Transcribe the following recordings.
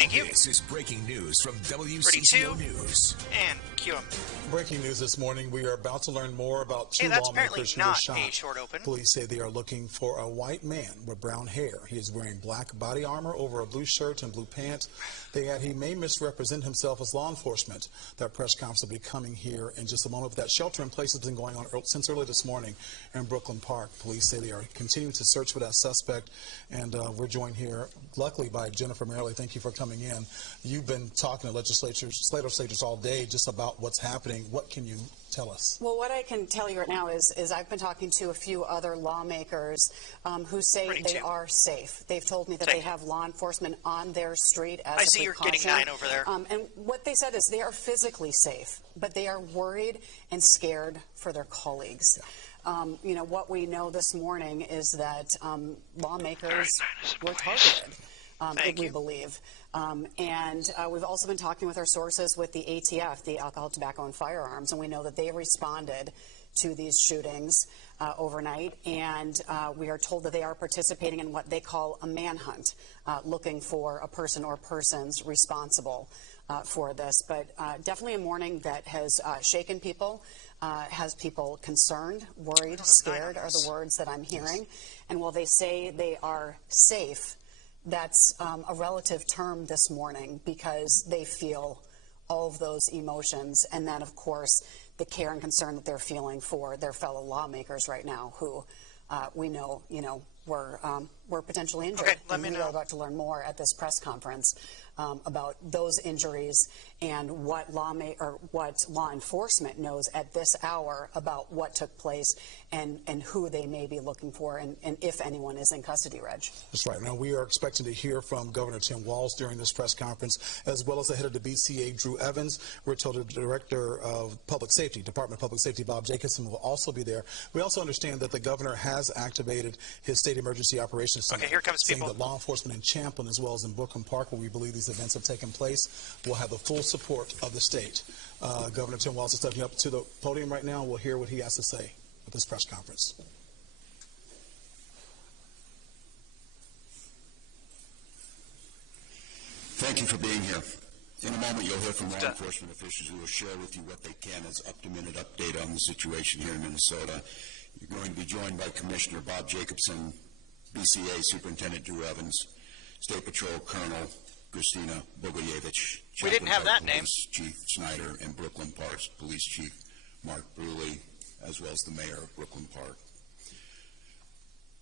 Thank you. This is breaking news from WCCO News. And cue 'em. Breaking news this morning, we are about to learn more about two that's lawmakers who apparently were not shot. a short open. Police say they are looking for a white man with brown hair. He is wearing black body armor over a blue shirt and blue pants. They add he may misrepresent himself as law enforcement. That press conference will be coming here in just a moment. But that shelter in place has been going on since early this morning in Brooklyn Park. Police say they are continuing to search for that suspect, and we're joined here, luckily, by Jennifer Merrily. Thank you for coming in. You've been talking to legislators all day just about what's happening. What can you tell us? Well, what I can tell you right now is I've been talking to a few other lawmakers who say they are safe. They've told me that they have law enforcement on their street as a precaution. I see you're getting 9 over there. And what they said is they are physically safe, but they are worried and scared for their colleagues. Yeah. You know, what we know this morning is that lawmakers were targeted, we believe. And we've also been talking with our sources with the ATF, the Alcohol, Tobacco, and Firearms, and we know that they responded to these shootings overnight, and we are told that they are participating in what they call a manhunt, looking for a person or persons responsible for this. But definitely a morning that has shaken people, has people concerned, worried, scared are the words that I'm hearing. And while they say they are safe, that's a relative term this morning because they feel all of those emotions, and then, of course, the care and concern that they're feeling for their fellow lawmakers right now who we know, were potentially injured. Okay, let me know. We are about to learn more at this press conference about those injuries and what law enforcement knows at this hour about what took place and who they may be looking for and if anyone is in custody, Reg. That's right. Now, we are expecting to hear from Governor Tim Walz during this press conference, as well as the head of the BCA, Drew Evans. We're told the Director of Public Safety, Department of Public Safety, Bob Jacobson, will also be there. We also understand that the governor has activated his State Emergency Operations Center. Okay, here comes saying people. that law enforcement in Champlin, as well as in Brooklyn Park, where we believe these events have taken place, will have the full support of the state. Governor Tim Walz is stepping up to the podium right now. We'll hear what he has to say at this press conference. Thank you for being here. In a moment, you'll hear from law enforcement officials who will share with you what they can as up-to-minute update on the situation here in Minnesota. You're going to be joined by Commissioner Bob Jacobson, BCA Superintendent Drew Evans, State Patrol Colonel Christina Bogojevich. We didn't have that name. Chief Snyder, and Brooklyn Park's Police Chief Mark Bruley, as well as the Mayor of Brooklyn Park.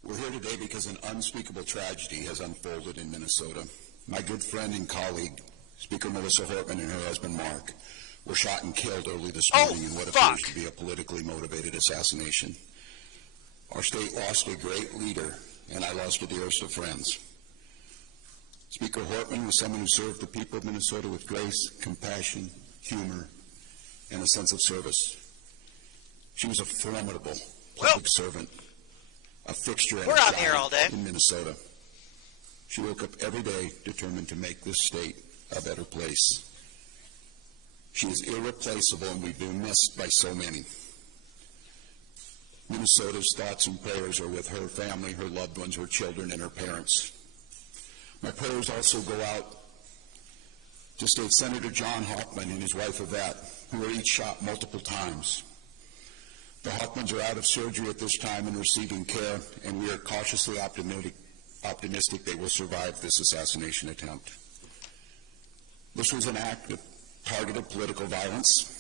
We're here today because an unspeakable tragedy has unfolded in Minnesota. My good friend and colleague, Speaker Melissa Hortman, and her husband Mark were shot and killed early this morning in what appears to be a politically motivated assassination. Our state lost a great leader, and I lost the dearest of friends. Speaker Hortman was someone who served the people of Minnesota with grace, compassion, humor, and a sense of service. She was a formidable public servant, a fixture and a shadow in Minnesota. She woke up every day determined to make this state a better place. She is irreplaceable, and we've been missed by so many. Minnesota's thoughts and prayers are with her family, her loved ones, her children, and her parents. My prayers also go out to State Senator John Hoffman and his wife Yvette, who were each shot multiple times. The Hoffmans are out of surgery at this time and receiving care, and we are cautiously optimistic they will survive this assassination attempt. This was an act of targeted political violence.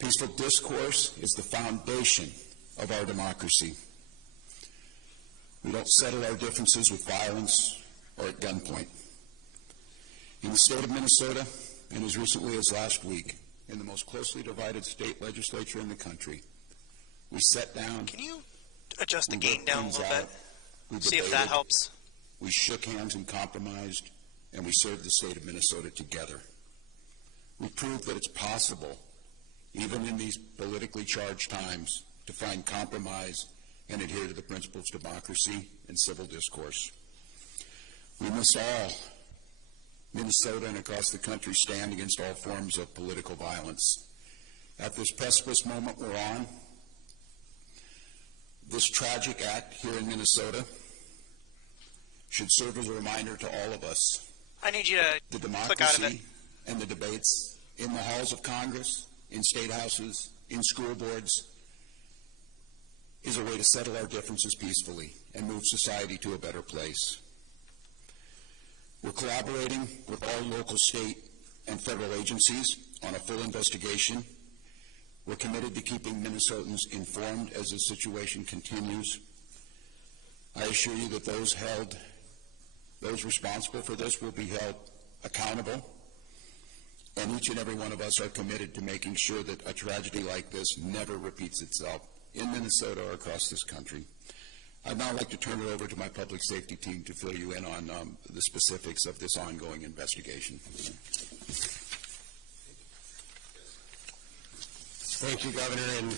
Peaceful discourse is the foundation of our democracy. We don't settle our differences with violence or at gunpoint. In the state of Minnesota, and as recently as last week, in the most closely divided state legislature in the country, we sat down. Can you adjust the gain down a little bit? See if that helps. We shook hands and compromised, and we served the state of Minnesota together. We proved that it's possible, even in these politically charged times, to find compromise and adhere to the principles of democracy and civil discourse. We must all, Minnesota and across the country, stand against all forms of political violence. At this precipice moment we're on, this tragic act here in Minnesota should serve as a reminder to all of us I need you to The click out of it. democracy and the debates in the halls of Congress, in state houses, in school boards, is a way to settle our differences peacefully and move society to a better place. We're collaborating with all local, state, and federal agencies on a full investigation. We're committed to keeping Minnesotans informed as the situation continues. I assure you that those responsible for this will be held accountable, and each and every one of us are committed to making sure that a tragedy like this never repeats itself in Minnesota or across this country. I'd now like to turn it over to my public safety team to fill you in on the specifics of this ongoing investigation. Thank you, Governor, and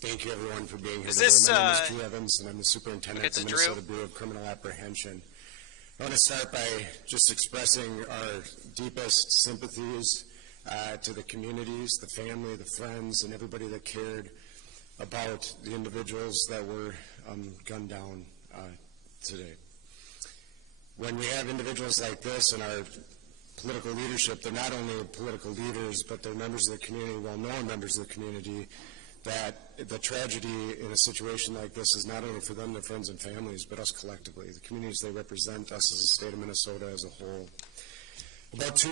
thank you, everyone, for being here Is today. this, My name is Drew Evans, and I'm the superintendent it's of the a Minnesota Drew. Bureau of Criminal Apprehension. I want to start by just expressing our deepest sympathies to the communities, the family, the friends, and everybody that cared about the individuals that were gunned down today. When we have individuals like this in our political leadership, they're not only political leaders, but they're members of the community, well-known members of the community, that the tragedy in a situation like this is not only for them, their friends and families, but us collectively, the communities they represent, us as a state of Minnesota as a whole. About 2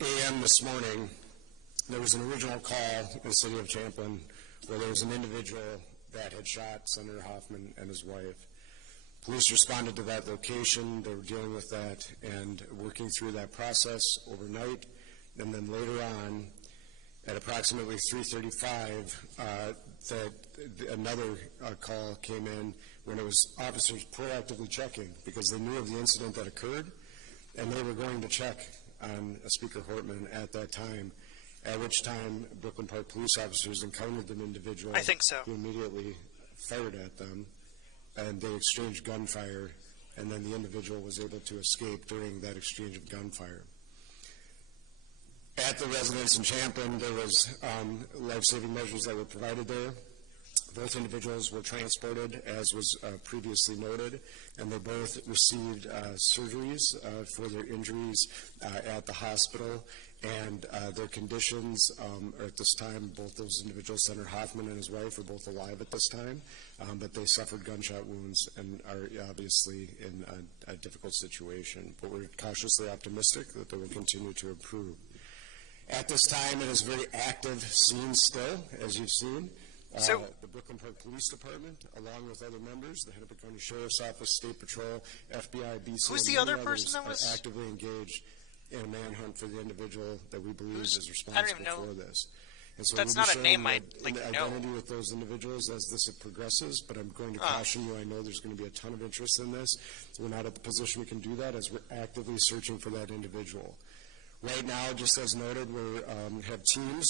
a.m. this morning, there was an original call in the city of Champlin where there was an individual that had shot Senator Hoffman and his wife. Police responded to that location. They were dealing with that and working through that process overnight. And then later on, at approximately 3:35, another call came in when it was officers proactively checking because they knew of the incident that occurred, and they were going to check on Speaker Hortman at that time, at which time Brooklyn Park police officers encountered an individual I think so. who immediately fired at them, and they exchanged gunfire, and then the individual was able to escape during that exchange of gunfire. At the residence in Champlin, there was life-saving measures that were provided there. Both individuals were transported, as was previously noted, and they both received surgeries for their injuries at the hospital, and their conditions are at this time, both those individuals, Senator Hoffman and his wife, are both alive at this time, but they suffered gunshot wounds and are obviously in a difficult situation. But we're cautiously optimistic that they will continue to improve. At this time, it is a very active scene still, as you've seen. The Brooklyn Park Police Department, along with other members, the Hennepin County Sheriff's Office, State Patrol, FBI, BC, Who's and the other many person that others was- are actively engaged in a manhunt for the individual that we believe is I don't even responsible know. for this. And so That's we'll be not a name sharing I, the know. identity with those individuals as this progresses, but I'm going to caution you, I know there's going to be a ton of interest in this. We're not at the position we can do that as we're actively searching for that individual. Right now, just as noted, we have teams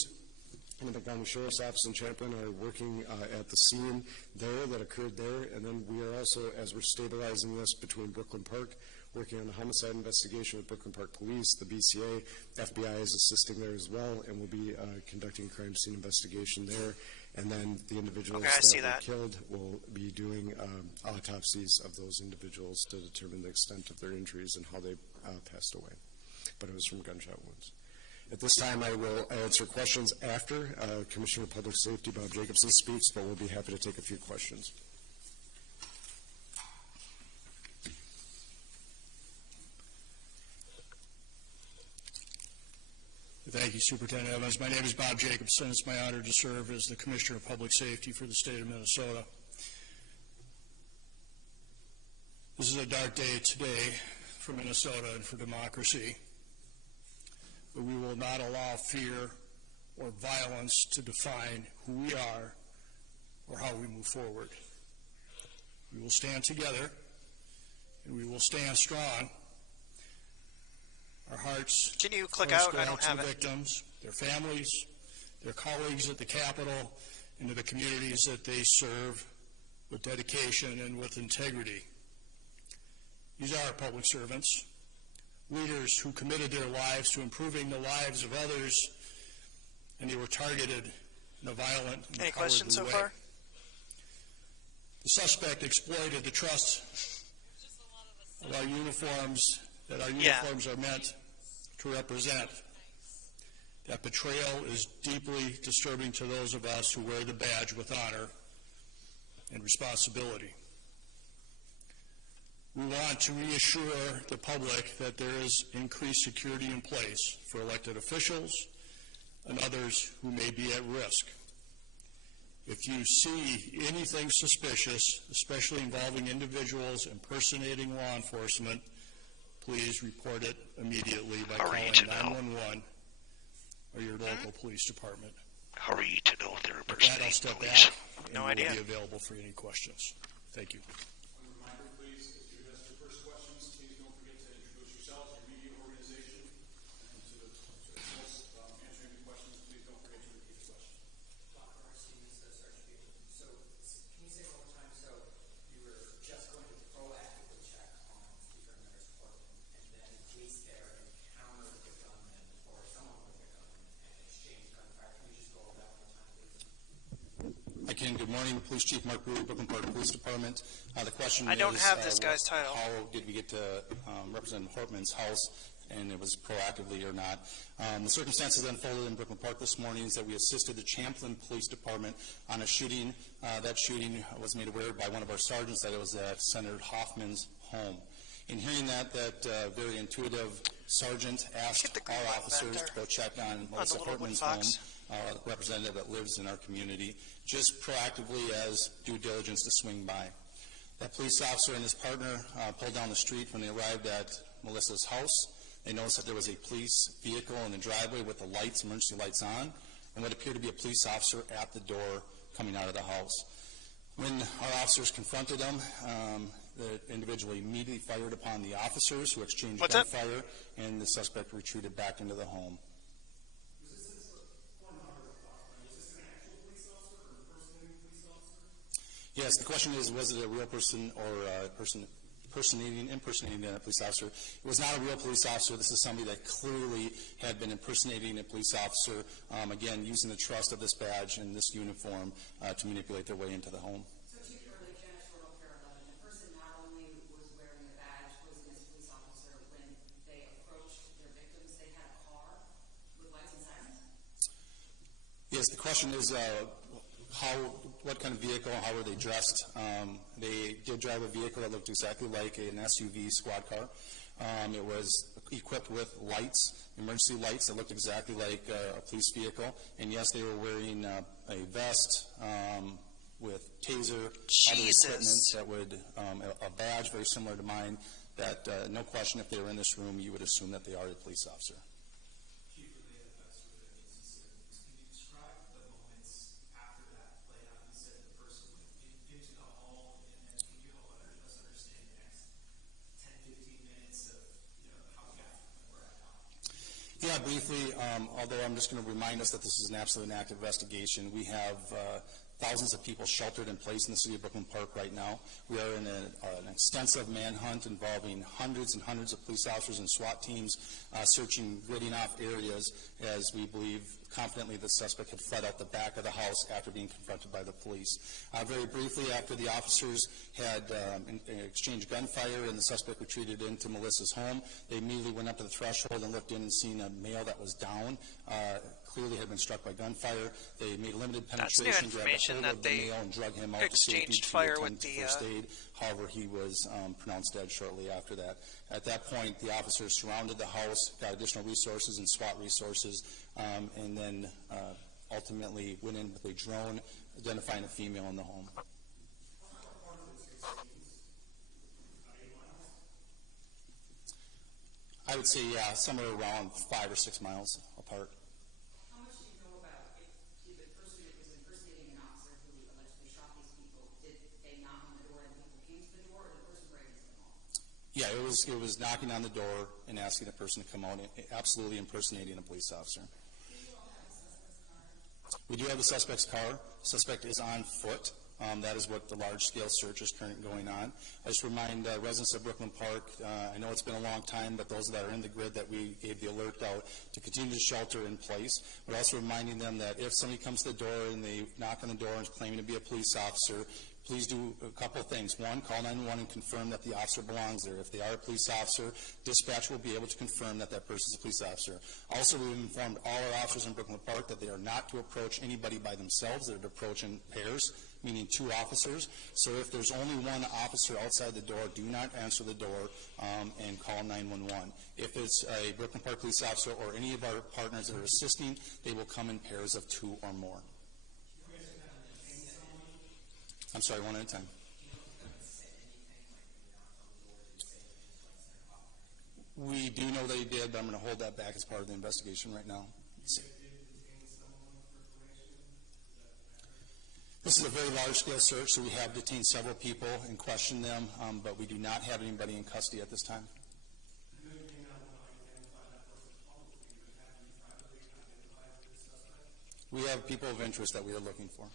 in the County Sheriff's Office in Champlin are working at the scene there that occurred there, and then we are also, as we're stabilizing this between Brooklyn Park, working on the homicide investigation with Brooklyn Park Police, the BCA, FBI is assisting there as well, and we'll be conducting a crime scene investigation there. And then the individuals that were killed will be doing autopsies of those individuals to determine the extent of their injuries and how they passed away. But it was from gunshot wounds. At this time, I will answer questions after Commissioner of Public Safety Bob Jacobson speaks, but we'll be happy to take a few questions. Thank you, Superintendent Evans. My name is Bob Jacobson. It's my honor to serve as the Commissioner of Public Safety for the state of Minnesota. This is a dark day today for Minnesota and for democracy, but we will not allow fear or violence to define who we are or how we move forward. We will stand together and we will stand strong. Our hearts Can you click out? I don't have to the it. victims, their families, their colleagues at the Capitol, and to the communities that they serve with dedication and with integrity. These are public servants, leaders who committed their lives to improving the lives of others, and they were targeted in a violent and Any questions so way. far? The suspect exploited the trust of our uniforms that our uniforms are meant to represent. That betrayal is deeply disturbing to those of us who wear the badge with honor and responsibility. We want to reassure the public that there is increased security in place for elected officials and others who may be at risk. If you see anything suspicious, especially involving individuals impersonating law enforcement, please report it immediately by calling 911 or your local police department. How are you to know they're With that, I'll impersonating step police? back and No we'll idea. be available for any questions. Thank you. Reminder, please, if you ask your first questions, please don't forget to introduce yourselves, your media organization, and to the folks answering the questions, please don't forget to repeat the question. Dr. Arstine, Sergeant Beaton. So, can you say one more time? So, you were just going to proactively check on Speaker Miller's apartment, and then in case there encountered the gunman or someone with a gun and exchanged gunfire. Can you just go over that one more time, please? I can. Good morning, Police Chief Mark Brewer, Brooklyn Park Police Department. The question I don't is, have this guy's title. How did we get to Representative Hortman's house, and it was proactively or not? The circumstances that unfolded in Brooklyn Park this morning is that we assisted the Champlin Police Department on a shooting. That shooting was made aware by one of our sergeants that it was at Senator Hoffman's home. In hearing that very intuitive sergeant asked our officers to go check on Melissa Hortman's home, a representative that lives in our community, just proactively as due diligence to swing by. That police officer and his partner pulled down the street when they arrived at Melissa's house. They noticed that there was a police vehicle in the driveway with the lights, emergency lights on, and what appeared to be a police officer at the door coming out of the house. When our officers confronted them, the individual immediately fired upon the officers, who exchanged gunfire, and the suspect retreated back into the home. Yes, the question is, was it a real person or a person impersonating a police officer? It was not a real police officer. This is somebody that clearly had been impersonating a police officer, again, using the trust of this badge and this uniform to manipulate their way into the home. So, Chief Early, Janice Royal Care 11, the person not only was wearing a badge, was a police officer. When they approached their victims, they had a car with lights and sirens? Yes, the question is, what kind of vehicle, how were they dressed? They did drive a vehicle that looked exactly like an SUV squad car. It was equipped with lights, emergency lights that looked exactly like a police vehicle. And yes, they were wearing a vest with taser, other equipment that would, a badge very similar to mine, that no question, if they were in this room, you would assume that they are a police officer. Yeah, briefly, although I'm just going to remind us that this is an absolutely active investigation. We have thousands of people sheltered in place in the city of Brooklyn Park right now. We are in an extensive manhunt involving hundreds and hundreds of police officers and SWAT teams searching, gridding off areas as we believe confidently the suspect had fled out the back of the house after being confronted by the police. Very briefly, after the officers had exchanged gunfire and the suspect retreated into Melissa's home, they immediately went up to the threshold and looked in and seen a male that was down, clearly had been struck by gunfire. They made limited penetration, grabbed a hold of the male and drug him out to safety to attend to first aid. However, he was pronounced dead shortly after that. At that point, the officers surrounded the house, got additional resources and SWAT resources, and then ultimately went in with a drone identifying a female in the home. I would say, yeah, somewhere around 5 or 6 miles apart. How much do you know about if the person that was impersonating an officer who allegedly shot these people, did they knock on the door and people came to the door, or the person breaking into the home? Yeah, it was knocking on the door and asking the person to come out, absolutely impersonating a police officer. Do you all have a suspect's car? We do have the suspect's car. The suspect is on foot. That is what the large-scale search is currently going on. I just remind residents of Brooklyn Park, I know it's been a long time, but those that are in the grid that we gave the alert out to continue to shelter in place. We're also reminding them that if somebody comes to the door and they knock on the door and is claiming to be a police officer, please do a couple of things. One, call 911 and confirm that the officer belongs there. If they are a police officer, dispatch will be able to confirm that that person is a police officer. Also, we've informed all our officers in Brooklyn Park that they are not to approach anybody by themselves. They're to approach in pairs, meaning 2 officers. So if there's only 1 officer outside the door, do not answer the door and call 911. If it's a Brooklyn Park police officer or any of our partners that are assisting, they will come in pairs of 2 or more. I'm sorry, one at a time. We do know they did, but I'm going to hold that back as part of the investigation right now. This is a very large-scale search, so we have detained several people and questioned them, but we do not have anybody in custody at this time. We have people of interest that we are looking for.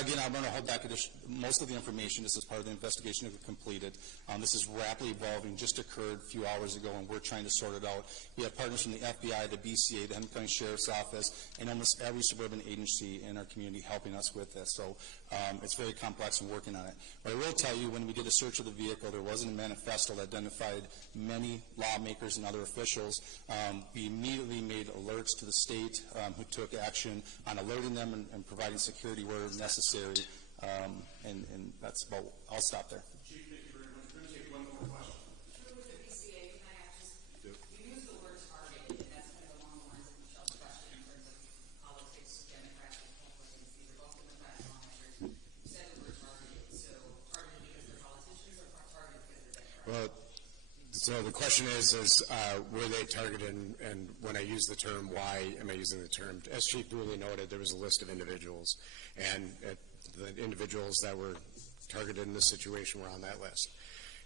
Again, I'm going to hold back most of the information. This is part of the investigation that we completed. This is rapidly evolving, just occurred a few hours ago, and we're trying to sort it out. We have partners from the FBI, the BCA, the Hennepin County Sheriff's Office, and almost every suburban agency in our community helping us with this. So it's very complex and working on it. But I will tell you, when we did a search of the vehicle, there wasn't a manifesto that identified many lawmakers and other officials. We immediately made alerts to the state who took action on alerting them and providing security where necessary. And that's about, I'll stop there. Chief, thank you very much. We're going to take one more question. Sure, with the BCA, can I ask just, you use the word target, and that's kind of along the lines of Michelle's question in terms of politics, Democrats, Republicans. These are both Democrat lawmakers. You said the word targeted. So targeted because they're politicians or targeted because they're Democrats? Well, so the question is were they targeted, and when I use the term, why am I using the term? As Chief Bruley noted, there was a list of individuals, and the individuals that were targeted in this situation were on that list.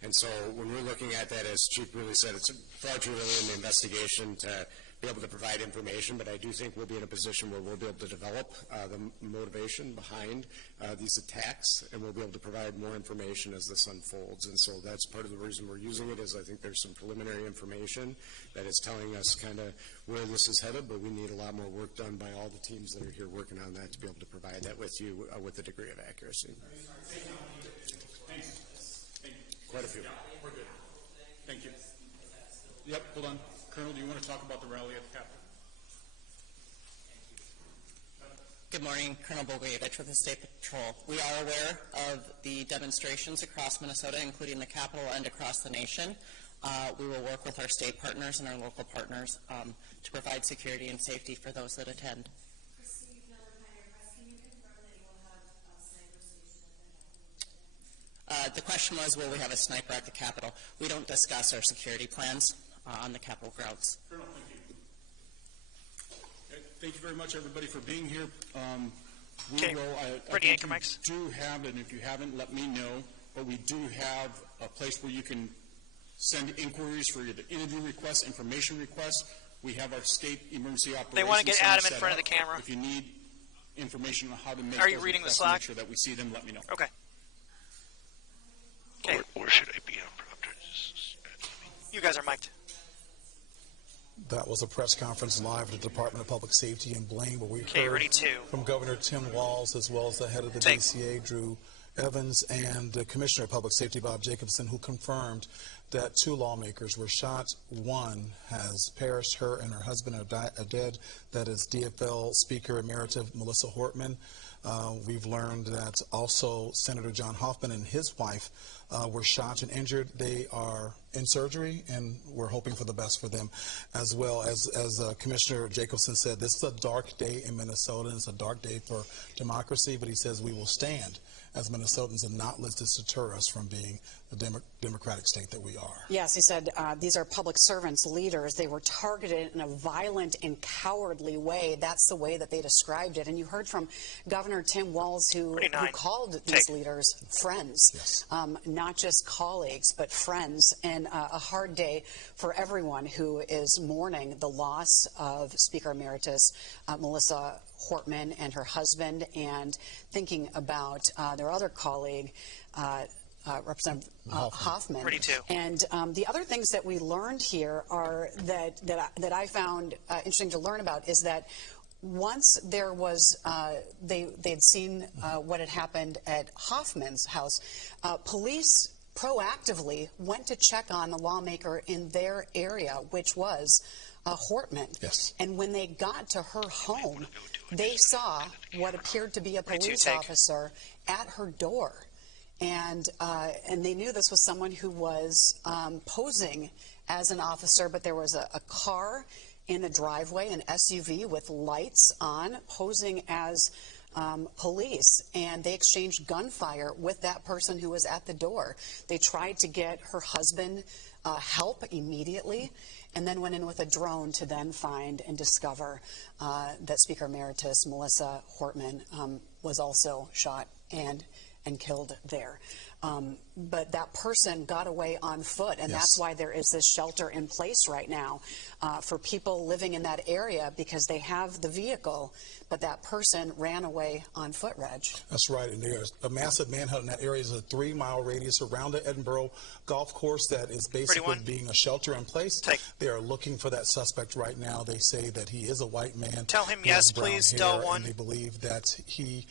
And so when we're looking at that, as Chief Bruley said, it's far too early in the investigation to be able to provide information, but I do think we'll be in a position where we'll be able to develop the motivation behind these attacks, and we'll be able to provide more information as this unfolds. And so that's part of the reason we're using it, is I think there's some preliminary information that is telling us kind of where this is headed, but we need a lot more work done by all the teams that are here working on that to be able to provide that with you with a degree of accuracy. Quite a few. We're good. Thank you. Yep, hold on. Colonel, do you want to talk about the rally at the Capitol? Good morning, Colonel Bogoyevich with the State Patrol. We are aware of the demonstrations across Minnesota, including the Capitol and across the nation. We will work with our state partners and our local partners to provide security and safety for those that attend. Christine, another minor question. Can you confirm that you will have a sniper station at the Capitol? The question was, will we have a sniper at the Capitol? We don't discuss our security plans on the Capitol grounds. Colonel, thank you. Thank you very much, everybody, for being here. Ready, anchor mics? Do have, and if you haven't, let me know. But we do have a place where you can send inquiries for either interview requests, information requests. We have our state emergency operations. They want to get center Adam in set front of up. the camera. If you need information on how to make Are you those reading the requests, Slack? make sure that we see them, let me know. Okay. Okay. Or should I be on prompter? You guys are mic'd. That was a press conference live at the Department of Public Safety in Blaine, where we heard ready, two. from Governor Tim Walz, as well as the head of the Take. DCA, Drew Evans, and the Commissioner of Public Safety, Bob Jacobson, who confirmed that 2 lawmakers were shot. One has perished. Her and her husband are dead. That is DFL Speaker Emeritus Melissa Hortman. We've learned that also Senator John Hoffman and his wife were shot and injured. They are in surgery, and we're hoping for the best for them. As well as Commissioner Jacobson said, this is a dark day in Minnesota, and it's a dark day for democracy, but he says we will stand as Minnesotans and not let this deter us from being the democratic state that we are. Yes, he said these are public servants, leaders. They were targeted in a violent and cowardly way. That's the way that they described it. And you heard from Governor Tim Walz, who called these leaders friends, yes. Not just colleagues, but friends. And a hard day for everyone who is mourning the loss of Speaker Emeritus Melissa Hortman and her husband, and thinking about their other colleague, Representative Hoffman. 42. And the other things that we learned here are that I found interesting to learn about is that once there was, they had seen what had happened at Hoffman's house, police proactively went to check on the lawmaker in their area, which was Hortman. Yes. And when they got to her home, they saw what appeared to be a police officer at her door. And they knew this was someone who was posing as an officer, but there was a car in a driveway, an SUV with lights on, posing as police, and they exchanged gunfire with that person who was at the door. They tried to get her husband help immediately, and then went in with a drone to then find and discover that Speaker Emeritus Melissa Hortman was also shot and killed there. But that person got away on foot, and that's why there is this shelter in place right now for people living in that area, because they have the vehicle, but that person ran away on foot, Reg. That's right, and there's a massive manhunt in that area. Is a 3-mile radius around the Edinboro golf course that is basically being a shelter in place. They are looking for that suspect right now. They say that he is a white man. Tell him yes, please, Del 1. And they believe that he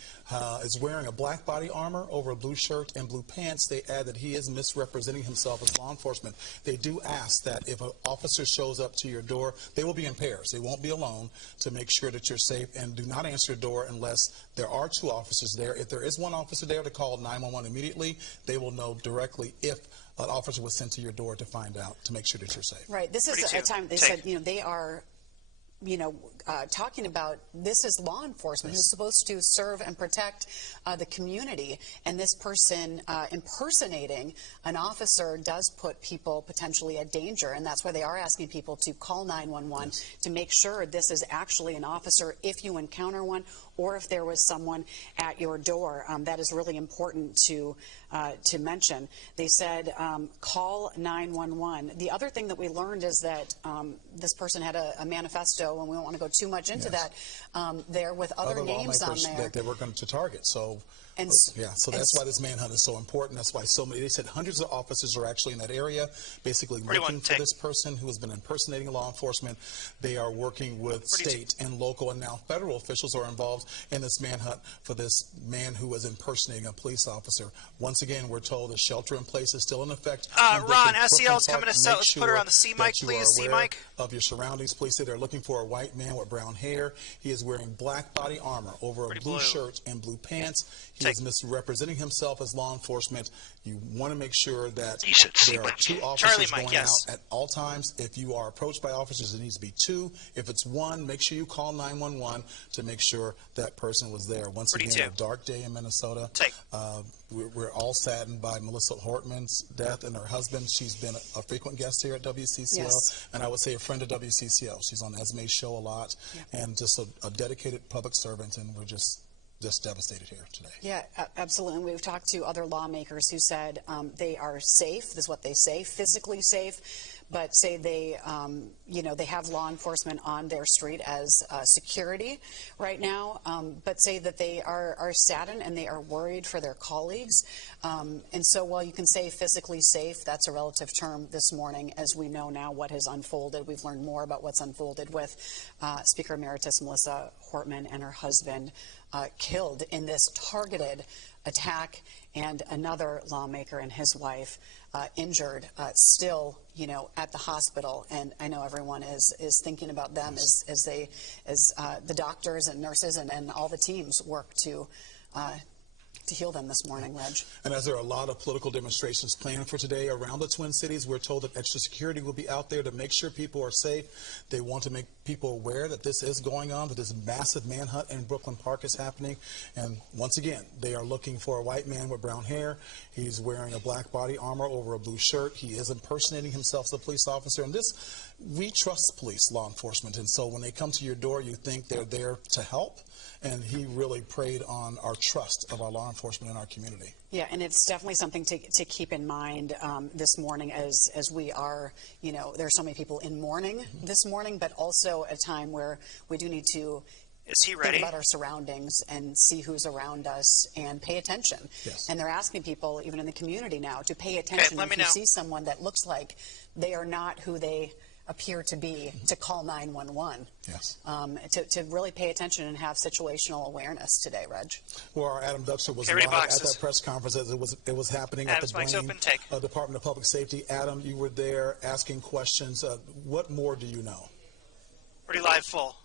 is wearing a black body armor over a blue shirt and blue pants. They add that he is misrepresenting himself as law enforcement. They do ask that if an officer shows up to your door, they will be in pairs. They won't be alone, to make sure that you're safe, and do not answer the door unless there are 2 officers there. If there is 1 officer there, to call 911 immediately. They will know directly if an officer was sent to your door to find out, to make sure that you're safe. Right. This is a time they said, they are, talking about this is law enforcement who's supposed to serve and protect the community, and this person impersonating an officer does put people potentially at danger, and that's why they are asking people to call 911 to make sure this is actually an officer if you encounter one, or if there was someone at your door. That is really important to mention. They said call 911. The other thing that we learned is that this person had a manifesto, and we don't want to go too much into that, there with other names on there that they were going to target. So so that's why this manhunt is so important. That's why so many, they said hundreds of officers are actually in that area, basically looking for this person who has been impersonating law enforcement. They are working with state and local and now federal officials are involved in this manhunt for this man who was impersonating a police officer. Once again, we're told the shelter in place is still in effect. Ron, SEL is coming to set. Let's put her on the C mic, please. C mic. Of your surroundings. Police say they're looking for a white man with brown hair. He is wearing black body armor over a blue shirt and blue pants. He is misrepresenting himself as law enforcement. You want to make sure that there are 2 officers going out at all times. If you are approached by officers, it needs to be 2. If it's 1, make sure you call 911 to make sure that person was there. Once again, a dark day in Minnesota. We're all saddened by Melissa Hortman's death and her husband. She's been a frequent guest here at WCCO, and I would say a friend of WCCO. She's on Esme's show a lot, and just a dedicated public servant, and we're just devastated here today. Yeah, absolutely. And we've talked to other lawmakers who said they are safe. This is what they say, physically safe, but say they, they have law enforcement on their street as security right now, but say that they are saddened and they are worried for their colleagues. And so while you can say physically safe, that's a relative term this morning, as we know now what has unfolded. We've learned more about what's unfolded with Speaker Emeritus Melissa Hortman and her husband killed in this targeted attack, and another lawmaker and his wife injured, still, at the hospital. And I know everyone is thinking about them as the doctors and nurses and all the teams work to heal them this morning, Reg. And as there are a lot of political demonstrations planned for today around the Twin Cities, we're told that extra security will be out there to make sure people are safe. They want to make people aware that this is going on, that this massive manhunt in Brooklyn Park is happening. And once again, they are looking for a white man with brown hair. He's wearing a black body armor over a blue shirt. He is impersonating himself as a police officer. And we trust police, law enforcement. And so when they come to your door, you think they're there to help. And he really preyed on our trust of our law enforcement in our community. Yeah, and it's definitely something to keep in mind this morning as we are, there's so many people in mourning this morning, but also a time where we do need to Is he think ready? about our surroundings and see who's around us and pay attention. Yes. And they're asking people, even in the community now, to pay attention. let me If you know. see someone that looks like they are not who they appear to be, to call 911. Yes. To really pay attention and have situational awareness today, Reg. Well, our Adam Duxter was Get ready, live at boxes. that press conference as it was happening Adam's at the mic's Blaine open. Take. Department of Public Safety. Adam, you were there asking questions. What more do you know? Pretty live full.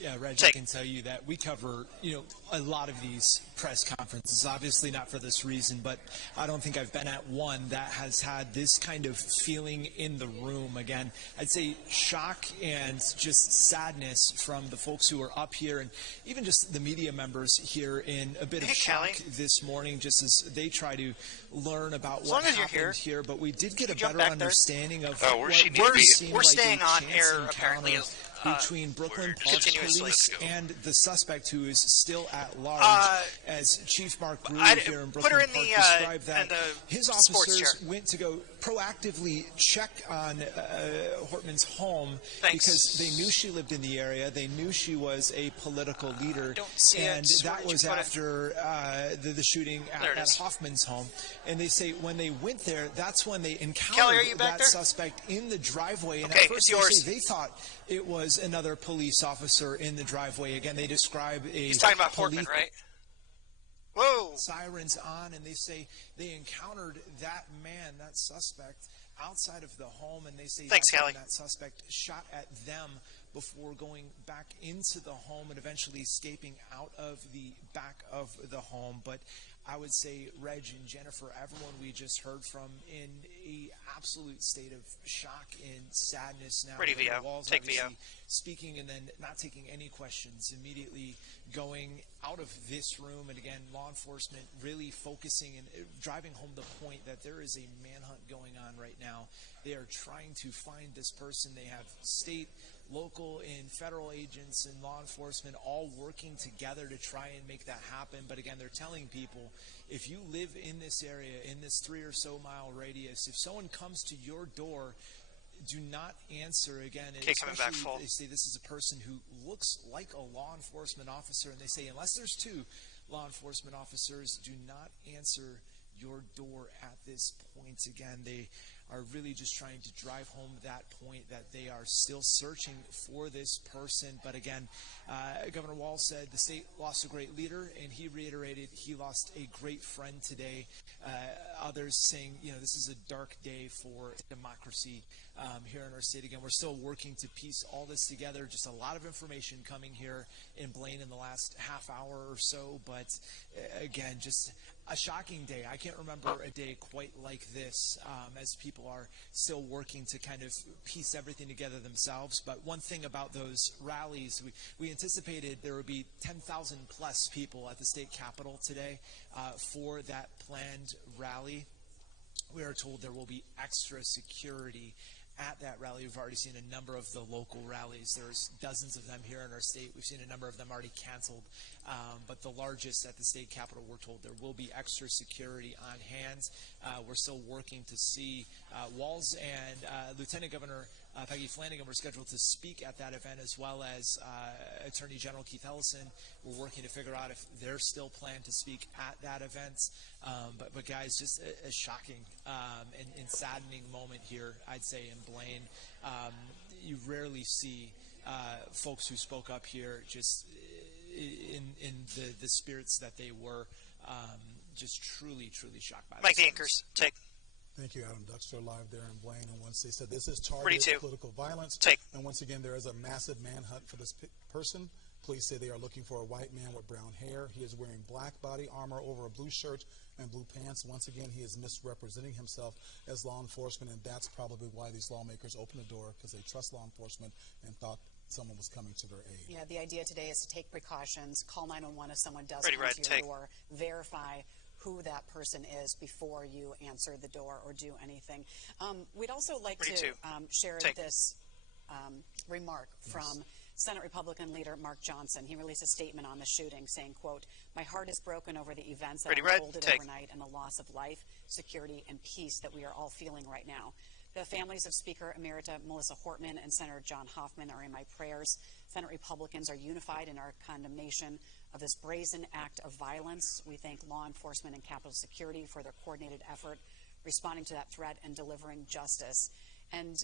Yeah, Reg, Take. I can tell you that we cover, a lot of these press conferences, obviously not for this reason, but I don't think I've been at one that has had this kind of feeling in the room. Again, I'd say shock and just sadness from the folks who are up here, and even just the media members here in a bit of Hey, shock Callie. this morning, just as they try to learn about As what long as you're happened here. here. But we did get a Jump better back there. understanding of Oh, what she needs to really be- seemed We're like staying a on chance air, encounter apparently. between Brooklyn we're Park continuously. Police Let's go. and the suspect, who is still at large, as Chief Mark Brewer here in put her Brooklyn in Park the, described that in the his sports officers chair. went to go proactively check on Hortman's home Thanks. because they knew she lived in the area. They knew she was a political leader, don't see it. and Where that did you was put it? after the shooting There it at is. Hoffman's home. And they say when they went there, that's when they encountered Kelly, are you back that there? suspect in the driveway. And Okay, at first it's they yours. say they thought it was another police officer in the driveway. Again, they describe a He's talking about Portman, police right? Whoa! sirens on, and they say they encountered that man, that suspect, outside of the home, and they say Thanks, that's when Callie. that suspect shot at them before going back into the home and eventually escaping out of the back of the home. But I would say Reg and Jennifer, everyone we just heard from, in a absolute state of shock and sadness now. Ready, Governor VO. Walz Take obviously VO. speaking and then not taking any questions, immediately going out of this room. And again, law enforcement really focusing and driving home the point that there is a manhunt going on right now. They are trying to find this person. They have state, local, and federal agents and law enforcement all working together to try and make that happen. But again, they're telling people, if you live in this area, in this 3 or so mile radius, if someone comes to your door, do not answer. Again, Okay, coming back especially full. they say this is a person who looks like a law enforcement officer, and they say unless there's 2 law enforcement officers, do not answer your door at this point. Again, they are really just trying to drive home that point that they are still searching for this person. But again, Governor Walz said the state lost a great leader, and he reiterated he lost a great friend today. Others saying, this is a dark day for democracy here in our state. Again, we're still working to piece all this together. Just a lot of information coming here in Blaine in the last half hour or so. But again, just a shocking day. I can't remember a day quite like this, as people are still working to kind of piece everything together themselves. But one thing about those rallies, we anticipated there would be 10,000 plus people at the state capitol today for that planned rally. We are told there will be extra security at that rally. We've already seen a number of the local rallies. There's dozens of them here in our state. We've seen a number of them already canceled. But the largest at the state capitol, we're told there will be extra security on hand. We're still working to see Walz and Lieutenant Governor Peggy Flanagan were scheduled to speak at that event, as well as Attorney General Keith Ellison. We're working to figure out if they're still planned to speak at that event. But guys, just a shocking and saddening moment here, I'd say, in Blaine. You rarely see folks who spoke up here just in the spirits that they were, just truly shocked by this. Mike the Anchors, take. Thank you, Adam Duxter, live there in Blaine. And once they said this is Ready targeted to. political violence. Take. And once again, there is a massive manhunt for this person. Police say they are looking for a white man with brown hair. He is wearing black body armor over a blue shirt and blue pants. Once again, he is misrepresenting himself as law enforcement, and that's probably why these lawmakers opened the door, because they trust law enforcement and thought someone was coming to their aid. Yeah, the idea today is to take precautions, call 911 if someone does Ready, come Red, to your take. door, verify who that person is before you answer the door or do anything. We'd also like Ready, to two. share Take. this remark from Senate Republican leader Mark Johnson. He released a statement on the shooting saying, quote, "My heart is broken over the events that Ready, Red, unfolded take. overnight and the loss of life, security, and peace that we are all feeling right now. The families of Speaker Emerita Melissa Hortman and Senator John Hoffman are in my prayers. Senate Republicans are unified in our condemnation of this brazen act of violence. We thank law enforcement and Capitol Security for their coordinated effort responding to that threat and delivering justice. And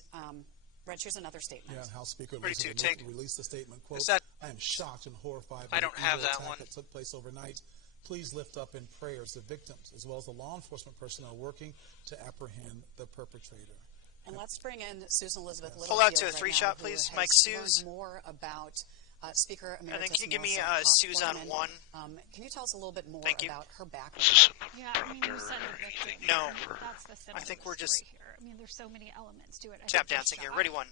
Reg, here's another statement. Yeah, House Speaker Elizabeth released a statement, quote, I am shocked and horrified by I don't the have evil that attack one. that took place overnight. Please lift up in prayers the victims, as well as the law enforcement personnel working to apprehend the perpetrator. And let's bring in Susan Elizabeth Littlefield. Pull out to a right three-shot, now, please, who Mike has Suze. learned more about Speaker Emeritus And then can you give me Melissa Suze on Portman. one? Can you tell us a little bit more Thank you. about her background? Yeah, I mean, you said the victim. No. That's the center I think of the we're just story here. I mean, there's so many elements to it. I tap think you're dancing here. shocked. Ready, one.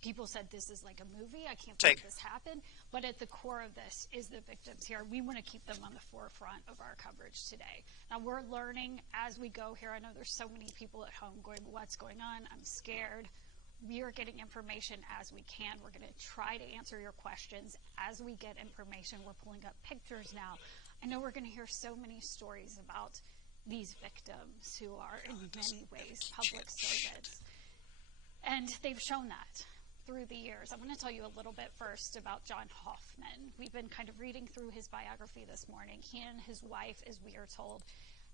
People said this is like a movie. I can't Take. believe this happened. But at the core of this is the victims here. We want to keep them on the forefront of our coverage today. Now, we're learning as we go here. I know there's so many people at home going, what's going on? I'm scared. We are getting information as we can. We're going to try to answer your questions as we get information. We're pulling up pictures now. I know we're going to hear so many stories about these victims who are in many ways public servants. And they've shown that through the years. I want to tell you a little bit first about John Hoffman. We've been kind of reading through his biography this morning. He and his wife, as we are told,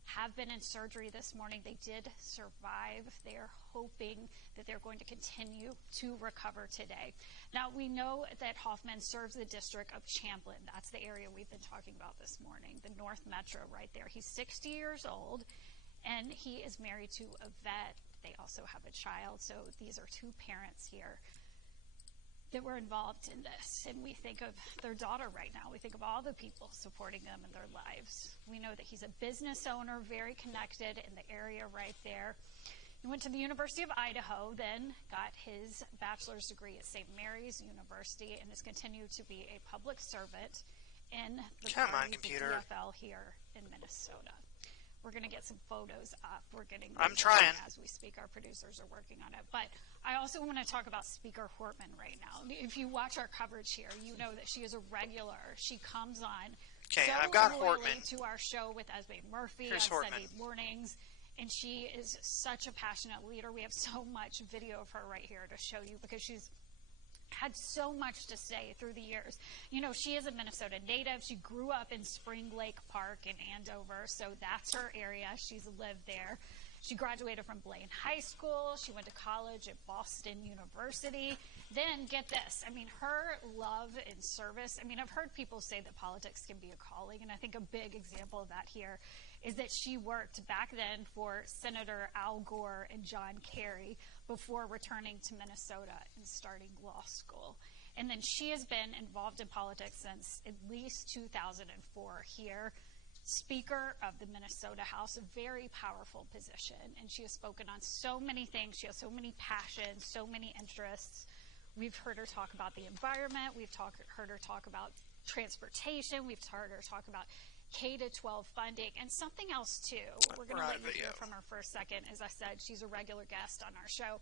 have been in surgery this morning. They did survive. They are hoping that they're going to continue to recover today. Now, we know that Hoffman serves the district of Champlin. That's the area we've been talking about this morning, the North Metro right there. He's 60 years old, and he is married to a vet. They also have a child, so these are two parents here that were involved in this. And we think of their daughter right now. We think of all the people supporting them in their lives. We know that he's a business owner, very connected in the area right there. He went to the University of Idaho, then got his bachelor's degree at St. Mary's University, and has continued to be a public servant in the DFL here in Minnesota. We're going to get some photos up. We're getting I'm trying. as we speak. Our producers are working on it. But I also want to talk about Speaker Hortman right now. If you watch our coverage here, you know that she is a regular. She comes on Okay, so I've got loyally Hortman. to our show with Esme Murphy Here's on Hortman. Sunday mornings. And she is such a passionate leader. We have so much video of her right here to show you because she's had so much to say through the years. You know, she is a Minnesota native. She grew up in Spring Lake Park in Andover, so that's her area. She's lived there. She graduated from Blaine High School. She went to college at Boston University. Then, get this, I mean, her love and service, I mean, I've heard people say that politics can be a calling, and I think a big example of that here is that she worked back then for Senator Al Gore and John Kerry before returning to Minnesota and starting law school. And then she has been involved in politics since at least 2004 here. Speaker of the Minnesota House, a very powerful position, and she has spoken on so many things. She has so many passions, so many interests. We've heard her talk about the environment. We've heard her talk about transportation. We've heard her talk about K-12 funding, and something else too. We're going to let you hear from her for a second. As I said, she's a regular guest on our show.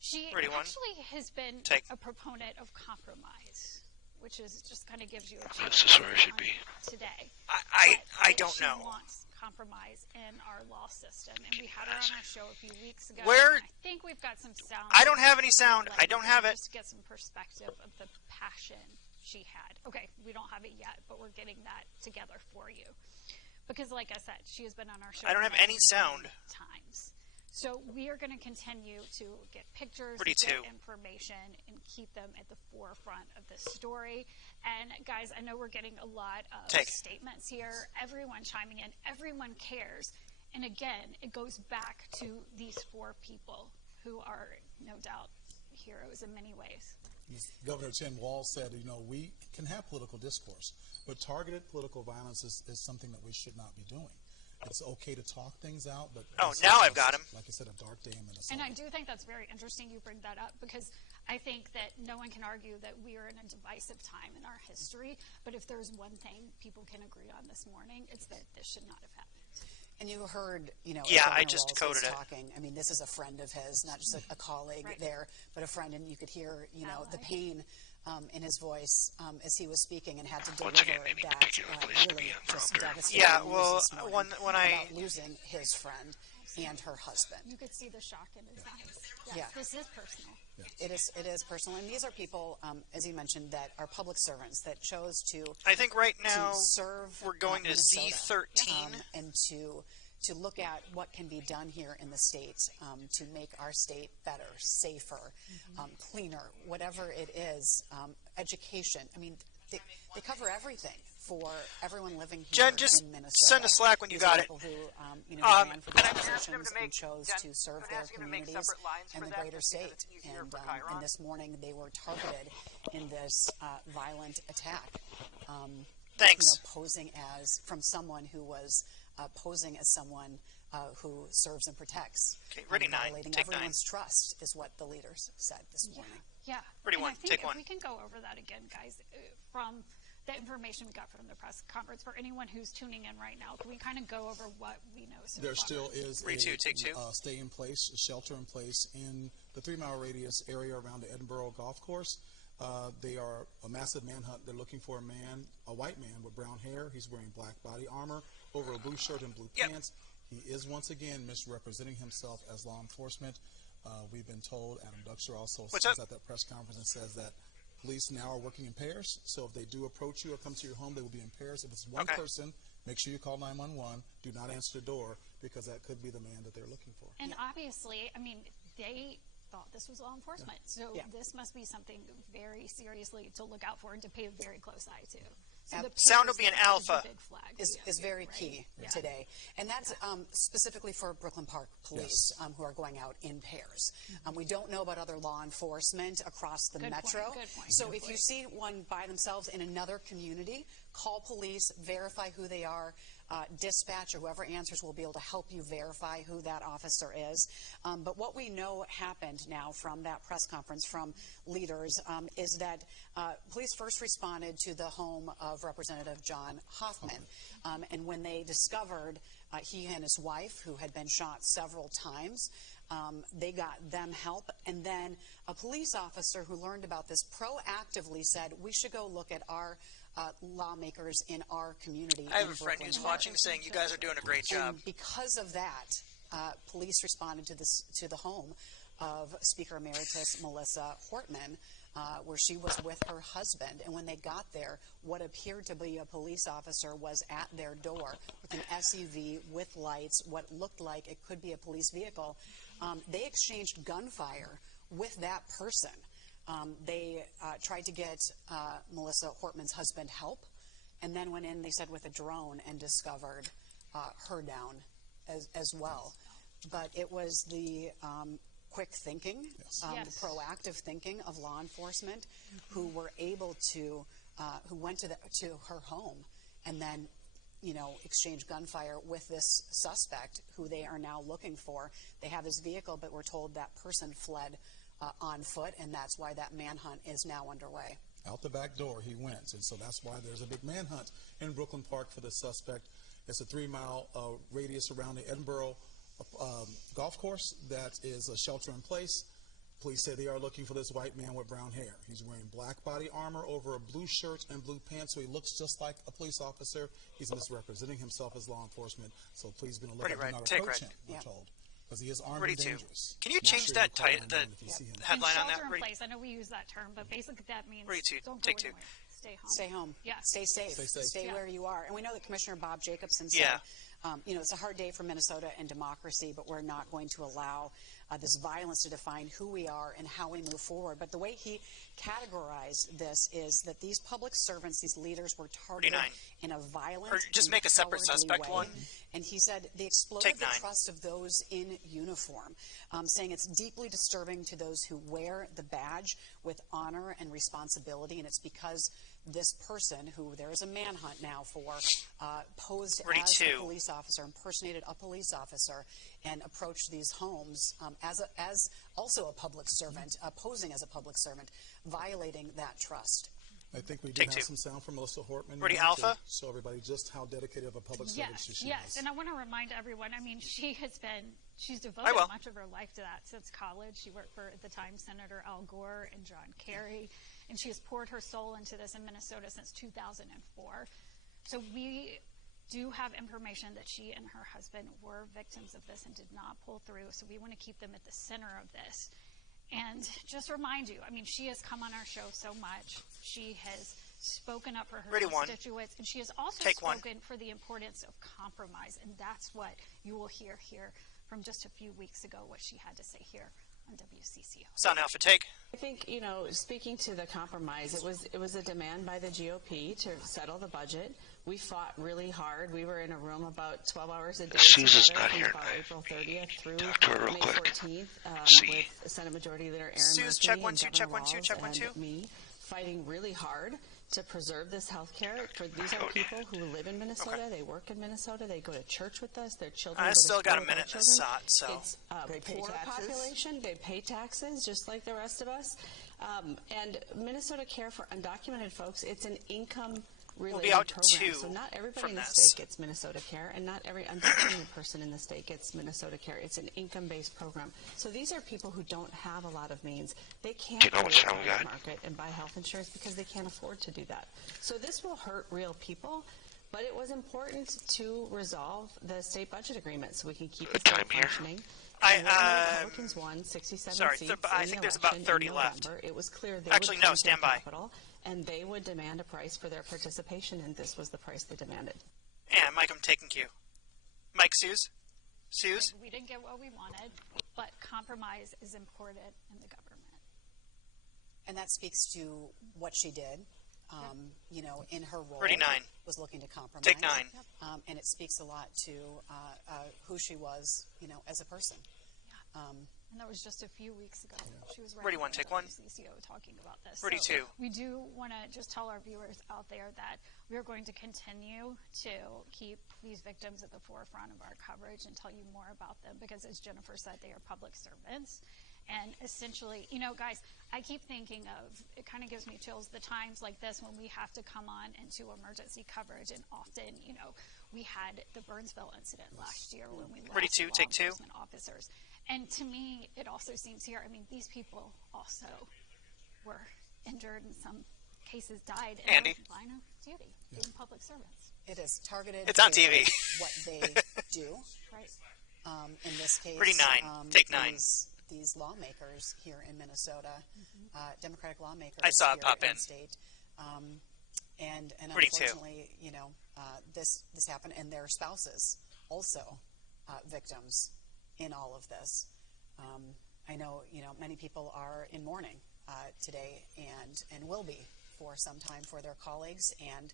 She actually has been a proponent of compromise, which is just kind of gives you a chance. This is where I should be Today. I don't know. She wants compromise in our law system, and we had her on our show a few weeks ago. Where? I think we've got some sound. I don't have any sound. I don't have it. Just get some perspective of the passion she had. Okay, we don't have it yet, but we're getting that together for you. Because like I said, she has been on our show. I don't have any sound. Times. So we are going to continue to get pictures, Pretty get too. information, and keep them at the forefront of this story. And guys, I know we're getting a lot of statements here. Everyone chiming in. Everyone cares. And again, it goes back to these four people who are no doubt heroes in many ways. Governor Tim Walz said, you know, we can have political discourse, but targeted political violence is something that we should not be doing. It's okay to talk things out, but now I've got him. Like I said, a dark day in Minnesota. And I do think that's very interesting you bring that up, because I think that no one can argue that we are in a divisive time in our history, but if there's one thing people can agree on this morning, it's that this should not have happened. And you heard, you know, yeah, I Governor just Walz coded was it. talking. I mean, this is a friend of his, not just a colleague there, but a friend, and you could hear, you know, the pain in his voice as he was speaking and had to deliver that really just devastating Yeah, news well, this morning when I about losing his friend and her husband. You could see the shock in his eyes. Yes, Yeah. this is personal. It is personal, and these are people, as you mentioned, that are public servants that chose to. I think right now to serve. we're going to Minnesota, Z13. and to look at what can be done here in the state to make our state better, safer, cleaner, whatever it is. Education. I mean, they cover everything for everyone living here Jen, just in Minnesota. send a Slack when you These got are it. people who, ran for and these I'm asking positions them to make- and chose Jen, to serve I'm their asking them to make communities separate lines and for the that greater just because state. it's easier And, for Chiron. and this morning they were targeted in this violent attack. Thanks. Posing as from someone who was posing as someone who serves and protects. Okay, ready, 9. Violating Take 9. everyone's trust is what the leaders said this morning. Yeah. Ready, And 1. I think Take if 1. we can go over that again, guys, from the information we got from the press conference, for anyone who's tuning in right now, can we kind of go over what we know so There far? still is Ready, 2, take 2. Stay in place, a shelter in place in the 3-mile radius area around the Edinburgh Golf Course. They are a massive manhunt. They're looking for a white man with brown hair. He's wearing black body armor over a blue shirt and blue pants. He is once again misrepresenting himself as law enforcement. We've been told, Adam Duxer also was at that press conference and says that police now are working in pairs. So if they do approach you or come to your home, they will be in pairs. If it's one person, make sure you call 911. Do not answer the door because that could be the man that they're looking for. And obviously, I mean, they thought this was law enforcement. So this must be something very seriously to look out for and to pay a very close eye to. So the Sound will be an pairs alpha. is a big flag Is very key today. And that's specifically for Brooklyn Park Police who are going out in pairs. We don't know about other law enforcement across the metro. Good point. So if you see one by themselves in another community, call police, verify who they are. Dispatch or whoever answers will be able to help you verify who that officer is. But what we know happened now from that press conference from leaders is that police first responded to the home of Representative John Hoffman. And when they discovered he and his wife, who had been shot several times, they got them help. And then a police officer who learned about this proactively said, we should go look at our lawmakers in our community. I have a friend who's watching saying you guys are doing a great job. And because of that, police responded to the home of Speaker Emeritus Melissa Hortman, where she was with her husband. And when they got there, what appeared to be a police officer was at their door with an SUV with lights, what looked like it could be a police vehicle. They exchanged gunfire with that person. They tried to get Melissa Hortman's husband help, and then went in, they said, with a drone and discovered her down as well. But it was the quick thinking, the proactive thinking of law enforcement who were able to, who went to her home and then, exchange gunfire with this suspect who they are now looking for. They have his vehicle, but we're told that person fled on foot, and that's why that manhunt is now underway. Out the back door he went, and so that's why there's a big manhunt in Brooklyn Park for the suspect. It's a 3-mile radius around the Edinburgh golf course that is a shelter in place. Police say they are looking for this white man with brown hair. He's wearing black body armor over a blue shirt and blue pants, so he looks just like a police officer. He's misrepresenting himself as law enforcement, so please be on the lookout. Do not approach him, we're told. Because he is armed and dangerous. Can you change that the headline on that? Shelter in place. I know we use that term, but basically that means don't go Take 2. anywhere. Stay home. Stay home. Yeah. Stay safe. Stay where you are. And we know that Commissioner Bob Jacobson said, it's a hard day for Minnesota and democracy, but we're not going to allow this violence to define who we are and how we move forward. But the way he categorized this is that these public servants, these leaders, were targeted in a violent, or just make a separate suspect one. And he said they exploded the trust of those in uniform, saying it's deeply disturbing to those who wear the badge with honor and responsibility, and it's because this person, who there is a manhunt now for, posed as a police officer, impersonated a police officer, and approached these homes as also a public servant, posing as a public servant, violating that trust. I think we did have some sound from Melissa Hortman. Ready, Alpha? Show everybody just how dedicated of a public servant she is. Yes, and I want to remind everyone, I mean, she's devoted much of her life to that since college. She worked for, at the time, Senator Al Gore and John Kerry. and she has poured her soul into this in Minnesota since 2004. So we do have information that she and her husband were victims of this and did not pull through. So we want to keep them at the center of this. And just remind you, I mean, she has come on our show so much. She has spoken up for her constituents, and she has also spoken for the importance of compromise. And that's what you will hear here from just a few weeks ago, what she had to say here on WCCO. Sound Alpha, take. I think, you know, speaking to the compromise, it was a demand by the GOP to settle the budget. We fought really hard. We were in a room about 12 hours a day Susan's together not from here about tonight. April 30th through Talk to her real May quick. 14th with Senate Majority Leader Aaron Suze, Murphy check 1 and 2, Governor check 1 2, Walz check 1 2. and me fighting really hard to preserve this health care. These are people who live in Minnesota. They work in Minnesota. They go to church with us. Their children I go to still got school a with our minute in this children. shot, so. It's They pay poor taxes? population. They pay taxes just like the rest of us. And Minnesota Care for undocumented folks, it's an income related We'll be out to program. 2 So not everybody from in the this. state gets Minnesota Care, and not every undocumented person in the state gets Minnesota Care. It's an income-based program. So these are people who don't have a lot of means. They can't Do you know go what to sound the we got? market and buy health insurance because they can't afford to do that. So this will hurt real people. But it was important to resolve the state budget agreement so we can keep the state functioning. And when the Republicans won 67 sorry, seats I in think the there's about election 30 in left. November, it was clear they Actually, would no, come to stand the by. Capitol, and they would demand a price for their participation, and this was the price they demanded. And Mike, I'm taking cue. Mike, Suze? Suze? We didn't get what we wanted, but compromise is important in the government. And that speaks to what she did. You know, in her role, 39. was looking to compromise. Take 9. And it speaks a lot to who she was, you know, as a person. And that was just a few weeks ago. She was right 31, take 1. CCO talking about this. 32. So we do want to just tell our viewers out there that we are going to continue to keep these victims at the forefront of our coverage and tell you more about them because, as Jennifer said, they are public servants. And essentially, you know, guys, I keep thinking of, it kind of gives me chills, the times like this when we have to come on into emergency coverage. And often, you know, we had the Burnsville incident last year when we lost 32, law take 2. enforcement officers. And to me, it also seems here, I mean, these people also were injured, in some cases died in Andy? the line of duty, being public servants. It is targeted. It's on to TV. What they do. Right. In this case, 39, take 9. These lawmakers here in Minnesota, Democratic lawmakers I saw it here pop in in. the state, and 42. unfortunately, you know, this happened, and their spouses also victims in all of this. I know, you know, many people are in mourning today and will be for some time for their colleagues and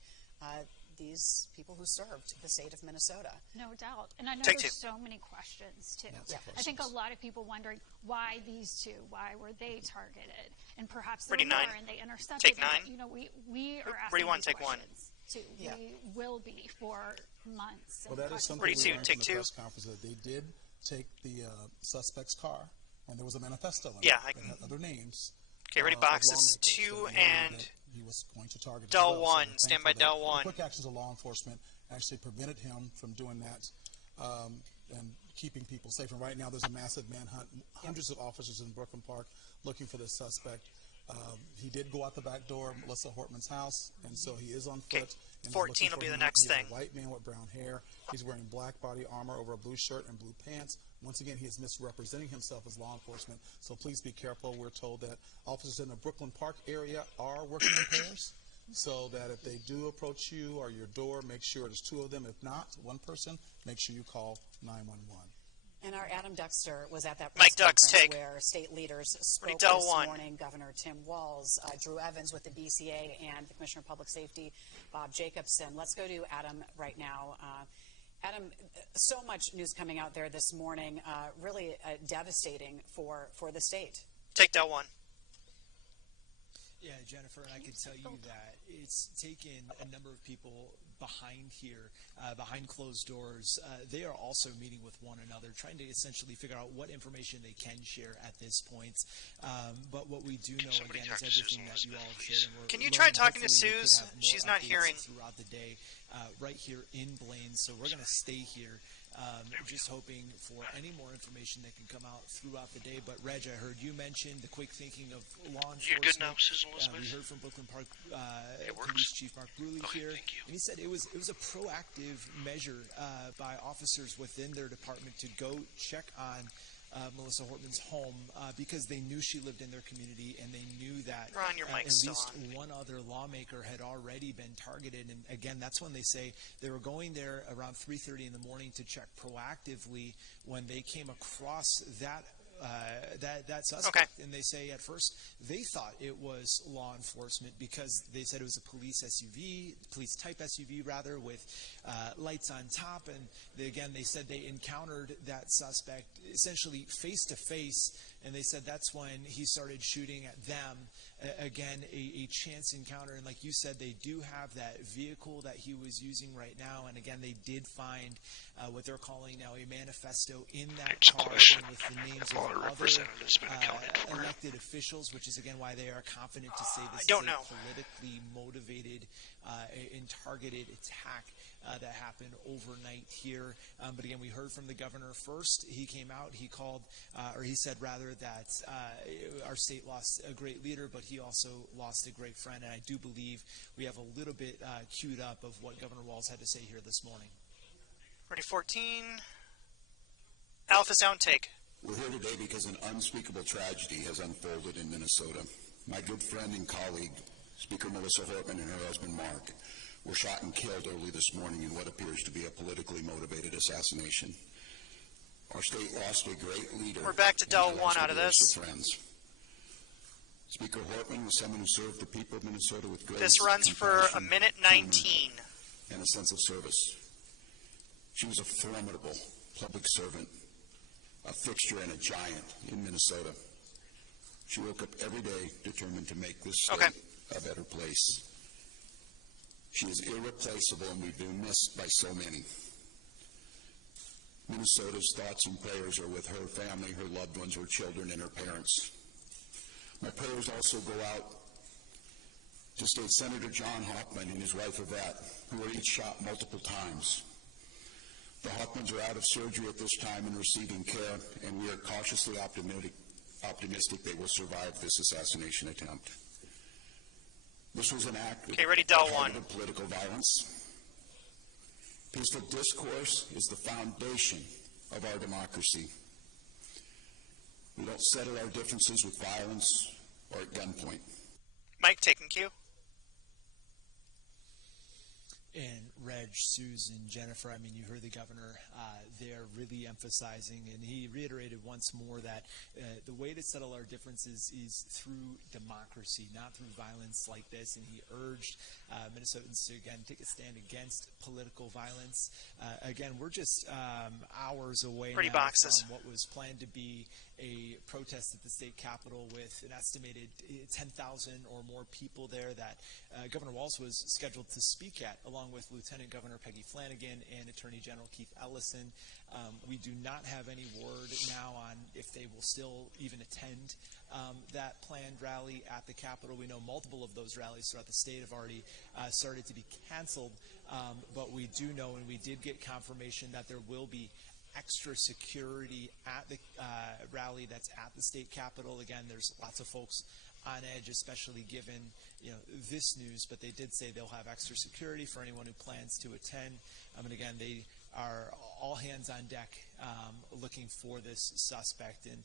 these people who served the state of Minnesota. No doubt. And I know Take there's 2. so many questions, too. Yeah. I think a lot of people wondering why these two, why were they targeted? And perhaps there 39. were, and they intercepted. Take them. 9. You know, we are asking 41, these take 1. questions, too. Yeah. We will be for months. Well, and that is something 42, we learned take from 2. the press conference that they did take the suspect's car, and there was a manifesto in Yeah, it I that can- had other names. Okay, ready, of boxes. lawmakers. 2 So they knew and that he was going to target as Del well. 1. we're Stand by thankful Del that 1. the quick actions of law enforcement actually prevented him from doing that and keeping people safe. And right now there's a massive manhunt. Hundreds of officers in Brooklyn Park looking for this suspect. He did go out the back door of Melissa Hortman's house, and so he is on foot. Okay, and 14 they're will be looking the for him. next He's thing. a white man with brown hair. He's wearing black body armor over a blue shirt and blue pants. Once again, he is misrepresenting himself as law enforcement, so please be careful. We're told that officers in the Brooklyn Park area are working in pairs, so that if they do approach you or your door, make sure there's 2 of them. If not, 1 person, make sure you call 911. And our Adam Dexter was at that Mike press Ducks, conference take. where state leaders spoke Del this 1. morning. Governor Tim Walz, Drew Evans with the BCA, and the Commissioner of Public Safety, Bob Jacobson. Let's go to Adam right now. Adam, so much news coming out there this morning, really devastating for the state. Take Del 1. Yeah, Jennifer, I can tell you that it's taken a number of people behind here, behind closed doors. They are also meeting with one another, trying to essentially figure out what information they can share at this point. But what we do know, again, is everything that you all have shared. And we're Can you try learning. talking to Hopefully we could Suze? have more She's not updates hearing. throughout the day, right here in Blaine. So we're going to stay here Just hoping for any more information that can come out throughout the day. But Reg, I heard you mention the quick thinking of law enforcement. You're good now, Susan Elizabeth? We heard from Brooklyn Park Police Chief Mark Bruley here, and he said it was a proactive measure by officers within their department to go check on Melissa Hortman's home because they knew she lived in their community, and they knew that Ron, your mic's at least still on. one other lawmaker had already been targeted. And again, that's when they say they were going there around 3:30 in the morning to check proactively when they came across that suspect. Okay. And they say at first they thought it was law enforcement because they said it was a police type SUV rather, with lights on top. And they said they encountered that suspect essentially face to face, and they said that's when he started shooting at them. Again, a chance encounter. And like you said, they do have that vehicle that he was using right now. And again, they did find what they're calling now a manifesto in that car with the names of other elected officials, which is again why they are confident to say this is a politically motivated and targeted attack that happened overnight here. But again, we heard from the governor first. He came out, he called, or he said rather that our state lost a great leader, but he also lost a great friend. And I do believe we have a little bit queued up of what Governor Walz had to say here this morning. Ready, 14. Alpha Sound take. We're here today because an unspeakable tragedy has unfolded in Minnesota. My good friend and colleague, Speaker Melissa Hortman, and her husband Mark were shot and killed early this morning in what appears to be a politically motivated assassination. Our state lost a great leader. We're back to Del 1 out of this. Friends. Speaker Hortman was someone who served the people of Minnesota with grace. This runs for a minute 19. And a sense of service. She was a formidable public servant, a fixture and a giant in Minnesota. She woke up every day determined to make this state a better place. She is irreplaceable, and we've been missed by so many. Minnesota's thoughts and prayers are with her family, her loved ones, her children, and her parents. My prayers also go out to State Senator John Hochman and his wife Yvette, who were each shot multiple times. The Hochmans are out of surgery at this time and receiving care, and we are cautiously optimistic they will survive this assassination attempt. This was an act of targeted political violence. Peaceful discourse is the foundation of our democracy. We don't settle our differences with violence or at gunpoint. Mike, taking cue. And Reg, Susan, Jennifer, I mean, you heard the governor there really emphasizing, and he reiterated once more that the way to settle our differences is through democracy, not through violence like this. And he urged Minnesotans to, again, take a stand against political violence. Again, we're just hours away now from what was planned to be a protest at the state capitol with an estimated 10,000 or more people there that Governor Walz was scheduled to speak at, along with Lieutenant Governor Peggy Flanagan and Attorney General Keith Ellison. We do not have any word now on if they will still even attend that planned rally at the Capitol. We know multiple of those rallies throughout the state have already started to be canceled, but we do know, and we did get confirmation that there will be extra security at the rally that's at the state capitol. Again, there's lots of folks on edge, especially given this news, but they did say they'll have extra security for anyone who plans to attend. And again, they are all hands on deck looking for this suspect. And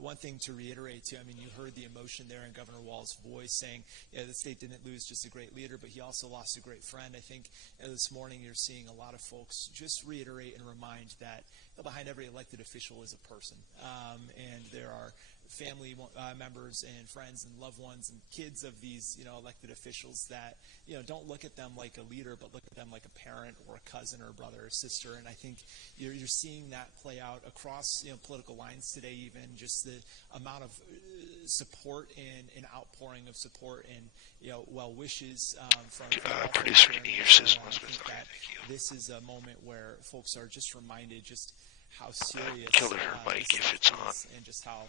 one thing to reiterate too, I mean, you heard the emotion there in Governor Walz's voice saying, the state didn't lose just a great leader, but he also lost a great friend. I think this morning you're seeing a lot of folks just reiterate and remind that behind every elected official is a person. And there are family members and friends and loved ones and kids of these, elected officials that, don't look at them like a leader, but look at them like a parent or a cousin or a brother or sister. And I think you're seeing that play out across, political lines today, even just the amount of support and outpouring of support and, well wishes from all producer, can you hear Susan Elizabeth? Okay, thank you. This is a moment where folks are just reminded just how serious Kill her mic if it's on. and just how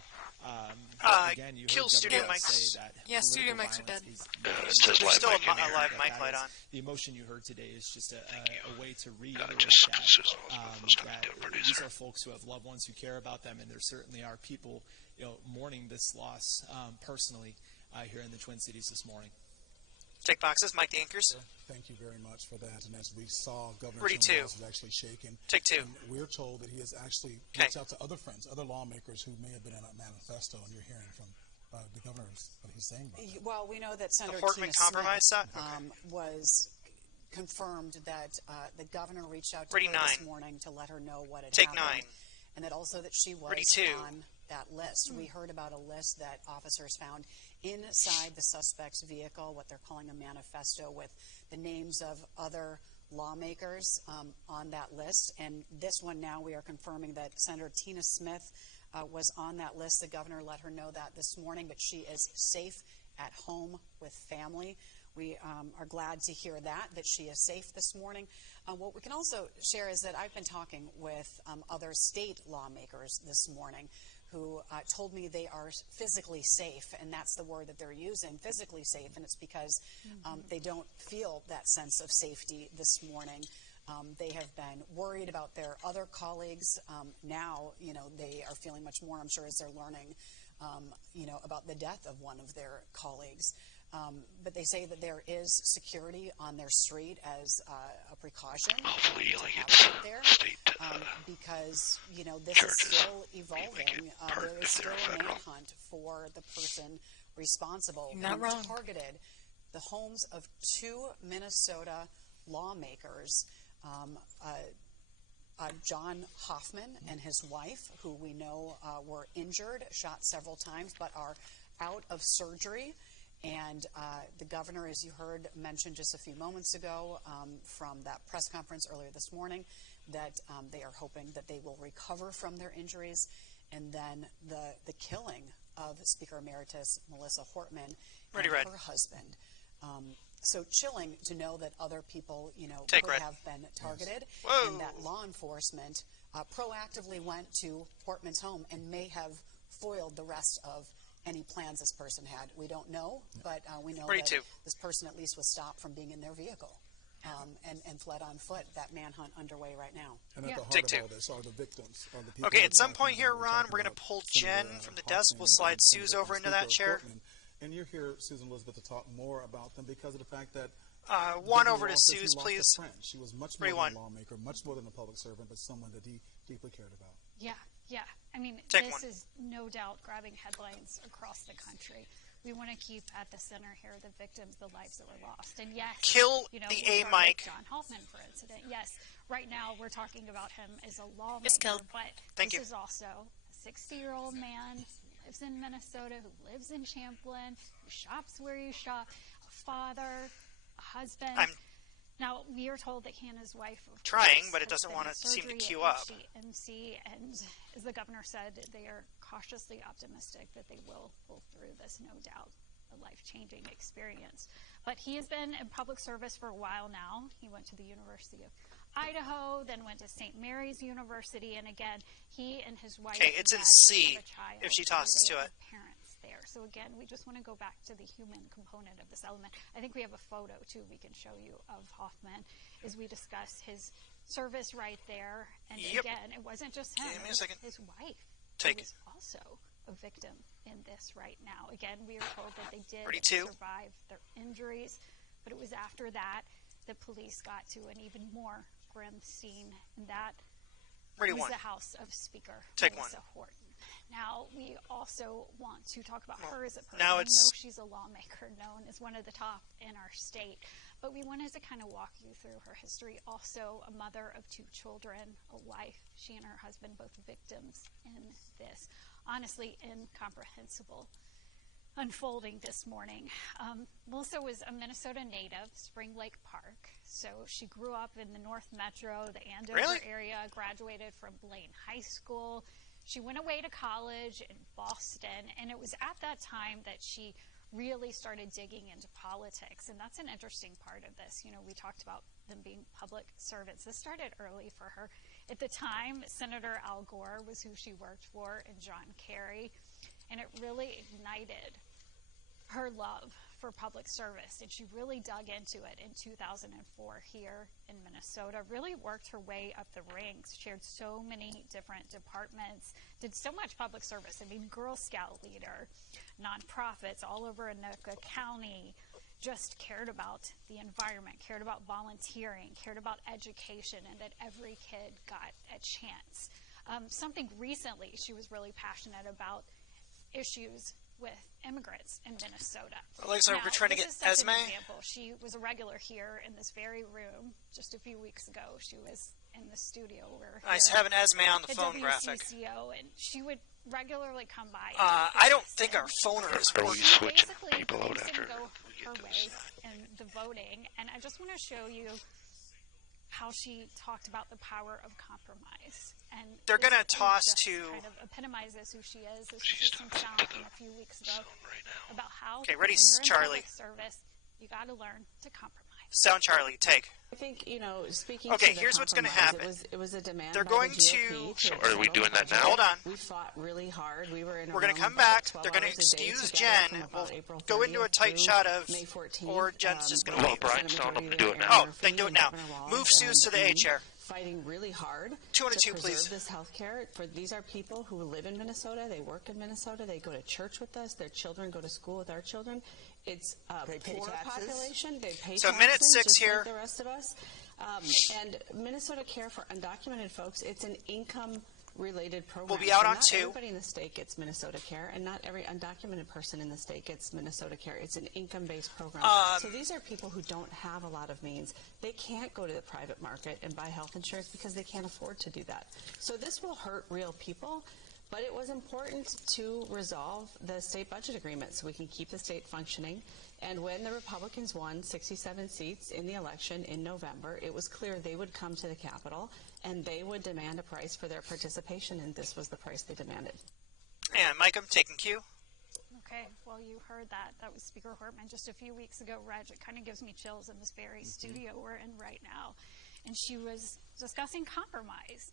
again you kill heard studio Governor mics. say that Yeah, studio political mics are dead. violence It says There's live still mic in a here. live mic that light is- on. the emotion you heard today is just a way to reiterate Just that, Susan Elizabeth was coming that to produce these her. are folks who have loved ones who care about them, and there certainly are people, mourning this loss personally here in the Twin Cities this morning. Take boxes, Mike the Anchors. Thank you very much for that. And as we saw, Governor Ready, Tim two. Walz was actually shaken. Take two. And we're told that he has actually Okay. reached out to other friends, other lawmakers who may have been in a manifesto, and you're hearing from the governor's what he's saying about that. Well, we know that Senator Portman Tina compromise Smith set? was confirmed that the governor reached out to Ready, her nine. this morning to let her know what had Take happened. nine. And that also that she was Ready, two. on that list. We heard about a list that officers found inside the suspect's vehicle, what they're calling a manifesto, with the names of other lawmakers on that list. And this one now we are confirming that Senator Tina Smith was on that list. The governor let her know that this morning, but she is safe at home with family. We are glad to hear that she is safe this morning. What we can also share is that I've been talking with other state lawmakers this morning who told me they are physically safe, and that's the word that they're using, physically safe, and it's because they don't feel that sense of safety this morning. They have been worried about their other colleagues. Now, they are feeling much more, I'm sure, as they're learning, about the death of one of their colleagues. But they say that there is security on their street as a precaution. Hopefully, to like have it's it out there, state because this churches. is still Make evolving. it part There is if still they're a federal. manhunt for the person responsible. You're not who wrong. Targeted the homes of two Minnesota lawmakers. John Hoffman and his wife, who we know were injured, shot several times, but are out of surgery. And the governor, as you heard, mentioned just a few moments ago from that press conference earlier this morning, that they are hoping that they will recover from their injuries. And then the killing of Speaker Emeritus Melissa Hortman Ready, and Red. her husband. So chilling to know that other people, Take could red. have been targeted, Whoa. and that law enforcement proactively went to Portman's home and may have foiled the rest of any plans this person had. We don't know, but we know Ready, that two. this person at least was stopped from being in their vehicle and fled on foot. That manhunt underway right now. And at the heart Take of two. all this are the victims, are the people. Okay, we're at some talking point here, about. Ron, talking we're going to about pull Senator, Jen from the Hoffman desk. We'll slide and Suze Senator over into Speaker that chair. Portman. And you're here, Susan Elizabeth, to talk more about them because of the fact that One Governor over to Walz says he Suze, lost a please. friend. She was much more Ready, than one. a lawmaker, much more than a public servant, but someone that he deeply cared about. Yeah. I mean, Take this one. is no doubt grabbing headlines across the country. We want to keep at the center here the victims, the lives that were lost. And yes, Kill the the we'll A start with mic. John Hoffman, for incident. Yes, right now we're talking about him as a lawmaker, It's killed. but Thank this you. is also a 60-year-old man who lives in Minnesota, who lives in Champlin, who shops where you shop, a father, a husband. Now, we are told that Hannah's wife, of Trying, course, but it has doesn't been wanna in seem to surgery queue at up. HCMC, and as the governor said, they are cautiously optimistic that they will pull through this, no doubt, a life-changing experience. But he has been in public service for a while now. He went to the University of Idaho, then went to St. Mary's University, and again, he and his wife Okay, it's in met C, with a child if she where tosses they to are it. Parents there. So again, we just want to go back to the human component of this element. I think we have a photo too we can show you of Hoffman as we discuss his service right there. And Yep. again, it wasn't just him; Give me a it was second. his wife Take who was also a victim in this right now. Again, we are told that they did Ready, two. survive their injuries, but it was after that the police got to an even more grim scene, and that Ready, was one. the house of Speaker Take Melissa Horton. Now, we also want to talk about her as a person. now We it's- know she's a lawmaker, known as one of the top in our state, but we wanted to kind of walk you through her history. Also, a mother of two children, a wife. She and her husband, both victims in this. Honestly, incomprehensible unfolding this morning. Melissa was a Minnesota native, Spring Lake Park. So she grew up in the North Metro, the Andover Really? area, graduated from Blaine High School. She went away to college in Boston, and it was at that time that she really started digging into politics. And that's an interesting part of this. We talked about them being public servants. This started early for her At the time, Senator Al Gore was who she worked for, and John Kerry, and it really ignited her love for public service, and she really dug into it in 2004 here in Minnesota, really worked her way up the ranks, chaired so many different departments, did so much public service. I mean, Girl Scout leader, nonprofits all over Anoka County, just cared about the environment, cared about volunteering, cared about education, and that every kid got a chance. Something recently she was really passionate about issues with immigrants in Minnesota. Alexa, we're trying to get Esme. Example. She was a regular here in this very room just a few weeks ago. She was in the studio. Nice having Esme on the phone graphic. And she would regularly come by. I don't think our phoner is Are we working. switching people out after Go we her get way this? in the voting, and I just want to show you how she talked about the power of compromise. And they're going to this toss just to. kind of epitomizes who she is. This She's was some talking sound to from the a few weeks ago right now. about how Okay, ready, when you're in Charlie. public service, you got to learn to compromise. Sound Charlie, take. I think, speaking Okay, to the here's what's gonna compromise, happen. It was a demand They're by going the GOP to- So are we doing that now? Hold on. We fought really hard. We were in a We're going room to come about back. 12 They're going to hours a day excuse together Jen. from We'll about April go into a 30th tight through shot of, May 14th, or Jen's just going to Well, leave. Brian's telling them to do it now. Oh, then do it now. Move Suze to the A chair. Fighting really hard 202, to preserve please. this health care. These are people who live in Minnesota. They work in Minnesota. They go to church with us. Their children go to school with our children. It's a poor population. They pay So taxes minute 6 just here. like the rest of us. And Minnesota Care for Undocumented Folks, it's an income-related program. We'll be out So on not 2. everybody in the state gets Minnesota Care, and not every undocumented person in the state gets Minnesota Care. It's an income-based program. So these are people who don't have a lot of means. They can't go to the private market and buy health insurance because they can't afford to do that. So this will hurt real people. But it was important to resolve the state budget agreement so we can keep the state functioning. And when the Republicans won 67 seats in the election in November, it was clear they would come to the Capitol and they would demand a price for their participation, and this was the price they demanded. And Mike, I'm taking cue. Okay, well, you heard that. That was Speaker Hortman just a few weeks ago. Reg, it kind of gives me chills in this very studio we're in right now. And she was discussing compromise.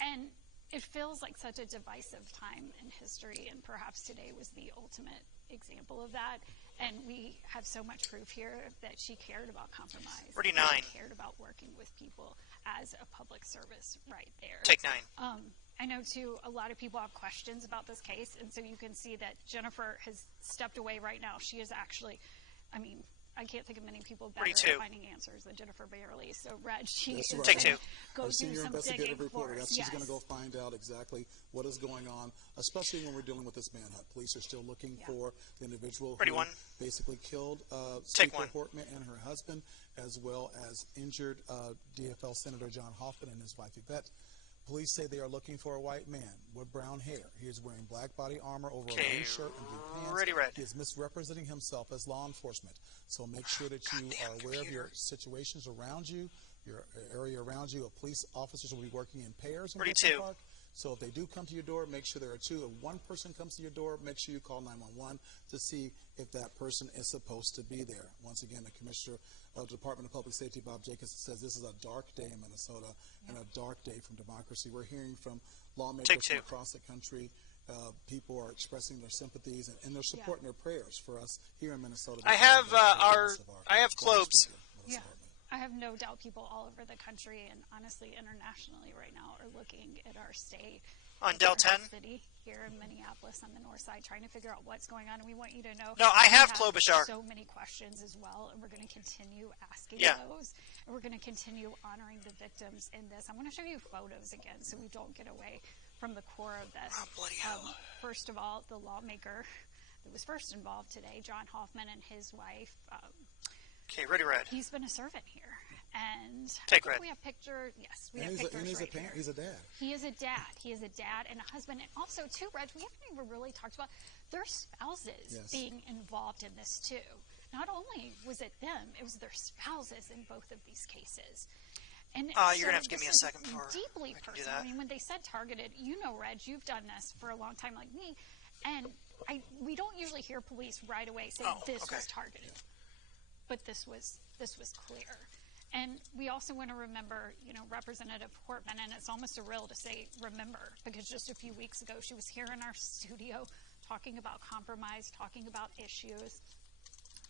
And it feels like such a divisive time in history, and perhaps today was the ultimate example of that. And we have so much proof here that she cared about compromise. 49. She cared about working with people as a public service right there. Take 9. I know, too, a lot of people have questions about this case, and so you can see that Jennifer has stepped away right now. She is actually, I can't think of many people better 42. at finding answers than Jennifer Bailey. So, Reg, she That's is right. Take 2. go Our do senior some investigative digging reporter. for us. She's going to go find out exactly what is going on, especially when we're dealing with this manhunt. Police are still looking for the individual 31. who basically killed Take Speaker 1. Hortman and her husband, as well as injured DFL Senator John Hoffman and his wife Yvette. Police say they are looking for a white man with brown hair. He is wearing black body armor over a blue shirt and blue pants. Ready, red. He is misrepresenting himself as law enforcement. So make sure that you are aware of your situations around you, your area around you. Police officers will be working in pairs in 32. Brooklyn Park. So if they do come to your door, make sure there are 2. If one person comes to your door, make sure you call 911 to see if that person is supposed to be there. Once again, the Commissioner of the Department of Public Safety, Bob Jacobs, says this is a dark day in Minnesota and a dark day from democracy. We're hearing from lawmakers from across the country. People are expressing their sympathies and their support and their prayers for us here in Minnesota. I have Clobes. Yeah. I have no doubt people all over the country and honestly internationally right now are looking at our state. On Del 10? City here in Minneapolis on the north side, trying to figure out what's going on, and we want you to know. No, I have we Klobuchar. So many questions as well, and we're going to continue asking those, and we're going to continue honoring the victims in this. I'm going to show you photos again, so we don't get away from the core of this. Oh, bloody hell. First of all, the lawmaker that was first involved today, John Hoffman and his wife. Okay, ready, red. He's been a servant here. And Take red. We have picture. Yes, we and have pictures he's right a parent. here. He's a dad. He is a dad. He is a dad and a husband. And also, too, Reg, we haven't even really talked about their spouses being involved in this, too. Not only was it them, it was their spouses in both of these cases. And you're going to have to give me a second before deeply I can do personal. that. I mean, when they said targeted, you know, Reg, you've done this for a long time like me. And we don't usually hear police right away say this was targeted. But this was clear. And we also want to remember, Representative Hortman, and it's almost surreal to say remember, because just a few weeks ago she was here in our studio talking about compromise, talking about issues,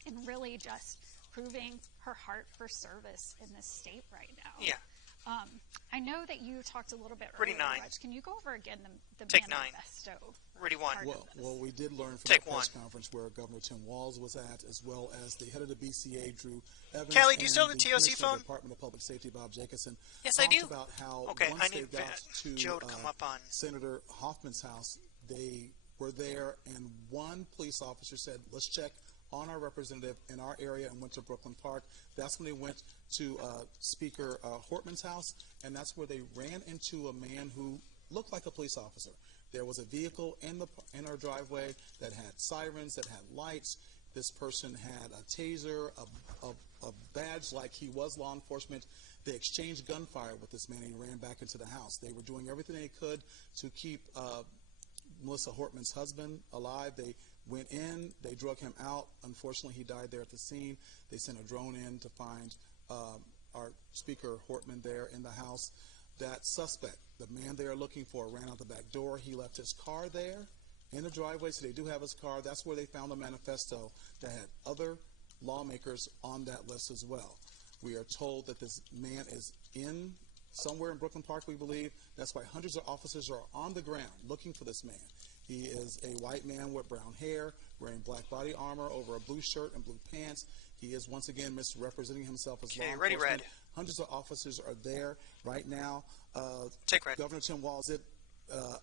and really just proving her heart for service in this state right now. Yeah. I know that you talked a little bit Ready earlier. 9. Reg. Can you go over again the Take 9. manifesto? Ready 1. Well, we did learn from Take the press 1. conference where Governor Tim Walz was at, as well as the head of the BCA, Drew Evans. Kelly, do you still have and the TOC Commissioner of phone? the Department of Public Safety, Bob Jacobson. Yes, I talked do. About how Okay, once I they need got to Joe to come up on. Senator Hoffman's house, they were there, and one police officer said, "Let's check on our representative in our area," and went to Brooklyn Park. That's when they went to Speaker Hortman's house, and that's where they ran into a man who looked like a police officer. There was a vehicle in our driveway that had sirens, that had lights. This person had a taser, a badge like he was law enforcement. They exchanged gunfire with this man, and he ran back into the house. They were doing everything they could to keep Melissa Hortman's husband alive. They went in, they drug him out. Unfortunately, he died there at the scene. They sent a drone in to find our Speaker Hortman there in the house. That suspect, the man they are looking for, ran out the back door. He left his car there in the driveway, so they do have his car. That's where they found the manifesto that had other lawmakers on that list as well. We are told that this man is somewhere in Brooklyn Park, we believe. That's why hundreds of officers are on the ground looking for this man. He is a white man with brown hair, wearing black body armor over a blue shirt and blue pants. He is once again misrepresenting himself as law ready, enforcement. Red. Hundreds of officers are there right now. Take Red. Governor Tim Walz did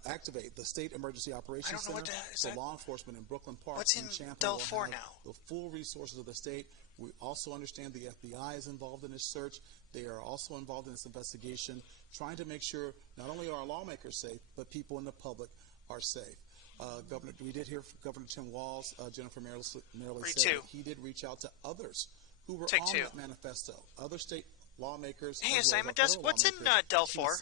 activate the State Emergency Operations Center for law enforcement in Brooklyn Park. What's in Champlin Del will 4 have now? The full resources of the state. We also understand the FBI is involved in this search. They are also involved in this investigation, trying to make sure not only are our lawmakers safe, but people in the public are safe. Governor, we did hear from Governor Tim Walz. Jennifer Merrily said that he did reach out to others who were on that manifesto, other state lawmakers. Hey, assignment desk, what's in Del 4?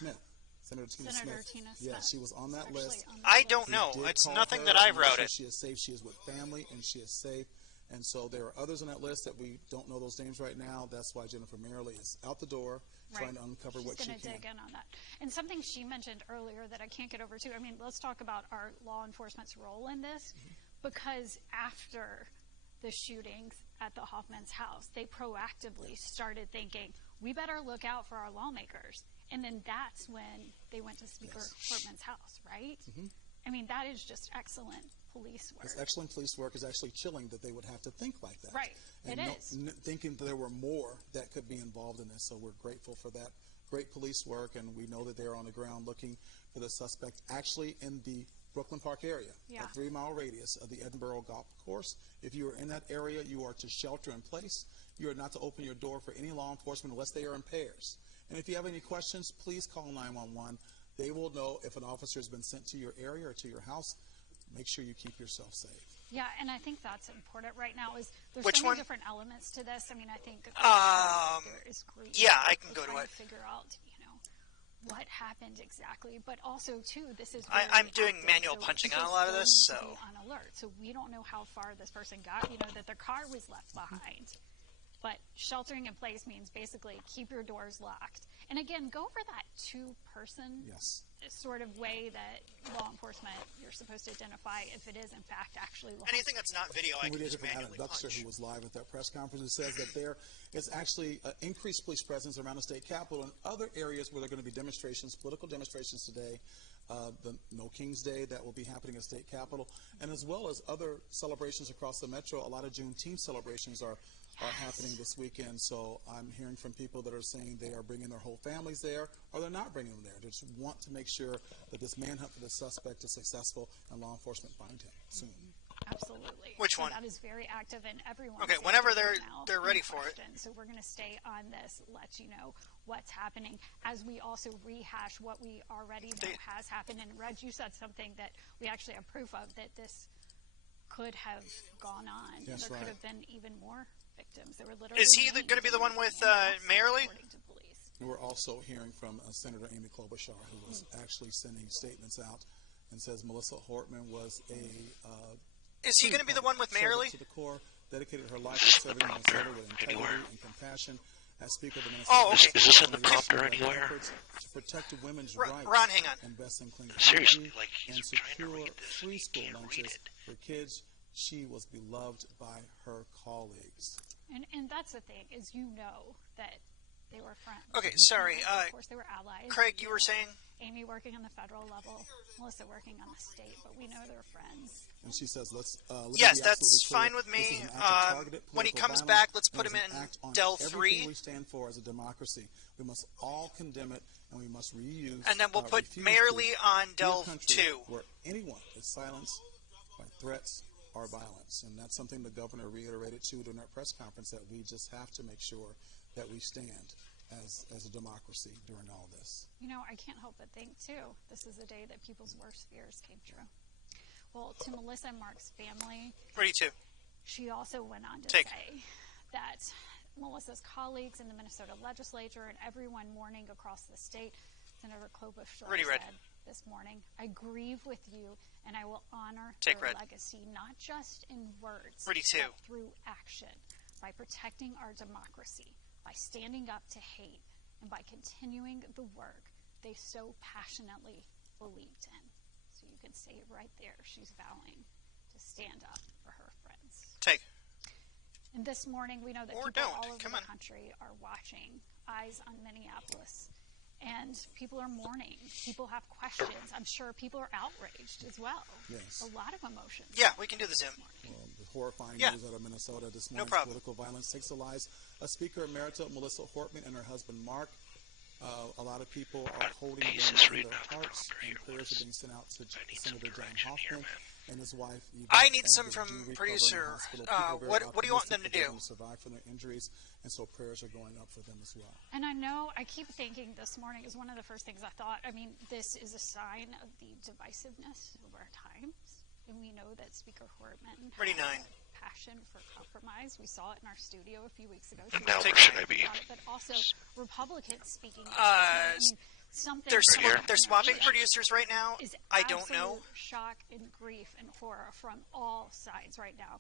Senator Tina Senator Smith. Tina Yeah, Smith. she was on that list. I don't know. It's nothing that I've wrote it. She is safe. She is with family, and she is safe. And so there are others on that list that we don't know those names right now. That's why Jennifer Merrily is out the door trying to uncover what she can. She's going to dig in on that. And something she mentioned earlier that I can't get over too. I mean, let's talk about our law enforcement's role in this, because after the shootings at the Hoffman's house, they proactively started thinking, we better look out for our lawmakers. And then that's when they went to Speaker Hortman's house, right? I mean, that is just excellent police work. It's excellent police work. Is actually chilling that they would have to think like that. Right, and it is. Thinking that there were more that could be involved in this. So we're grateful for that great police work, and we know that they're on the ground looking for the suspect actually in the Brooklyn Park area, a 3-mile radius of the Edinburgh Golf Course. If you are in that area, you are to shelter in place. You are not to open your door for any law enforcement unless they are in pairs. And if you have any questions, please call 911. They will know if an officer has been sent to your area or to your house. Make sure you keep yourself safe. Yeah, and I think that's important right now. Is there's Which so many one? different elements to this. I mean, I think there is grief. Yeah, I can go to trying it. to figure out, what happened exactly, but also too, this is. I'm doing active, manual so punching we on a just lot of still this, need to so. be on alert. So we don't know how far this person got. That their car was left behind. But sheltering in place means basically keep your doors locked. And again, go for that two-person sort of way that law enforcement, you're supposed to identify if it is in fact actually law Anything that's not video, I we can did just hear from manually Adam Duxter, punch. who was live at that press conference, who says that there is actually increased police presence around the state capitol and other areas where there are going to be demonstrations, political demonstrations today. The No King's Day that will be happening at State Capitol, and as well as other celebrations across the metro. A lot of Juneteenth celebrations are happening this weekend. So I'm hearing from people that are saying they are bringing their whole families there, or they're not bringing them there. They just want to make sure that this manhunt for the suspect is successful and law enforcement find him soon. Absolutely. Which So one? That is very active, and everyone. Okay, whenever they're ready for it. So we're going to stay on this, let you know what's happening as we also rehash what we already know has happened. And Reg, you said something that we actually have proof of, that this could have gone on. That's there right. could have been even more victims. There were literally. Is he going to be the one with Merrily? And we're also hearing from Senator Amy Klobuchar, who was actually sending statements out and says Melissa Hortman was a Is he going to be the one with Merrily? To the core, dedicated her life to serving Minnesota with integrity and compassion. as Speaker of the Minnesota Oh, okay. Is this in the prompter anywhere? efforts to protect women's rights, Ron, hang on. invest in clean Seriously, energy, like, and he's trying to secure read this and free he school can't read lunches it. for kids. She was beloved by her colleagues. And that's the thing, is that they were friends. Okay, sorry. Of course, they were allies. Craig, you were saying? Amy working on the federal level, Melissa working on the state, but we know they're friends. And she says, let's Yes, be that's absolutely clear. fine with me. This is an act of targeted When he political comes violence, back, let's put and him it's an in act on Dell everything 3. we stand for as a democracy. We must all condemn it, and we must reuse. And then we'll put refuse Mayor to Lee on be a Dell country 2. Where anyone is silenced by threats or violence. And that's something the governor reiterated too during that press conference, that we just have to make sure that we stand as a democracy during all this. I can't help but think, too, this is a day that people's worst fears came true. Well, to Melissa and Mark's family, 32. she also went on to Take. say that Melissa's colleagues in the Minnesota legislature and everyone mourning across the state, Senator Klobuchar Ready, Red. said this morning, I grieve with you and I will honor Take, their Red. legacy, not just in words, Ready, two. but through action, by protecting our democracy, by standing up to hate, and by continuing the work they so passionately believed in. So you can see right there, she's vowing to stand up for her friends. Take. And this morning, we know that Or people don't. all over Come the on. country are watching, eyes on Minneapolis. And people are mourning. People have questions. I'm sure people are outraged as well. Yes. A lot of emotions. Yeah, we can do the Zoom. The horrifying Yeah. news out of Minnesota this No morning. problem. Political violence takes the lives of Speaker Emerita Melissa Hortman and her husband Mark. A lot of people are holding them Jesus in reading their off the hearts, prompter and here prayers was- are being sent out to I need Senator some John direction here, Hoffman man. and his wife. Yvette, I need as some they from do recover in the producer. hospital. People are very What do you want them to optimistic that do? they will survive from their injuries, and so prayers are going up for them as well. And I know, I keep thinking this morning is one of the first things I thought. I mean, this is a sign of the divisiveness of our times. And we know that Speaker Hortman Ready, has 9. a passion for compromise. We saw it in our studio a few weeks ago. She Now was where very should I be? about it, but also Republicans speaking. I mean, something They're, Right here? they're swapping producers right now. is I don't know. absolute shock and grief and horror from all sides right now.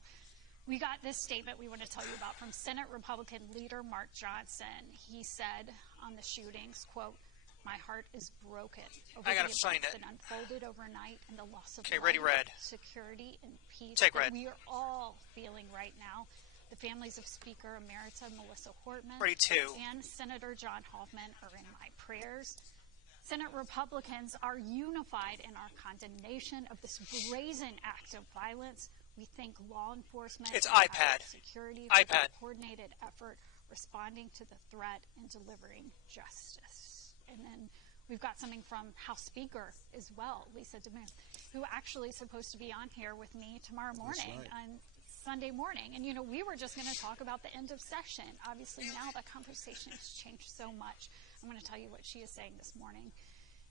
We got this statement we want to tell you about from Senate Republican leader Mark Johnson. He said on the shootings, quote, "My heart is broken over I gotta the find events it. that unfolded overnight and the loss of Okay, ready, life, red. security, and peace Take that red. we are all feeling right now. The families of Speaker Emerita Melissa Hortman Ready, 2. and Senator John Hoffman are in my prayers. Senate Republicans are unified in our condemnation of this brazen act of violence. We thank law enforcement It's and iPad. security for iPad. their coordinated effort responding to the threat and delivering justice." And then we've got something from House Speaker as well, Lisa DeMuth, who actually is supposed to be on here with me tomorrow morning right. on Sunday morning. And, we were just going to talk about the end of session. Obviously, now the conversation has changed so much. I'm going to tell you what she is saying this morning.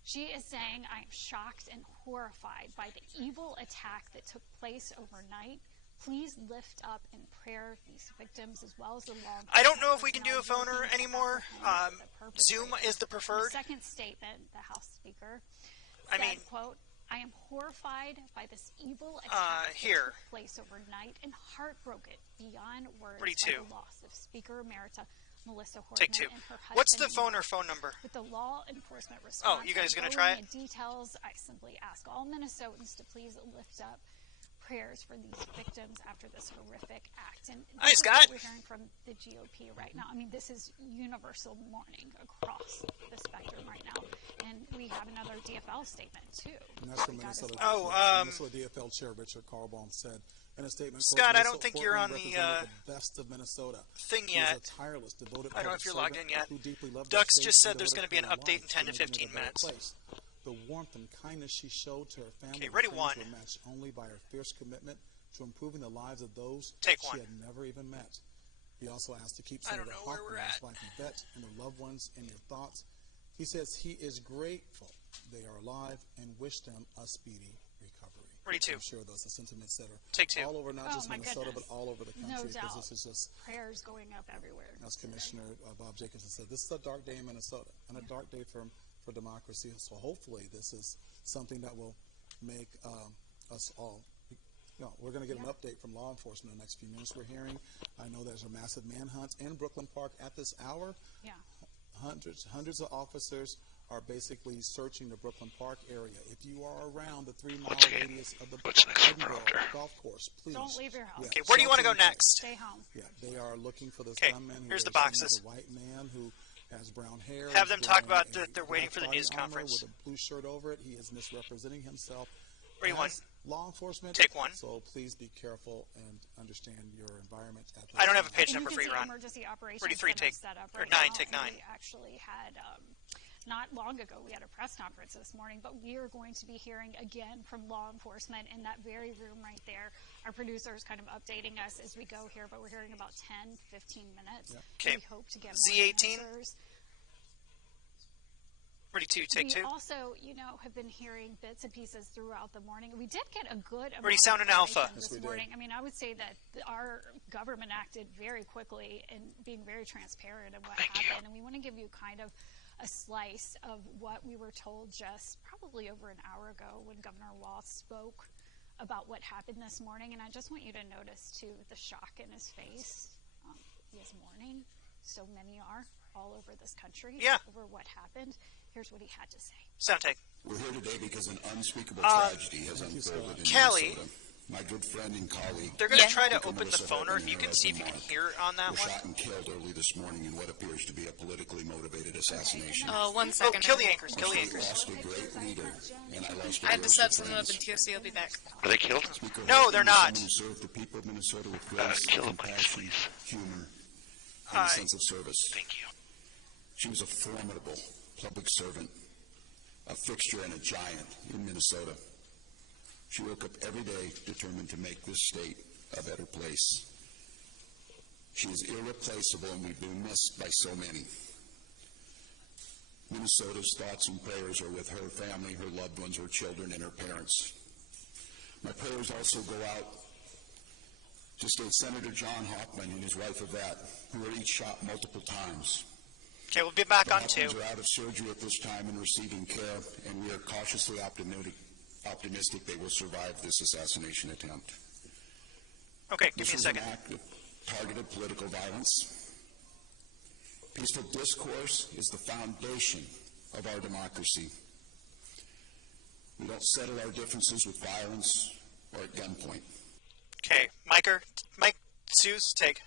She is saying, "I am shocked and horrified by the evil attack that took place overnight. Please lift up in prayer these victims as well as the law enforcement I don't know if we can do a personnel phoner working to anymore. apprehend the perpetrators." Zoom is the In preferred. the second statement, the House Speaker I said, mean- quote, "I am horrified by this evil attack here. that took place overnight and heartbroken beyond words Ready, by 2. the loss of Speaker Emerita Melissa Hortman Take 2. and her husband. What's the phone or Mark. phone number? With the law enforcement response. you guys gonna ongoing try it? and details, I simply ask all Minnesotans to please lift up prayers for these victims after this horrific act. And Hi, this is Scott. what we're hearing from the GOP right now. I mean, this is universal mourning across the spectrum right now. And we have another DFL statement, too. And that's from We got as Minnesota. well. Minnesota DFL Chair Richard Carlbaum said in a statement. Scott, quote, I don't "Melissa think you're Hortman on the, represented the best of Minnesota. thing She was yet. a tireless, devoted I don't know if public you're logged servant in yet. who deeply loved Dux our state just said and there's devoted going to be an her update life in 10 to making it a 15 better minutes. place. The warmth and kindness she showed to her family Okay, and ready, friends 1. were matched only by her fierce commitment to improving the lives of those Take she 1. had never even met. He also asked to keep I don't Senator know where we're Hoffman, his at. wife Yvette, and their loved ones in your thoughts. He says he is grateful they are alive and wish them a speedy recovery. Ready, 2. I'm sure those are sentiments that are Take 2. all over, not Oh, just my Minnesota, goodness. but all over the country. No Because doubt. this is just, Prayers going up everywhere. as Commissioner Bob Jacobson said, this is a dark day in Minnesota and a dark day for democracy. So hopefully this is something that will make us all No, we're going to get an update from law enforcement in the next few minutes. We're hearing, I know there's a massive manhunt in Brooklyn Park at this hour. Yeah. Hundreds of officers are basically searching the Brooklyn Park area. If you are around the 3-mile radius of the Edinburgh golf course, please don't leave your house. Okay, where do you want to go next? Stay home. Yeah, they are looking for this Okay, gunman who here's the is seen boxes. as a white man who has brown hair. Have them is talk wearing about that they're waiting for the black news body armor conference. with a blue shirt over it. He is misrepresenting himself. Where do you want? as law enforcement. Take one. So please be careful and understand your environment. At I don't have a time. page number for you, Ron. Emergency operations 33, take, set up or right 9, now, take and 9. We actually had, not long ago, we had a press conference this morning, but we are going to be hearing again from law enforcement in that very room right there. Our producer is kind of updating us as we go here, but we're hearing about 10, 15 minutes. Okay. We hope to get Z18. more answers. Ready to take we 2. also, have been hearing bits and pieces throughout the morning. We did get a good amount Ready, of sound, and alpha. information this morning. I mean, I would say that our government acted very quickly in being very transparent in what happened, and we want to give you kind of a slice of what we were told just probably over an hour ago when Governor Walz spoke about what happened this morning. And I just want you to notice, too, the shock in his face. He is mourning. So many are all over this country over what happened. Here's what he had to say. Sound take. We're here today because an unspeakable tragedy has unfolded in Kelly, Minnesota. My good friend and colleague. They're going to try to open the phone, or if you can see if you can hear on that were one. shot and killed early this morning in what appears to be a politically motivated assassination. Oh, 1 second. Oh, kill the anchors, kill the anchors. I lost a great leader, and I lost a I had to set worship someone up in friends. TOC. I'll be back. Are they killed? Speaker No, they're Hartman not. is someone who served the people of Minnesota with grace, kill them, compassion, please. humor, and a sense of service. Thank you. She was a formidable public servant, a fixture and a giant in Minnesota. She woke up every day determined to make this state a better place. She is irreplaceable, and we've been missed by so many. Minnesota's thoughts and prayers are with her family, her loved ones, her children, and her parents. My prayers also go out to State Senator John Hoffman and his wife Yvette, who were each shot multiple times. Okay, we'll be back The on 2. Hoffmans are out of surgery at this time and receiving care, and we are cautiously optimistic they will survive this assassination attempt. Okay, give This me a was second. an act of targeted political violence. Peaceful discourse is the foundation of our democracy. We don't settle our differences with violence or at gunpoint. Okay, Mike, Suze, take.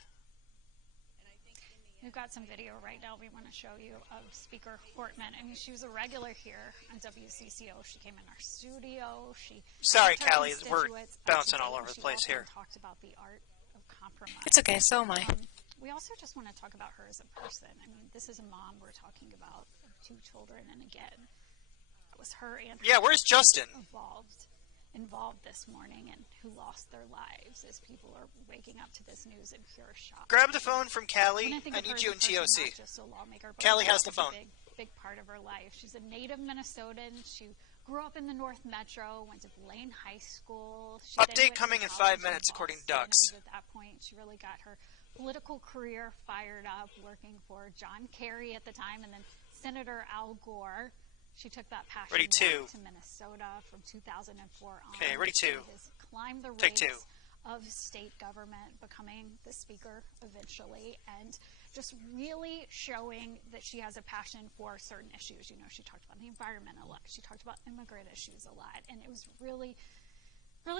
We've got some video right now we want to show you of Speaker Hortman. I mean, she was a regular here on WCCO. She came in our studio. Sorry, talked to Callie, we're constituents bouncing today. all over the She place also here. talked about the art of compromise. It's okay, so am I. We also just want to talk about her as a person. I mean, this is a mom we're talking about, 2 children, and again, it was her and her Yeah, where's Justin? involved this morning and who lost their lives as people are waking up to this news in pure shock. Grab the phone from Callie. When think I of need her you as in a person, TOC. not just a lawmaker, but Callie also has the as a phone. Big part of her life. She's a native Minnesotan. She grew up in the North Metro, went to Blaine High School. She then Update went to coming in college 5 minutes, according to Boston. Ducks. It was at that point she really got her political career fired up, working for John Kerry at the time, and then Senator Al Gore. She took that passion Ready, 2. back to Minnesota from 2004 on. Okay, ready, 2. She has climbed the Take ranks 2. of state government, becoming the speaker eventually, and just really showing that she has a passion for certain issues. You know, she talked about the environment a lot. She talked about immigrant issues a lot, and it was really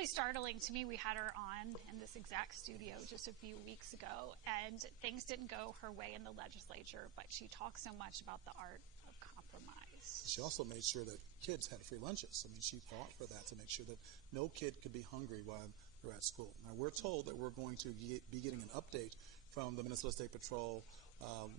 startling to me. We had her on in this exact studio just a few weeks ago, and things didn't go her way in the legislature, but she talked so much about the art of compromise. She also made sure that kids had free lunches. I mean, she fought for that to make sure that no kid could be hungry while they're at school. Now, we're told that we're going to be getting an update from the Minnesota State Patrol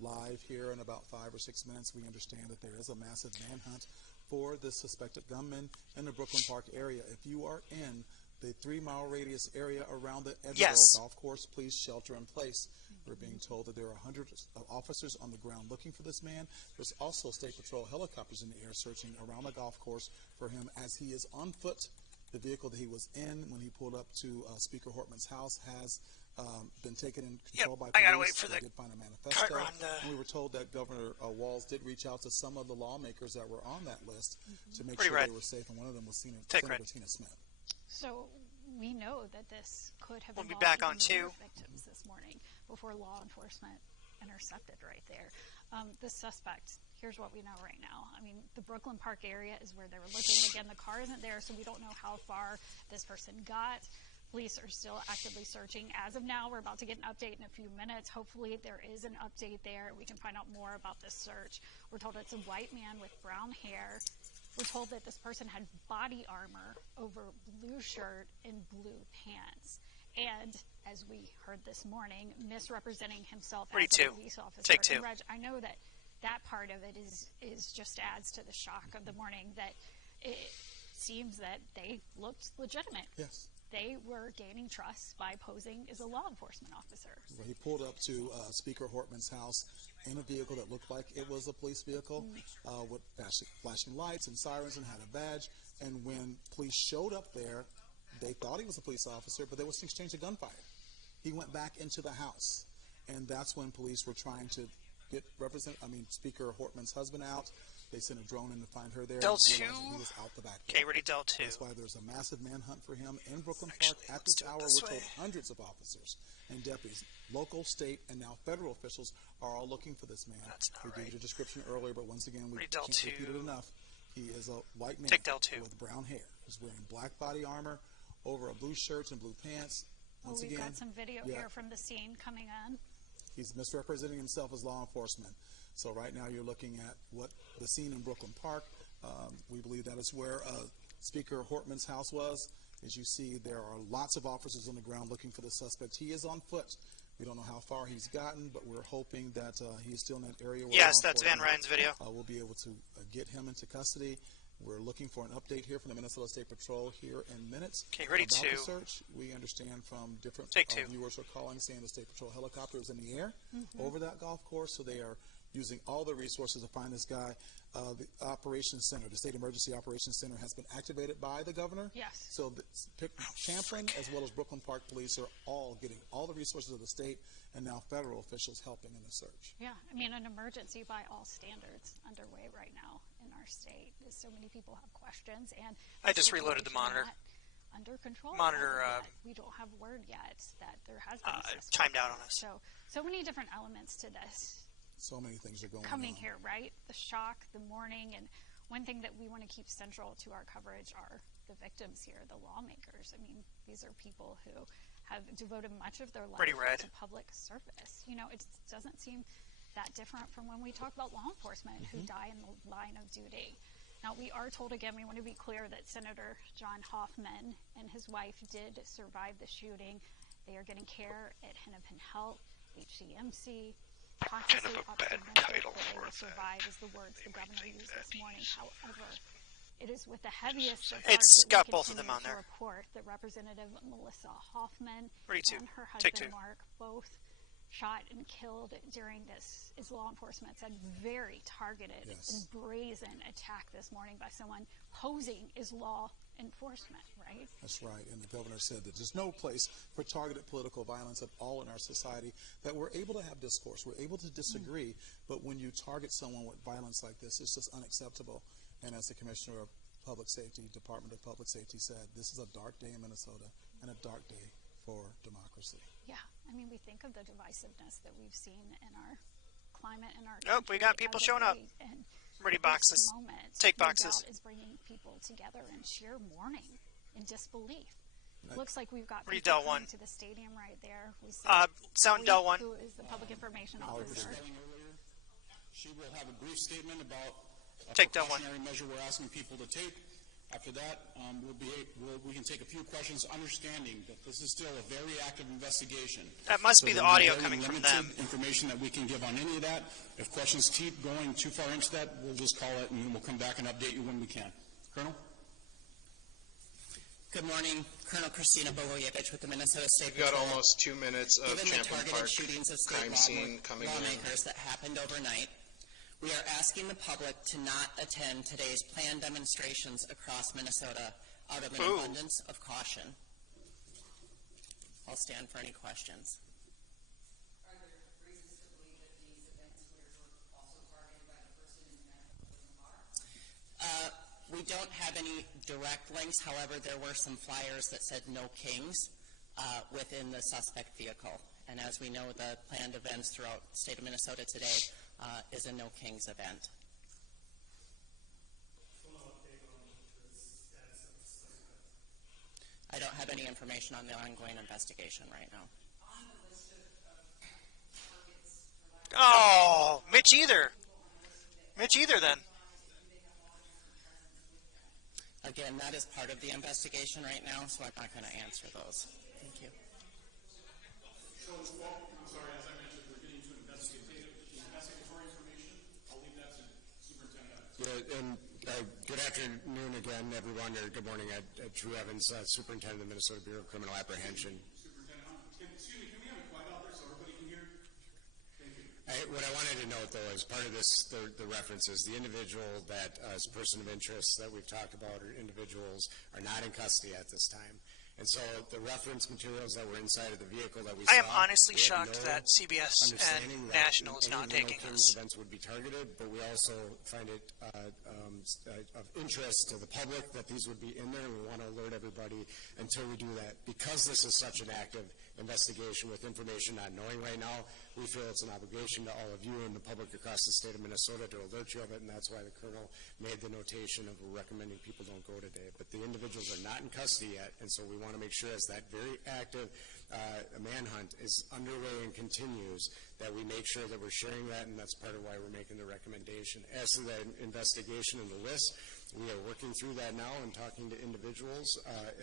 live here in about 5 or 6 minutes. We understand that there is a massive manhunt for this suspected gunman in the Brooklyn Park area. If you are in the 3-mile radius area around the Edinburgh golf course, please shelter in place. We're being told that there are hundreds of officers on the ground looking for this man. There's also State Patrol helicopters in the air searching around the golf course for him as he is on foot. The vehicle that he was in when he pulled up to Speaker Hortman's house has been taken in control by police. I gotta wait for they the did find a manifesto. cart on And we were told that Governor Walz did reach out to some of the lawmakers that were on that list to make Pretty sure red. they were safe, and one of them was Take Senator red. Tina Smith. So we know that this could have We'll be involved back on even more 2. victims this morning before law enforcement intercepted right there. The suspect, here's what we know right now. I mean, the Brooklyn Park area is where they were looking. Again, the car isn't there, so we don't know how far this person got. Police are still actively searching. As of now, we're about to get an update in a few minutes. Hopefully there is an update there. We can find out more about this search. We're told it's a white man with brown hair. We're told that this person had body armor over blue shirt and blue pants. And as we heard this morning, misrepresenting himself as a police officer. Take 2. And Reg, I know that part of it is just adds to the shock of the morning, that it seems that they looked legitimate. Yes. They were gaining trust by posing as a law enforcement officer. Well, he pulled up to Speaker Hortman's house in a vehicle that looked like it was a police vehicle with flashing lights and sirens, and had a badge. And when police showed up there, they thought he was a police officer, but there was an exchange of gunfire. He went back into the house, and that's when police were trying to get Speaker Hortman's husband out. They sent a drone in to find her there. Del 2. He was out the back door. Okay, ready, Del 2. That's why there's a massive manhunt for him in Brooklyn Park at this hour. We're told hundreds of officers and deputies, local, state, and now federal officials are all looking for this man. That's not We gave you the description earlier, but once again, we Ready, can't Del 2. repeat it enough. He is a white man Take Del 2. with brown hair. He's wearing black body armor over a blue shirt and blue pants. Once We've again, got some video here from the scene coming on. he's misrepresenting himself as law enforcement. So right now you're looking at what the scene in Brooklyn Park. We believe that is where Speaker Hortman's house was. As you see, there are lots of officers on the ground looking for the suspect. He is on foot. We don't know how far he's gotten, but we're hoping that he's still in that area. Where Yes, that's Van Ryan's video. We'll be able to get him into custody. We're looking for an update here from the Minnesota State Patrol here in minutes. Okay, ready, about 2. the search. We understand from different Take 2. viewers are calling, saying the State Patrol helicopter is in the air over that golf course, so they are using all the resources to find this guy. The Operations Center, the State Emergency Operations Center, has been activated by the governor. Yes. So Champlin as well as Brooklyn Park Police are all getting all the resources of the state and now federal officials helping in the search. Yeah, I mean, an emergency by all standards underway right now in our state. So many people have questions, and I just reloaded the monitor. Under control. Monitor. We don't have word yet that there has been chimed out on us. So many different elements to this. So many things are going coming on. here, right? The shock, the mourning, and one thing that we want to keep central to our coverage are the victims here, the lawmakers. I mean, these are people who have devoted much of their life to public service. You know, it doesn't seem that different from when we talk about law enforcement who die in the line of duty. Now, we are told, again, we want to be clear that Senator John Hoffman and his wife did survive the shooting. They are getting care at Hennepin Health, HCMC. Kind of a bad title for it. Survive is the words the governor used this morning. However, it is with the heaviest of It's hearts got that we both of them on continue to there. report that Representative Melissa Hoffman Ready, 2. and her Take husband 2. Mark both shot and killed during this, as law enforcement said, very targeted and brazen attack this morning by someone posing as law enforcement, right? That's right, and the governor said that there's no place for targeted political violence at all in our society, that we're able to have discourse, we're able to disagree, but when you target someone with violence like this, it's just unacceptable. And as the Commissioner of Public Safety, Department of Public Safety said, this is a dark day in Minnesota and a dark day for democracy. Yeah, I mean, we think of the divisiveness that we've seen in our climate and our Oh, we got people showing up. And ready, boxes. Moment, Take no boxes. doubt, is bringing people together in sheer mourning and disbelief. Right. Looks like we've got Read people Del 1. coming to the stadium right there. We see sound Ellie, Del 1. who is the public information officer. She will have a brief statement about a Take Del 1. precautionary measure we're asking people to take. After that, we can take a few questions, understanding that this is still a very active investigation. That must be the there'll audio very coming from limited them. Information that we can give on any of that. If questions keep going too far into that, we'll just call it and we'll come back and update you when we can. Colonel? Good morning, Colonel Christina Bogoyevich with the Minnesota State We've got Patrol. almost 2 minutes of Given the Champlin targeted Park shootings of state crime scene coming in. lawmakers that happened overnight, we are asking the public to not attend today's planned demonstrations across Minnesota out of an abundance of caution. I'll stand for any questions. Are there reasons to believe that these events were also targeted by the person in the car? We We don't have any direct links. However, there were some flyers that said no kings within the suspect vehicle. And as we know, the planned events throughout the state of Minnesota today is a no kings event. I don't have any information on the ongoing investigation right now. Oh, Mitch either. Mitch either then. Again, that is part of the investigation right now, so I'm not going to answer those. Thank you. So, I'm sorry, as I mentioned, we're getting to investigatory information. I'll leave that to Superintendent. Yeah, and good afternoon again, everyone, or good morning. Drew Evans, Superintendent of the Minnesota Bureau of Criminal Apprehension. Excuse me, can we have it quiet out there so everybody can hear? Thank you. What I wanted to note, though, as part of this, the references, the individual that is a person of interest that we've talked about, or individuals, are not in custody at this time. And so the reference materials that were inside of the vehicle that we saw, I am honestly shocked that CBS and National is not taking this. Events would be targeted, but we also find it of interest to the public that these would be in there, and we want to alert everybody until we do that. Because this is such an active investigation with information not knowing right now, we feel it's an obligation to all of you and the public across the state of Minnesota to alert you of it, and that's why the Colonel made the notation of recommending people don't go today. But the individuals are not in custody yet, and so we want to make sure as that very active manhunt is underway and continues, that we make sure that we're sharing that, and that's part of why we're making the recommendation. As to the investigation and the list, we are working through that now and talking to individuals,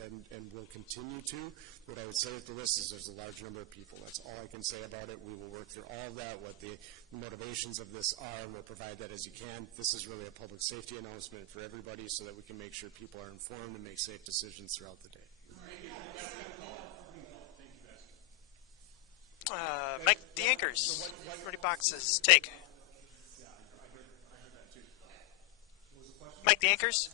and will continue to. What I would say with the list is there's a large number of people. That's all I can say about it. We will work through all of that, what the motivations of this are, and we'll provide that as you can. This is really a public safety announcement for everybody so that we can make sure people are informed and make safe decisions throughout the day. Mike the Anchors, 30 boxes, take. Mike the Anchors.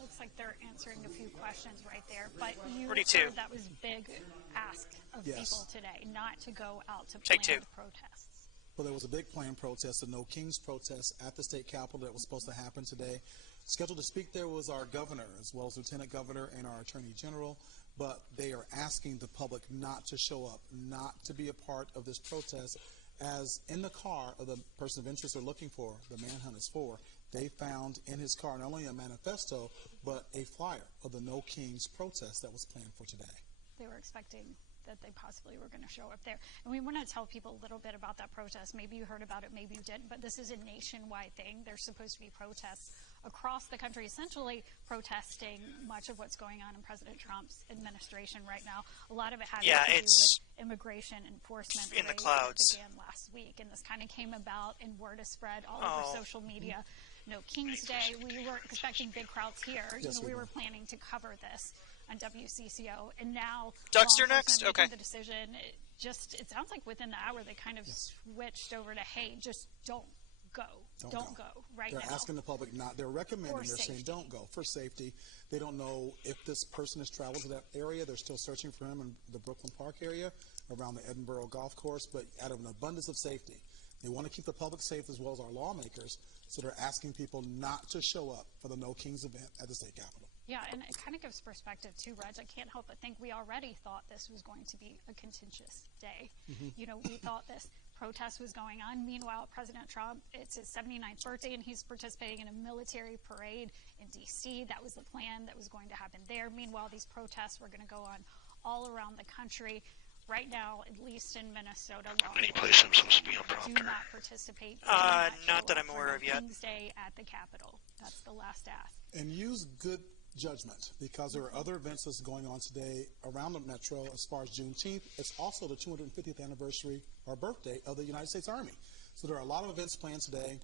Looks like they're answering a few questions right there, but you 42. heard that was big ask of Yes. people today, not to go out to Take planned two. protests. Well, there was a big planned protest, the No Kings protest at the state capitol that was supposed to happen today. Scheduled to speak there was our governor, as well as Lieutenant Governor and our Attorney General, but they are asking the public not to show up, not to be a part of this protest, as in the car of the person of interest they're looking for, the manhunt is for, they found in his car not only a manifesto, but a flyer of the No Kings protest that was planned for today. They were expecting that they possibly were going to show up there. And we want to tell people a little bit about that protest. Maybe you heard about it, maybe you didn't, but this is a nationwide thing. There's supposed to be protests across the country, essentially protesting much of what's going on in President Trump's administration right now. A lot of it has to do with immigration enforcement in the raids clouds. that began last week, and this kind of came about and word has spread all over social media. No King's Day. We were expecting big crowds here. Yes, we were planning to cover this on WCCO, and now Dougster next? making Okay. the decision. It sounds like within the hour they kind of switched over to, hey, just don't go. Don't go right they're now. They're asking the public not. They're recommending. For They're saying safety. don't go for safety. They don't know if this person has traveled to that area. They're still searching for him in the Brooklyn Park area, around the Edinburgh Golf Course. But out of an abundance of safety, they want to keep the public safe as well as our lawmakers. So they're asking people not to show up for the No Kings event at the state capitol. Yeah, and it kind of gives perspective too, Reg. I can't help but think we already thought this was going to be a contentious day. You know, we thought this protest was going on. Meanwhile, President Trump, it's his 79th birthday, and he's participating in a military parade in D.C. That was the plan that was going to happen there. Meanwhile, these protests were going to go on all around the country. Right now, at least in Minnesota, Any place I'm supposed to be on do prompter? not participate. Not that I'm aware of yet. King's Day at the Capitol. That's the last ask. And use good judgment, because there are other events that's going on today around the metro as far as Juneteenth. It's also the 250th anniversary or birthday of the United States Army. So there are a lot of events planned today.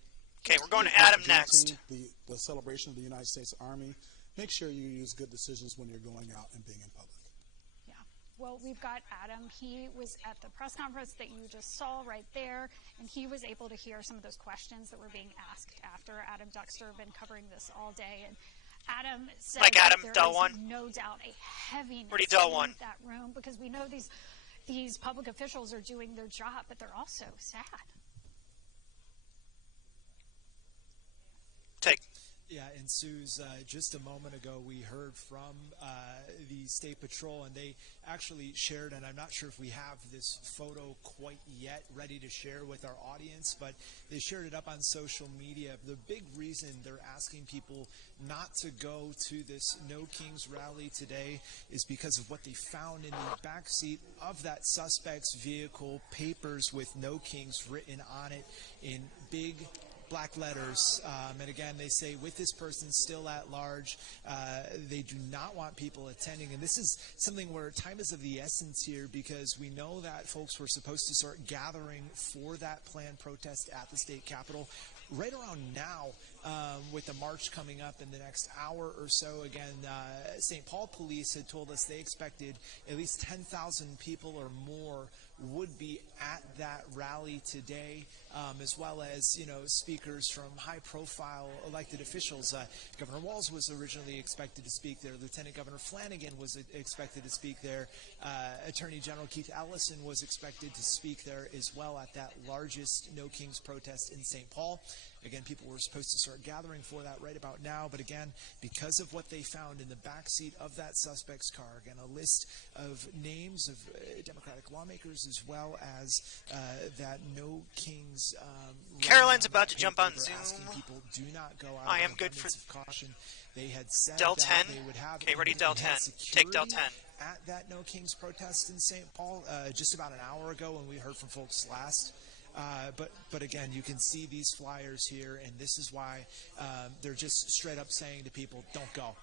Okay, we're going to Adam Juneteenth, next. The celebration of the United States Army. Make sure you use good decisions when you're going out and being in public. Yeah. Well, we've got Adam. He was at the press conference that you just saw right there, and he was able to hear some of those questions that were being asked after. Adam Duxter been covering this all day, and Adam said Like Adam, that dull there one. is no doubt a heaviness Pretty dull in one. that room, because we know these public officials are doing their job, but they're also sad. Suze, just a moment ago we heard from the State Patrol, and they actually shared, and I'm not sure if we have this photo quite yet ready to share with our audience, but they shared it up on social media. The big reason they're asking people not to go to this No Kings rally today is because of what they found in the backseat of that suspect's vehicle, papers with No Kings written on it in big black letters, and again, they say with this person still at large, they do not want people attending. And this is something where time is of the essence here, because we know that folks were supposed to start gathering for that planned protest at the state capitol right around now, with the march coming up in the next hour or so. Again, St. Paul police had told us they expected at least 10,000 people or more would be at that rally today, as well as, you know, speakers from high-profile elected officials. Governor Walz was originally expected to speak there. Lieutenant Governor Flanagan was expected to speak there. Attorney General Keith Ellison was expected to speak there as well at that largest No Kings protest in St. Paul. Again, people were supposed to start gathering for that right about now, but again, because of what they found in the backseat of that suspect's car, again, a list of names of Democratic lawmakers, as well as that No Kings. Caroline's about to jump on Zoom. People do not go out. I am good for caution. They had said Del that 10. They would have Okay, ready, Del 10. Take Del 10. At that No Kings protest in St. Paul, just about an hour ago when we heard from folks last. But again, you can see these flyers here, and this is why they're just straight up saying to people, don't go.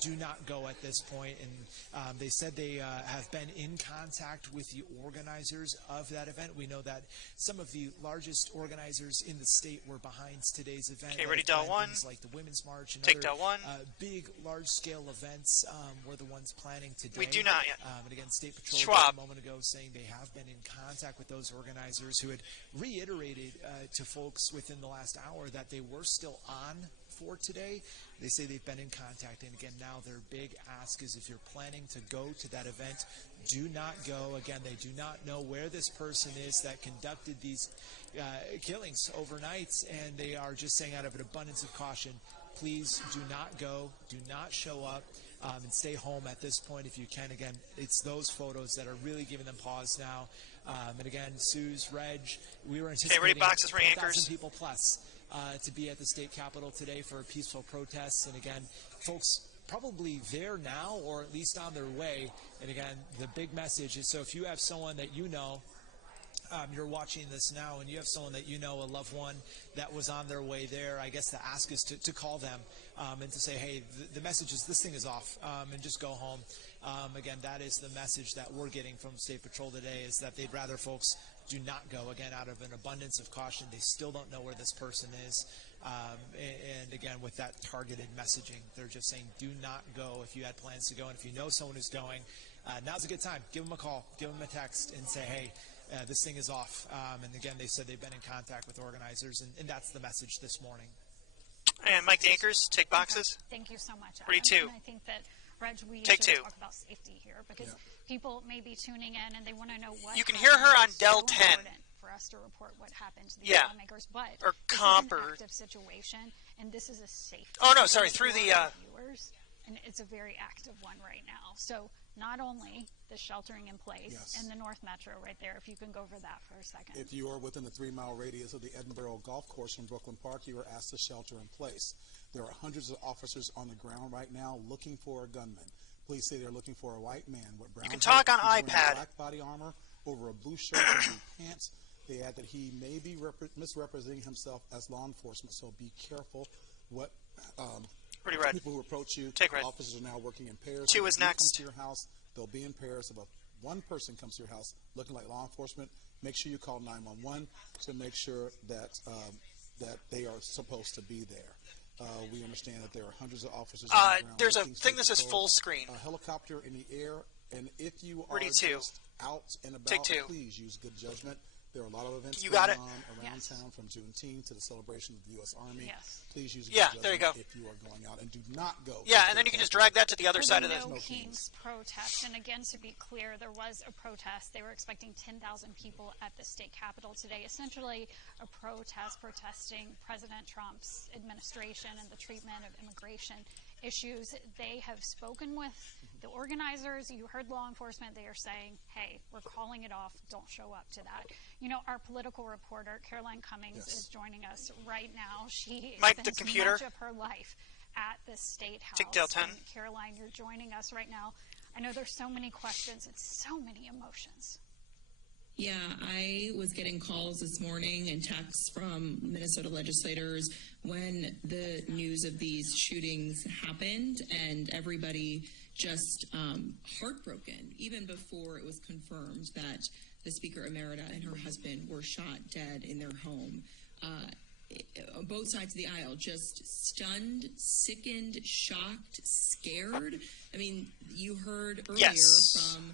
Do not go at this point. And they said they have been in contact with the organizers of that event. We know that some of the largest organizers in the state were behind today's event. Okay, ready, Del 1. Like the Women's March and Take other Del 1. big, large-scale events were the ones planning today. We do not yet. And again, State Patrol Schwab. a moment ago saying they have been in contact with those organizers who had reiterated to folks within the last hour that they were still on for today. They say they've been in contact, and again, now their big ask is if you're planning to go to that event, do not go. Again, they do not know where this person is that conducted these killings overnight, and they are just saying out of an abundance of caution, please do not go, do not show up, and stay home at this point if you can. Again, it's those photos that are really giving them pause now. And again, Suze, Reg, we were anticipating 4,000 people plus to be at the state capitol today for peaceful protests. And again, folks probably there now, or at least on their way. And again, the big message is, so if you have someone that you know, you're watching this now, and you have someone that you know, a loved one that was on their way there, I guess the ask is to call them and to say, hey, the message is this thing is off, and just go home. Again, that is the message that we're getting from State Patrol today, is that they'd rather folks do not go, again, out of an abundance of caution. They still don't know where this person is. And again, with that targeted messaging, they're just saying do not go if you had plans to go. And if you know someone who's going, now's a good time. Give them a call, give them a text, and say, hey, this thing is off. And again, they said they've been in contact with organizers, and that's the message this morning. And Mike Dankers, take boxes. Thank you so much, Adam. Ready, 2. And I think that, Reg, we Take should 2. talk about safety here, because people may be tuning in and they want to know what. You can hear her on Del 10. For us to report what happened to these lawmakers, but or this comp is an or active situation, and this is a safe. Oh no, sorry, through the viewers, and it's a very active one right now. So not only the sheltering in place in the North Metro right there, if you can go over that for a second. If you are within the 3-mile radius of the Edinburgh Golf Course from Brooklyn Park, you are asked to shelter in place. There are hundreds of officers on the ground right now looking for a gunman. Police say they're looking for a white man with brown. You can talk on hair, iPad. Black body armor over a blue shirt and blue pants. They add that he may be misrepresenting himself as law enforcement, so be careful what people who approach you. Officers are now working in pairs. 2 is next. Come to your house, they'll be in pairs. If one person comes to your house looking like law enforcement, make sure you call 911 to make sure that that they are supposed to be there. We understand that there are hundreds of officers on the ground. There's a thing that says full screen. A helicopter in the air, and if you are Ready, 2. just out and about, please use good judgment. There are a lot of events You going got it? on around town, from Juneteenth to the celebration of the U.S. Army. Yes. Please use Yeah, good there you go. judgment if you are going out, and do not go. Yeah, to and then you the can just Capitol. drag that to the other side of the. No Kings protest, and again, to be clear, there was a protest. They were expecting 10,000 people at the state capitol today. Essentially, a protest protesting President Trump's administration and the treatment of immigration issues. They have spoken with the organizers. You heard law enforcement. They are saying, hey, we're calling it off. Don't show up to that. You know, our political reporter, Caroline Cummings, is joining us right now. She spends much of her life at the State House. Tickdale 10. And Caroline, you're joining us right now. I know there's so many questions and so many emotions. Yeah, I was getting calls this morning and texts from Minnesota legislators when the news of these shootings happened, and everybody just heartbroken, even before it was confirmed that the Speaker Emerita and her husband were shot dead in their home. On both sides of the aisle, just stunned, sickened, shocked, scared. I mean, you heard earlier from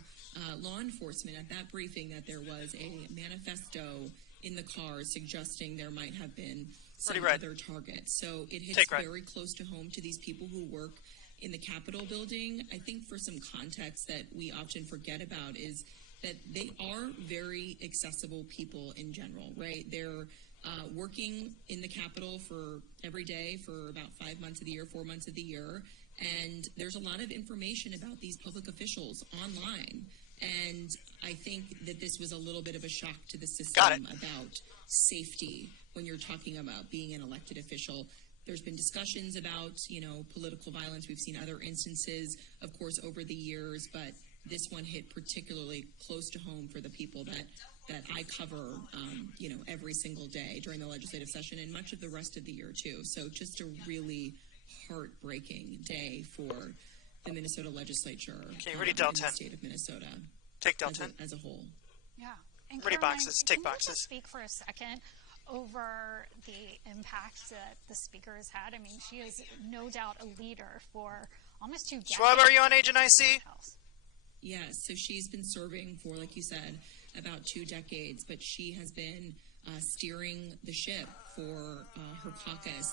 law enforcement at that briefing that there was a manifesto in the car suggesting there might have been some other targets. So it hits very close to home to these people who work in the Capitol building. I think for some context that we often forget about is that they are very accessible people in general, right? They're working in the Capitol for every day for about 5 months of the year, 4 months of the year. And there's a lot of information about these public officials online. And I think that this was a little bit of a shock to the system about safety when you're talking about being an elected official. There's been discussions about, you know, political violence. We've seen other instances, of course, over the years, but this one hit particularly close to home for the people that I cover, you know, every single day during the legislative session and much of the rest of the year, too. So just a really heartbreaking day for the Minnesota legislature Okay, ready, Del 10. in the state of Minnesota. Take Del 10. As a whole. Yeah. And Ready, Caroline, boxes. Take can you boxes. just speak for a second over the impact that the speaker has had? I mean, she is no doubt a leader for almost 2 decades. Schwab, are you on Agent IC? Yes, so she's been serving for, like you said, about 2 decades, but she has been steering the ship for her caucus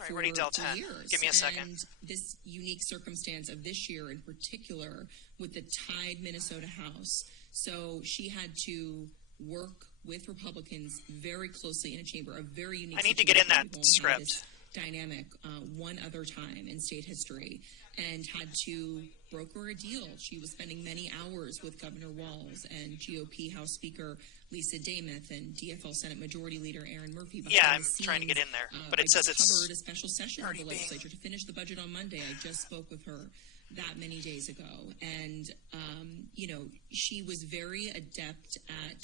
Right, ready, Del 10. years. Give me a second. And this unique circumstance of this year in particular with the tied Minnesota House. So she had to work with Republicans very closely in a chamber, a very unique I need to get in that situation. script. Dynamic one other time in state history, and had to broker a deal. She was spending many hours with Governor Walz and GOP House Speaker Lisa Damuth and DFL Senate Majority Leader Aaron Murphy. Yeah, I'm trying to get in there, but it says it's covered a special session of the legislature to finish the budget on Monday. I just spoke with her that many days ago, and you know, she was very adept at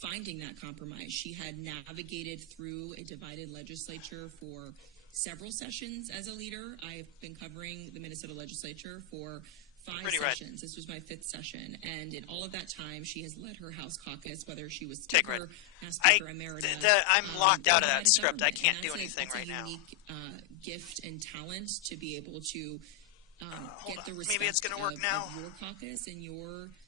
finding that compromise. She had navigated through a divided legislature for several sessions as a leader. I've been covering the Minnesota legislature for 5 sessions. This was my 5th session. And in all of that time, she has led her House caucus, whether she was Speaker, House Speaker Emerita. I'm locked out of that script. I can't do anything right now. That's a unique gift and talent to be able to get the respect Maybe it's going to work now. of your caucus and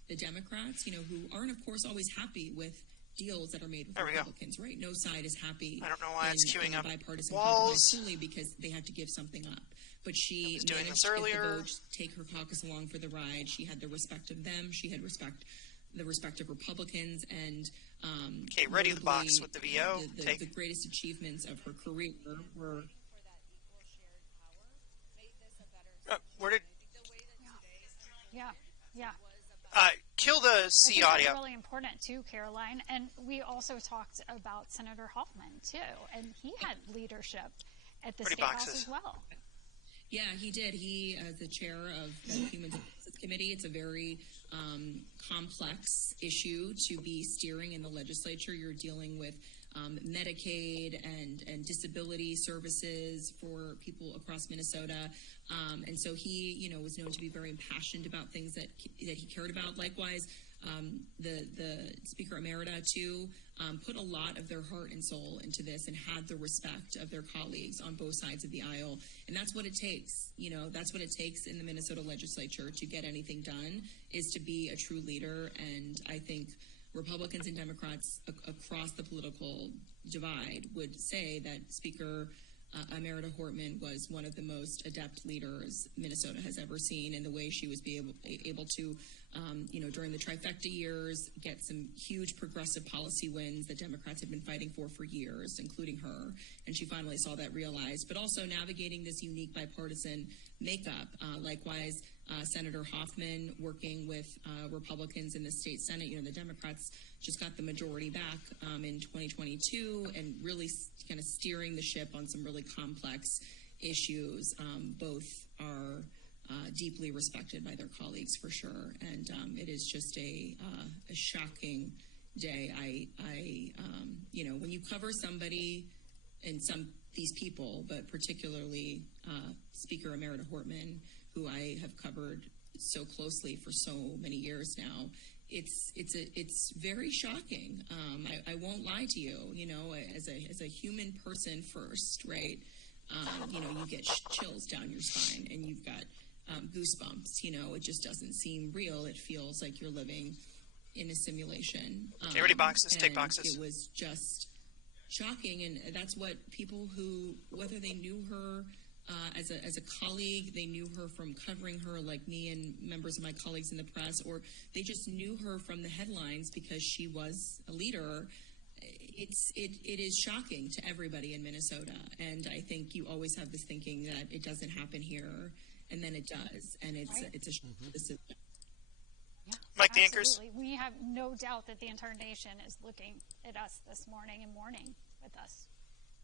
the Democrats, you know, who aren't, of course, always happy with deals that are made with Republicans, right? No side is happy. I don't know why it's queuing up bipartisan walls. Solely because they have to give something up. But she was doing managed this earlier. to get the votes, take her caucus along for the ride. She had the respect of them. She had the respect of Republicans, and okay, ready the box with the VO. The greatest achievements of her career were. Where did? Yeah. Kill the C audio. That's really important too, Caroline. And we also talked about Senator Hoffman too, and he had leadership at the State House as well. Yeah, he did. He, as the chair of the Human Services Committee, it's a very complex issue to be steering in the legislature. You're dealing with Medicaid and disability services for people across Minnesota. And so he, you know, was known to be very impassioned about things that he cared about. Likewise, the Speaker Emerita, too, put a lot of their heart and soul into this and had the respect of their colleagues on both sides of the aisle. And that's what it takes. You know, that's what it takes in the Minnesota legislature to get anything done, is to be a true leader. And I think Republicans and Democrats across the political divide would say that Speaker Emerita Hortman was one of the most adept leaders Minnesota has ever seen, and the way she was able to, during the trifecta years, get some huge progressive policy wins that Democrats have been fighting for years, including her. And she finally saw that realized, but also navigating this unique bipartisan makeup. Likewise, Senator Hoffman working with Republicans in the state Senate. The Democrats just got the majority back in 2022 and really kind of steering the ship on some really complex issues. Both are deeply respected by their colleagues for sure. And it is just a shocking day. When you cover somebody and these people, but particularly Speaker Emerita Hortman, who I have covered so closely for so many years now, it's very shocking. I won't lie to you. As a human person first, right? You get chills down your spine, and you've got goosebumps. It just doesn't seem real. It feels like you're living in a simulation. Get ready, boxes. Take boxes. It was just shocking, and that's what people who, whether they knew her as a colleague, they knew her from covering her like me and members of my colleagues in the press, or they just knew her from the headlines because she was a leader. It is shocking to everybody in Minnesota, and I think you always have this thinking that it doesn't happen here, and then it does, and it's a Mike, the anchors. We have no doubt that the entire nation is looking at us this morning and mourning with us.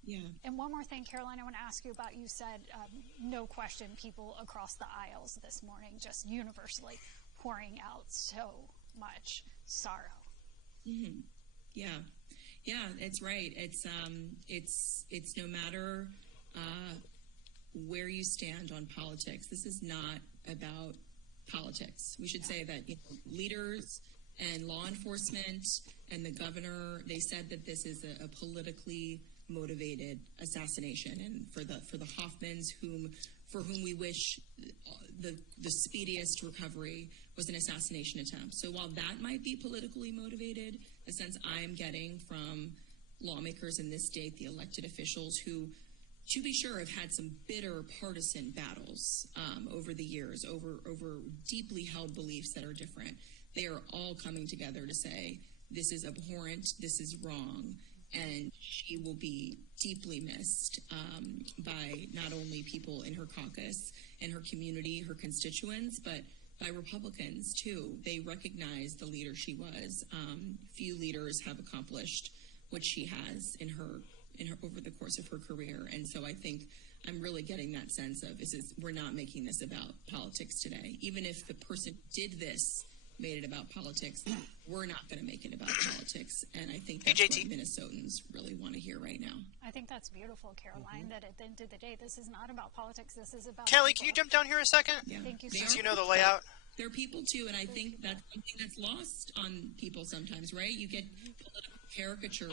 Yeah. And one more thing, Caroline, I want to ask you about. You said, no question, people across the aisles this morning just universally pouring out so much sorrow. Mm-hmm. Yeah. Yeah, it's right. It's no matter where you stand on politics. This is not about politics. We should say that leaders and law enforcement and the governor, they said that this is a politically motivated assassination, and for the Hoffmans, for whom we wish the speediest recovery, was an assassination attempt. So while that might be politically motivated, the sense I am getting from lawmakers in this state, the elected officials who, to be sure, have had some bitter partisan battles over the years, over deeply held beliefs that are different, they are all coming together to say, this is abhorrent, this is wrong, and she will be deeply missed by not only people in her caucus and her community, her constituents, but by Republicans too. They recognize the leader she was. Few leaders have accomplished what she has in her over the course of her career, and so I think I'm really getting that sense of we're not making this about politics today. Even if the person who did this made it about politics, we're not going to make it about politics, and I think that's what Minnesotans really want to hear right now. I think that's beautiful, Caroline, that at the end of the day, this is not about politics, this is about Kelly, people. can you jump down here a second? Yeah. Thank you. Since you know the layout. They're people too, and I think that's something that's lost on people sometimes, right? You get political caricatures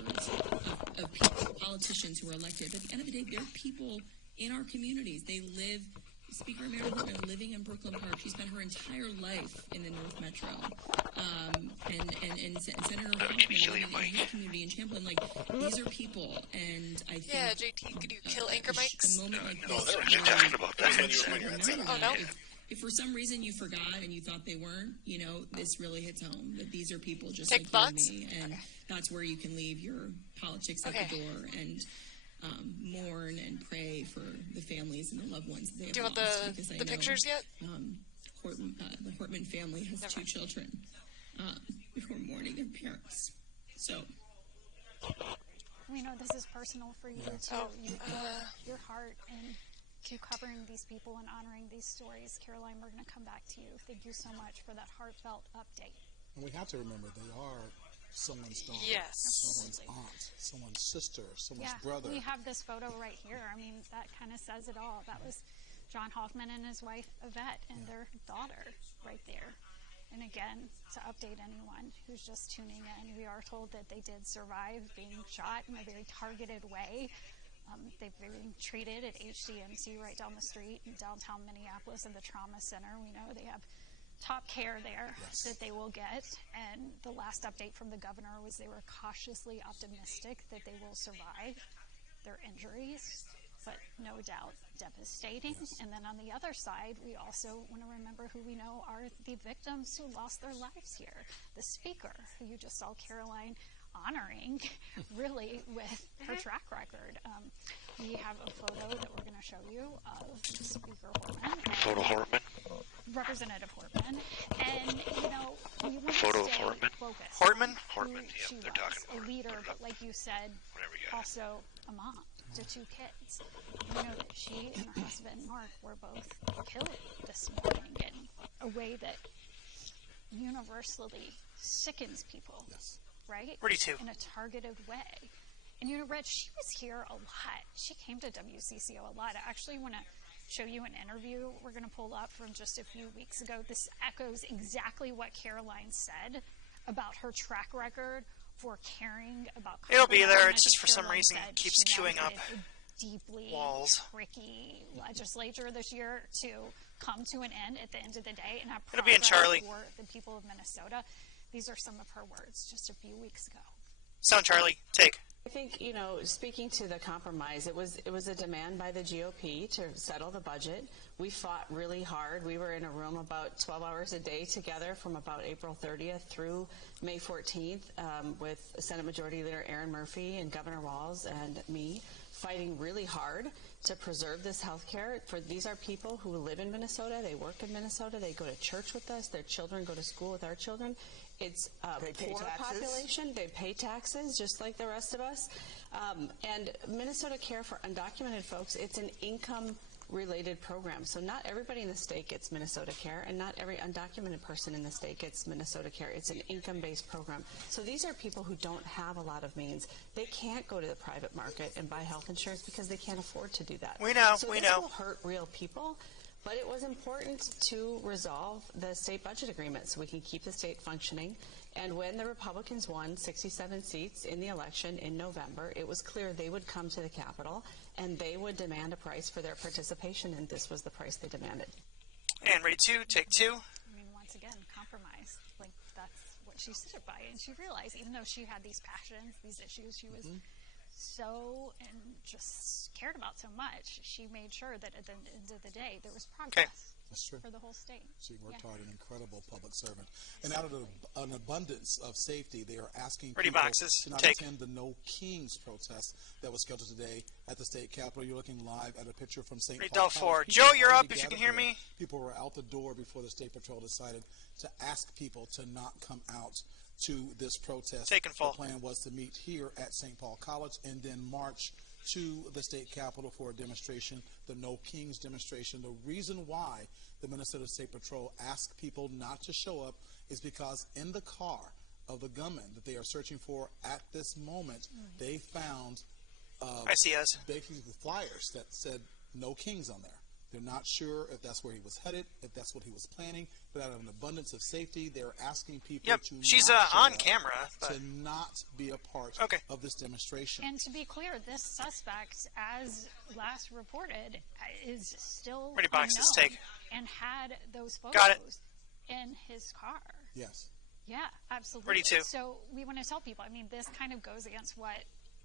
of people, politicians who are elected, but at the end of the day, they're people in our communities. They live. Speaker Emerita Hortman living in Brooklyn Park. She spent her entire life in the North Metro. And Senator Hoffman living in his community in Champlin. Like, these are people, and I think... Yeah, JT, could you kill anchor mics? A moment like No, this, they're actually talking about that. Oh, no? If for some reason you forgot and you thought they weren't, this really hits home. That these are people just Take like you thoughts? and me. And that's where you can leave your politics at the door and mourn and pray for the families and the loved ones that they have Do you want lost. Because I the know, pictures yet? The Hortman family has two children who are mourning their parents. So. We know this is personal for you, too. You put your heart into covering these people and honoring these stories. Caroline, we're going to come back to you. Thank you so much for that heartfelt update. And we have to remember they are someone's daughter, Yes. someone's aunt, someone's sister, someone's brother. We have this photo right here. I mean, that kind of says it all. That was John Hoffman and his wife, Yvette, and their daughter right there. And again, to update anyone who's just tuning in, we are told that they did survive being shot in a very targeted way. They've been treated at HDMC right down the street in downtown Minneapolis in the trauma center. We know they have top care there that they will get. And the last update from the governor was they were cautiously optimistic that they will survive their injuries, but no doubt devastating. And then on the other side, we also want to remember who we know are the victims who lost their lives here. The speaker, who you just saw Caroline honoring, really, with her track record. We have a photo that we're going to show you of Speaker Hortman. Photo Hortman? Representative Hortman. And, you know, we want Photo to of stay Hortman? focused. Hortman? Who Hortman, yeah, she they're was, talking about a leader, but like you said, also a mom to 2 kids. You know that she and her husband, Mark, were both killed this morning in a way that universally sickens people. Yes. Right? 42. In a targeted way. And you know, Reg, she was here a lot. She came to WCCO a lot. I actually want to show you an interview we're going to pull up from just a few weeks ago. This echoes exactly what Caroline said about her track record for caring about. It'll be there. And It's just for some Caroline reason said keeps she queuing up navigated a deeply walls. tricky legislature this year to come to an end at the end of the day and have It'll be in progress Charlie. for the people of Minnesota. These are some of her words just a few weeks ago. Sound Charlie, take. I think, you know, speaking to the compromise, it was a demand by the GOP to settle the budget. We fought really hard. We were in a room about 12 hours a day together from about April 30th through May 14th with Senate Majority Leader Aaron Murphy and Governor Walz and me fighting really hard to preserve this health care. These are people who live in Minnesota, they work in Minnesota, they go to church with us, their children go to school with our children. It's a poor population. They pay taxes just like the rest of us. And Minnesota Care for undocumented folks, it's an income-related program. So not everybody in the state gets Minnesota Care, and not every undocumented person in the state gets Minnesota Care. It's an income-based program. So these are people who don't have a lot of means. They can't go to the private market and buy health insurance because they can't afford to do that. We know, so we this know. will hurt real people. But it was important to resolve the state budget agreement so we can keep the state functioning. And when the Republicans won 67 seats in the election in November, it was clear they would come to the Capitol and they would demand a price for their participation, and this was the price they demanded. And ready two, take 2. I mean, once again, compromise. Like, that's what she stood by. And she realized, even though she had these passions, these issues, she was so and just cared about so much, she made sure that at the end of the day, there was progress That's true. for the whole state. She worked hard, an incredible public servant. And out of an abundance of safety, they are asking Ready people boxes. to not Take. attend the No Kings protest that was scheduled today at the state capitol. You're looking live at a picture from St. Ready Paul Del 4. College. Joe, People you're up already if you can gathered hear there. me. People were out the door before the State Patrol decided to ask people to not come out to this protest. Taken full. The plan was to meet here at St. Paul College and then march to the state capitol for a demonstration, the No Kings demonstration. The reason why the Minnesota State Patrol asked people not to show up is because in the car of the gunman that they are searching for at this moment, they found I see us. basically the flyers that said No Kings on there. They're not sure if that's where he was headed, if that's what he was planning, but out of an abundance of safety, they're asking people Yep, to she's not show on up, camera, but to not be a part of this demonstration. And to be clear, this suspect, as last reported, is still Ready boxes, unknown take. and had those photos Got it. in his car. Yes. Yeah, absolutely. Ready to. So we want to tell people, I mean, this kind of goes against what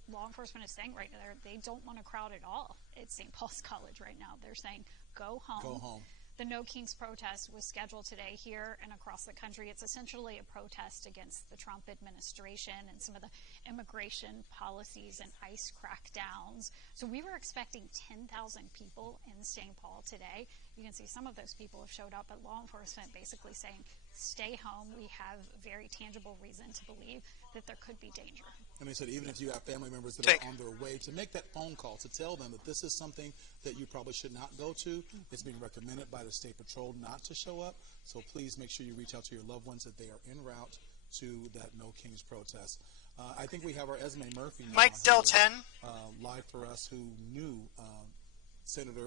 law enforcement is saying right now. They don't want to crowd at all at St. Paul's College right now. They're saying, go home. Go home. The No Kings protest was scheduled today here and across the country. It's essentially a protest against the Trump administration and some of the immigration policies and ICE crackdowns. So we were expecting 10,000 people in St. Paul today. You can see some of those people have showed up, but law enforcement basically saying, stay home. We have very tangible reason to believe that there could be danger. And they said even if you have family members that Take. are on their way, to make that phone call to tell them that this is something that you probably should not go to. It's being recommended by the State Patrol not to show up. So please make sure you reach out to your loved ones that they are en route to that No Kings protest. I think we have our Esme Murphy now Mike Del here, 10. live for us, who knew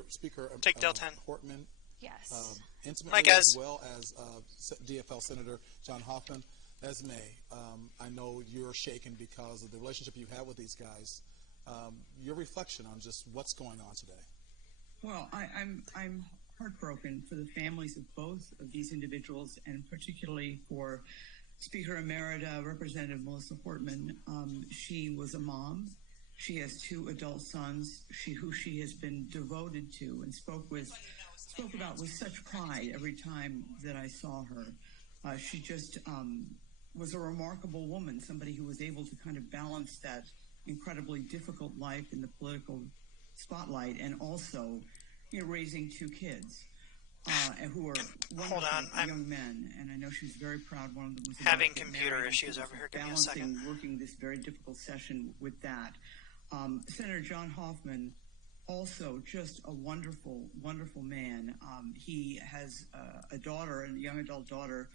Speaker Take Del 10. Hortman Yes. intimately, Mike as S. well as DFL Senator John Hoffman. Esme, I know you're shaken because of the relationship you have with these guys. Your reflection on just what's going on today. Well, I'm heartbroken for the families of both of these individuals, and particularly for Speaker Emerita Representative Melissa Hortman. She was a mom. She has 2 adult sons, who she has been devoted to and spoke about with such pride every time that I saw her. She just was a remarkable woman, somebody who was able to kind of balance that incredibly difficult life in the political spotlight, and also, raising 2 kids who are wonderful young men. And I know she's very proud. One of them was having computer issues over here. Give me a second. Working this very difficult session with that. Senator John Hoffman, also just a wonderful, wonderful man. He has a daughter, a young adult daughter,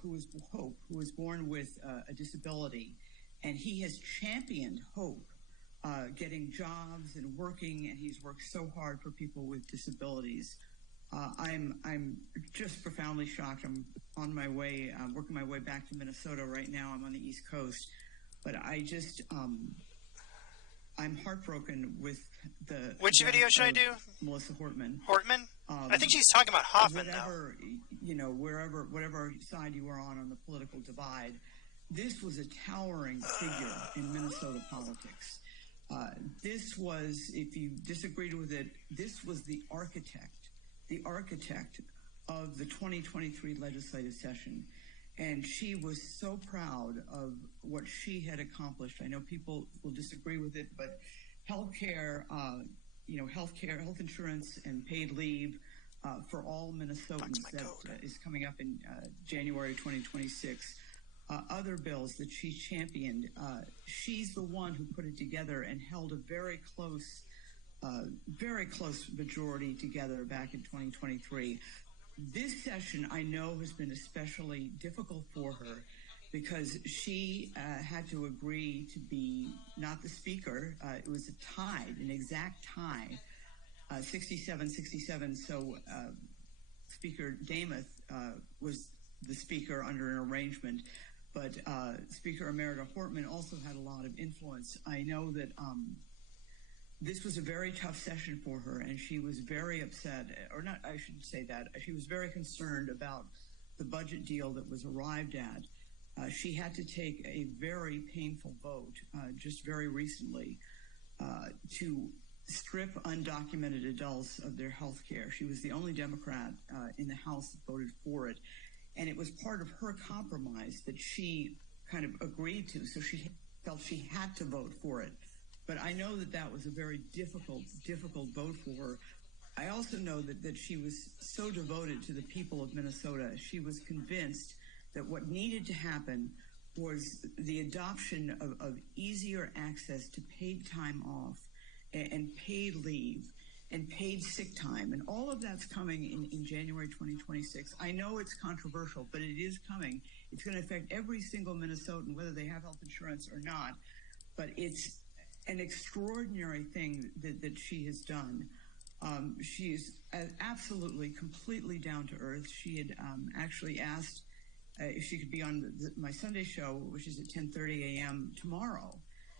who is Hope, who was born with a disability, and he has championed Hope getting jobs and working, and he's worked so hard for people with disabilities. I'm just profoundly shocked. I'm on my way, working my way back to Minnesota right now. I'm on the East Coast, but I just I'm heartbroken with the. Which video should I do? Melissa Hortman. Hortman? I think she's talking about Hoffman now. Whatever side you are on the political divide, this was a towering figure in Minnesota politics. This was, if you disagreed with it, this was the architect of the 2023 legislative session. And she was so proud of what she had accomplished. I know people will disagree with it, but healthcare, health insurance and paid leave for all Minnesotans that is coming up in January 2026. Other bills that she championed. She's the one who put it together and held a very close majority together back in 2023. This session, I know, has been especially difficult for her because she had to agree to be not the speaker. It was a tie, an exact tie, 67-67. So Speaker Demuth was the speaker under an arrangement, but Speaker Emerita Hortman also had a lot of influence. I know that this was a very tough session for her, and she was very upset, or not, I shouldn't say that. She was very concerned about the budget deal that was arrived at. She had to take a very painful vote just very recently to strip undocumented adults of their health care. She was the only Democrat in the House that voted for it, and it was part of her compromise that she kind of agreed to, so she felt she had to vote for it. But I know that that was a very difficult vote for her. I also know that she was so devoted to the people of Minnesota. She was convinced that what needed to happen was the adoption of easier access to paid time off and paid leave and paid sick time. And all of that's coming in January 2026. I know it's controversial, but it is coming. It's going to affect every single Minnesotan, whether they have health insurance or not. But it's an extraordinary thing that she has done. She's absolutely, completely down to earth. She had actually asked if she could be on my Sunday show, which is at 10:30 a.m. tomorrow.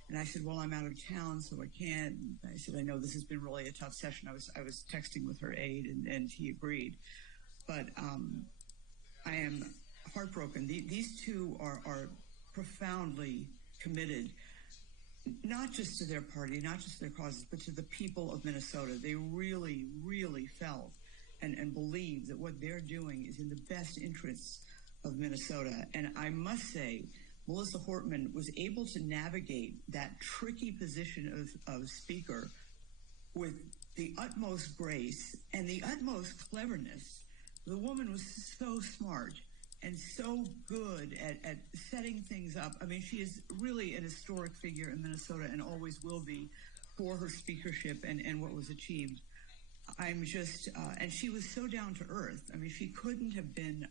And I said, well, I'm out of town, so I can't. I said, I know this has been really a tough session. I was texting with her aide, and he agreed. But I am heartbroken. These two are profoundly committed, not just to their party, not just to their causes, but to the people of Minnesota. They really, really felt and believe that what they're doing is in the best interests of Minnesota. And I must say, Melissa Hortman was able to navigate that tricky position of speaker with the utmost grace and the utmost cleverness. The woman was so smart and so good at setting things up. I mean, she is really an historic figure in Minnesota and always will be for her speakership and what was achieved. I'm just, and she was so down to earth. I mean, she couldn't have been,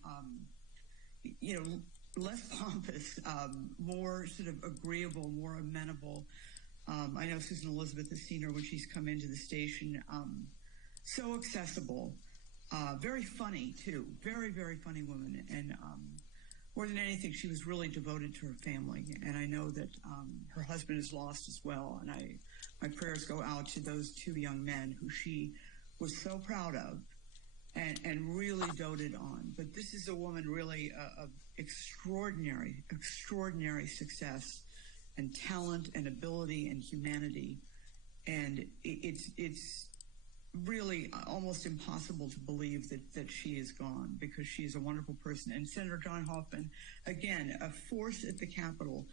less pompous, more sort of agreeable, more amenable. I know Susan Elizabeth has seen her when she's come into the station. So accessible. Very funny, too. Very, very funny woman. And more than anything, she was really devoted to her family. And I know that her husband is lost as well. And my prayers go out to those two young men who she was so proud of. and really doted on. But this is a woman really of extraordinary success and talent and ability and humanity. And it's really almost impossible to believe that she is gone, because she is a wonderful person. And Senator John Hoffman, again, a force at the Capitol.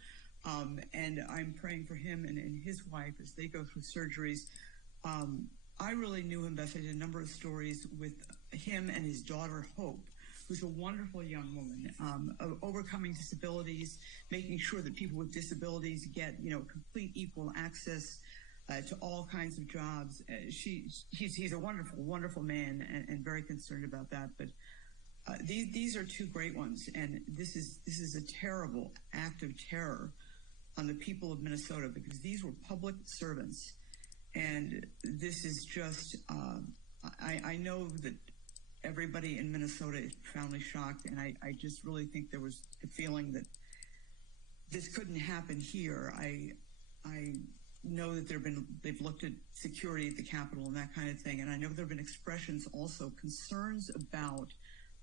And I'm praying for him and his wife as they go through surgeries. I really knew him best. I did a number of stories with him and his daughter, Hope, who's a wonderful young woman, overcoming disabilities, making sure that people with disabilities get, complete equal access to all kinds of jobs. He's a wonderful, wonderful man and very concerned about that. But these are two great ones, and this is a terrible act of terror on the people of Minnesota, because these were public servants. And this is just, I know that everybody in Minnesota is profoundly shocked, and I just really think there was a feeling that this couldn't happen here. I know that they've looked at security at the Capitol and that kind of thing, and I know there have been expressions also, concerns about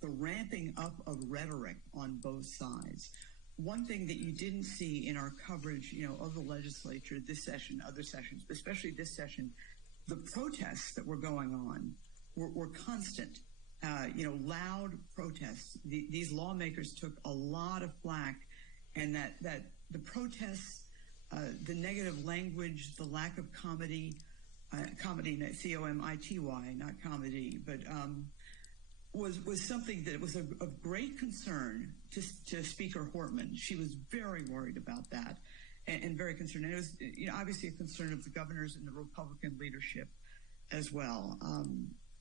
the ramping up of rhetoric on both sides. One thing that you didn't see in our coverage, of the legislature this session, other sessions, but especially this session, the protests that were going on were constant. Loud protests. These lawmakers took a lot of flack, and that the protests, the negative language, the lack of comedy, C-O-M-I-T-Y, not comedy, but was something that was of great concern to Speaker Hortman. She was very worried about that and very concerned. And it was, obviously a concern of the governors and the Republican leadership as well.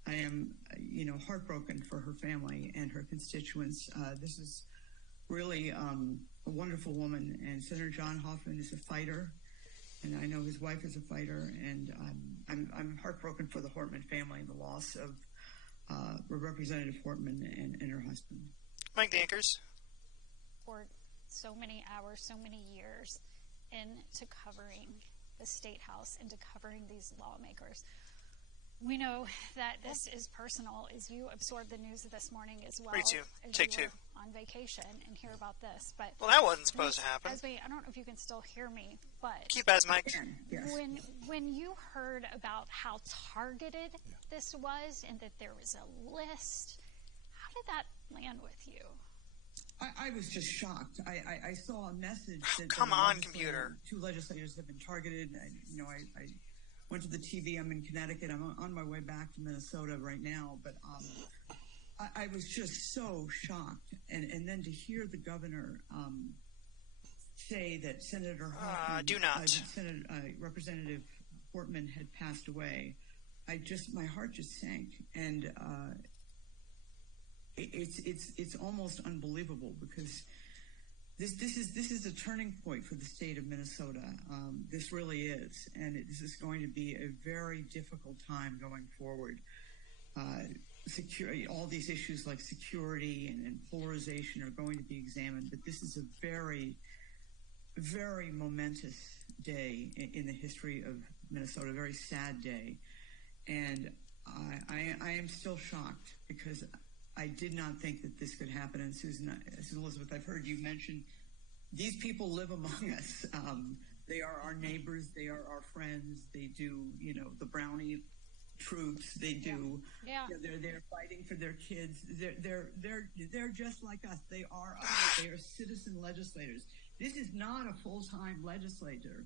I am, heartbroken for her family and her constituents. This is really a wonderful woman, and Senator John Hoffman is a fighter, and I know his wife is a fighter, and I'm heartbroken for the Hortman family and the loss of Representative Hortman and her husband. Mike Dankers. For so many hours, so many years into covering the State House, into covering these lawmakers. We know that this is personal as you absorb the news of this morning as well. Me too. Take two. On vacation and hear about this, but well, that wasn't supposed to happen. I don't know if you can still hear me, but keep as Mike. Yes. When you heard about how targeted this was and that there was a list, how did that land with you? I was just shocked. I saw a message that come on, computer. Two legislators have been targeted. I went to the TV. I'm in Connecticut. I'm on my way back to Minnesota right now, but I was just so shocked. And then to hear the governor say that Senator Hoffman, Representative Hortman had passed away, my heart just sank. And it's almost unbelievable, because this is a turning point for the state of Minnesota. This really is, and this is going to be a very difficult time going forward. Security, all these issues like security and polarization are going to be examined, but this is a very, very momentous day in the history of Minnesota, a very sad day. And I am still shocked, because I did not think that this could happen. And Susan Elizabeth, I've heard you mention these people live among us. They are our neighbors. They are our friends. They do, the Brownie troops. They do. Yeah. They're fighting for their kids. They're just like us. They are us. They are citizen legislators. This is not a full-time legislature.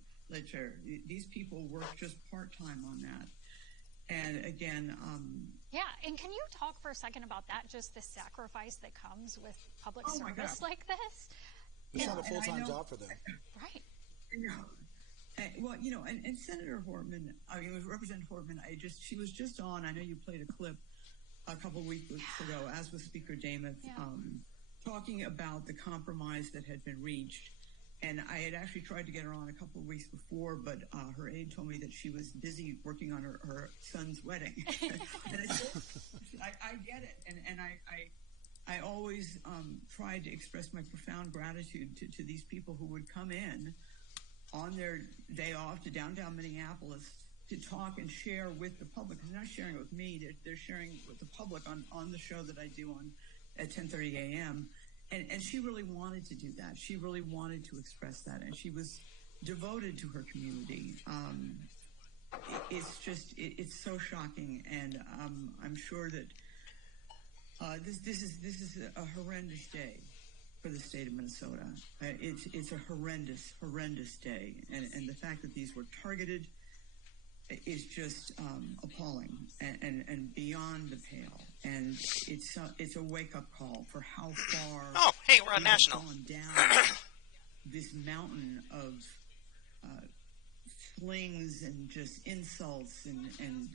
These people work just part-time on that. And again, yeah, and can you talk for a second about that, just the sacrifice that comes with public service like this? It's not a full-time job for them. Right. And Senator Hortman, Representative Hortman, she was just on, I know you played a clip a couple of weeks ago, as with Speaker Dameth, talking about the compromise that had been reached. And I had actually tried to get her on a couple of weeks before, but her aide told me that she was busy working on her son's wedding. And I get it. And I always tried to express my profound gratitude to these people who would come in on their day off to downtown Minneapolis to talk and share with the public. They're not sharing it with me. They're sharing it with the public on the show that I do at 10:30 a.m. And she really wanted to do that. She really wanted to express that, and she was devoted to her community. It's so shocking, and I'm sure that this is a horrendous day for the state of Minnesota. It's a horrendous day, and the fact that these were targeted is just appalling and beyond the pale. And it's a wake-up call for how far oh, hey, we're on national. Gone down this mountain of slings and just insults and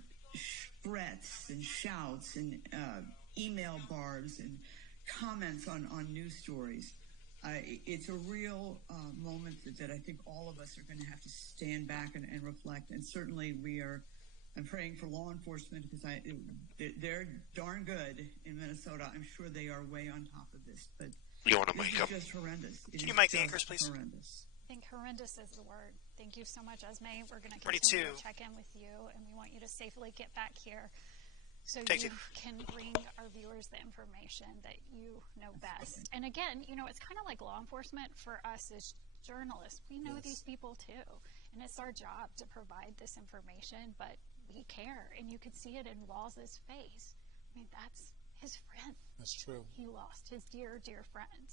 threats and shouts and email barbs and comments on news stories. It's a real moment that I think all of us are going to have to stand back and reflect. And certainly I'm praying for law enforcement because they're darn good in Minnesota. I'm sure they are way on top of this. But you want to this mic is up? just horrendous. Can you mic the anchors, please? Horrendous. I think horrendous is the word. Thank you so much, Esme. We're going to Ready continue to to check in with you, and we want you to safely get back here so Take you two. can bring our viewers the information that you know best. And again, it's kind of like law enforcement for us as journalists. We know these people too, and it's our job to provide this information, but we care, and you could see it in Walls's face. I mean, that's his friend. That's true. He lost his dear, dear friend.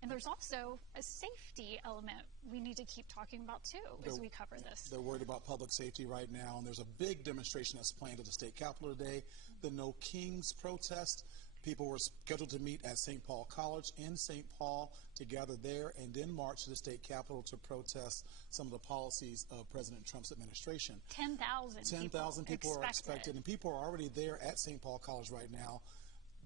And there's also a safety element we need to keep talking about too as we cover this. They're worried about public safety right now, and there's a big demonstration that's planned at the state capitol today, the No Kings protest. People were scheduled to meet at St. Paul College in St. Paul to gather there and then march to the state capitol to protest some of the policies of President Trump's administration. 10,000 people are expected, and people are already there at St. Paul College right now.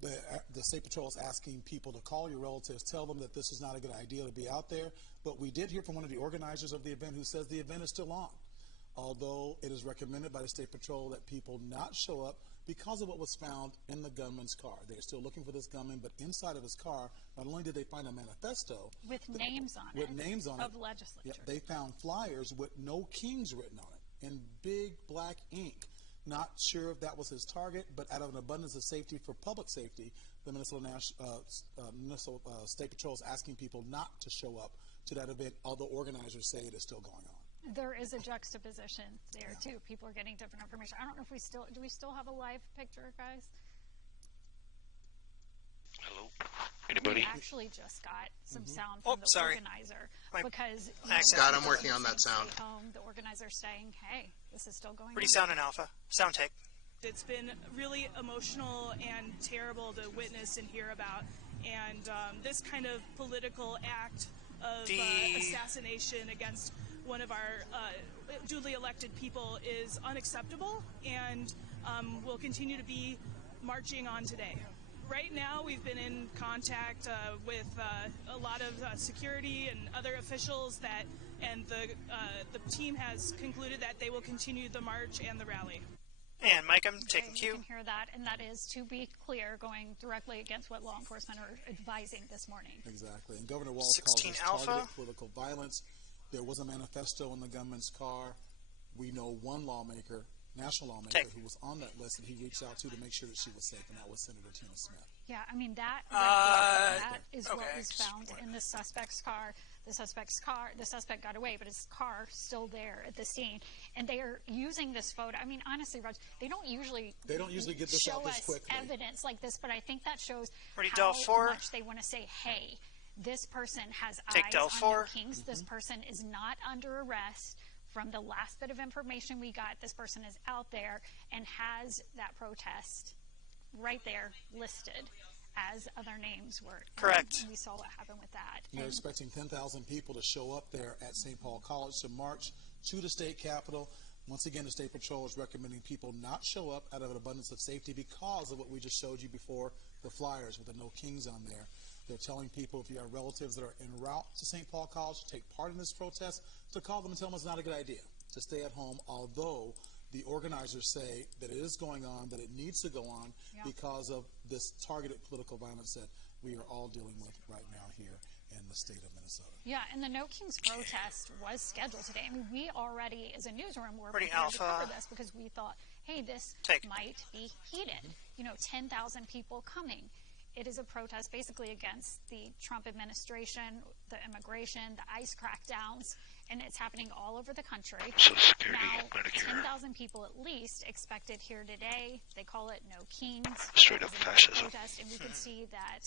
The State Patrol is asking people to call your relatives, tell them that this is not a good idea to be out there. But we did hear from one of the organizers of the event who says the event is still on, although it is recommended by the State Patrol that people not show up because of what was found in the gunman's car. They're still looking for this gunman, but inside of his car, not only did they find a manifesto with names on it of legislatures. Yeah, they found flyers with No Kings written on it in big black ink. Not sure if that was his target, but out of an abundance of safety for public safety, the Minnesota State Patrol is asking people not to show up to that event, although organizers say it is still going on. There is a juxtaposition there too. People are getting different information. I don't know if do we still have a live picture, guys? Hello? Anybody? We actually just got some sound from the organizer because Scott, I'm working on that sound. The organizer's saying, "Hey, this is still going on." Pretty sound in Alpha. Sound take. It's been really emotional and terrible to witness and hear about, and this kind of political act of assassination against one of our duly elected people is unacceptable, and we'll continue to be marching on today. Right now, we've been in contact with a lot of security and other officials and the team has concluded that they will continue the march and the rally. And Mike, I'm taking cue. You can hear that, and that is, to be clear, going directly against what law enforcement are advising this morning. Exactly. And Governor Walz calls this targeted political violence. There was a manifesto in the gunman's car. We know one lawmaker, national lawmaker, who was on that list that he reached out to make sure that she was safe, and that was Senator Tina Smith. Yeah, I mean, that is what was found in the suspect's car. The suspect got away, but his car still there at the scene. And they are using this photo. I mean, honestly, Raj, they don't usually get this show out this us quickly. Evidence like this, but I think that shows how much they want to say, hey, this person has eyes on No Kings. This person is not under arrest. From the last bit of information we got, this person is out there and has that protest right there listed as other names were. Correct. And we saw what happened with that. They're expecting 10,000 people to show up there at St. Paul College to march to the state capitol. Once again, the State Patrol is recommending people not show up out of an abundance of safety because of what we just showed you before, the flyers with the No Kings on there. They're telling people, if you have relatives that are en route to St. Paul College to take part in this protest, to call them and tell them it's not a good idea to stay at home, although the organizers say that it is going on, that it needs to go on because of this targeted political violence that we are all dealing with right now here in the state of Minnesota. Yeah, and the No Kings protest was scheduled today. I mean, we already, as a newsroom, were Pretty prepared to alpha. cover this because we thought, hey, this might be heated. You know, 10,000 people coming. It is a protest basically against the Trump administration, the immigration, the ICE crackdowns, and it's happening all over the country. Social Security, now, Medicare. 10,000 people at least expected here today. They call it No Kings. Straight up It's a fascism. protest, and we can see that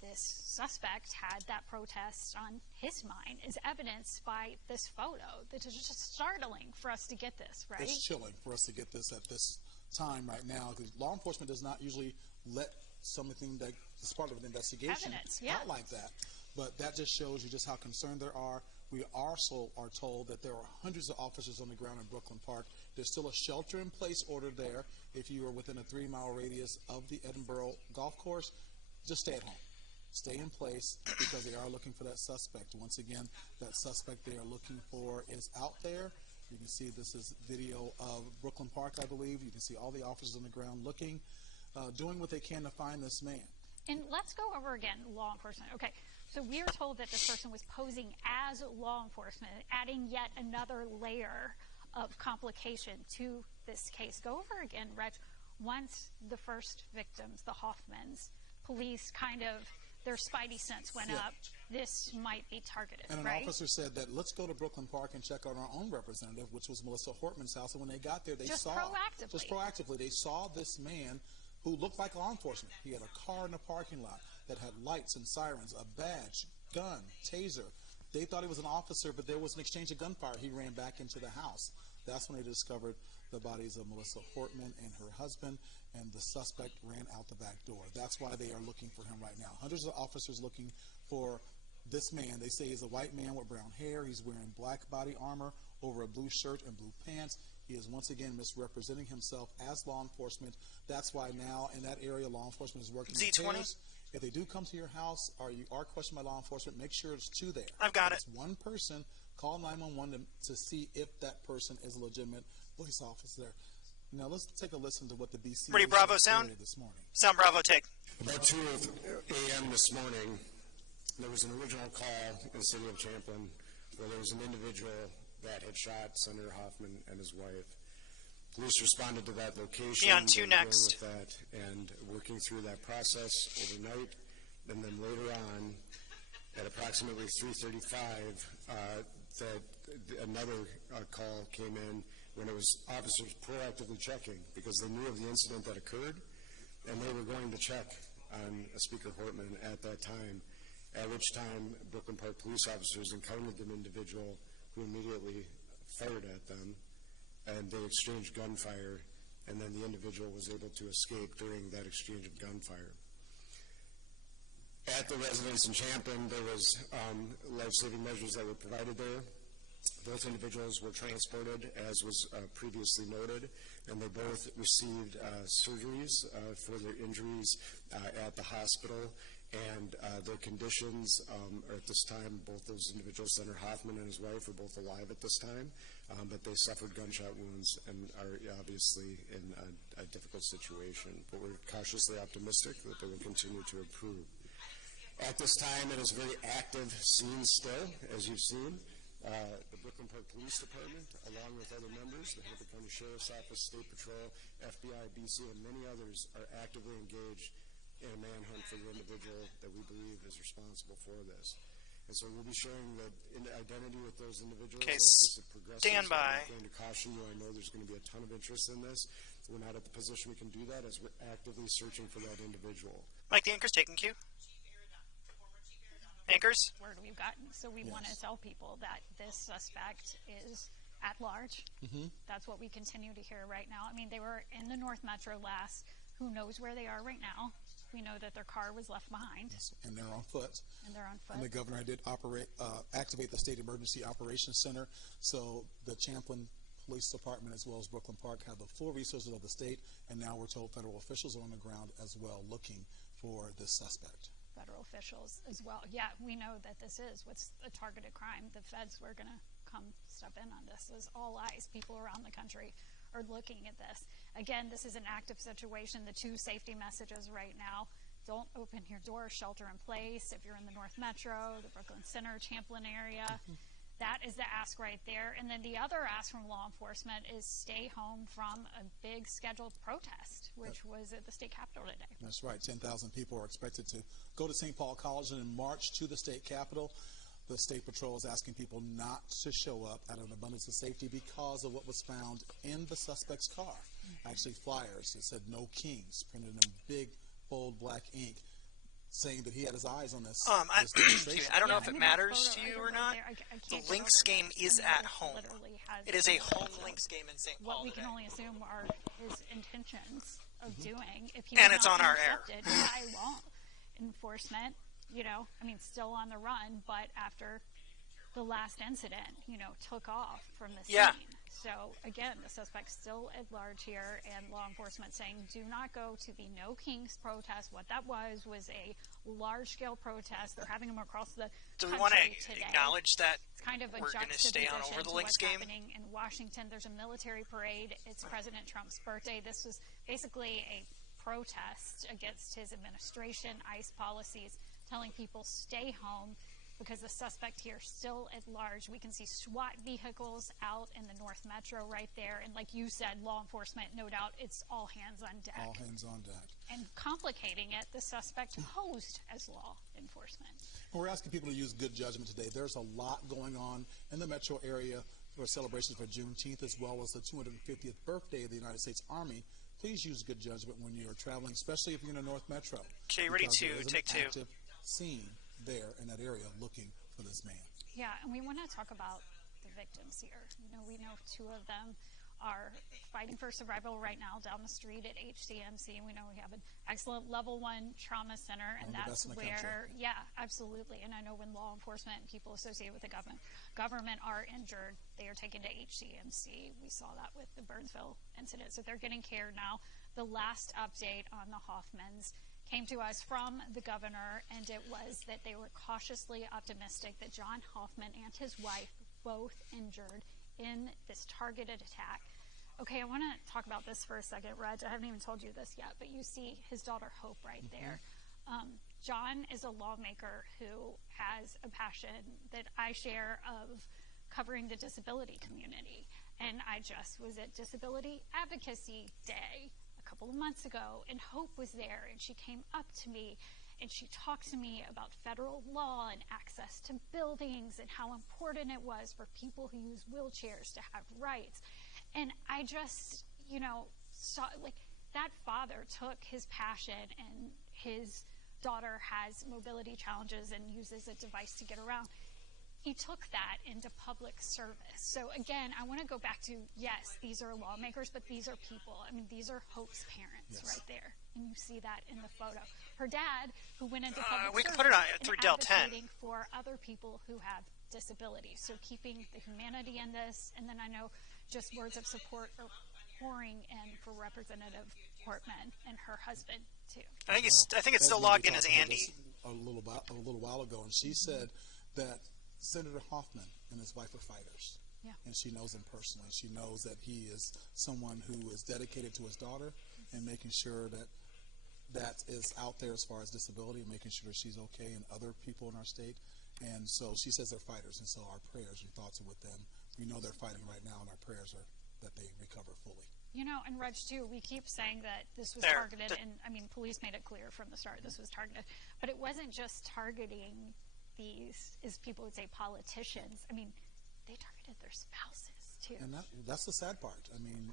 this suspect had that protest on his mind, is evidenced by this photo. That is just startling for us to get this, right? It's chilling for us to get this at this time right now, because law enforcement does not usually let something that is part of an investigation Evidence, yeah. out like that. But that just shows you just how concerned there are. We also are told that there are hundreds of officers on the ground in Brooklyn Park. There's still a shelter-in-place order there. If you are within a 3-mile radius of the Edinburgh golf course, just stay at home. Stay in place because they are looking for that suspect. Once again, that suspect they are looking for is out there. You can see this is video of Brooklyn Park, I believe. You can see all the officers on the ground looking, doing what they can to find this man. And let's go over again law enforcement. Okay, so we are told that this person was posing as law enforcement, adding yet another layer of complication to this case. Go over again, Reg. Once the first victims, the Hoffmans, police kind of, their spidey sense went up, this might be targeted, And an right? officer said that let's go to Brooklyn Park and check on our own representative, which was Melissa Hortman's house. And when they got there, they Just saw proactively. they saw this man who looked like law enforcement. He had a car in the parking lot that had lights and sirens, a badge, gun, taser. They thought he was an officer, but there was an exchange of gunfire. He ran back into the house. That's when they discovered the bodies of Melissa Hortman and her husband, and the suspect ran out the back door. That's why they are looking for him right now. Hundreds of officers looking for this man. They say he's a white man with brown hair. He's wearing black body armor over a blue shirt and blue pants. He is once again misrepresenting himself as law enforcement. That's why now in that area, law enforcement is working with Z20. pairs. If they do come to your house or you are questioned by law enforcement, make sure it's two there. I've got It's one person. Call 911 to see if that person is a legitimate police officer. Now let's take a listen to what the BCA Ready, Bravo said sound? earlier this morning. Sound Bravo, take. About 2 a.m. this morning, there was an original call in the city of Champlin where there was an individual that had shot Senator Hoffman and his wife. Police responded to that location. Be on two they were dealing next. with that and working through that process overnight. And then later on, at approximately 3:35, another call came in when it was officers proactively checking because they knew of the incident that occurred, and they were going to check on Speaker Hortman at that time, at which time Brooklyn Park police officers encountered an individual who immediately fired at them, and they exchanged gunfire, and then the individual was able to escape during that exchange of gunfire. At the residence in Champlin, there was life-saving measures that were provided there. Both individuals were transported, as was previously noted, and they both received surgeries for their injuries at the hospital, and their conditions are at this time, both those individuals, Senator Hoffman and his wife, are both alive at this time, but they suffered gunshot wounds and are obviously in a difficult situation. But we're cautiously optimistic that they will continue to improve. At this time, it is a very active scene still, as you've seen. The Brooklyn Park Police Department, along with other members, the Hennepin County Sheriff's Office, State Patrol, FBI, BC, and many others are actively engaged in a manhunt for the individual that we believe is responsible for this. And so we'll be sharing the identity with those individuals Okay, as this progresses. stand by. I'm going to caution you, I know there's going to be a ton of interest in this. We're not at the position we can do that as we're actively searching for that individual. Mike, the anchor's taking cue. Anchors? Word we've gotten. So we want to tell people that this suspect is at large. That's what we continue to hear right now. I mean, they were in the North Metro last. Who knows where they are right now? We know that their car was left behind. And they're on foot. And they're on foot. And the governor did activate the State Emergency Operations Center. So the Champlin Police Department as well as Brooklyn Park have the full resources of the state. And now we're told federal officials are on the ground as well looking for this suspect. Federal officials as well. Yeah, we know that this is what's a targeted crime. The feds were going to come step in on this. There's all eyes. People around the country are looking at this. Again, this is an active situation. The two safety messages right now don't open your door, shelter in place. If you're in the North Metro, the Brooklyn Center, Champlin area, that is the ask right there. And then the other ask from law enforcement is stay home from a big scheduled protest, which was at the state capitol today. That's right. 10,000 people are expected to go to St. Paul College and then march to the state capitol. The State Patrol is asking people not to show up out of an abundance of safety because of what was found in the suspect's car. Actually, flyers that said "No Kings" printed in big, bold black ink, saying that he had his eyes on this. This demonstration. I don't know if it matters to you or not. The Lynx game is at home. It is a home Lynx game in St. Paul. What we can today. only assume are his intentions of doing. If he And was it's not on our air. intercepted by law enforcement, still on the run, but after the last incident, took off from the scene. Yeah. So again, the suspect's still at large here, and law enforcement saying do not go to the No Kings protest. What that was a large-scale protest. They're having them across the Do we country want to today. acknowledge that It's kind of a we're going to stay on juxtaposition over the to Lynx what's game? happening in Washington. There's a military parade. It's President Trump's birthday. This was basically a protest against his administration, ICE policies, telling people stay home because the suspect here is still at large. We can see SWAT vehicles out in the North Metro right there. And like you said, law enforcement, no doubt, it's all hands on deck. All hands on deck. And complicating it, the suspect posed as law enforcement. We're asking people to use good judgment today. There's a lot going on in the metro area for celebrations for Juneteenth as well as the 250th birthday of the United States Army. Please use good judgment when you're traveling, especially if you're in the North Metro. Okay, ready because to there is an take two. active scene there in that area looking for this man. Yeah, and we want to talk about the victims here. We know two of them are fighting for survival right now down the street at HCMC. We know we have an excellent level 1 trauma center, and that's where, yeah, absolutely. And I know when law enforcement and people associated with the government are injured, they are taken to HCMC. We saw that with the Burnsville incident. So they're getting care now. The last update on the Hoffmans came to us from the governor, and it was that they were cautiously optimistic that John Hoffman and his wife both injured in this targeted attack. Okay, I want to talk about this for a second, Reg. I haven't even told you this yet, but you see his daughter Hope right there. John is a lawmaker who has a passion that I share of covering the disability community. And I just was at Disability Advocacy Day a couple of months ago, and Hope was there, and she came up to me and she talked to me about federal law and access to buildings and how important it was for people who use wheelchairs to have rights. And I just, saw, that father took his passion, and his daughter has mobility challenges and uses a device to get around. He took that into public service. So again, I want to go back to, yes, these are lawmakers, but these are people. I mean, these are Hope's parents right there. And you see that in the photo. Her dad, who went into public we service, can put it on and 3 Del 10. advocating for other people who have disabilities. So keeping the humanity in this, and then I know just words of support are pouring in for Representative Portman and her husband too. I think it's still logged in as Andy. A little while ago, and she said that Senator Hoffman and his wife are fighters. Yeah. And she knows him personally. She knows that he is someone who is dedicated to his daughter and making sure that that is out there as far as disability, and making sure she's okay, and other people in our state. And so she says they're fighters, and so our prayers and thoughts are with them. We know they're fighting right now, and our prayers are that they recover fully. And Reg, too, we keep saying that this was targeted, and police made it clear from the start this was targeted. But it wasn't just targeting these, as people would say, politicians. They targeted their spouses, too. And that's the sad part.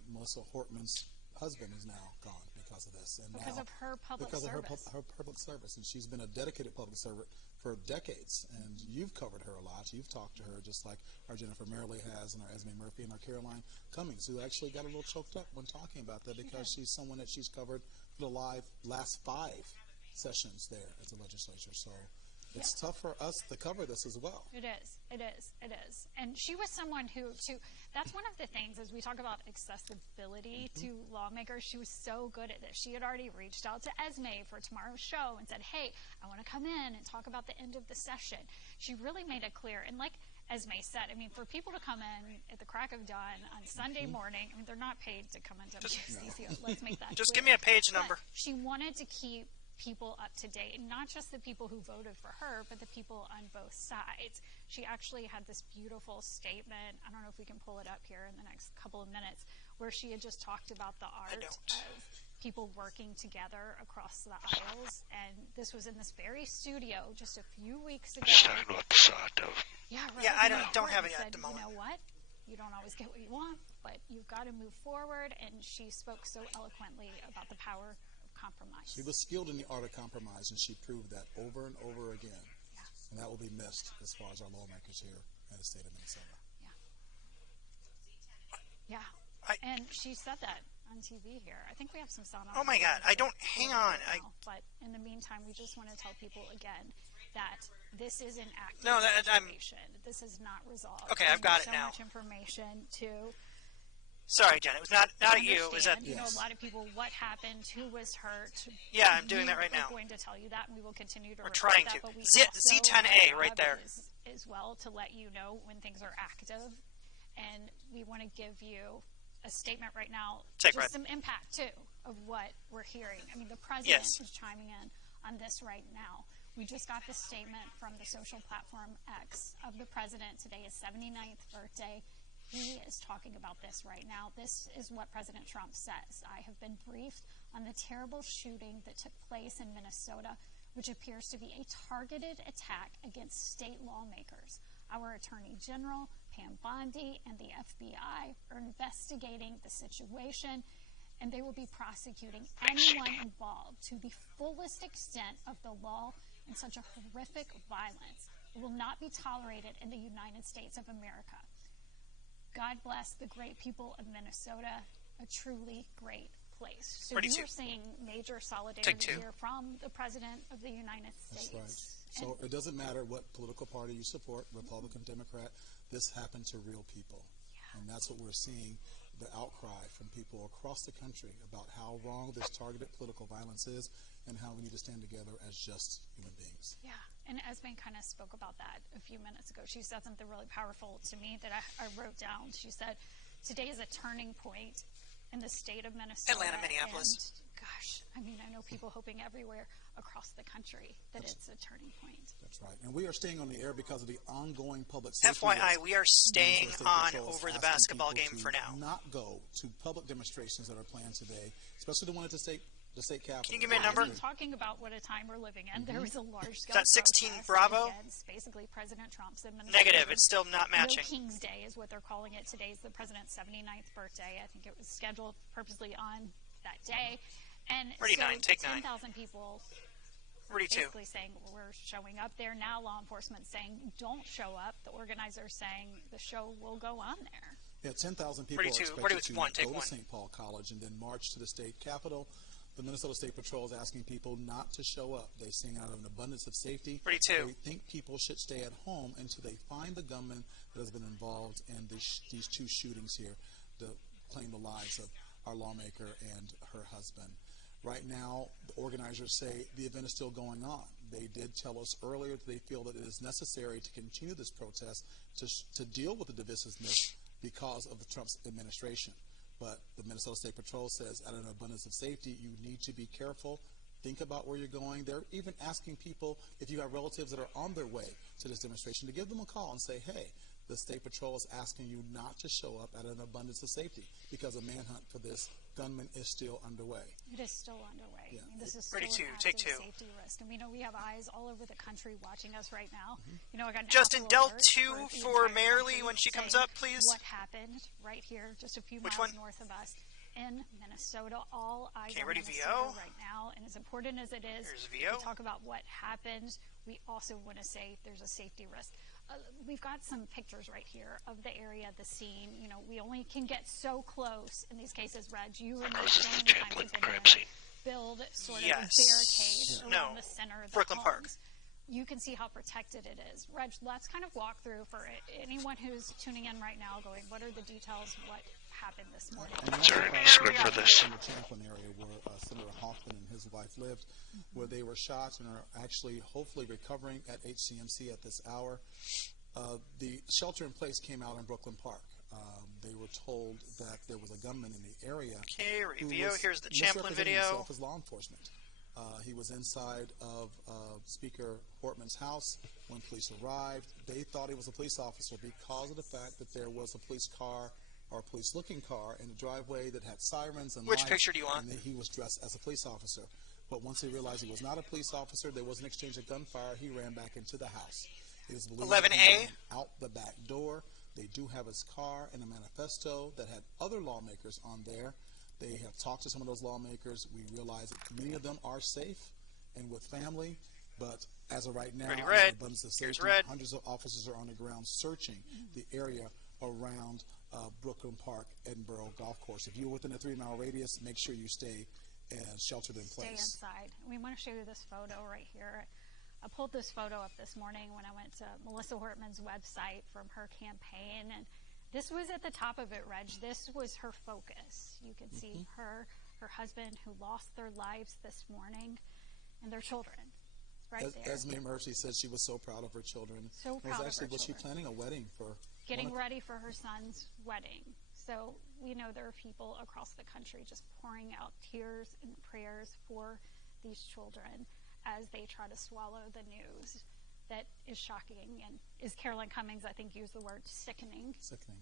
Melissa Hortman's husband is now gone because of this. And because of her public service. Because of her public service. And she's been a dedicated public servant for decades. And you've covered her a lot. You've talked to her just like our Jennifer Merrily has, and our Esme Murphy, and our Caroline Cummings, who actually got a little choked up when talking about that because she's someone that she's covered for the last 5 sessions there at the legislature. So it's tough for us to cover this as well. It is. And she was someone who, that's one of the things as we talk about accessibility to lawmakers, she was so good at this. She had already reached out to Esme for tomorrow's show and said, hey, I want to come in and talk about the end of the session. She really made it clear. And like Esme said, for people to come in at the crack of dawn on Sunday morning, they're not paid to come into WCCO. Let's make that Just clear. give me a page number. But she wanted to keep people up to date, not just the people who voted for her, but the people on both sides. She actually had this beautiful statement, I don't know if we can pull it up here in the next couple of minutes, where she had just talked about the art of people working together across the aisles, and this was in this very studio just a few weeks ago. Just talking about the sod dove. Yeah, right. Yeah, I don't have it at the moment. You know what? You don't always get what you want, but you've got to move forward, and she spoke so eloquently about the power of compromise. She was skilled in the art of compromise, and she proved that over and over again. Yeah. And that will be missed as far as our lawmakers here in the state of Minnesota. Yeah. And she said that on TV here. I think we have some sound on. Oh my God! I don't. Hang on. But in the meantime, we just want to tell people again that this is an active situation. This is not resolved. Okay, I've got it now. So much information to. Sorry, Jen. It was not at you. It was at. You know, a lot of people. What happened? Who was hurt? Yeah, I'm doing that right now. We're going to tell you that, and we will continue to. We're trying that, to. But we Z10A right there. As well to let you know when things are active, and we want to give you a statement right now, just some impact too of what we're hearing. I mean, the president is chiming in on this right now. We just got the statement from the social platform X of the president. Today is 79th birthday. He is talking about this right now. This is what President Trump says. I have been briefed on the terrible shooting that took place in Minnesota, which appears to be a targeted attack against state lawmakers. Our Attorney General, Pam Bondi, and the FBI are investigating the situation, and they will be prosecuting anyone involved to the fullest extent of the law in such a horrific violence. It will not be tolerated in the United States of America. God bless the great people of Minnesota, a truly great place. So you're seeing major solidarity here from the President of the United States. That's right. So it doesn't matter what political party you support, Republican, Democrat, this happened to real people. Yeah. And that's what we're seeing, the outcry from people across the country about how wrong this targeted political violence is and how we need to stand together as just human beings. Yeah, and Esme kind of spoke about that a few minutes ago. She said something really powerful to me that I wrote down. She said, today is a turning point in the state of Minnesota. Atlanta, Minneapolis. And, gosh, I mean, I know people hoping everywhere across the country that it's a turning point. That's right. And we are staying on the air because of the ongoing public safety. FYI, we are staying on over the basketball game for now. Not go to public demonstrations that are planned today, especially the one at the state capitol. Can you give me a number? Talking about what a time we're living in, there was a large-scale That's 16 Bravo? Basically, President Trump's administration. Negative. It's still not matching. No King's Day is what they're calling it. Today's the president's 79th birthday. I think it was scheduled purposely on that day. And 49. Take 9. 10,000 people 42. basically saying we're showing up there. Now law enforcement saying don't show up. The organizers saying the show will go on there. Yeah, 10,000 people are expected to go to St. Paul College and then march to the state capitol. The Minnesota State Patrol is asking people not to show up. They're saying out of an abundance of safety, 42. They think people should stay at home until they find the gunman that has been involved in these two shootings here to claim the lives of our lawmaker and her husband. Right now, the organizers say the event is still going on. They did tell us earlier that they feel that it is necessary to continue this protest to deal with the divisiveness because of the Trump administration. But the Minnesota State Patrol says out of an abundance of safety, you need to be careful. Think about where you're going. They're even asking people, if you have relatives that are on their way to this demonstration, to give them a call and say, hey, the State Patrol is asking you not to show up out of an abundance of safety because a manhunt for this gunman is still underway. It is still underway. Yeah. I mean, this is still 32. an Take active 2. safety risk. And we know we have eyes all over the country watching us right now. You know, I got an Justin, Apple Del alert 2 the for entire Marilee when she comes saying up, please. What happened right here, just a few miles north of us in Minnesota. All eyes on ready, Minnesota VO? right now. And as important as it is Here's VO. to talk about what happened, we also want to say there's a safety risk. We've got some pictures right here of the area, the scene. You know, we only can get so close in these cases, Reg. You and me so many times have been build sort of a barricade around the center of the Brooklyn Park. homes. You can see how protected it is. Reg, let's kind of walk through for anyone who's tuning in right now going, what are the details, what happened this morning? Is there any script for this? In the Champlin area where Senator Hoffman and his wife lived, where they were shot and are actually hopefully recovering at HCMC at this hour. The shelter in place came out in Brooklyn Park. They were told that there was a gunman in the area. Okay, review. Who was Here's the Champlin misrepresenting video. himself as law enforcement. He was inside of Speaker Portman's house when police arrived. They thought he was a police officer because of the fact that there was a police car or a police-looking car in the driveway that had sirens and Which lights, picture do you want? and that he was dressed as a police officer. But once he realized he was not a police officer, there was an exchange of gunfire, he ran back into the house. It is believed that he 11A? ran out the back door. They do have his car and a manifesto that had other lawmakers on there. They have talked to some of those lawmakers. We realize that many of them are safe and with family, but as of right now, Ready, in red. abundance of Here's safety, red. hundreds of officers are on the ground searching the area around Brooklyn Park, Edinburgh Golf Course. If you're within a 3-mile radius, make sure you stay sheltered in place. Stay inside. We want to show you this photo right here. I pulled this photo up this morning when I went to Melissa Hortman's website from her campaign, and this was at the top of it, Reg. This was her focus. You can see her husband who lost their lives this morning, and their children right there. Esme Murphy said she was so proud of her children. So proud of her Was she children. planning a wedding for? Getting ready for her son's wedding. So we know there are people across the country just pouring out tears and prayers for these children as they try to swallow the news that is shocking. And as Carolyn Cummings, I think, used the word sickening. Sickening.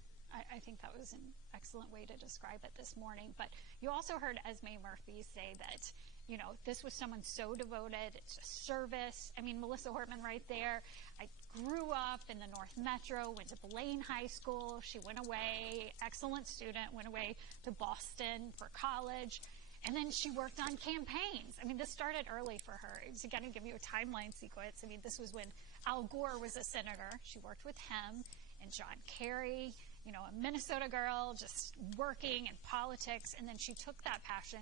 I think that was an excellent way to describe it this morning. But you also heard Esme Murphy say that, you know, this was someone so devoted to service. I mean, Melissa Hortman right there. I grew up in the North Metro, went to Blaine High School. She went away, excellent student, went away to Boston for college. And then she worked on campaigns. I mean, this started early for her. To kind of give you a timeline sequence, I mean, this was when Al Gore was a senator. She worked with him and John Kerry, you know, a Minnesota girl just working in politics. And then she took that passion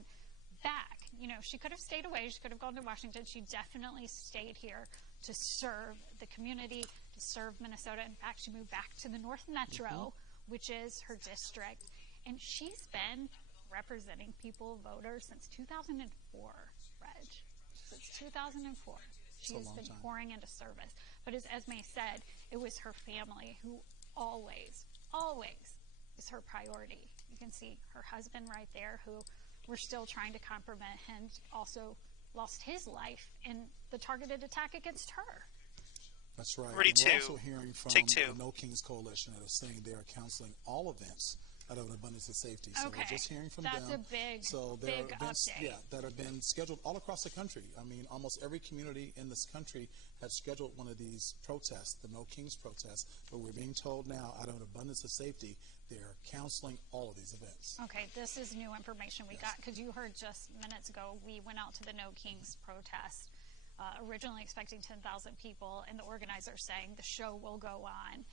back. You know, she could have stayed away. She could have gone to Washington. She definitely stayed here to serve the community, to serve Minnesota. In fact, she moved back to the North Metro, which is her district. And she's been representing people, voters, since 2004, Reg. Since 2004. She has been pouring into service. But as Esme said, it was her family who always is her priority. You can see her husband right there, who we're still trying to comprehend, and also lost his life in the targeted attack against her. That's right. Ready We're to also hearing from take the two. No Kings Coalition that is saying they are counseling all events out of an abundance of safety. So Okay. we're just hearing from That's them. a big, so there big are events, update. that have been scheduled all across the country. I mean, almost every community in this country has scheduled one of these protests, the No Kings protests. But we're being told now, out of an abundance of safety, they're counseling all of these events. Okay, this is new information we got, because you heard just minutes ago, we went out to the No Kings protest, originally expecting 10,000 people, and the organizers saying the show will go on.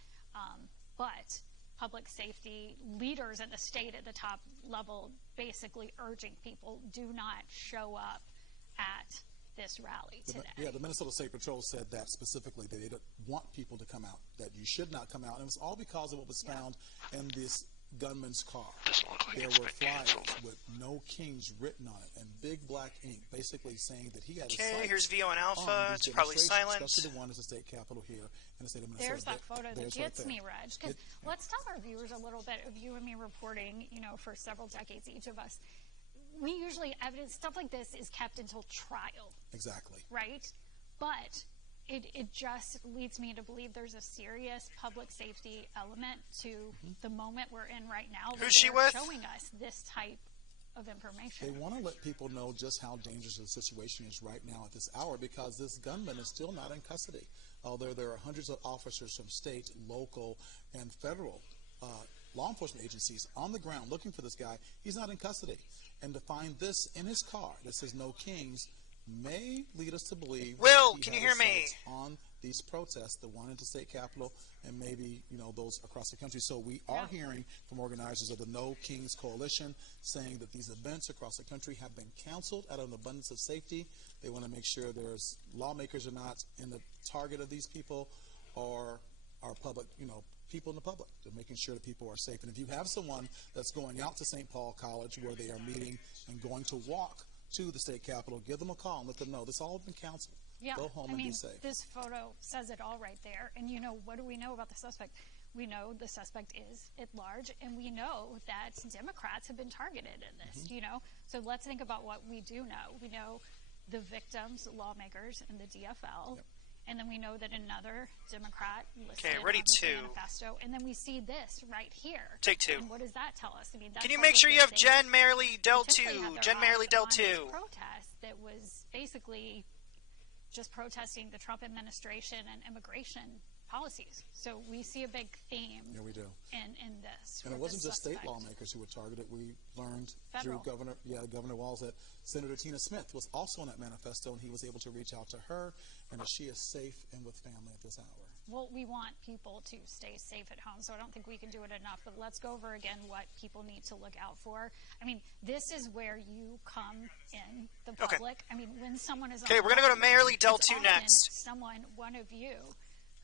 But public safety leaders in the state at the top level basically urging people, do not show up at this rally today. The Minnesota State Patrol said that specifically. They didn't want people to come out, that you should not come out. And it was all because of what was found in this gunman's car. There were flyers with No Kings written on it in big black ink, basically saying that he had his Okay, sights here's VO and Alpha. on these It's probably demonstrations, silent. especially the one at the state capitol here in the state of Minnesota. There's that photo that There's gets right me, there. Reg. Because let's tell our viewers a little bit of you and me reporting, you know, for several decades, each of us. We usually, evidence, stuff like this is kept until trial. Exactly. Right? But it just leads me to believe there's a serious public safety element to the moment we're in right now. Who's she they're with? showing us this type of information. They want to let people know just how dangerous the situation is right now at this hour, because this gunman is still not in custody. Although there are hundreds of officers from state, local, and federal law enforcement agencies on the ground looking for this guy, he's not in custody. And to find this in his car that says No Kings may lead us to believe Will, that he can you had hear his me? sights on these protests, the one at the state capitol, and maybe, you know, those across the country. So we are hearing from organizers of the No Kings Coalition saying that these events across the country have been canceled out of an abundance of safety. They want to make sure there's lawmakers are not in the target of these people, or our public, you know, people in the public. They're making sure that people are safe. And if you have someone that's going out to St. Paul College where they are meeting and going to walk to the state capitol, give them a call and let them know this all has been canceled. Yeah, Go home I and mean, be safe. this photo says it all right there. And, you know, what do we know about the suspect? We know the suspect is at large, and we know that Democrats have been targeted in this, you know. So let's think about what we do know. We know the victims, lawmakers, and the DFL. Yep. And then we know that another Democrat listed on the manifesto. And then we see this right here. Take two. And what does that tell us? I mean, that can you make sure you have Jen Merrily Dell 2? Jen Merrily Dell 2. Protest that was basically just protesting the Trump administration and immigration policies. So we see a big theme. Yeah, we do. In this. And it wasn't just state lawmakers who were targeted. We learned through Governor Walz that Senator Tina Smith was also on that manifesto, and he was able to reach out to her, and that she is safe and with family at this hour. Well, we want people to stay safe at home, so I don't think we can do it enough. But let's go over again what people need to look out for. I mean, this is where you come in, the public. I mean, when someone is on we're going to go to Merrily Dell 2 next. One of you,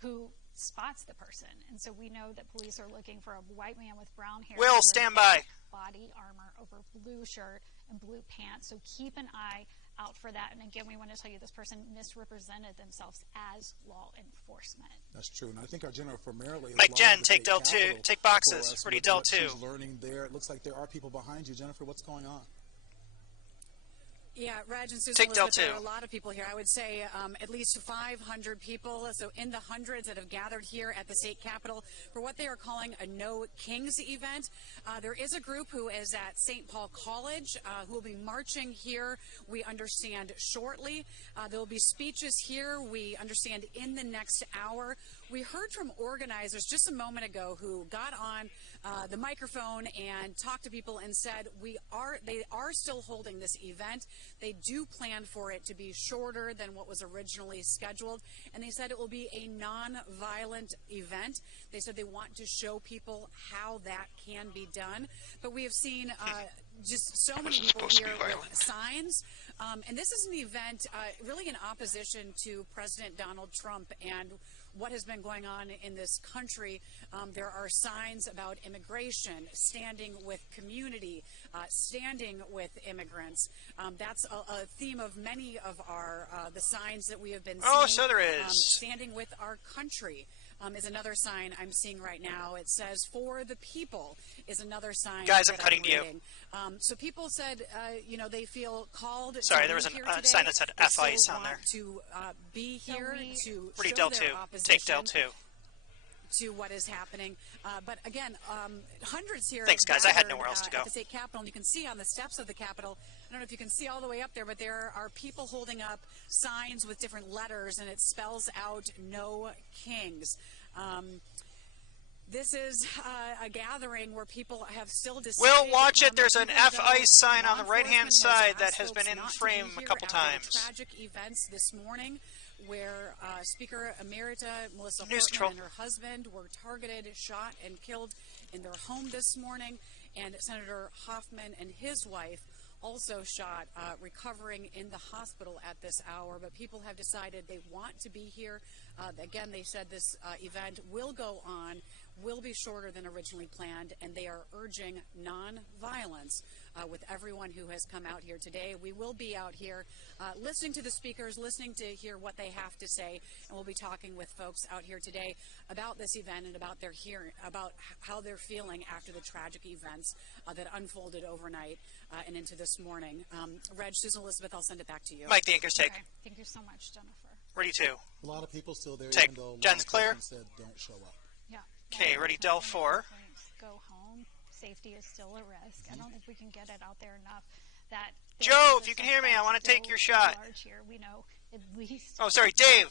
who spots the person. And so we know that police are looking for a white man with brown hair. Will, stand by. Body armor over blue shirt and blue pants. So keep an eye out for that. And again, we want to tell you this person misrepresented themselves as law enforcement. That's true. And I think our general for Merrily... Mike Jen, take Dell 2. Take boxes. Ready Dell 2. She's learning there. It looks like there are people behind you. Jennifer, what's going on? Yeah, Reg and Susan, there are a lot of people here. I would say at least 500 people, so in the hundreds that have gathered here at the state capitol for what they are calling a No Kings event. There is a group who is at St. Paul College who will be marching here, we understand, shortly. There will be speeches here, we understand, in the next hour. We heard from organizers just a moment ago who got on the microphone and talked to people and said they are still holding this event. They do plan for it to be shorter than what was originally scheduled, and they said it will be a non-violent event. They said they want to show people how that can be done. But we have seen just so many people here with signs. And this is an event really in opposition to President Donald Trump and what has been going on in this country. There are signs about immigration, standing with community, standing with immigrants. That's a theme of many of our the signs that we have been seeing. Oh, so there is. Standing with our country is another sign I'm seeing right now. It says "For the People" is another sign. Guys, I'm cutting to you. So people said, they feel called. Sorry, there was a sign that said F-ICE on there. To be here to show Dell their 2. Opposition. Take Dell 2. To what is happening. But again, hundreds here. Thanks, guys. I had nowhere else to go. At the state capitol, and you can see on the steps of the capitol, I don't know if you can see all the way up there, but there are people holding up signs with different letters, and it spells out "No Kings." This is a gathering where people have still decided... We'll watch it. There's an F-ICE sign on the right-hand side that has been in frame a couple times. Tragic events this morning where Speaker Emerita Melissa Hortman and her husband were targeted, shot, and killed in their home this morning, and Senator Hoffman and his wife also shot, recovering in the hospital at this hour. But people have decided they want to be here. Again, they said this event will go on, will be shorter than originally planned, and they are urging nonviolence with everyone who has come out here today. We will be out here listening to the speakers, listening to hear what they have to say, and we'll be talking with folks out here today about this event and about about how they're feeling after the tragic events that unfolded overnight and into this morning. Reg, Susan Elizabeth, I'll send it back to you. Mike, the anchor's take. Okay. Thank you so much, Jennifer. Ready to. A lot of people still there, take. Even though Jen's clear. Said don't show up. Yeah. Okay, ready, Dell 4. Go home. Safety is still a risk. I don't think we can get it out there enough that... Joe, if you can hear me, I want to take your shot. Here. We know at least... Oh, sorry, Dave.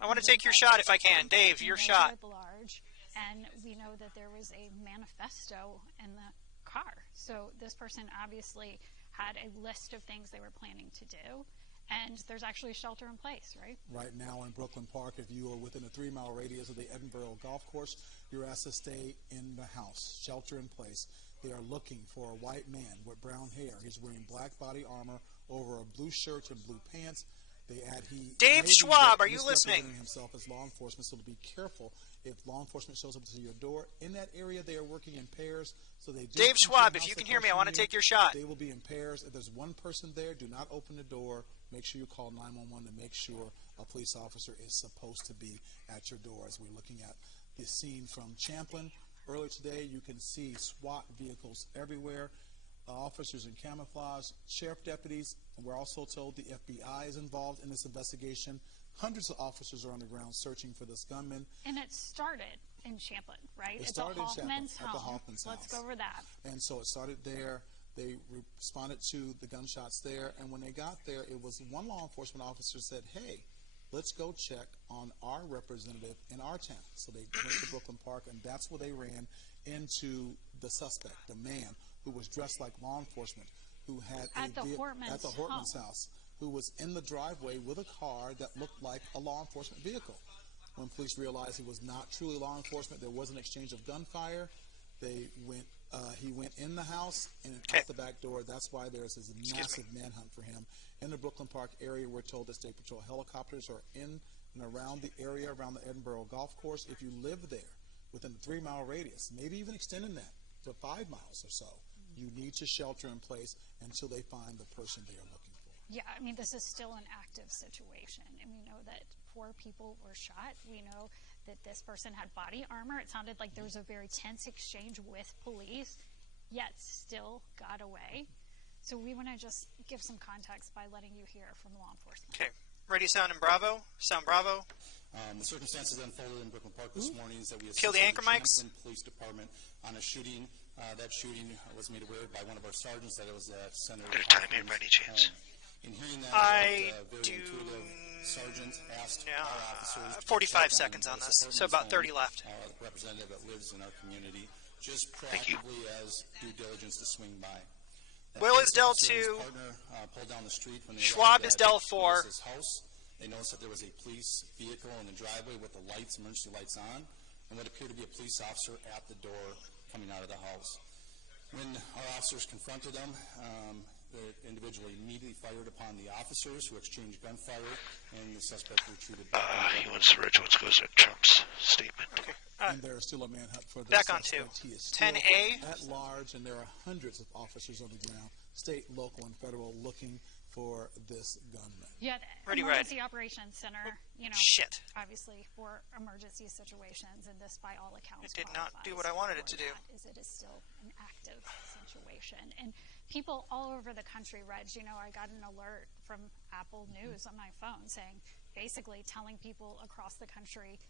I want to take your shot if I can. Dave, your shot. Large, and we know that there was a manifesto in the car. So this person obviously had a list of things they were planning to do. And there's actually a shelter in place, right? Right now in Brooklyn Park, if you are within a 3-mile radius of the Edinburgh Golf Course, you're asked to stay in the house, shelter in place. They are looking for a white man with brown hair. He's wearing black body armor over a blue shirt and blue pants. They add Dave Schwab, are you listening? Himself as law enforcement, so to be careful if law enforcement shows up to your door. In that area, they are working in pairs, so they do. Dave Schwab, if you can hear me, I want to take your shot. They will be in pairs. If there's one person there, do not open the door. Make sure you call 911 to make sure a police officer is supposed to be at your door. As we're looking at this scene from Champlin earlier today, you can see SWAT vehicles everywhere. officers in camouflage, sheriff deputies, and we're also told the FBI is involved in this investigation. Hundreds of officers are on the ground searching for this gunman. And it started in Champlin, right? It It's started a in Champlin, Hoffman's at home. the Hoffman's Let's house. go over that. And so it started there. They responded to the gunshots there, and when they got there, it was one law enforcement officer said, hey, let's go check on our representative in our town. So they went to Brooklyn Park, and that's where they ran into the suspect, the man who was dressed like law enforcement, who had At the Hortman's house, who was in the driveway with a car that looked like a law enforcement vehicle. When police realized he was not truly law enforcement, there was an exchange of gunfire. They went. He went in the house and out the back door. That's why there's this massive manhunt for him in the Brooklyn Park area. We're told that State Patrol helicopters are in and around the area, around the Edinburgh Golf Course. If you live there, within a 3-mile radius, maybe even extending that to 5 miles or so, you need to shelter in place until they find the person they are looking for. Yeah, I mean, this is still an active situation, and we know that 4 people were shot. We know that this person had body armor. It sounded like there was a very tense exchange with police, yet still got away. So we want to just give some context by letting you hear from law enforcement. Okay. Ready, sound, and bravo. Sound bravo. The circumstances unfolded in Brooklyn Park this morning is that we Kill the anchor mics. Champlin Police Department on a shooting. That shooting was made aware by one of our sergeants that it was at Senator. Good time here by any chance? In hearing that, I very do intuitive sergeant asked our officers to 45 check seconds on this, so Hortman's about 30 home, left. Representative that lives in our community, just proactively as due diligence to swing by. Will is Del Officer and his 2. partner, pulled down the street when they Schwab arrived is at Del 4. His house. They noticed that there was a police vehicle in the driveway with the lights, emergency lights on, and what appeared to be a police officer at the door coming out of the house. When our officers confronted them, the individual immediately fired upon the officers, who exchanged gunfire, and the suspect retreated back. He wants to Ridge. Let's go to Trump's statement. Okay. And there is still a manhunt for the Back on suspect. 2. He is still 10A. at large, and there are hundreds of officers on the ground, state, local, and federal, looking for this gunman. Yeah, Ready, Emergency Operations Center, you know, Shit. obviously for emergency situations, and this, by all accounts, It did not do qualifies what I wanted it for to do. that, is it is still an active situation. And people all over the country, Reg, you know, I got an alert from Apple News on my phone saying, basically telling people across the country,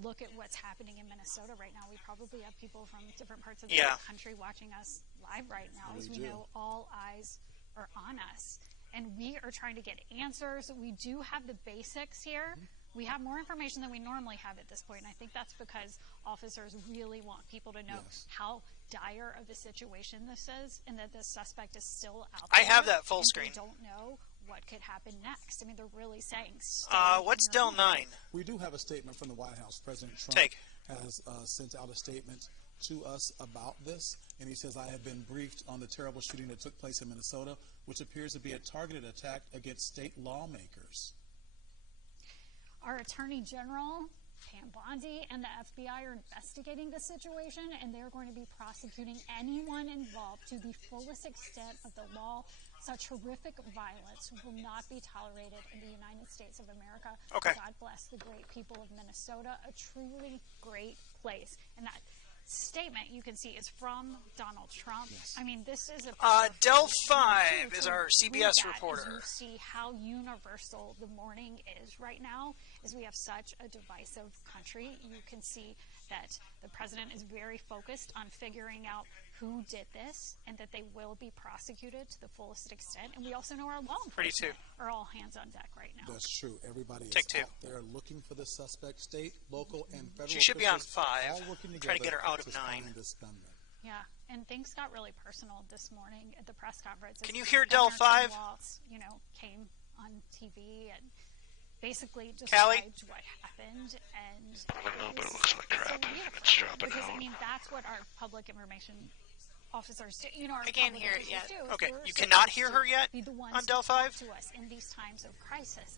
look at what's happening in Minnesota right now. We probably have people from different parts of the country watching us live right now, as we know all eyes are on us. And we are trying to get answers. We do have the basics here. We have more information than we normally have at this point, and I think that's because officers really want people to know how dire of a situation this is, and that the suspect is still out there. I have that full and screen. They don't know what could happen next. I mean, they're really saying, what's Del 9? We do have a statement from the White House. President Trump has sent out a statement to us about this, and he says, I have been briefed on the terrible shooting that took place in Minnesota, which appears to be a targeted attack against state lawmakers. Our Attorney General, Pam Bondi, and the FBI are investigating the situation, and they're going to be prosecuting anyone involved to the fullest extent of the law. Such horrific violence will not be tolerated in the United States of America. Okay. God bless the great people of Minnesota, a truly great place. And that statement you can see is from Donald Trump. I mean, this is a Del 5 is our CBS reporter. You see how universal the morning is right now, as we have such a divisive country. You can see that the president is very focused on figuring out who did this, and that they will be prosecuted to the fullest extent. And we also know our law enforcement are all hands on deck right now. That's true. Everybody is out there looking for the suspect, state, local, and federal. She should be on 5. All working together Try to get her out of 9. find this gunman. Yeah, and things got really personal this morning at the press conference. Can you hear Del 5? Waltz, you know, came on TV and basically described what happened, and I don't know, but it looks like crap. It's dropping because out. I mean, that's what our public information officers do. You know, our I can't public hear it officials yet. do. Okay, We're you cannot supposed hear to her yet be the ones on Del to talk 5? to us in these times of crisis,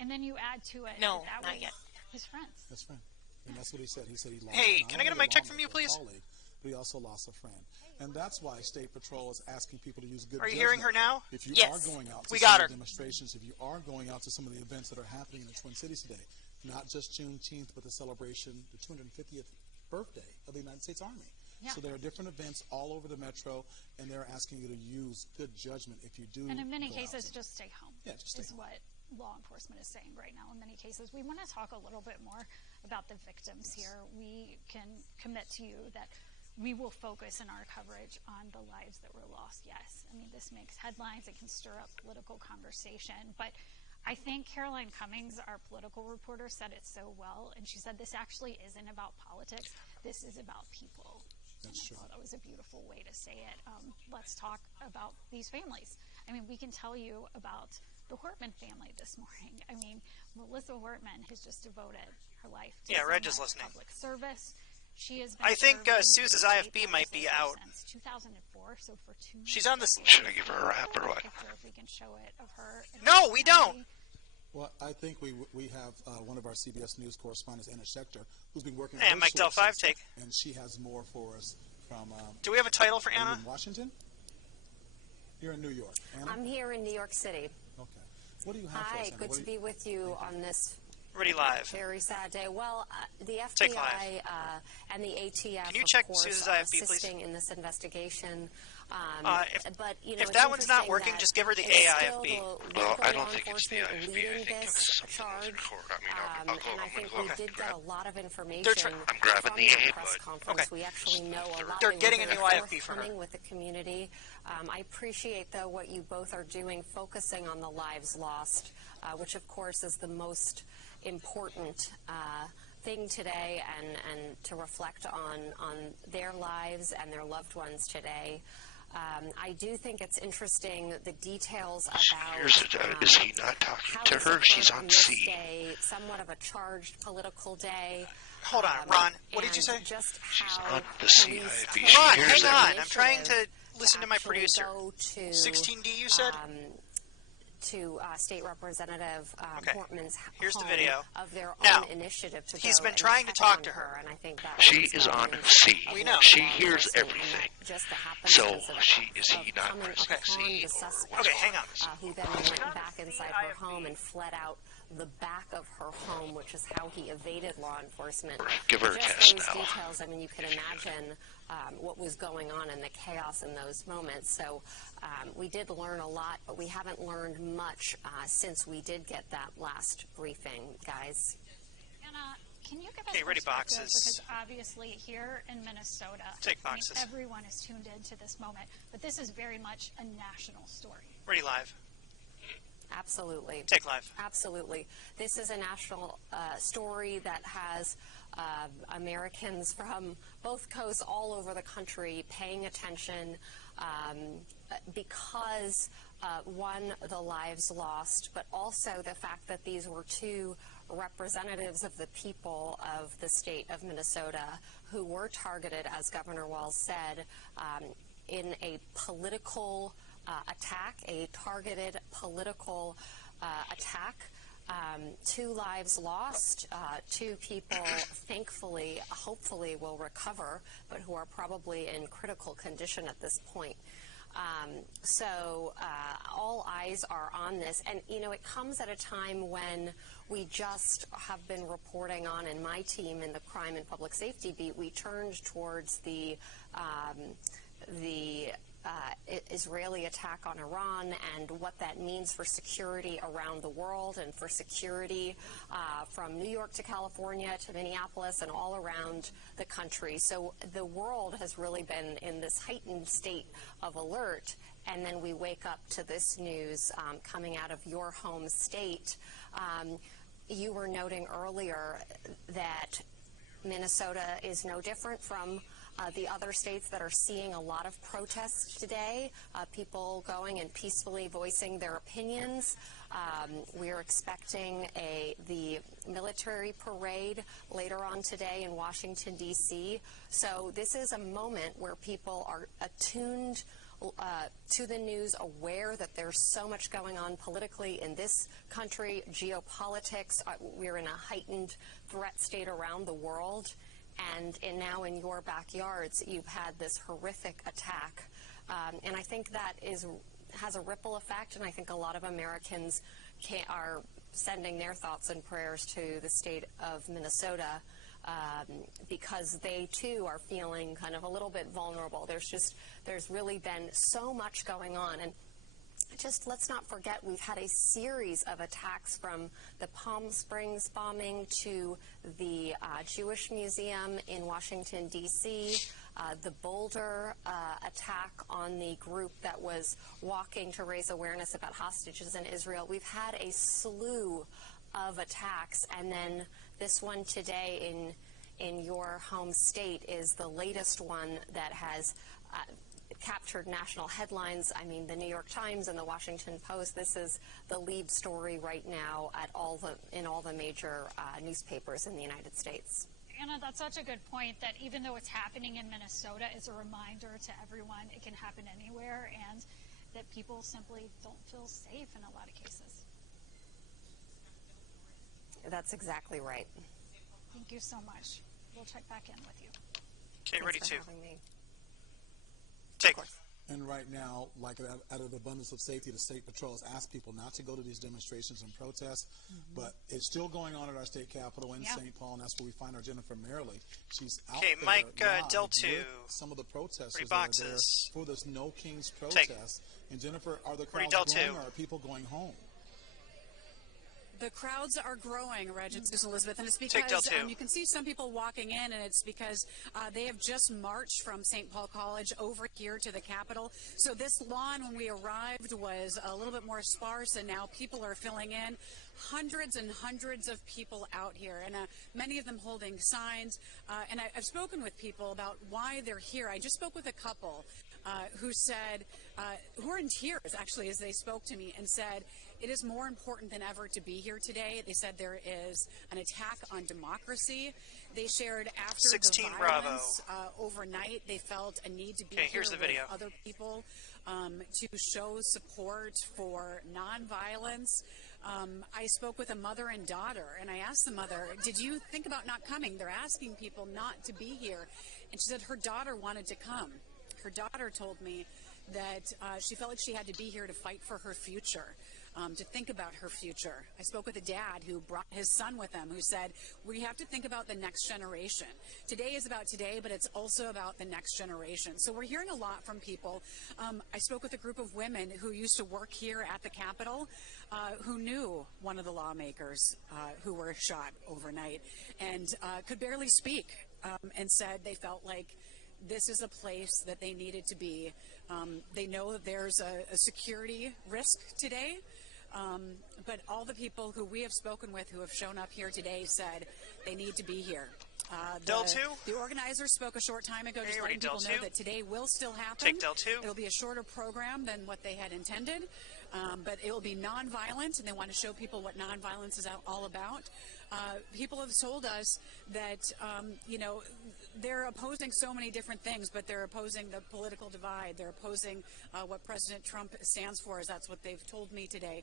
and then you add to it No, that not was yet. his friends. That's right. And that's what he said. He said he lost. Hey, not can I get a only mic check from you, lawmaker, please? colleague, but he also lost a friend. And that's why State Patrol is asking people to use good Are you judgment. hearing her now? If you Yes. are going out to We some got of her. the demonstrations, if you are going out to some of the events that are happening in the Twin Cities today, not just Juneteenth, but the celebration, the 250th birthday of the United States Army. Yeah. So there are different events all over the metro, and they're asking you to use good judgment if you do. And in many go cases, out. just stay home. Yeah, just stay is home. what law enforcement is saying right now. In many cases, we want to talk a little bit more about the victims here. We can commit to you that we will focus in our coverage on the lives that were lost. Yes, I mean, this makes headlines. It can stir up political conversation. But I think Caroline Cummings, our political reporter, said it so well. And she said, this actually isn't about politics. This is about people. That's true. I thought that was a beautiful way to say it. Let's talk about these families. I mean, we can tell you about the Hortman family this morning. I mean, Melissa Hortman has just devoted her life to Reg is listening. public service. She has been I think serving Suze's the state IFB might be legislature out. since 2004, so for 2 She's on this. Should I give her a rap or what? picture, if we can show it, of her. and No, her we family. don't. Well, I think we have one of our CBS News correspondents, Anna Schechter, who's been working. Hey, with Mike Del 5 take. and she has more for us from. Do we have a title for are you Anna? in Washington? You're in New York. Anna? I'm here in New York City. Okay. What do you have for us, Hi, Anna? good What to do you- be with you on this Ready live. very sad day. Well, the Take FBI and the ATF, Can you of check course, Suze's are IFB, please? assisting in this investigation. But you know, If it's that one's not interesting working, that just give her the it's AIFB. still the Well, local I law don't think it's the enforcement IFB. I leading think it was this something that was in charge. court. I mean, I'll go. And I I'm think gonna we go did get a lot of information I'm grabbing from the the A, press but- conference. Okay. We actually know a lot. They're They were getting a very new IFB for her. forthcoming with the community. I appreciate, though, what you both are doing, focusing on the lives lost, which, of course, is the most important thing today, and to reflect on their lives and their loved ones today. I do think it's interesting the details about Is he not talking how to this her? occurred She's on on this C. day, somewhat of a charged political day. Hold on, Ron. What did you say? Just She's how on the CIV. police She took Ron, hears hang on. the I'm trying to initiative listen to my actually producer. go to, 16D, you said? to State Representative Okay. Portman's Here's the home video. of their Now, own initiative to he's go been and trying to check talk on to her. and I think that She was is on evidence C. of We what know. She law hears enforcement and everything. not just the So happenstance of is he not coming pressing upon C the or suspect, what's Okay, hang on. who then went back inside her home and fled out the back of her home, which is how he evaded law enforcement. Give her a Just test those now. details, I mean, you can imagine what was going on in the chaos in those moments. So we did learn a lot, but we haven't learned much since we did get that last briefing, guys. Anna, can you give us Okay, ready perspective? boxes. Because obviously here in Minnesota, Take boxes. I mean, everyone is tuned into this moment, but this is very much a national story. Ready live. Absolutely. Take live. Absolutely. This is a national story that has Americans from both coasts all over the country paying attention because, one, the lives lost, but also the fact that these were two representatives of the people of the state of Minnesota who were targeted, as Governor Walz said, in a political attack, a targeted political attack. 2 lives lost, 2 people thankfully, hopefully will recover, but who are probably in critical condition at this point. So all eyes are on this. And, you know, it comes at a time when we just have been reporting on, in my team in the crime and public safety beat, we turned towards the Israeli attack on Iran and what that means for security around the world and for security from New York to California to Minneapolis and all around the country. So the world has really been in this heightened state of alert. And then we wake up to this news coming out of your home state. You were noting earlier that Minnesota is no different from the other states that are seeing a lot of protests today, people going and peacefully voicing their opinions. We're expecting the military parade later on today in Washington, D.C. So this is a moment where people are attuned to the news, aware that there's so much going on politically in this country, geopolitics. We're in a heightened threat state around the world. And now in your backyards, you've had this horrific attack. And I think that has a ripple effect, and I think a lot of Americans are sending their thoughts and prayers to the state of Minnesota. because they too are feeling kind of a little bit vulnerable. There's really been so much going on. And just let's not forget, we've had a series of attacks from the Palm Springs bombing to the Jewish Museum in Washington, D.C., the Boulder attack on the group that was walking to raise awareness about hostages in Israel. We've had a slew of attacks, and then this one today in your home state is the latest one that has captured national headlines. I mean, the New York Times and the Washington Post, this is the lead story right now in all the major newspapers in the United States. Anna, that's such a good point, that even though it's happening in Minnesota, it's a reminder to everyone it can happen anywhere, and that people simply don't feel safe in a lot of cases. That's exactly right. Thank you so much. We'll check back in with you. Okay, ready to. Take. And right now, like out of the abundance of safety, the State Patrol has asked people not to go to these demonstrations and protests, but it's still going on at our state capitol in St. Paul, and that's where we find our Jennifer Merrily. She's out there Mike, live Del 2. with some of the protesters 3 that are there boxes. for this No Kings protest. And Jennifer, are the crowds Del growing, 2. or are people going home? The crowds are growing, Reg and Susan Elizabeth, and it's because you can see some people walking in, and it's because they have just marched from St. Paul College over here to the Capitol. So this lawn, when we arrived, was a little bit more sparse, and now people are filling in. Hundreds and hundreds of people out here, and many of them holding signs. And I've spoken with people about why they're here. I just spoke with a couple who said, who are in tears, actually, as they spoke to me and said, it is more important than ever to be here today. They said there is an attack on democracy. They shared after the violence overnight, they felt a need to be here with other people to show support for nonviolence. I spoke with a mother and daughter, and I asked the mother, did you think about not coming? They're asking people not to be here. And she said her daughter wanted to come. Her daughter told me that she felt like she had to be here to fight for her future. To think about her future. I spoke with a dad who brought his son with him, who said, we have to think about the next generation. Today is about today, but it's also about the next generation. So we're hearing a lot from people. I spoke with a group of women who used to work here at the Capitol, who knew one of the lawmakers who were shot overnight and could barely speak, and said they felt like this is a place that they needed to be. They know that there's a security risk today. But all the people who we have spoken with who have shown up here today said they need to be here. The organizers spoke a short time ago, just letting people know that today will still happen. It'll be a shorter program than what they had intended, but it will be nonviolent, and they want to show people what nonviolence is all about. People have told us that, they're opposing so many different things, but they're opposing the political divide. They're opposing what President Trump stands for, as that's what they've told me today.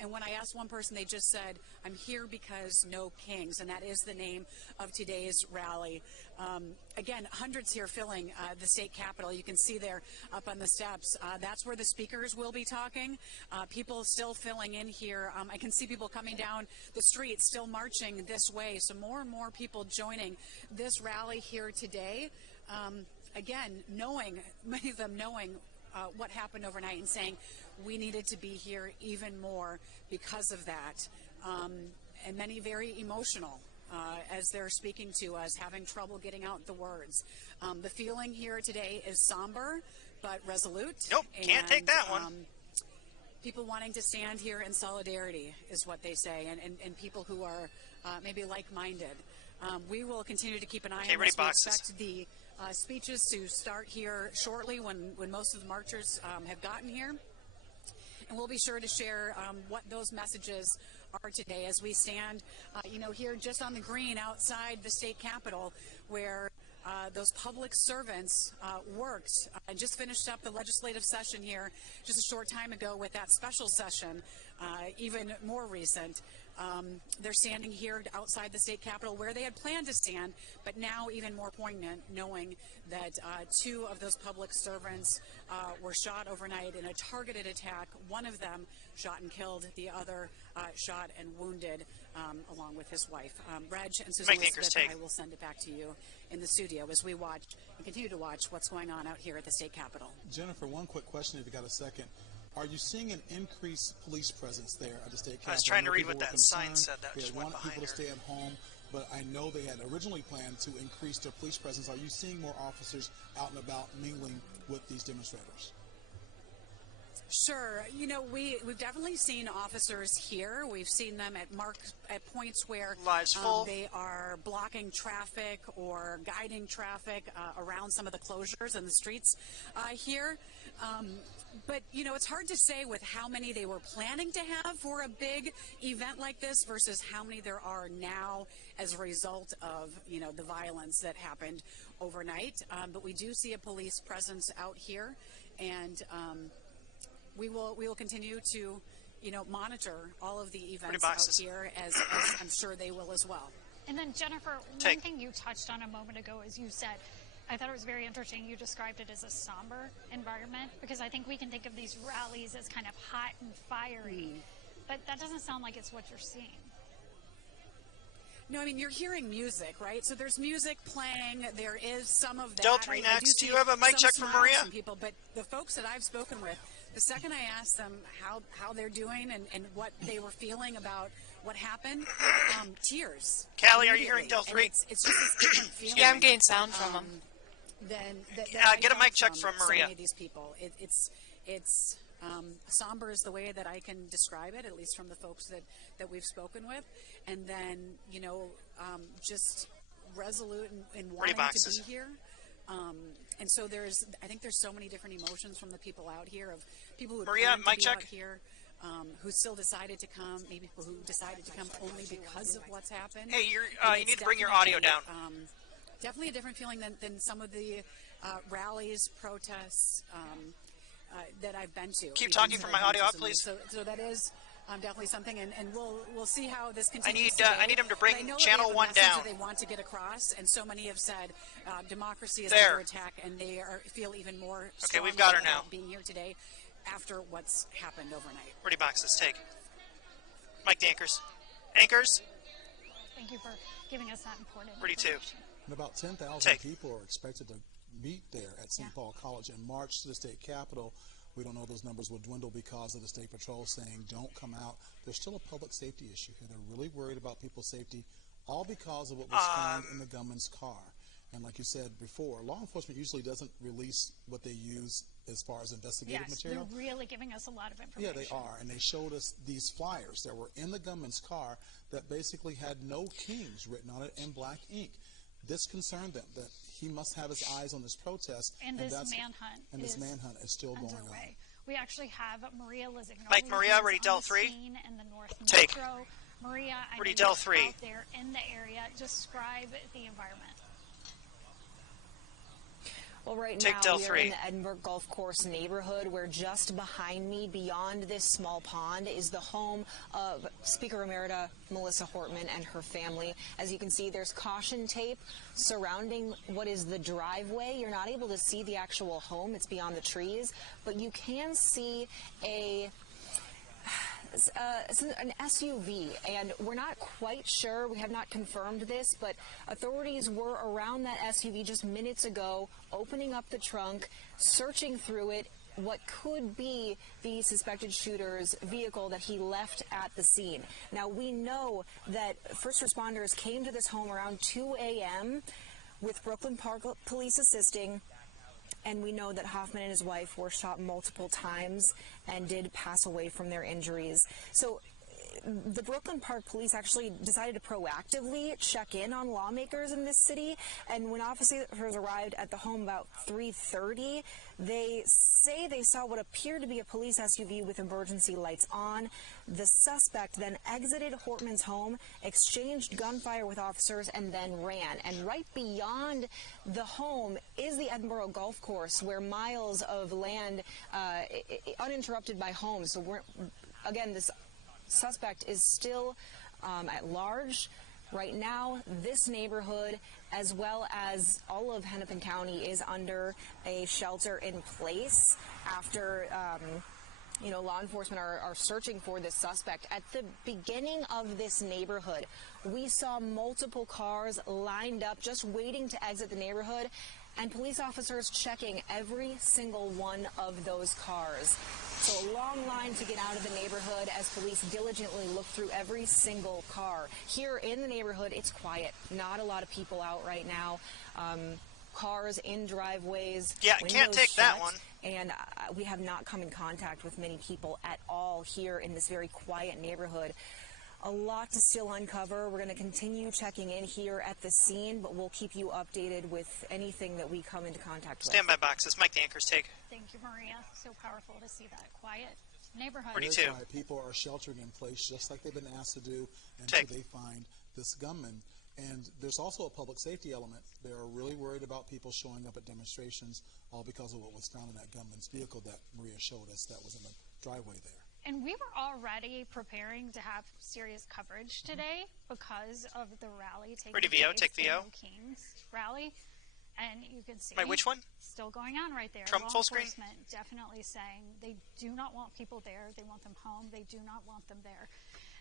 And when I asked one person, they just said, I'm here because no kings, and that is the name of today's rally. Again, hundreds here filling the state capitol. You can see there up on the steps. That's where the speakers will be talking. People still filling in here. I can see people coming down the street, still marching this way. So more and more people joining this rally here today. Again, many of them knowing what happened overnight and saying we needed to be here even more because of that. And many very emotional. As they're speaking to us, having trouble getting out the words. The feeling here today is somber, but resolute. Nope, can't take that one. People wanting to stand here in solidarity is what they say, and people who are maybe like-minded. We will continue to keep an eye on this. We expect the speeches to start here shortly when most of the marchers have gotten here. And we'll be sure to share what those messages are today as we stand, here just on the green outside the state capitol where those public servants worked. I just finished up the legislative session here just a short time ago with that special session, even more recent. They're standing here outside the state capitol where they had planned to stand, but now even more poignant knowing that 2 of those public servants were shot overnight in a targeted attack. One of them shot and killed, the other shot and wounded, along with his wife. Reg and Susan Elizabeth, I will send it back to you in the studio as we watch and continue to watch what's going on out here at the state capitol. Jennifer, one quick question if you got a second. Are you seeing an increased police presence there at the state capitol? I was trying to read what that sign said that just went behind her. They wanted people to stay at home, but I know they had originally planned to increase their police presence. Are you seeing more officers out and about mingling with these demonstrators? Sure. You know, we've definitely seen officers here. We've seen them at points where they are blocking traffic or guiding traffic around some of the closures in the streets here. But, you know, it's hard to say with how many they were planning to have for a big event like this versus how many there are now as a result of, you know, the violence that happened overnight. But we do see a police presence out here, and we will continue to, you know, monitor all of the events out here, as I'm sure they will as well. And then, Jennifer, one thing you touched on a moment ago is you said, I thought it was very interesting, you described it as a somber environment, because I think we can think of these rallies as kind of hot and fiery, but that doesn't sound like it's what you're seeing. No, I mean, you're hearing music, right? So there's music playing. There is some of that. Del 3 next. Do you have a mic check from Maria? From people, but the folks that I've spoken with, the second I asked them how they're doing and what they were feeling about what happened, tears. Callie, are you hearing Del 3? It's just this different feeling. Yeah, I'm getting sound from them. Get a mic check from Maria. So many of these people. It's somber is the way that I can describe it, at least from the folks that we've spoken with. And then, you know, just resolute in wanting to be here. And so I think there's so many different emotions from the people out here, of people who Maria, mic be check. out here, who still decided to come, maybe people who decided to come only because of what's happened. Hey, you need to bring your audio down. Definitely a different feeling than some of the rallies, protests that I've been to. Keep talking from my audio up, please. So that is definitely something, and we'll see how this continues. I need him to bring channel 1 down. They want to get across, and so many have said democracy is under attack, and they feel even more. Okay, we've got her now. Being here today, after what's happened overnight. Ready boxes, take. Mike the anchors. Anchors. Thank you for giving us that important. Ready two. And about 10,000 people are expected to meet there at St. Paul College and march to the state capitol. We don't know those numbers will dwindle because of the state patrol saying don't come out. There's still a public safety issue here. They're really worried about people's safety, all because of what was found in the gunman's car. And like you said before, law enforcement usually doesn't release what they use as far as investigative material. They're really giving us a lot of information. Yeah, they are. And they showed us these flyers that were in the gunman's car that basically had no kings written on it in black ink. This concerned them, that he must have his eyes on this protest. And this manhunt. And this manhunt is still going on. We actually have Maria Lizignoli. Mike, Maria, ready, Del 3? In the North Take. Metro. Maria, I ready, know Del you're 3. out there in the area. Describe the environment. Well, right Take now Del we are 3. in the Edinburgh Golf Course neighborhood, where just behind me, beyond this small pond, is the home of Speaker Emerita Melissa Hortman and her family. As you can see, there's caution tape surrounding what is the driveway. You're not able to see the actual home. It's beyond the trees, but you can see an SUV, and we're not quite sure, we have not confirmed this, but authorities were around that SUV just minutes ago, opening up the trunk, searching through it, what could be the suspected shooter's vehicle that he left at the scene. Now, we know that first responders came to this home around 2 a.m. with Brooklyn Park Police assisting. And we know that Hoffman and his wife were shot multiple times and did pass away from their injuries. So the Brooklyn Park Police actually decided to proactively check in on lawmakers in this city. And when officers arrived at the home about 3:30, they say they saw what appeared to be a police SUV with emergency lights on. The suspect then exited Hortman's home, exchanged gunfire with officers, and then ran. And right beyond the home is the Edinburgh Golf Course, where miles of land uninterrupted by homes. So again, this suspect is still at large. Right now, this neighborhood, as well as all of Hennepin County, is under a shelter in place after law enforcement are searching for this suspect. At the beginning of this neighborhood, we saw multiple cars lined up just waiting to exit the neighborhood, and police officers checking every single one of those cars. So a long line to get out of the neighborhood as police diligently look through every single car. Here in the neighborhood, it's quiet. Not a lot of people out right now. Cars in driveways. Yeah, can't take shut, that one. And we have not come in contact with many people at all here in this very quiet neighborhood. A lot to still uncover. We're going to continue checking in here at the scene, but we'll keep you updated with anything that we come into contact with. Standby boxes. Mike the Anchor's take. Thank you, Maria. So powerful to see that quiet neighborhood. 42. People are sheltering in place just like they've been asked to do until they find this gunman. And there's also a public safety element. They're really worried about people showing up at demonstrations, all because of what was found in that gunman's vehicle that Maria showed us that was in the driveway there. And we were already preparing to have serious coverage today because of the rally taking Ready, VO? place, Take VO. the Kings rally. And you can see Which one? Still going on right there. Trump Law full screen? enforcement definitely saying they do not want people there. They want them home. They do not want them there.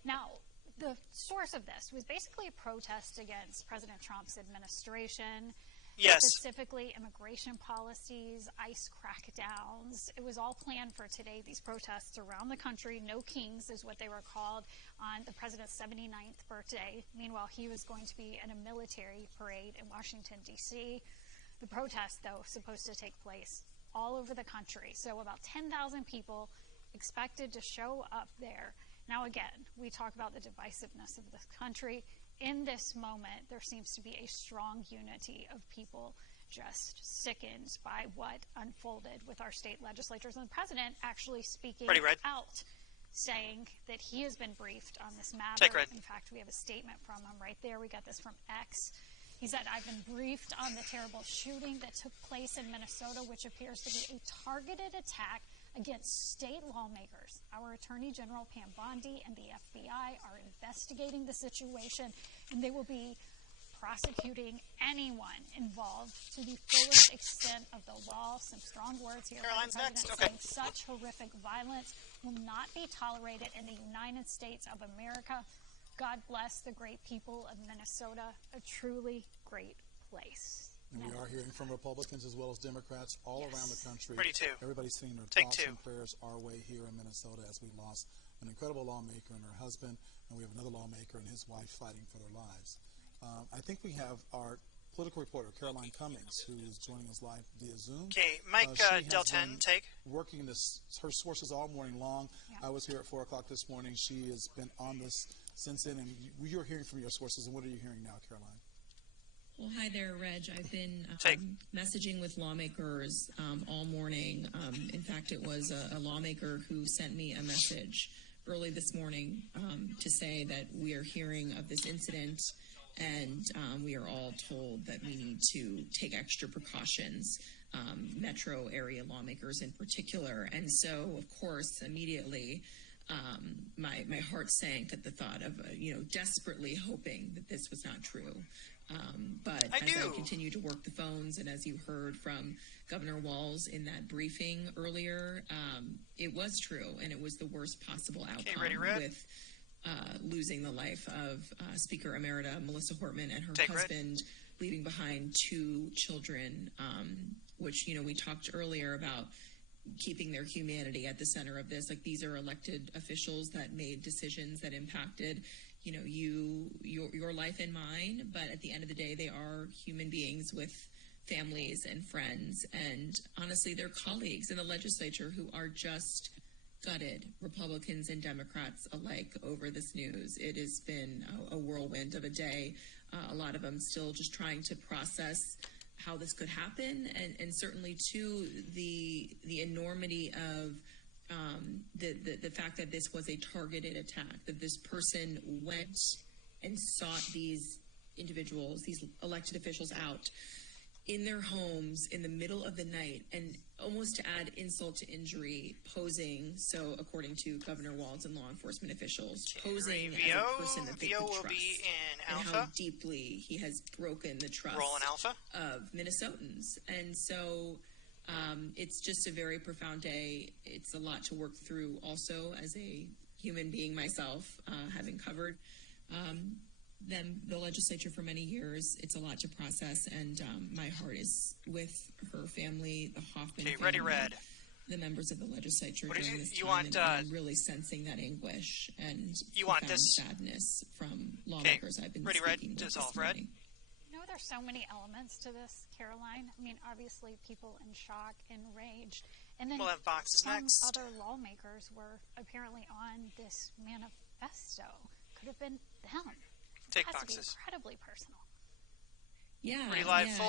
Now, the source of this was basically a protest against President Trump's administration. Yes. Specifically immigration policies, ICE crackdowns. It was all planned for today, these protests around the country. No Kings is what they were called on the president's 79th birthday. Meanwhile, he was going to be in a military parade in Washington, D.C. The protest, though, supposed to take place all over the country. So about 10,000 people expected to show up there. Now, again, we talk about the divisiveness of the country. In this moment, there seems to be a strong unity of people just sickened by what unfolded with our state legislatures. And the president actually speaking out, saying that he has been briefed on this matter. In fact, we have a statement from him right there. We got this from X. He said, "I've been briefed on the terrible shooting that took place in Minnesota, which appears to be a targeted attack against state lawmakers. Our Attorney General Pam Bondi and the FBI are investigating the situation, and they will be prosecuting anyone involved to the fullest extent of the law." Some strong words here. Caroline's next. Okay. Saying such horrific violence will not be tolerated in the United States of America. God bless the great people of Minnesota, a truly great place. And we are hearing from Republicans as well as Democrats all around the country. 32. Everybody's sending their Take thoughts two. and prayers our way here in Minnesota as we lost an incredible lawmaker and her husband, and we have another lawmaker and his wife fighting for their lives. I think we have our political reporter, Caroline Cummings, who is joining us live via Zoom. Okay, Mike Del 10, take. Working her sources all morning long. I was here at 4 o'clock this morning. She has been on this since then, and you're hearing from your sources. And what are you hearing now, Caroline? Well, hi there, Reg. I've been messaging with lawmakers all morning. In fact, it was a lawmaker who sent me a message early this morning to say that we are hearing of this incident, and we are all told that we need to take extra precautions, metro area lawmakers in particular. And so, of course, immediately my heart sank at the thought of, desperately hoping that this was not true. But as I continue to work the phones, and as you heard from Governor Walz in that briefing earlier, it was true, and it was the worst possible outcome with losing the life of Speaker Emerita Melissa Hortman and her husband, leaving behind 2 children, which, we talked earlier about keeping their humanity at the center of this. Like, these are elected officials that made decisions that impacted your life and mine, but at the end of the day, they are human beings with families and friends, and honestly, they're colleagues in the legislature who are just gutted, Republicans and Democrats alike, over this news. It has been a whirlwind of a day. A lot of them still just trying to process how this could happen, and certainly too the enormity of the fact that this was a targeted attack, that this person went and sought these individuals, these elected officials out in their homes in the middle of the night, and almost to add insult to injury, posing, so according to Governor Walz and law enforcement officials, posing as a person that they could will trust, be in and Alpha. how deeply he has broken the trust of Minnesotans. And so it's just a very profound day. It's a lot to work through also as a human being myself, having covered the legislature for many years. It's a lot to process, and my heart is with her family, the Hoffman family, the members of the legislature during this time, and I'm really sensing that anguish and profound sadness from lawmakers I've been speaking with this morning. You know, there's so many elements to this, Caroline. I mean, obviously, people in shock, enraged, and then we'll have boxes some next. Other lawmakers were apparently on this manifesto. Could have been them. Take it has boxes. To be incredibly personal. Yeah,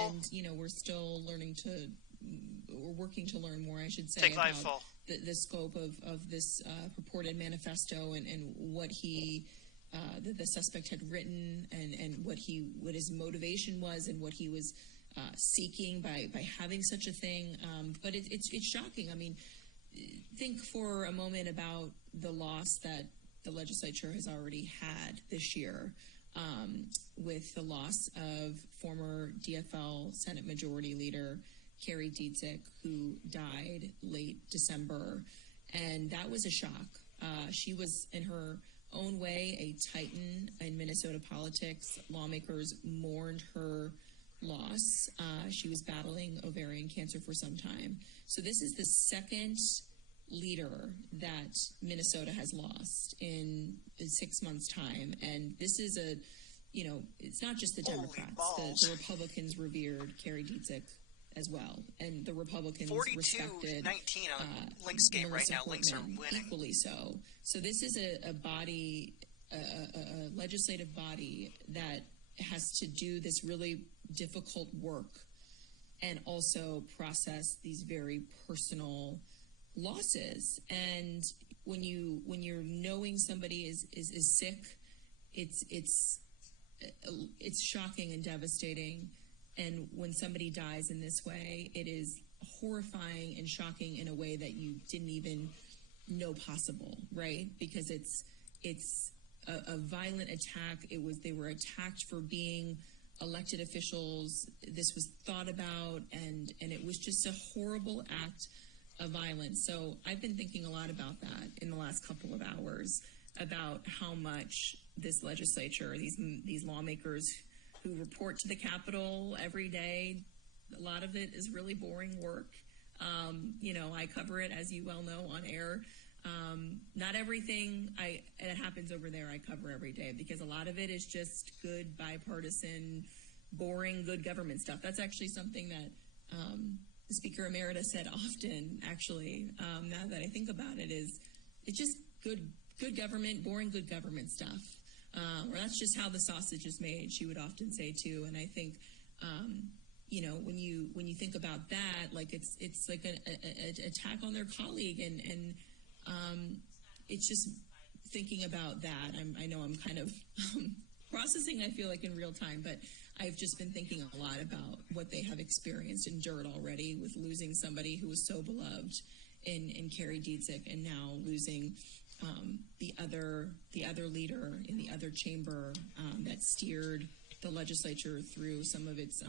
and you know, we're still we're working to learn more, I should say, about the scope of this purported manifesto and what he. The suspect had written and what his motivation was and what he was seeking by having such a thing. But it's shocking. I mean, think for a moment about the loss that the legislature has already had this year with the loss of former DFL Senate Majority Leader Carrie Dietzick, who died late December. And that was a shock. She was, in her own way, a titan in Minnesota politics. Lawmakers mourned her loss. She was battling ovarian cancer for some time. So this is the second leader that Minnesota has lost in 6 months' time. And this is it's not just the Democrats. The Republicans revered Carrie Dietzick as well. And the Republicans 42-19 respected on Linkscape right now. Links are winning. Equally so. So this is a body, a legislative body that has to do this really difficult work and also process these very personal losses. And when you're knowing somebody is sick, it's shocking and devastating. And when somebody dies in this way, it is horrifying and shocking in a way that you didn't even know possible, right? Because it's a violent attack. They were attacked for being elected officials. This was thought about, and it was just a horrible act of violence. So I've been thinking a lot about that in the last couple of hours, about how much this legislature, these lawmakers who report to the Capitol every day, a lot of it is really boring work. I cover it, as you well know, on air. Not everything that happens over there I cover every day, because a lot of it is just good, bipartisan, boring, good government stuff. That's actually something that the Speaker Emerita said often, actually, now that I think about it, is it's just good government, boring good government stuff. Or that's just how the sausage is made, she would often say too. And I think, when you think about that, like it's like an attack on their colleague, and it's just thinking about that. I know I'm kind of processing, I feel like, in real time, but I've just been thinking a lot about what they have endured already with losing somebody who was so beloved in Carrie Dietzick, and now losing the other leader in the other chamber that steered the legislature through some of its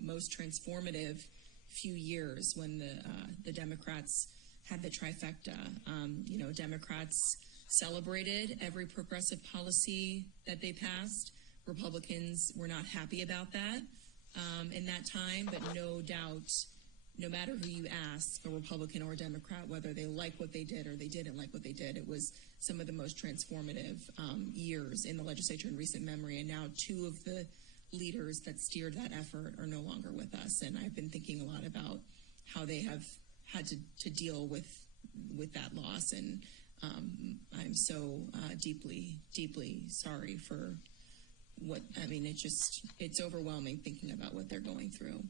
most transformative few years when the Democrats had the trifecta. Democrats celebrated every progressive policy that they passed. Republicans were not happy about that in that time, but no doubt, no matter who you ask, a Republican or a Democrat, whether they like what they did or they didn't like what they did, it was some of the most transformative years in the legislature in recent memory. And now two of the leaders that steered that effort are no longer with us. And I've been thinking a lot about how they have had to deal with that loss. And I'm so deeply, deeply sorry for it's overwhelming thinking about what they're going through.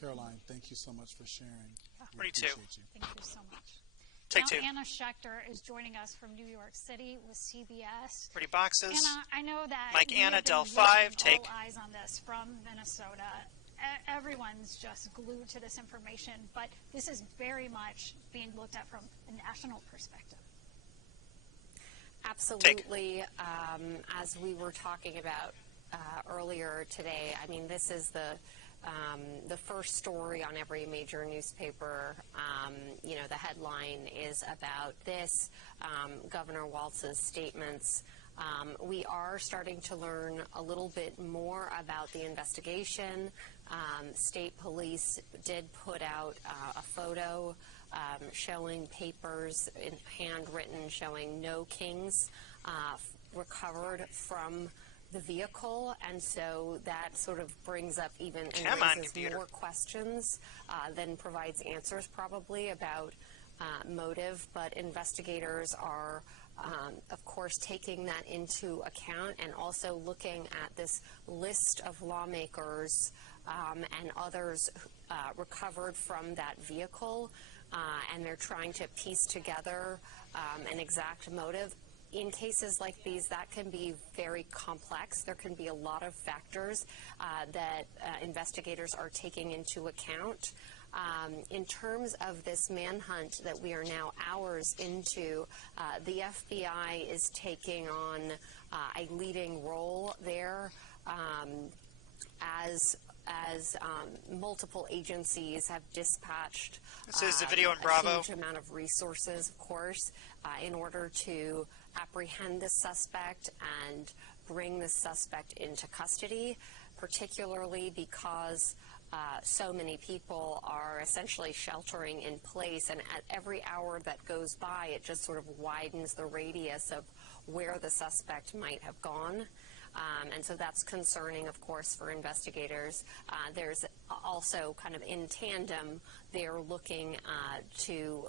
Caroline, thank you so much for sharing. Yeah. We appreciate you. Thank you so much. Take two. Anna Schechter is joining us from New York City with CBS. Pretty boxes. Anna, I know that Mike, you Anna, have been Del getting 5, take. all eyes on this from Minnesota. everyone's just glued to this information, but this is very much being looked at from a national perspective. Absolutely. As we were talking about earlier today, I mean, this is the first story on every major newspaper. You know, the headline is about this, Governor Walz's statements. We are starting to learn a little bit more about the investigation. State police did put out a photo showing papers handwritten showing no Kings recovered from the vehicle, and so that sort of brings up even and raises more questions than provides answers probably about motive. But investigators are of course taking that into account and also looking at this list of lawmakers and others recovered from that vehicle, and they're trying to piece together an exact motive. In cases like these, that can be very complex. There can be a lot of factors that investigators are taking into account. In terms of this manhunt that we are now hours into, the FBI is taking on a leading role there as multiple agencies have dispatched this is the video in Bravo. A huge amount of resources, of course, in order to apprehend the suspect and bring the suspect into custody, particularly because so many people are essentially sheltering in place, and at every hour that goes by, it just sort of widens the radius of where the suspect might have gone. And so that's concerning, of course, for investigators. There's also kind of in tandem, they're looking to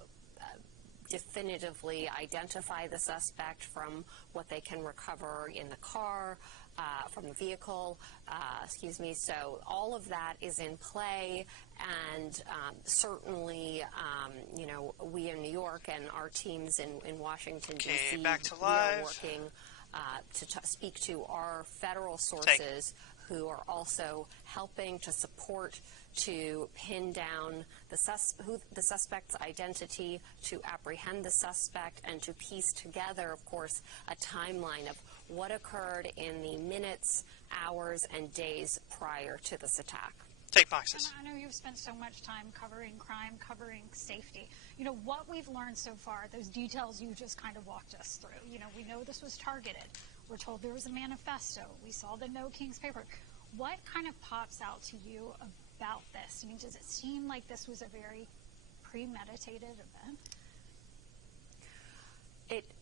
definitively identify the suspect from what they can recover in the car, from the vehicle, So all of that is in play, and certainly, you know, we in New York and our teams in Washington, D.C., back to we live. are working to speak to our federal sources who are also helping to support to pin down the suspect's identity, to apprehend the suspect, and to piece together, of course, a timeline of what occurred in the minutes, hours, and days prior to this attack. Take boxes. I know you've spent so much time covering crime, covering safety. You know, what we've learned so far, those details you just kind of walked us through. You know, we know this was targeted. We're told there was a manifesto. We saw the No Kings paper. What kind of pops out to you about this? I mean, does it seem like this was a very premeditated event?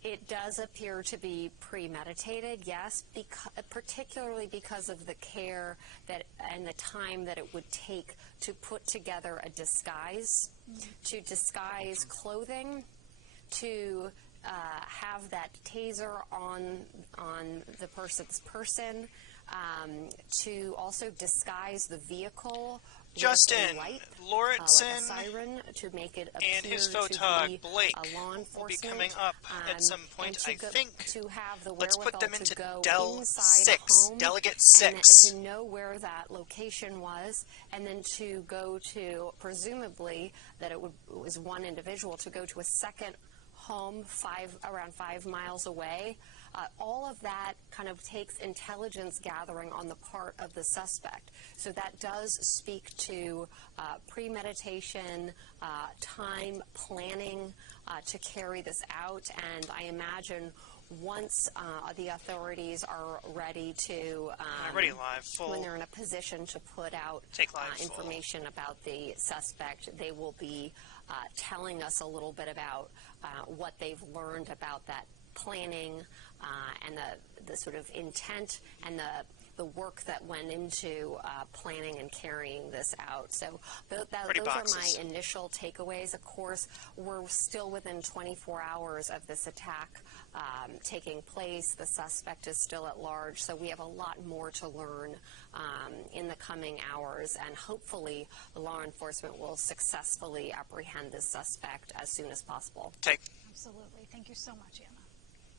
It does appear to be premeditated, yes, particularly because of the care that and the time that it would take to put together a disguise, to disguise clothing, to have that taser on the person's person, to also disguise the vehicle. Justin Lauritsen like a siren to make it appear and his to photog be Blake law will be enforcement, coming up at some point, I think. To have the Let's put them into go Del inside 6, a home, Delegate and 6. to know where that location was, and then to go to, presumably, that it was one individual, to go to a second home around 5 miles away. All of that kind of takes intelligence gathering on the part of the suspect. So that does speak to premeditation, time planning to carry this out. And I imagine once the authorities are ready to, Already live, full. when they're in a position to put out information about the suspect, they will be telling us a little bit about what they've learned about that planning and the sort of intent and the work that went into planning and carrying this out. So those are my initial takeaways. Of course, we're still within 24 hours of this attack taking place. The suspect is still at large, so we have a lot more to learn in the coming hours, and hopefully law enforcement will successfully apprehend this suspect as soon as possible. Absolutely. Thank you so much, Anna.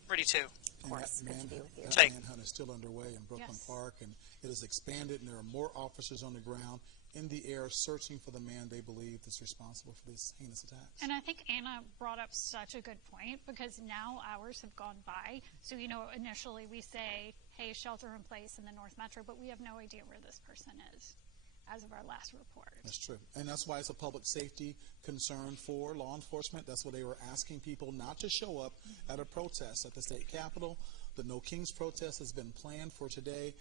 Ready to. Of course, good to be with you. That Take. manhunt is still underway in Brooklyn Yes. Park, and it has expanded, and there are more officers on the ground in the air searching for the man they believe is responsible for these heinous attacks. And I think Anna brought up such a good point, because now hours have gone by. So, initially we say, hey, shelter in place in the North Metro, but we have no idea where this person is as of our last report. That's true. And that's why it's a public safety concern for law enforcement. That's why they were asking people not to show up at a protest at the state capitol. The No Kings protest has been planned for today,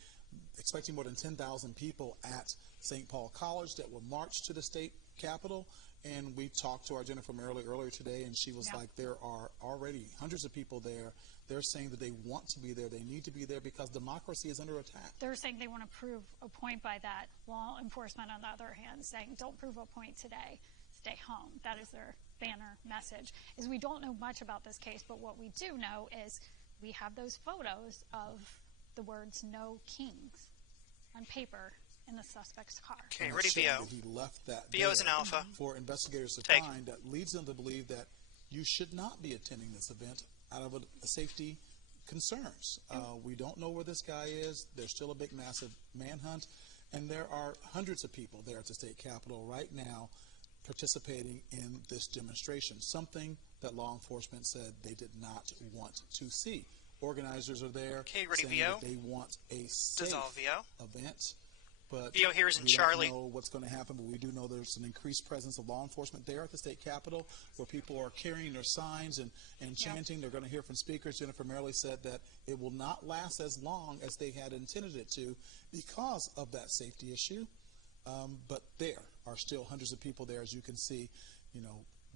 expecting more than 10,000 people at St. Paul College that will march to the state capitol. And we talked to our Jennifer Merrily earlier today, and she was like, there are already hundreds of people there. They're saying that they want to be there. They need to be there because democracy is under attack. They're saying they want to prove a point by that. Law enforcement, on the other hand, saying don't prove a point today. Stay home. That is their banner message. Is we don't know much about this case, but what we do know is we have those photos of the words "No Kings" on paper in the suspect's car. Okay, And ready, it's showing VO. that he left that VO is an there alpha. for investigators to Take. find that leads them to believe that you should not be attending this event out of a safety concerns. We don't know where this guy is. There's still a big, massive manhunt, and there are hundreds of people there at the state capitol right now participating in this demonstration, something that law enforcement said they did not want to see. Organizers are there Okay, ready, saying VO? that they want a safe Dissolve, VO. event. But VO here is in we Charlie. don't know what's going to happen, but we do know there's an increased presence of law enforcement there at the state capitol, where people are carrying their signs and chanting. They're going to hear from speakers. Jennifer Merrily said that it will not last as long as they had intended it to because of that safety issue. But there are still hundreds of people there, as you can see,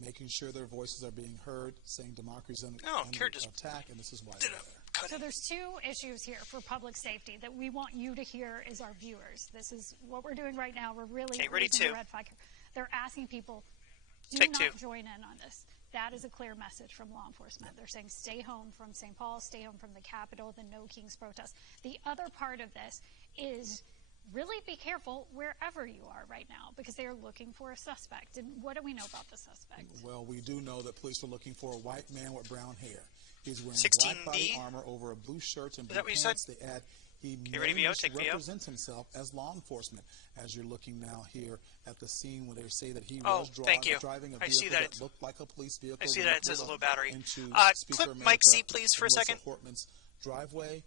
making sure their voices are being heard, saying democracy is under attack, and this is why they're there. So there's two issues here for public safety that we want you to hear as our viewers. This is what we're doing right now. We're really ready, raising two. the red flag here. They're asking people, do Take not two. join in on this. That is a clear message from law enforcement. They're saying stay home from St. Paul, stay home from the Capitol, the No Kings protest. The other part of this is really be careful wherever you are right now, because they are looking for a suspect. And what do we know about the suspect? Well, we do know that police are looking for a white man with brown hair. He's wearing 16D. black body armor over a blue shirt and blue that what you pants. said? They add he Okay, ready, VO? Take VO. represents himself as law enforcement. As you're looking now here at the scene where they say that he Oh, was thank you. driving a I see vehicle that that looked like a police vehicle. I see when that he it says a pulled low up battery. into Clip Speaker Mike C, America please, for a Melissa second. Portman's driveway.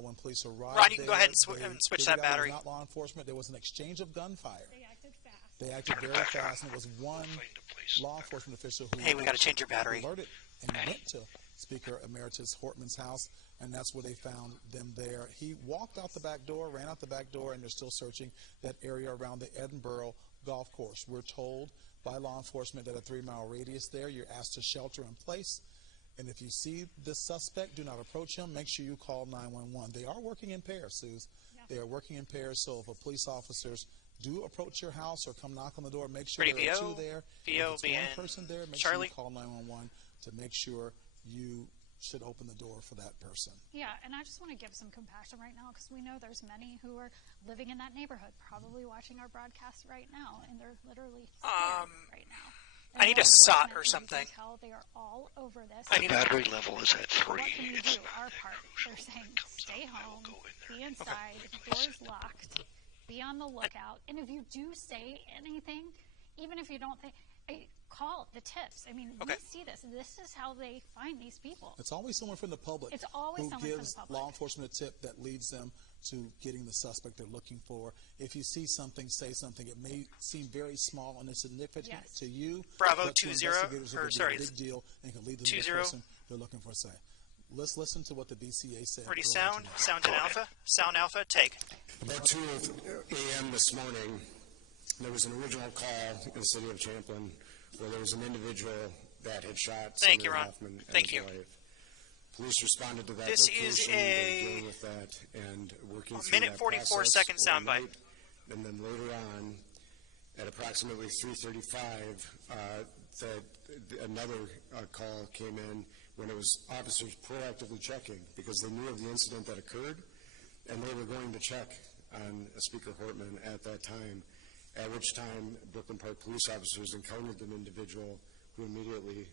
When police arrived, Ron, you can there, go ahead and they switch figured that out it was battery. Not law enforcement. There was an exchange of gunfire. They acted fast. They acted very fast, and it was one law enforcement official who Hey, we gotta change your battery. alerted and went to Speaker Emeritus Hortman's house, and that's where they found them there. He walked out the back door, ran out the back door, and they're still searching that area around the Edinburgh golf course. We're told by law enforcement that a 3-mile radius there, you're asked to shelter in place. And if you see the suspect, do not approach him. Make sure you call 911. They are working in pairs, Suze. Yeah. They are working in pairs, so if police officers do approach your house or come knock on the door, make sure Ready, there are VO? two there. VO If it's one person there, make sure Charlie? you call 911 to make sure you should open the door for that person. Yeah, and I just want to give some compassion right now, because we know there's many who are living in that neighborhood, probably watching our broadcast right now, and they're literally scared right now. I need a SOT or something. They are all over this. The battery level is at 3. What can we It's do? not Our that part. crucial. They're saying When it comes stay out, I will home, go in there. be inside, doors locked, be on the lookout, and if you do say anything, even if you don't think, call the tips. I mean, we see this. This is how they find these people. It's always someone from the public It's always who someone from gives the public. law enforcement a tip that leads them to getting the suspect they're looking for. If you see something, say something. It may seem very small and insignificant to you. Bravo but to 20, investigators, it or could sorry, be a big deal and can lead them to the 20. person they're looking for. Say, let's listen to what the BCA said. Ready, earlier sound? tonight. Sound in Alpha? Sound Alpha, take. About 2 a.m. this morning, there was an original call in the city of Champlin where there was an individual that had shot Thank you, Senator Ron. Hoffman and Thank his you. wife. Police responded to that This location. is They're a dealing with that and working through minute that 44 process second soundbite. overnight. And then later on, at approximately 3:35, another call came in when it was officers proactively checking because they knew of the incident that occurred, and they were going to check on Speaker Hortman at that time, at which time Brooklyn Park police officers encountered an individual who immediately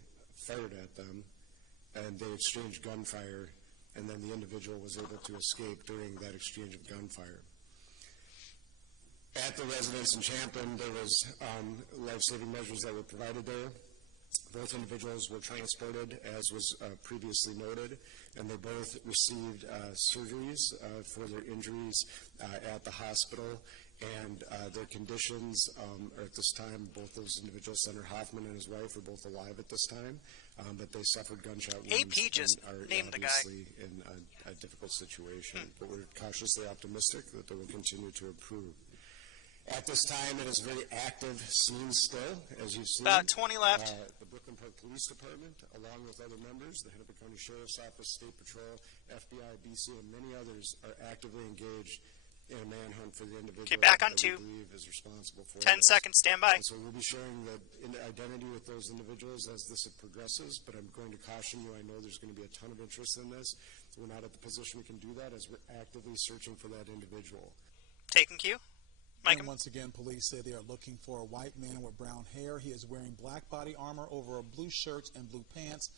fired at them and they exchanged gunfire, and then the individual was able to escape during that exchange of gunfire. At the residence in Champlin, there was life-saving measures that were provided there. Both individuals were transported, as was previously noted, and they both received surgeries for their injuries at the hospital, and their conditions are at this time, both those individuals, Senator Hoffman and his wife, are both alive at this time, but they suffered gunshot wounds. AP just and are named the guy. obviously in a difficult situation, but we're cautiously optimistic that they will continue to improve. At this time, it is a very active scene still, as you've seen. About 20 left. The Brooklyn Park Police Department, along with other members, the Hennepin County Sheriff's Office, State Patrol, FBI, BC, and many others are actively engaged in a manhunt for the individual Okay, back on that we two. believe is responsible for 10 this. seconds, stand by. And so we'll be sharing the identity with those individuals as this progresses, but I'm going to caution you, I know there's going to be a ton of interest in this. We're not at the position we can do that as we're actively searching for that individual. Taking cue. And once again, police say they are looking for a white man with brown hair. He is wearing black body armor over a blue shirt and blue pants.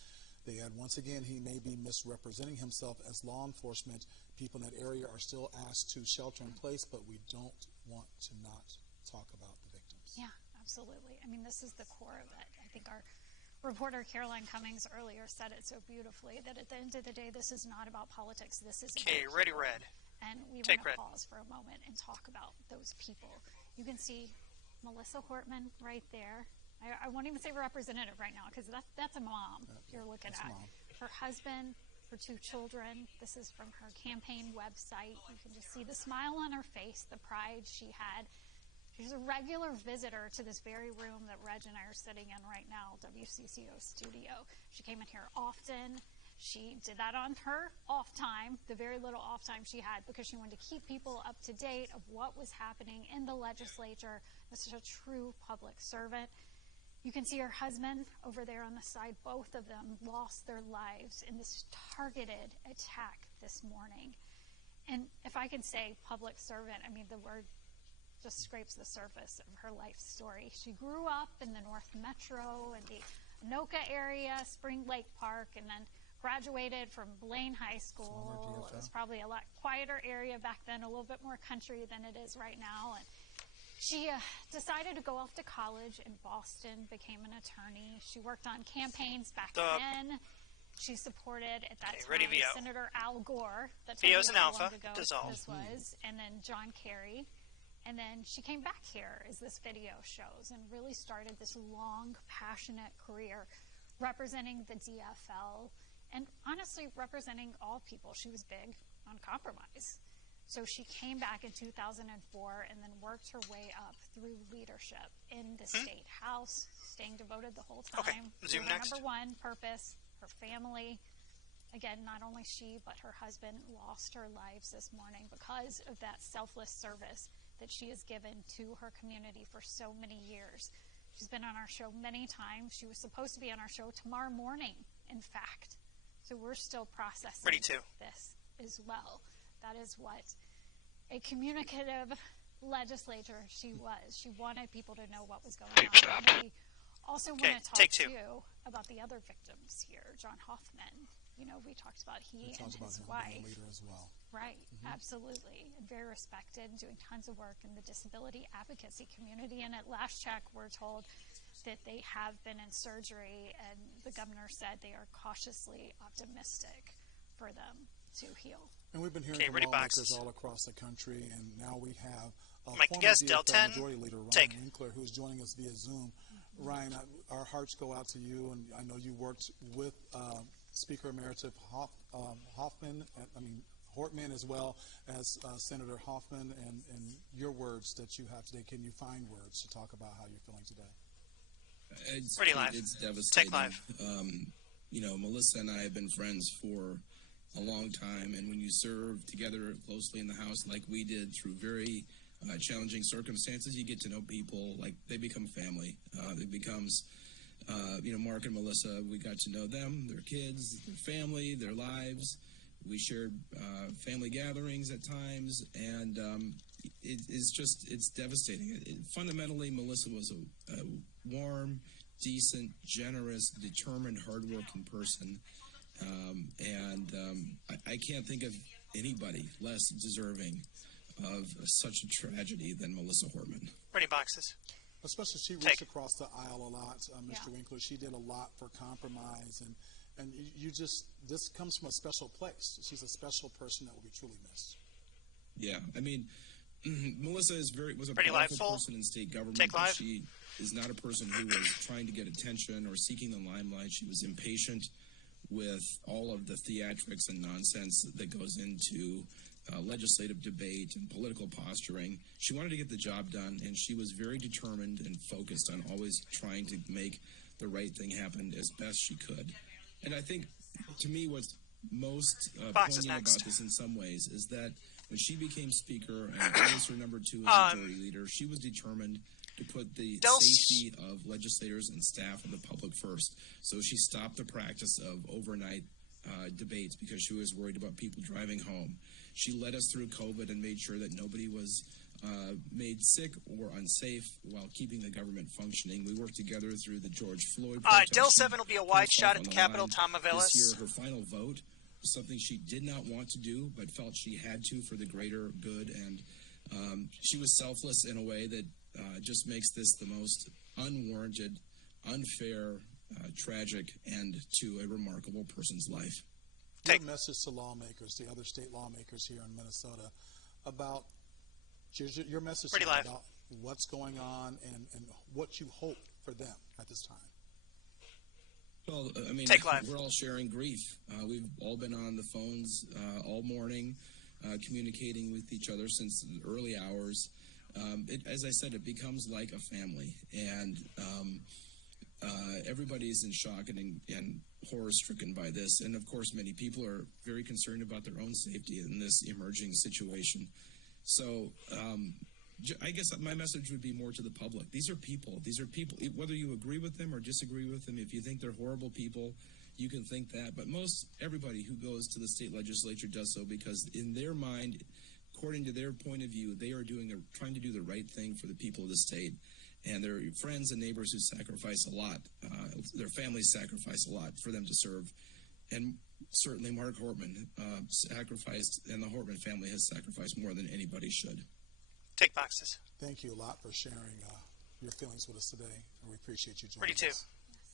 They add, once again, he may be misrepresenting himself as law enforcement. People in that area are still asked to shelter in place, but we don't want to not talk about the victims. Yeah, absolutely. I mean, this is the core of it. I think our reporter Caroline Cummings earlier said it so beautifully, that at the end of the day, this is not about politics. This is Okay, about ready, people. red. And we Take want to red. pause for a moment and talk about those people. You can see Melissa Hortman right there. I won't even say representative right now, because that's a mom you're looking at. Mom. Her husband, her 2 children. This is from her campaign website. You can just see the smile on her face, the pride she had. She's a regular visitor to this very room that Reg and I are sitting in right now, WCCO studio. She came in here often. She did that on her off time, the very little off time she had, because she wanted to keep people up to date of what was happening in the legislature. This is a true public servant. You can see her husband over there on the side. Both of them lost their lives in this targeted attack this morning. And if I can say public servant, I mean, the word just scrapes the surface of her life story. She grew up in the North Metro and the Anoka area, Spring Lake Park, and then graduated from Blaine High School. It was probably a lot quieter area back then, a little bit more country than it is right now. And she decided to go off to college in Boston, became an attorney. She worked on campaigns back then. She supported, at that time, Senator Al Gore. That's Vio's an how alpha. long ago Dissolve. this was. And then John Kerry. And then she came back here, as this video shows, and really started this long, passionate career representing the DFL and honestly representing all people. She was big on compromise. So she came back in 2004 and then worked her way up through leadership in the state house, staying devoted the whole time. Zoom her next. number one purpose, her family. Again, not only she, but her husband lost her lives this morning because of that selfless service that she has given to her community for so many years. She's been on our show many times. She was supposed to be on our show tomorrow morning, in fact. So we're still processing this as well. That is what a communicative legislator she was. She wanted people to know what was going on. And we also want to talk too about the other victims here. John Hoffman, you know, we talked about he and his wife. Leader as well. Right, absolutely. And very respected, doing tons of work in the disability advocacy community. And at last check, we're told that they have been in surgery, and the governor said they are cautiously optimistic for them to heal. And we've been hearing from lawmakers all across the country, and now we have former DFL Majority Leader Ryan Winkler, who's joining us via Zoom. Ryan, our hearts go out to you, and I know you worked with Speaker Emeritus Hortman, as well as Senator Hoffman, and your words that you have today. Can you find words to talk about how you're feeling today? It's devastating. You know, Melissa and I have been friends for a long time, and when you serve together closely in the House like we did through very challenging circumstances, you get to know people like they become family. It becomes, you know, Mark and Melissa, we got to know them, their kids, their family, their lives. We shared family gatherings at times, and it's devastating. Fundamentally, Melissa was a warm, decent, generous, determined, hardworking person. And I can't think of anybody less deserving of such a tragedy than Melissa Hortman. Ready boxes. Especially she reached across the aisle a lot, Mr. Winkler. She did a lot for compromise, and you just, this comes from a special place. She's a special person that will be truly missed. Yeah, I mean, Melissa was a Ready, powerful live, person in state government. Take live. She is not a person who was trying to get attention or seeking the limelight. She was impatient with all of the theatrics and nonsense that goes into legislative debate and political posturing. She wanted to get the job done, and she was very determined and focused on always trying to make the right thing happen as best she could. And I think, to me, what's most poignant about this in some ways is that when she became Speaker and was her number 2 as Majority Leader, she was determined to put the safety of legislators and staff and the public first. So she stopped the practice of overnight debates because she was worried about people driving home. She led us through COVID and made sure that nobody was made sick or unsafe while keeping the government functioning. We worked together through the George Floyd protest. Del 7 will be a wide shot at the Capitol. Tom Aviles. This year, her final vote was something she did not want to do, but felt she had to for the greater good. And she was selfless in a way that just makes this the most unwarranted, unfair, tragic end to a remarkable person's life. Your message to lawmakers, the other state lawmakers here in Minnesota, about your message about what's going on and what you hope for them at this time. Well, I mean, we're all sharing grief. We've all been on the phones all morning, communicating with each other since the early hours. As I said, it becomes like a family, and everybody's in shock and horror-stricken by this. And, of course, many people are very concerned about their own safety in this emerging situation. So I guess my message would be more to the public. These are people. These are people, whether you agree with them or disagree with them, if you think they're horrible people, you can think that. But everybody who goes to the state legislature does so because in their mind, according to their point of view, they are trying to do the right thing for the people of the state. And their friends and neighbors who sacrifice a lot, their families sacrifice a lot for them to serve. And certainly Mark Hortman sacrificed, and the Hortman family has sacrificed more than anybody should. Take boxes. Thank you a lot for sharing your feelings with us today. And we appreciate you joining Ready, 2. us.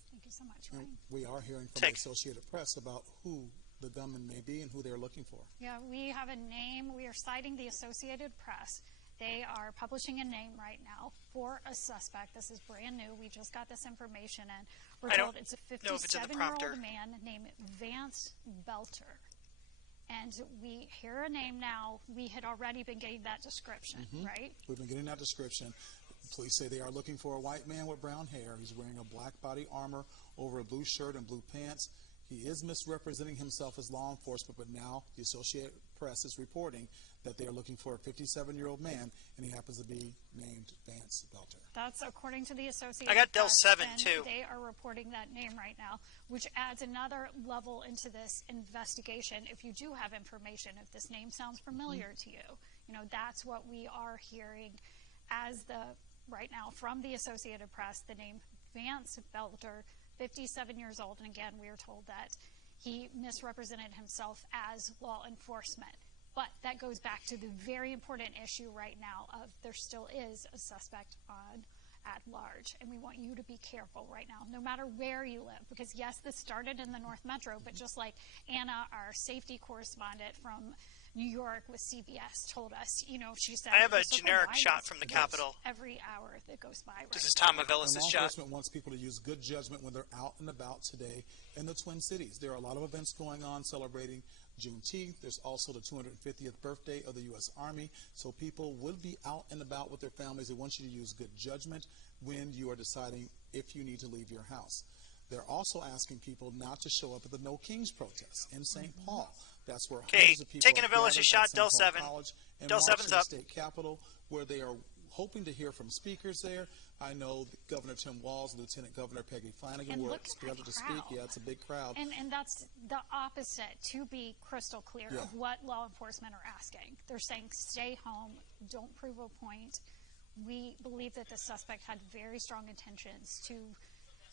Thank you so much, Ryan. We are hearing from the Associated Press about who the gunman may be and who they're looking for. Yeah, we have a name. We are citing the Associated Press. They are publishing a name right now for a suspect. This is brand new. We just got this information, and we're told it's a 57-year-old man named Vance Belter. And we hear a name now. We had already been getting that description, right? We've been getting that description. Police say they are looking for a white man with brown hair. He's wearing a black body armor over a blue shirt and blue pants. He is misrepresenting himself as law enforcement, but now the Associated Press is reporting that they are looking for a 57-year-old man, and he happens to be named Vance Belter. That's according to the Associated Press. I got Del Press, 7, and too. They are reporting that name right now, which adds another level into this investigation. If you do have information, if this name sounds familiar to you, that's what we are hearing as right now from the Associated Press, the name Vance Belter, 57 years old, and again, we are told that he misrepresented himself as law enforcement. But that goes back to the very important issue right now of there still is a suspect at large, and we want you to be careful right now, no matter where you live, because yes, this started in the North Metro, but just like Anna, our safety correspondent from New York with CBS told us, she said, I have a generic shot from the Capitol. Every hour that goes by. This is Tom Aviles' shot. Law enforcement wants people to use good judgment when they're out and about today in the Twin Cities. There are a lot of events going on celebrating Juneteenth. There's also the 250th birthday of the U.S. Army. So people would be out and about with their families. They want you to use good judgment when you are deciding if you need to leave your house. They're also asking people not to show up at the No Kings protest in St. Paul. That's where hundreds of people taking Aviles' shot, Del 7. Del 7's up. State Capitol, where they are hoping to hear from speakers there. I know Governor Tim Walz, Lieutenant Governor Peggy Flanagan were scheduled to speak. Yeah, it's a big crowd. And that's the opposite, to be crystal clear, of what law enforcement are asking. They're saying stay home, don't prove a point. We believe that the suspect had very strong intentions to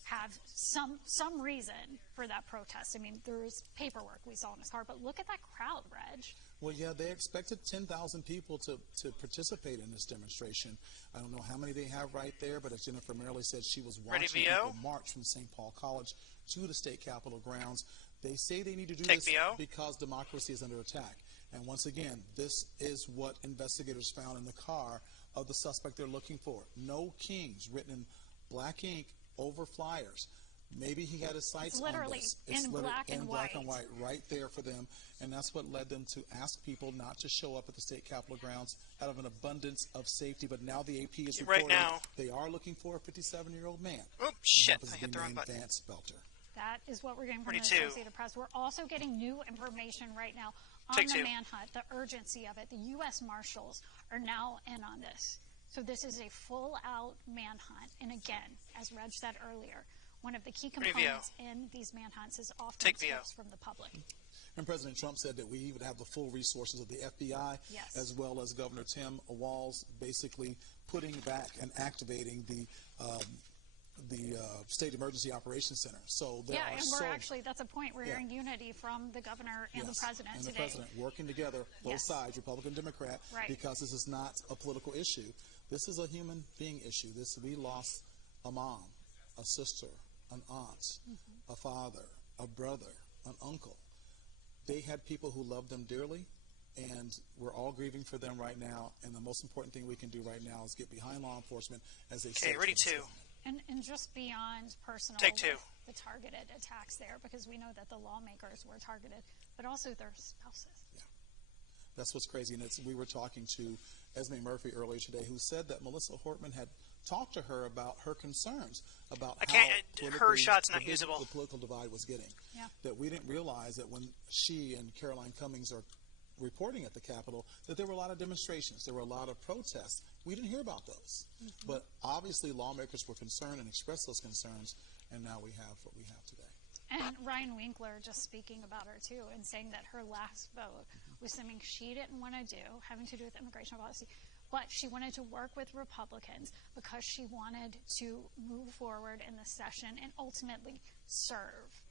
have some reason for that protest. I mean, there's paperwork we saw in his car, but look at that crowd, Reg. Well, yeah, they expected 10,000 people to participate in this demonstration. I don't know how many they have right there, but as Jennifer Merrily said, she was watching people march from St. Paul College to the state capitol grounds. They say they need to do this because democracy is under attack. And once again, this is what investigators found in the car of the suspect they're looking for. No Kings written in black ink over flyers. Maybe he had his sights on this. It's literally in black and white right there for them. And that's what led them to ask people not to show up at the state capitol grounds out of an abundance of safety. But now the AP is reporting they are looking for a 57-year-old man. Oh, shit. I hit the wrong button. Vance Belter. That is what we're getting from the Associated Press. We're also getting new information right now on the manhunt, the urgency of it. The U.S. Marshals are now in on this. So this is a full-out manhunt. And again, as Reg said earlier, one of the key components in these manhunts is often tips from the public. And President Trump said that we would have the full resources of the FBI, as well as Governor Tim Walz basically putting back and activating the State Emergency Operations Center. So there are and we're actually, that's a point, we're hearing unity from the governor and the president and today. The president working together, both sides, Republican, Democrat, because this is not a political issue. This is a human being issue. We lost a mom, a sister, an aunt, a father, a brother, an uncle. They had people who loved them dearly, and we're all grieving for them right now. And the most important thing we can do right now is get behind law enforcement as they say. Okay, ready two. And just beyond personal, Take two. The targeted attacks there, because we know that the lawmakers were targeted, but also their spouses. Yeah, that's what's crazy. And we were talking to Esme Murphy earlier today, who said that Melissa Hortman had talked to her about her concerns about how her shot's not usable. The political divide was getting. Yeah. That we didn't realize that when she and Caroline Cummings are reporting at the Capitol, that there were a lot of demonstrations, there were a lot of protests. We didn't hear about those. But obviously lawmakers were concerned and expressed those concerns, and now we have what we have today. And Ryan Winkler just speaking about her too, and saying that her last vote was something she didn't want to do, having to do with immigration policy, but she wanted to work with Republicans because she wanted to move forward in the session and ultimately serve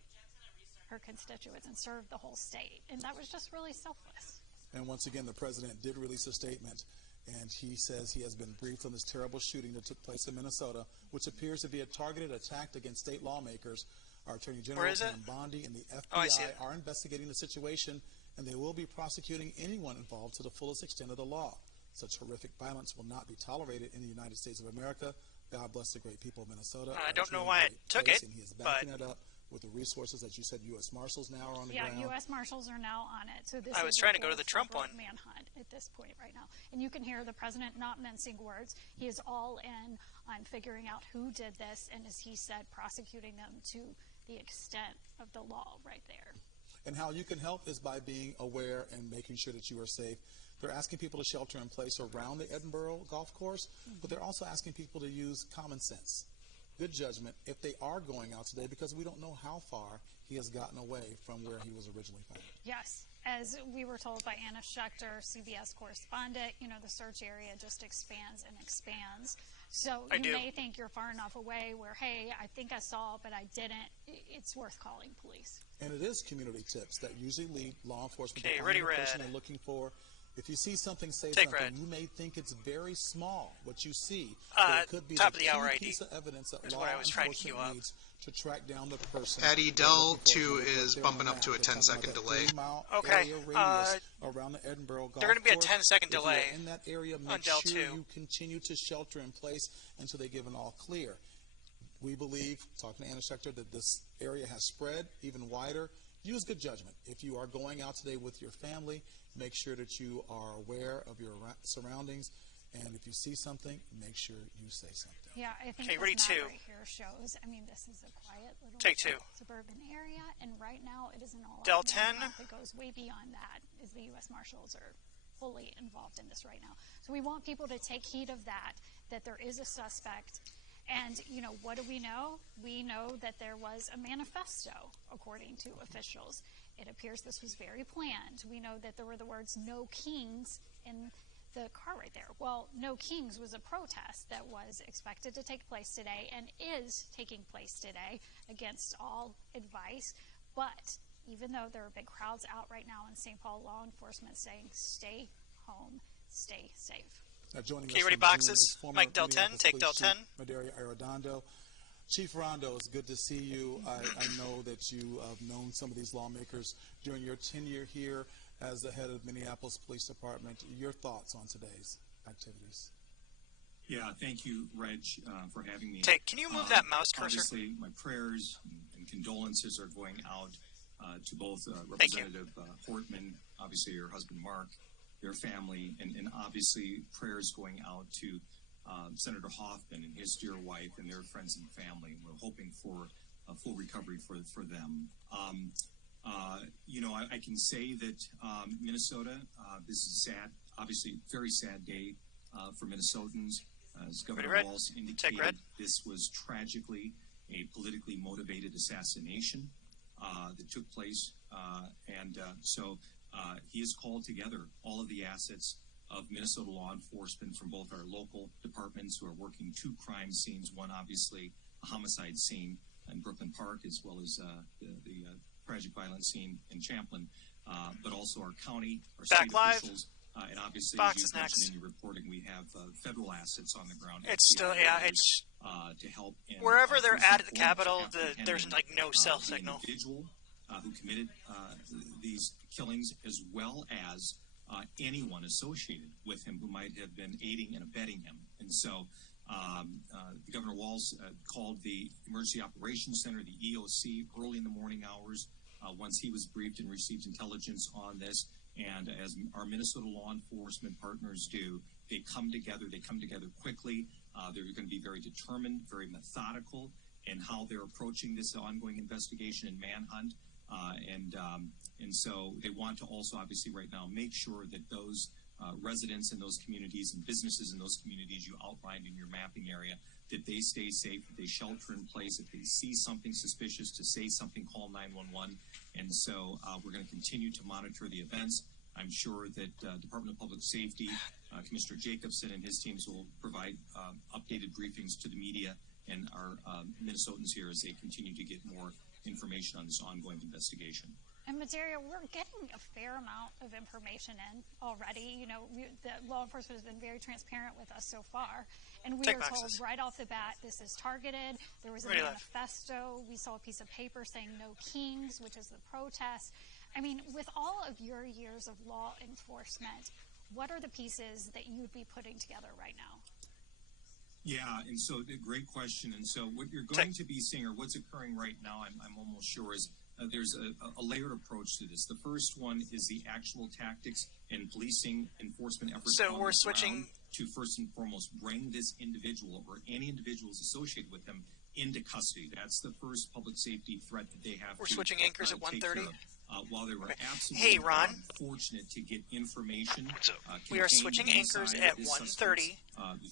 her constituents and serve the whole state. And that was just really selfless. And once again, the president did release a statement, and he says he has been briefed on this terrible shooting that took place in Minnesota, which appears to be a targeted attack against state lawmakers. Our Attorney General, Pam Bondi, and the FBI are investigating the situation, and they will be prosecuting anyone involved to the fullest extent of the law. Such horrific violence will not be tolerated in the United States of America. God bless the great people of Minnesota. I don't know why it took it, and he is backing it up with the resources, as you said, U.S. Marshals now are on the ground. Yeah, U.S. Marshals are now on it. So this I was trying to go to the Trump one. Manhunt at this point right now. And you can hear the president not mincing words. He is all in on figuring out who did this, and as he said, prosecuting them to the extent of the law right there. And how you can help is by being aware and making sure that you are safe. They're asking people to shelter in place around the Edinburgh golf course, but they're also asking people to use common sense, good judgment, if they are going out today, because we don't know how far he has gotten away from where he was originally found. Yes. As we were told by Anna Schechter, CBS correspondent, the search area just expands and expands. So you may think you're far enough away where, hey, I think I saw, but I didn't. It's worth calling police. And it is community tips that usually lead law enforcement to find the person they're looking for. If you see something, say something. You may think it's very small, what you see. It could be top of the hour ID. Piece of evidence that Here's law what I was trying to queue up. needs to track down the person. Eddie, Dell 2 is bumping up to a 10-second delay. Okay. Around the Edinburgh golf They're going to be a course. 10-second delay in that area, make Dell sure 2. you continue to shelter in place until they give an all clear. We believe, talking to Anna Schechter, that this area has spread even wider. Use good judgment. If you are going out today with your family, make sure that you are aware of your surroundings. And if you see something, make sure you say something. Yeah, I think this map right here shows, this is a quiet little suburban area, and right now it is an all-out Del 10. It goes way beyond that, as the U.S. Marshals are fully involved in this right now. So we want people to take heed of that there is a suspect. And, what do we know? We know that there was a manifesto, according to officials. It appears this was very planned. We know that there were the words "no kings" in the car right there. Well, No Kings was a protest that was expected to take place today and is taking place today against all advice. But even though there are big crowds out right now in St. Paul, law enforcement saying stay home, stay safe. Joining us ready from boxes. June is Mike Del 10, Minneapolis take Del Police 10. Chief Madaria Arradondo. Chief Rondo, it's good to see you. I know that you have known some of these lawmakers during your tenure here as the head of Minneapolis Police Department. Your thoughts on today's activities? Yeah, thank you, Reg, for having me. Can you move that mouse cursor? Obviously, my prayers and condolences are going out to both Representative Hortman, obviously your husband Mark, their family, and obviously prayers going out to Senator Hoffman and his dear wife and their friends and family. We're hoping for a full recovery for them. I can say that Minnesota, this is sad, obviously very sad day for Minnesotans. As Governor Walz indicated, this was tragically a politically motivated assassination that took place. So he has called together all of the assets of Minnesota law enforcement from both our local departments who are working two crime scenes, one obviously a homicide scene in Brooklyn Park, as well as the tragic violence scene in Champlin, but also our county, our state officials, and obviously, as you mentioned in your reporting, we have federal assets on the ground. It's still, it's to help in, wherever they're at the Capitol. There's like no cell signal. Individual who committed these killings, as well as anyone associated with him who might have been aiding and abetting him. And so Governor Walz called the Emergency Operations Center, the EOC, early in the morning hours once he was briefed and received intelligence on this. And as our Minnesota law enforcement partners do, they come together quickly. They're going to be very determined, very methodical in how they're approaching this ongoing investigation and manhunt. And so they want to also obviously right now make sure that those residents in those communities and businesses in those communities you outlined in your mapping area, that they stay safe, that they shelter in place. If they see something suspicious, to say something, call 911. And so we're going to continue to monitor the events. I'm sure that Department of Public Safety, Commissioner Jacobson and his teams will provide updated briefings to the media and our Minnesotans here as they continue to get more information on this ongoing investigation. And Madaria, we're getting a fair amount of information in already. You know, the law enforcement has been very transparent with us so far. And we are told right off the bat, this is targeted. There was a manifesto. We saw a piece of paper saying No Kings, which is the protest. I mean, with all of your years of law enforcement, what are the pieces that you would be putting together right now? Yeah, and so great question. And so what you're going to be seeing, or what's occurring right now, I'm almost sure is there's a layered approach to this. The first one is the actual tactics and policing enforcement efforts. So we're switching to first and foremost bring this individual or any individuals associated with them into custody. That's the first public safety threat that they have. We're switching anchors at 1:30. While they were absolutely fortunate to get information. We are switching anchors at 1:30.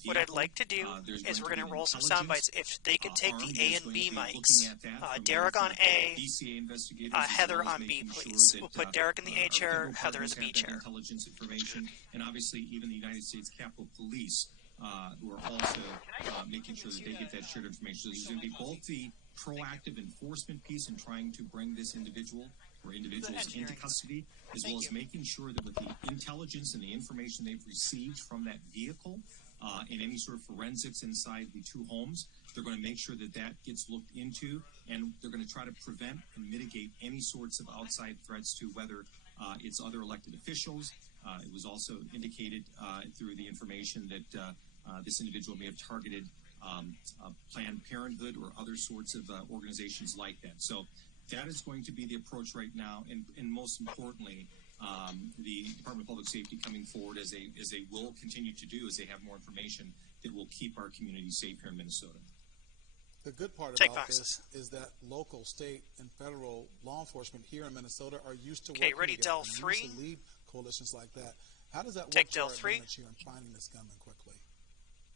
What I'd like to do is we're going to roll some sound bites. If they could take the A and B mics, Derek on A, Heather on B, please. We'll put Derek in the A chair, Heather in the B chair. Intelligence information, and obviously even the United States Capitol Police, who are also making sure that they get that shared information. So there's going to be both the proactive enforcement piece in trying to bring this individual or individuals into custody, as well as making sure that with the intelligence and the information they've received from that vehicle and any sort of forensics inside the two homes, they're going to make sure that that gets looked into, and they're going to try to prevent and mitigate any sorts of outside threats to whether it's other elected officials. It was also indicated through the information that this individual may have targeted Planned Parenthood or other sorts of organizations like that. So that is going to be the approach right now, and most importantly, the Department of Public Safety coming forward as they will continue to do as they have more information that will keep our community safe here in Minnesota. The good part about this is that local, state, and federal law enforcement here in Minnesota are used to working together. Del 3. Used to lead coalitions like that. How does that work Del for 3. here in finding this gunman quickly?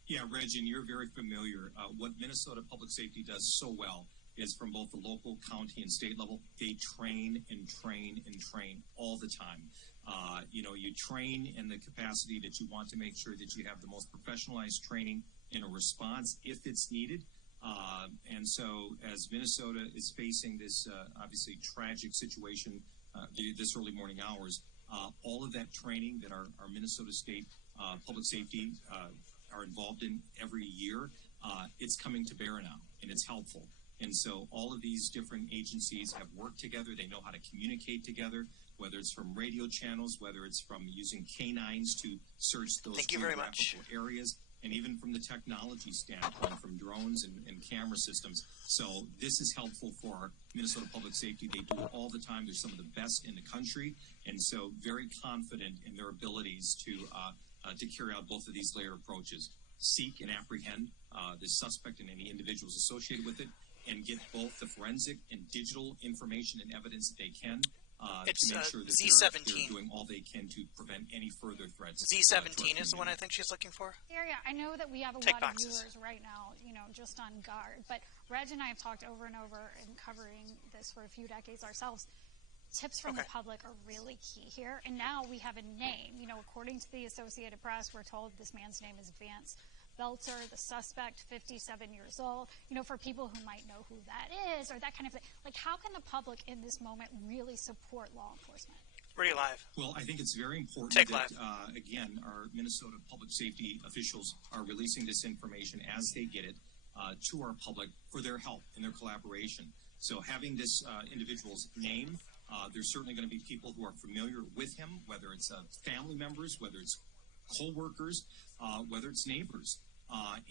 Yeah, Reg, and you're very familiar. What Minnesota Public Safety does so well is from both the local, county, and state level. They train and train and train all the time. You train in the capacity that you want to make sure that you have the most professionalized training in a response if it's needed. And so as Minnesota is facing this obviously tragic situation this early morning hours, all of that training that our Minnesota State Public Safety are involved in every year, it's coming to bear now, and it's helpful. And so all of these different agencies have worked together. They know how to communicate together, whether it's from radio channels, whether it's from using canines to search those geographical areas, and even from the technology standpoint, from drones and camera systems. So this is helpful for our Minnesota Public Safety. They do it all the time. They're some of the best in the country, and so very confident in their abilities to carry out both of these layered approaches. Seek and apprehend the suspect and any individuals associated with it, and get both the forensic and digital information and evidence that they can to make sure that they're doing all they can to prevent any further threats. Z17 is the one I think she's looking for. Yeah, I know that we have a lot of viewers right now, just on guard. But Reg and I have talked over and over in covering this for a few decades ourselves. Tips from the public are really key here. And now we have a name. According to the Associated Press, we're told this man's name is Vance Belter, the suspect, 57 years old. For people who might know who that is or that kind of thing. How can the public in this moment really support law enforcement? Ready live. Well, I think it's very important that, again, our Minnesota public safety officials are releasing this information as they get it to our public for their help and their collaboration. So having this individual's name, there's certainly going to be people who are familiar with him, whether it's family members, whether it's co-workers, whether it's neighbors.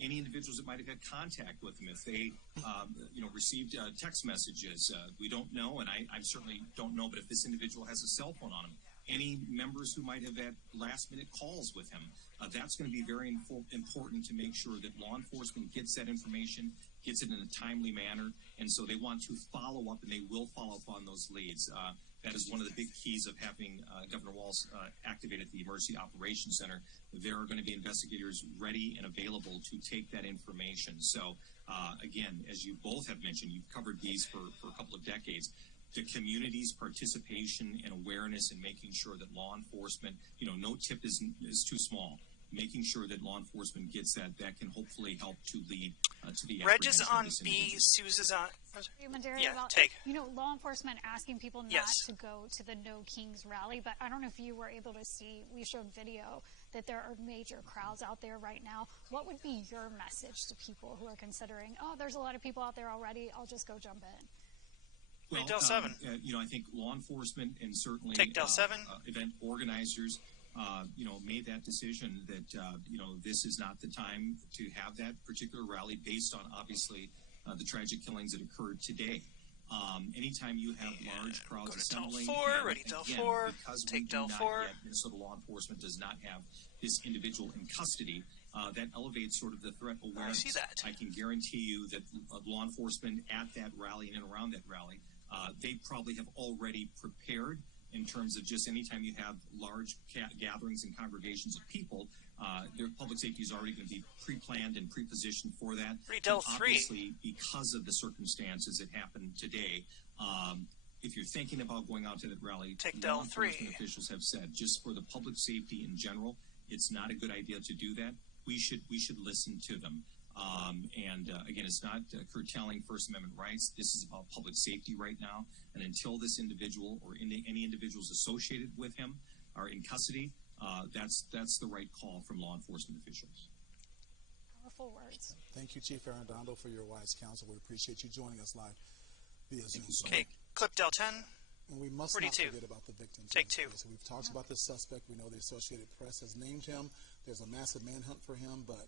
Any individuals that might have had contact with them, if they, received text messages, we don't know, and I certainly don't know, but if this individual has a cell phone on him, any members who might have had last-minute calls with him, that's going to be very important to make sure that law enforcement gets that information, gets it in a timely manner, and so they want to follow up, and they will follow up on those leads. That is one of the big keys of having Governor Walz activated the Emergency Operations Center. There are going to be investigators ready and available to take that information. So, again, as you both have mentioned, you've covered these for a couple of decades. The community's participation and awareness in making sure that law enforcement, no tip is too small. Making sure that law enforcement gets that can hopefully help to lead to the Reg is on B, Suze is on... take. Law enforcement asking people not to go to the No Kings rally, but I don't know if you were able to see, we showed video that there are major crowds out there right now. What would be your message to people who are considering, there's a lot of people out there already, I'll just go jump in? Well, Del 7. I think law enforcement and certainly Del 7. Event organizers made that decision that, this is not the time to have that particular rally based on, obviously, the tragic killings that occurred today. Anytime you have large crowds assembling, Del 4, take Del 4. Minnesota law enforcement does not have this individual in custody. That elevates sort of the threat awareness. I see that. I can guarantee you that law enforcement at that rally and around that rally, they probably have already prepared in terms of just anytime you have large gatherings and congregations of people, their public safety is already going to be pre-planned and pre-positioned for that. Del 3. Obviously, because of the circumstances that happened today, if you're thinking about going out to that rally, Del law enforcement officials have said, just for the public safety in general, it's not a good idea to do that. We should listen to them. Again, it's not curtailing First Amendment rights. This is about public safety right now. And until this individual or any individuals associated with him are in custody, that's the right call from law enforcement officials. Powerful words. Thank you, Chief Arradondo, for your wise counsel. We appreciate you joining us live via Zoom. Okay, clip Del 10. And we must not forget about the victims. Take 2. So we've talked about this suspect. We know the Associated Press has named him. There's a massive manhunt for him, but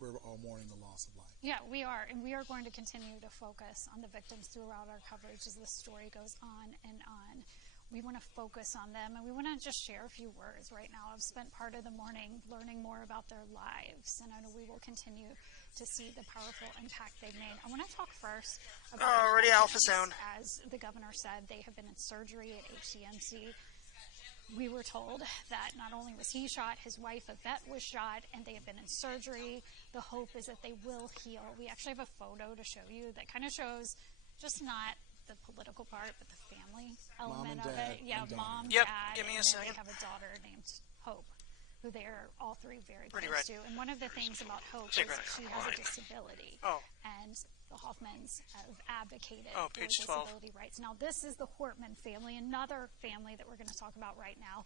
we're all mourning the loss of life. Yeah, we are. And we are going to continue to focus on the victims throughout our coverage as the story goes on and on. We want to focus on them, and we want to just share a few words right now. I've spent part of the morning learning more about their lives, and I know we will continue to see the powerful impact they've made. I want to talk first about Alpha Zone. As the governor said, they have been in surgery at HCMC. We were told that not only was he shot, his wife Yvette was shot, and they have been in surgery. The hope is that they will heal. We actually have a photo to show you that kind of shows just not the political part, but the family element of dad it. Yeah, mom, Yep, dad, give me a and then second. they have a daughter named Hope, who they are all three very Pretty close red. to. And one of the things about Hope Cigarette is she number has a one. disability. Oh. And the Hoffmans have advocated Oh, for page 12. disability rights. Now, this is the Hortman family, another family that we're going to talk about right now.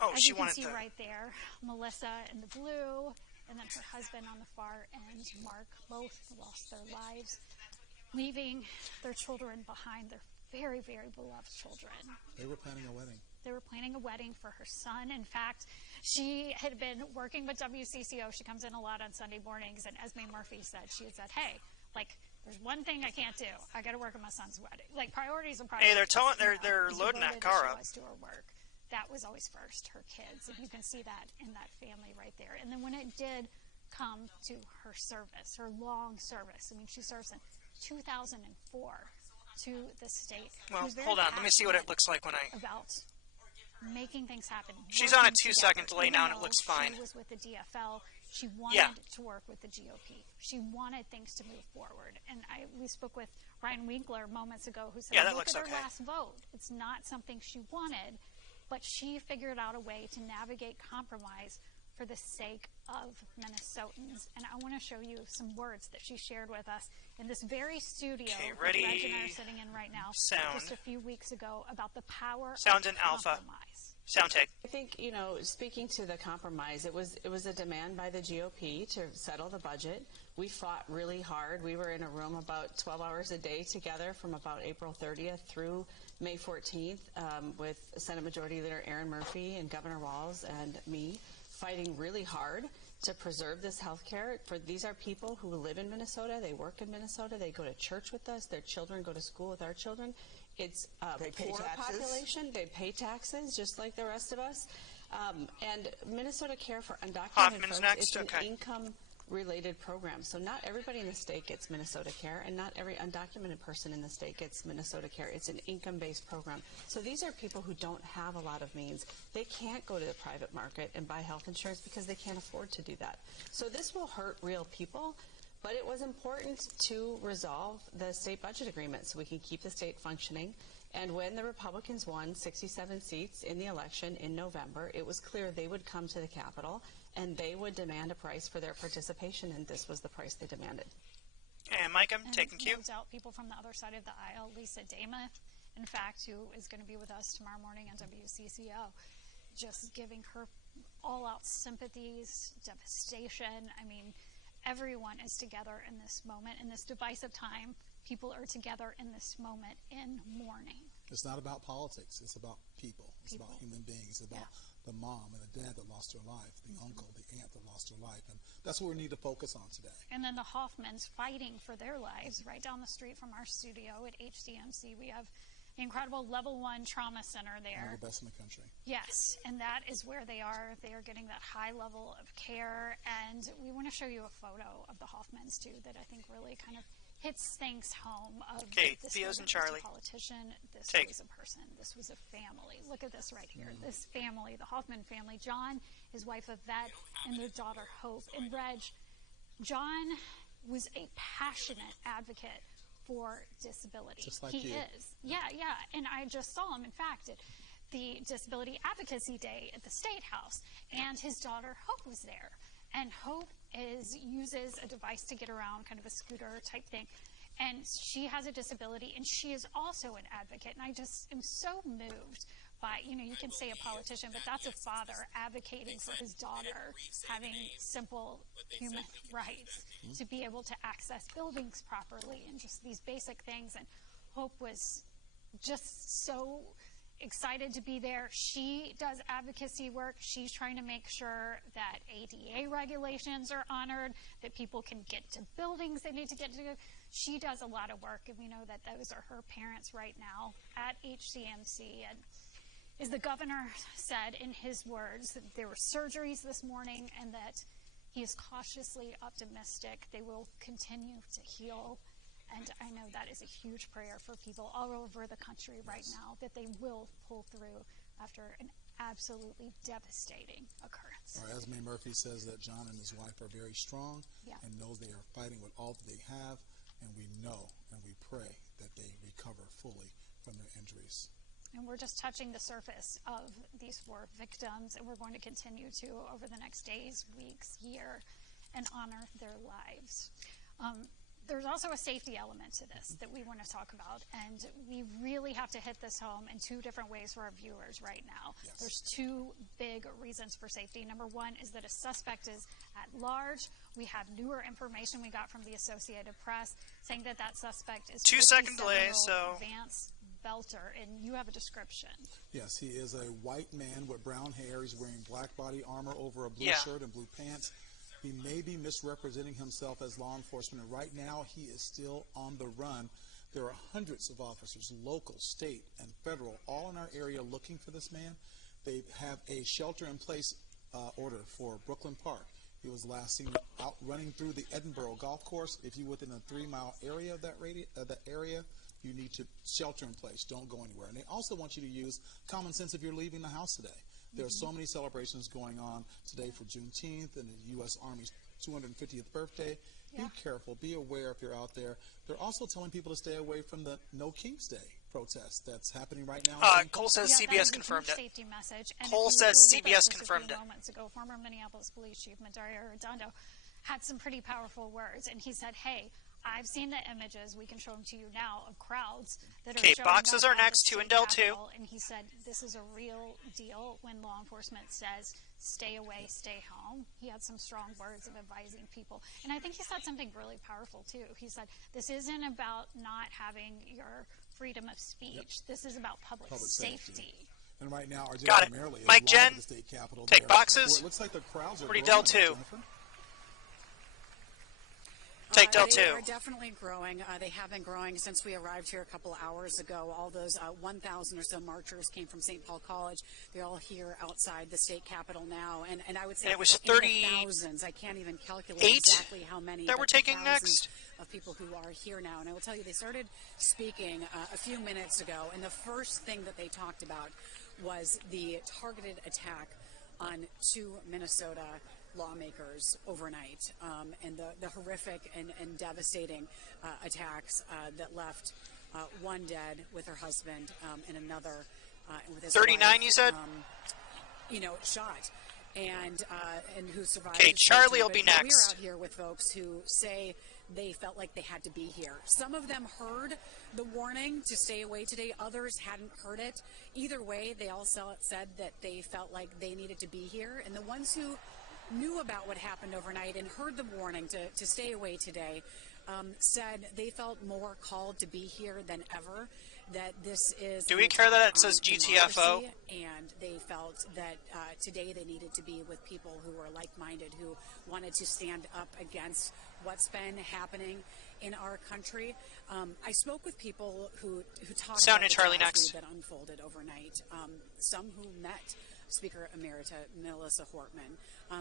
Oh, As she you can wanted see the- right there, Melissa in the blue, and then her husband on the far end, Mark, both lost their lives, leaving their children behind, their very, very beloved children. They were planning a wedding. They were planning a wedding for her son. In fact, she had been working with WCCO. She comes in a lot on Sunday mornings, and Esme Murphy said, she had said, hey, like, there's one thing I can't do. I got to work on my son's wedding. Like, priorities are priorities. Hey, they're towing, You know, they're as loading that devoted car as she up. was to her work. That was always first, her kids. And you can see that in that family right there. And then when it did come to her service, her long service, I mean, she serves in 2004 to the state. Well, She was very hold on. Let me see what it passionate looks like when I... about making things happen. She's on a working 2-second together. delay now, and it Even looks though fine. She was with the DFL. She wanted Yeah. to work with the GOP. She wanted things to move forward. And we spoke with Ryan Winkler moments ago, who said, Yeah, that look looks at her okay. last vote. It's not something she wanted, but she figured out a way to navigate compromise for the sake of Minnesotans. And I want to show you some words that she shared with us in this very studio Okay, that ready, Reg and I are sitting in right now sound. just a few weeks ago about the power Sound of in alpha. compromise. Sound take. I think, you know, speaking to the compromise, it was a demand by the GOP to settle the budget. We fought really hard. We were in a room about 12 hours a day together from about April 30th through May 14th with Senate Majority Leader Aaron Murphy and Governor Walz and me fighting really hard to preserve this health care. These are people who live in Minnesota. They work in Minnesota. They go to church with us. Their children go to school with our children. It's a poor population. They pay taxes just like the rest of us. And Minnesota Care for undocumented Hoffman's folks, next? it's an Okay. income-related program. So not everybody in the state gets Minnesota Care, and not every undocumented person in the state gets Minnesota Care. It's an income-based program. So these are people who don't have a lot of means. They can't go to the private market and buy health insurance because they can't afford to do that. So this will hurt real people. But it was important to resolve the state budget agreement so we can keep the state functioning. And when the Republicans won 67 seats in the election in November, it was clear they would come to the Capitol and they would demand a price for their participation, and this was the price they demanded. And Mike, I'm And taking cue. no doubt people from the other side of the aisle, Lisa Damath, in fact, who is going to be with us tomorrow morning on WCCO, just giving her all-out sympathies, devastation. I mean, everyone is together in this moment, in this divisive time. People are together in this moment in mourning. It's not about politics. It's about people. It's about human beings. It's about the mom and the dad that lost their life, the uncle, the aunt that lost their life. And that's what we need to focus on today. And then the Hoffmans fighting for their lives right down the street from our studio at HCMC. We have the incredible Level 1 Trauma Center One there. of the best in the country. Yes, and that is where they are. They are getting that high level of care. And we want to show you a photo of the Hoffmans, too, that I think really kind of hits things home. Okay, this Theo's wasn't and just Charlie. a politician. This Take. was a person. This was a family. Look at this right here. This family, the Hoffman family. John, his wife Yvette, and their daughter Hope. And Reg, John was a passionate advocate for disability. Just like he you. is. Yeah. And I just saw him, in fact, at the Disability Advocacy Day at the State House. And his daughter Hope was there. And Hope uses a device to get around, kind of a scooter type thing. And she has a disability, and she is also an advocate. And I just am so moved by, you can say a politician, but that's a father advocating for his daughter, having simple human rights to be able to access buildings properly and just these basic things. And Hope was just so excited to be there. She does advocacy work. She's trying to make sure that ADA regulations are honored, that people can get to buildings they need to get to. She does a lot of work, and we know that those are her parents right now at HCMC. And as the governor said in his words, that there were surgeries this morning and that he is cautiously optimistic they will continue to heal. And I know that is a huge prayer for people all over the country right now, that they will pull through after an absolutely devastating occurrence. Or Esme Murphy says that John and his wife are very strong and knows they are fighting with all that they have. And we know and we pray that they recover fully from their injuries. And we're just touching the surface of these 4 victims, and we're going to continue to over the next days, weeks, year, and honor their lives. There's also a safety element to this that we want to talk about, and we really have to hit this home in 2 different ways for our viewers right now. Yes. There's 2 big reasons for safety. Number 1 is that a suspect is at large. We have newer information we got from the Associated Press saying that that suspect is 2-second delay, so Vance Belter, and you have a description. Yes, he is a white man with brown hair. He's wearing black body armor over a blue shirt and blue pants. He may be misrepresenting himself as law enforcement, and right now he is still on the run. There are hundreds of officers, local, state, and federal, all in our area looking for this man. They have a shelter-in-place order for Brooklyn Park. He was last seen out running through the Edinburgh golf course. If you're within a 3-mile area of that area, you need to shelter in place. Don't go anywhere. And they also want you to use common sense if you're leaving the house today. There are so many celebrations going on today for Juneteenth and the U.S. Army's 250th birthday. Yeah. Be careful. Be aware if you're out there. They're also telling people to stay away from the No King's Day protest that's happening right now. Cole says CBS confirmed it. Safety message. And Cole says CBS confirmed it. Moments ago, former Minneapolis Police Chief Dario Arredondo had some pretty powerful words, and he said, "Hey, I've seen the images, we can show them to you now, of crowds that are showing boxes up are next, 2 and Del 2. And he said, this is a real deal when law enforcement says, stay away, stay home. He had some strong words of advising people. And I think he said something really powerful, too. He said, this isn't about not having your freedom of speech. Yep. This is about public safety. And right now, our Merrily is Mike live Jen, at the state capitol take boxes. It looks like the crowds are growing, Del 2. Take Del 2. They are definitely growing. They have been growing since we arrived here a couple hours ago. All those 1,000 or so marchers came from St. Paul College. They're all here outside the state capitol now. And I would say and it was in the thousands. I can't even calculate exactly how many that we're taking next of people who are here now. And I will tell you, they started speaking a few minutes ago, and the first thing that they talked about was the targeted attack on 2 Minnesota lawmakers overnight, and the horrific and devastating attacks that left one dead with her husband and another with his 39 wife, you said? Shot and who survived. Okay, Charlie will be next. We're out here with folks who say they felt like they had to be here. Some of them heard the warning to stay away today. Others hadn't heard it. Either way, they all said that they felt like they needed to be here. And the ones who knew about what happened overnight and heard the warning to stay away today said they felt more called to be here than ever, that this is... Do we care that it says GTFO? And they felt that today they needed to be with people who were like-minded, who wanted to stand up against what's been happening in our country. I spoke with people who talked about the tragedy that unfolded overnight. Some who met Speaker Emerita Melissa Hortman,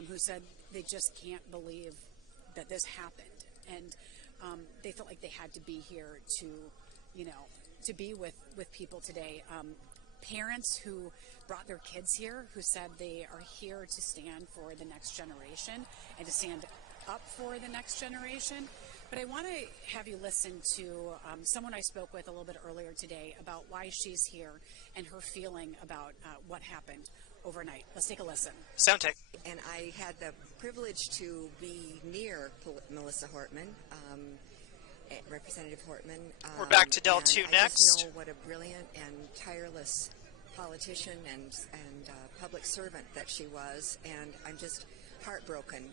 who said they just can't believe that this happened. And they felt like they had to be here to be with people today. Parents who brought their kids here, who said they are here to stand for the next generation and to stand up for the next generation. But I want to have you listen to someone I spoke with a little bit earlier today about why she's here and her feeling about what happened overnight. Let's take a listen. Sound check. And I had the privilege to be near Melissa Hortman, Representative Hortman. We're back to Del 2 next. I just know what a brilliant and tireless politician and public servant that she was, and I'm just heartbroken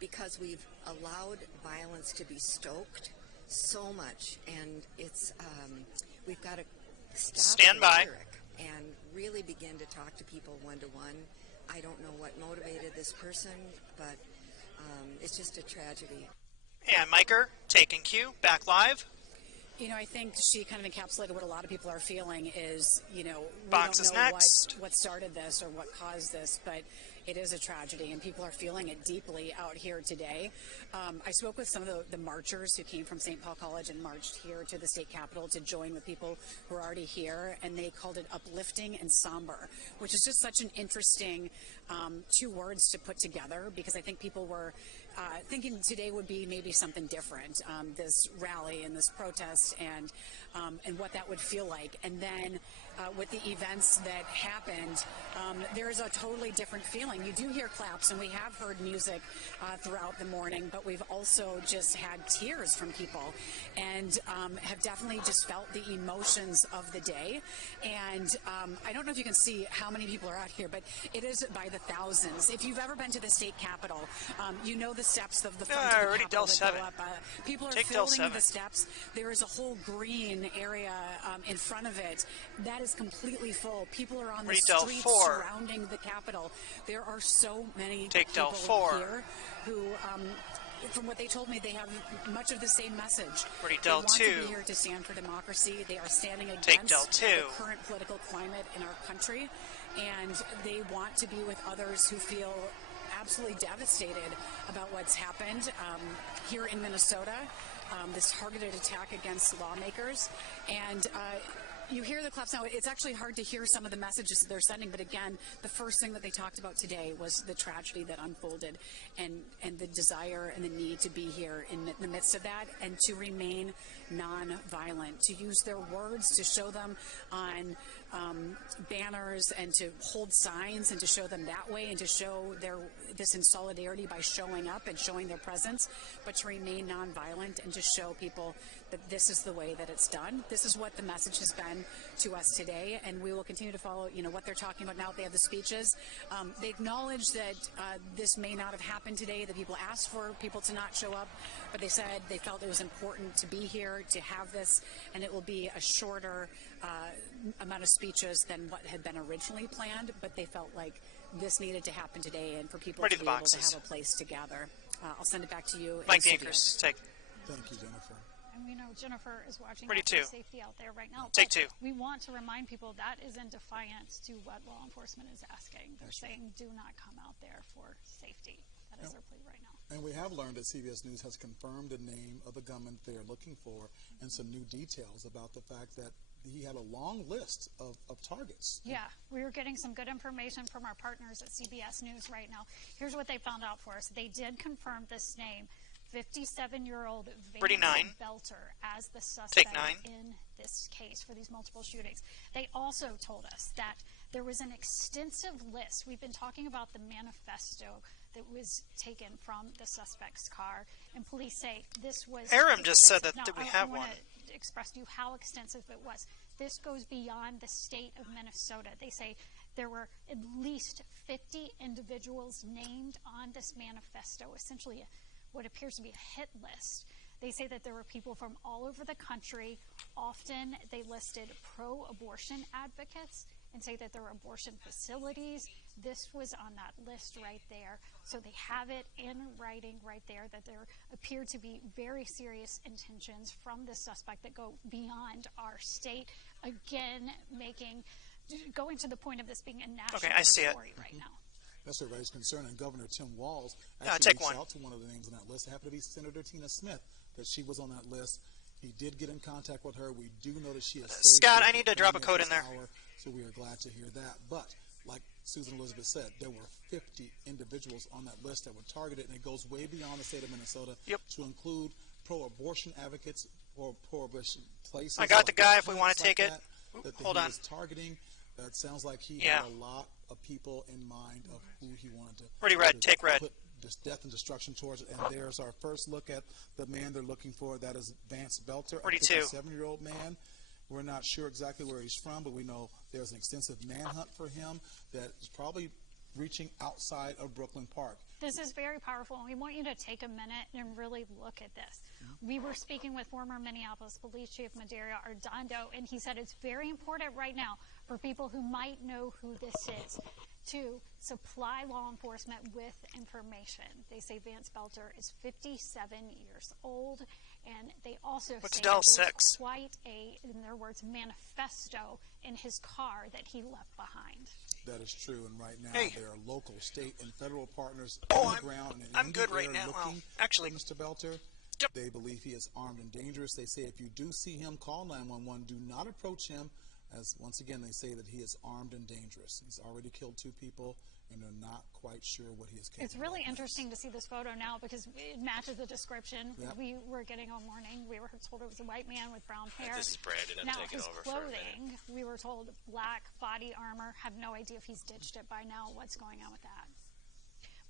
because we've allowed violence to be stoked so much, and it's we've got to stand by and really begin to talk to people one-to-one. I don't know what motivated this person, but it's just a tragedy. And Miker, taking cue, back live. I think she kind of encapsulated what a lot of people are feeling is, we Box don't know next. what started this or what caused this, but it is a tragedy, and people are feeling it deeply out here today. I spoke with some of the marchers who came from St. Paul College and marched here to the state capitol to join with people who are already here, and they called it uplifting and somber, which is just such an interesting 2 words to put together, because I think people were thinking today would be maybe something different, this rally and this protest and what that would feel like. And then with the events that happened, there's a totally different feeling. You do hear claps, and we have heard music throughout the morning, but we've also just had tears from people and have definitely just felt the emotions of the day. And I don't know if you can see how many people are out here, but it is by the thousands. If you've ever been to the state capitol, you know the steps of the front of the already capitol Del that 7. go up. People are Take Del filling 7. the steps. There is a whole green area in front of it that is completely full. People are on the Del streets 4. surrounding the capitol. There are so many Take people Del 4. here who from what they told me, they have much of the same message. Ready, They Del want 2. to be here to stand for democracy. They are standing Take against Del 2. the current political climate in our country, and they want to be with others who feel absolutely devastated about what's happened here in Minnesota, this targeted attack against lawmakers. And you hear the claps now. It's actually hard to hear some of the messages that they're sending, but again, the first thing that they talked about today was the tragedy that unfolded and the desire and the need to be here in the midst of that and to remain nonviolent, to use their words, to show them on banners and to hold signs and to show them that way and to show this in solidarity by showing up and showing their presence, but to remain nonviolent and to show people that this is the way that it's done. This is what the message has been to us today, and we will continue to follow, what they're talking about now. They have the speeches. They acknowledge that this may not have happened today, that people asked for people to not show up, but they said they felt it was important to be here, to have this, and it will be a shorter amount of speeches than what had been originally planned, but they felt like this needed to happen today and for people to be able to have a place to gather. I'll send it back to you. Mike the Anchors, take. Thank you, Jennifer. And we know Jennifer is watching Ready, 2. safety out there right now. Take 2. We want to remind people that is in defiance to what law enforcement is asking. They're saying do not come out there for safety. That is their plea right now. And we have learned that CBS News has confirmed the name of the gunman they are looking for and some new details about the fact that he had a long list of targets. Yeah, we are getting some good information from our partners at CBS News right now. Here's what they found out for us. They did confirm this name, 57-year-old Vance Belter, as the suspect in this case for these multiple shootings. They also told us that there was an extensive list. We've been talking about the manifesto that was taken from the suspect's car, and police say this was Aram just said that, now, we have one. I want to express to you how extensive it was. This goes beyond the state of Minnesota. They say there were at least 50 individuals named on this manifesto, essentially what appears to be a hit list. They say that there were people from all over the country. Often they listed pro-abortion advocates and say that there were abortion facilities. This was on that list right there. So they have it in writing right there that there appear to be very serious intentions from the suspect that go beyond our state. Again, going to the point of this being a national story right now. That's everybody's concern, and Governor Tim Walz actually reached out to one of the names on that list. It happened to be Senator Tina Smith, that she was on that list. He did get in contact with her. We do know that she is safe. Scott, I need to drop a code in there. So we are glad to hear that. But like Susan Elizabeth said, there were 50 individuals on that list that were targeted, and it goes way beyond the state of Minnesota to include pro-abortion advocates or pro-abortion places. I got the guy if we want to take it. Hold on. Was targeting. It sounds like he had a lot of people in mind of who he wanted to. Ready, red. Take red. Put just death and destruction towards it. And there's our first look at the man they're looking for. That is Vance Belter, a 57-year-old man. We're not sure exactly where he's from, but we know there's an extensive manhunt for him that is probably reaching outside of Brooklyn Park. This is very powerful, and we want you to take a minute and really look at this. We were speaking with former Minneapolis Police Chief Madario Ardondo, and he said it's very important right now for people who might know who this is to supply law enforcement with information. They say Vance Belter is 57 years old, and they also say there was quite a, in their words, manifesto in his car that he left behind. That is true, and right now there are local, state, and federal partners on the ground. And I'm good right now. Actually, Mr. Belter, they believe he is armed and dangerous. They say if you do see him, call 911. Do not approach him. as once again they say that he is armed and dangerous. He's already killed 2 people, and they're not quite sure what he is capable of. It's really interesting to see this photo now because it matches the description we were getting all morning. We were told it was a white man with brown hair. This is Brandon. I'm taking over for a minute. Now, his clothing, we were told black body armor. Have no idea if he's ditched it by now. What's going on with that?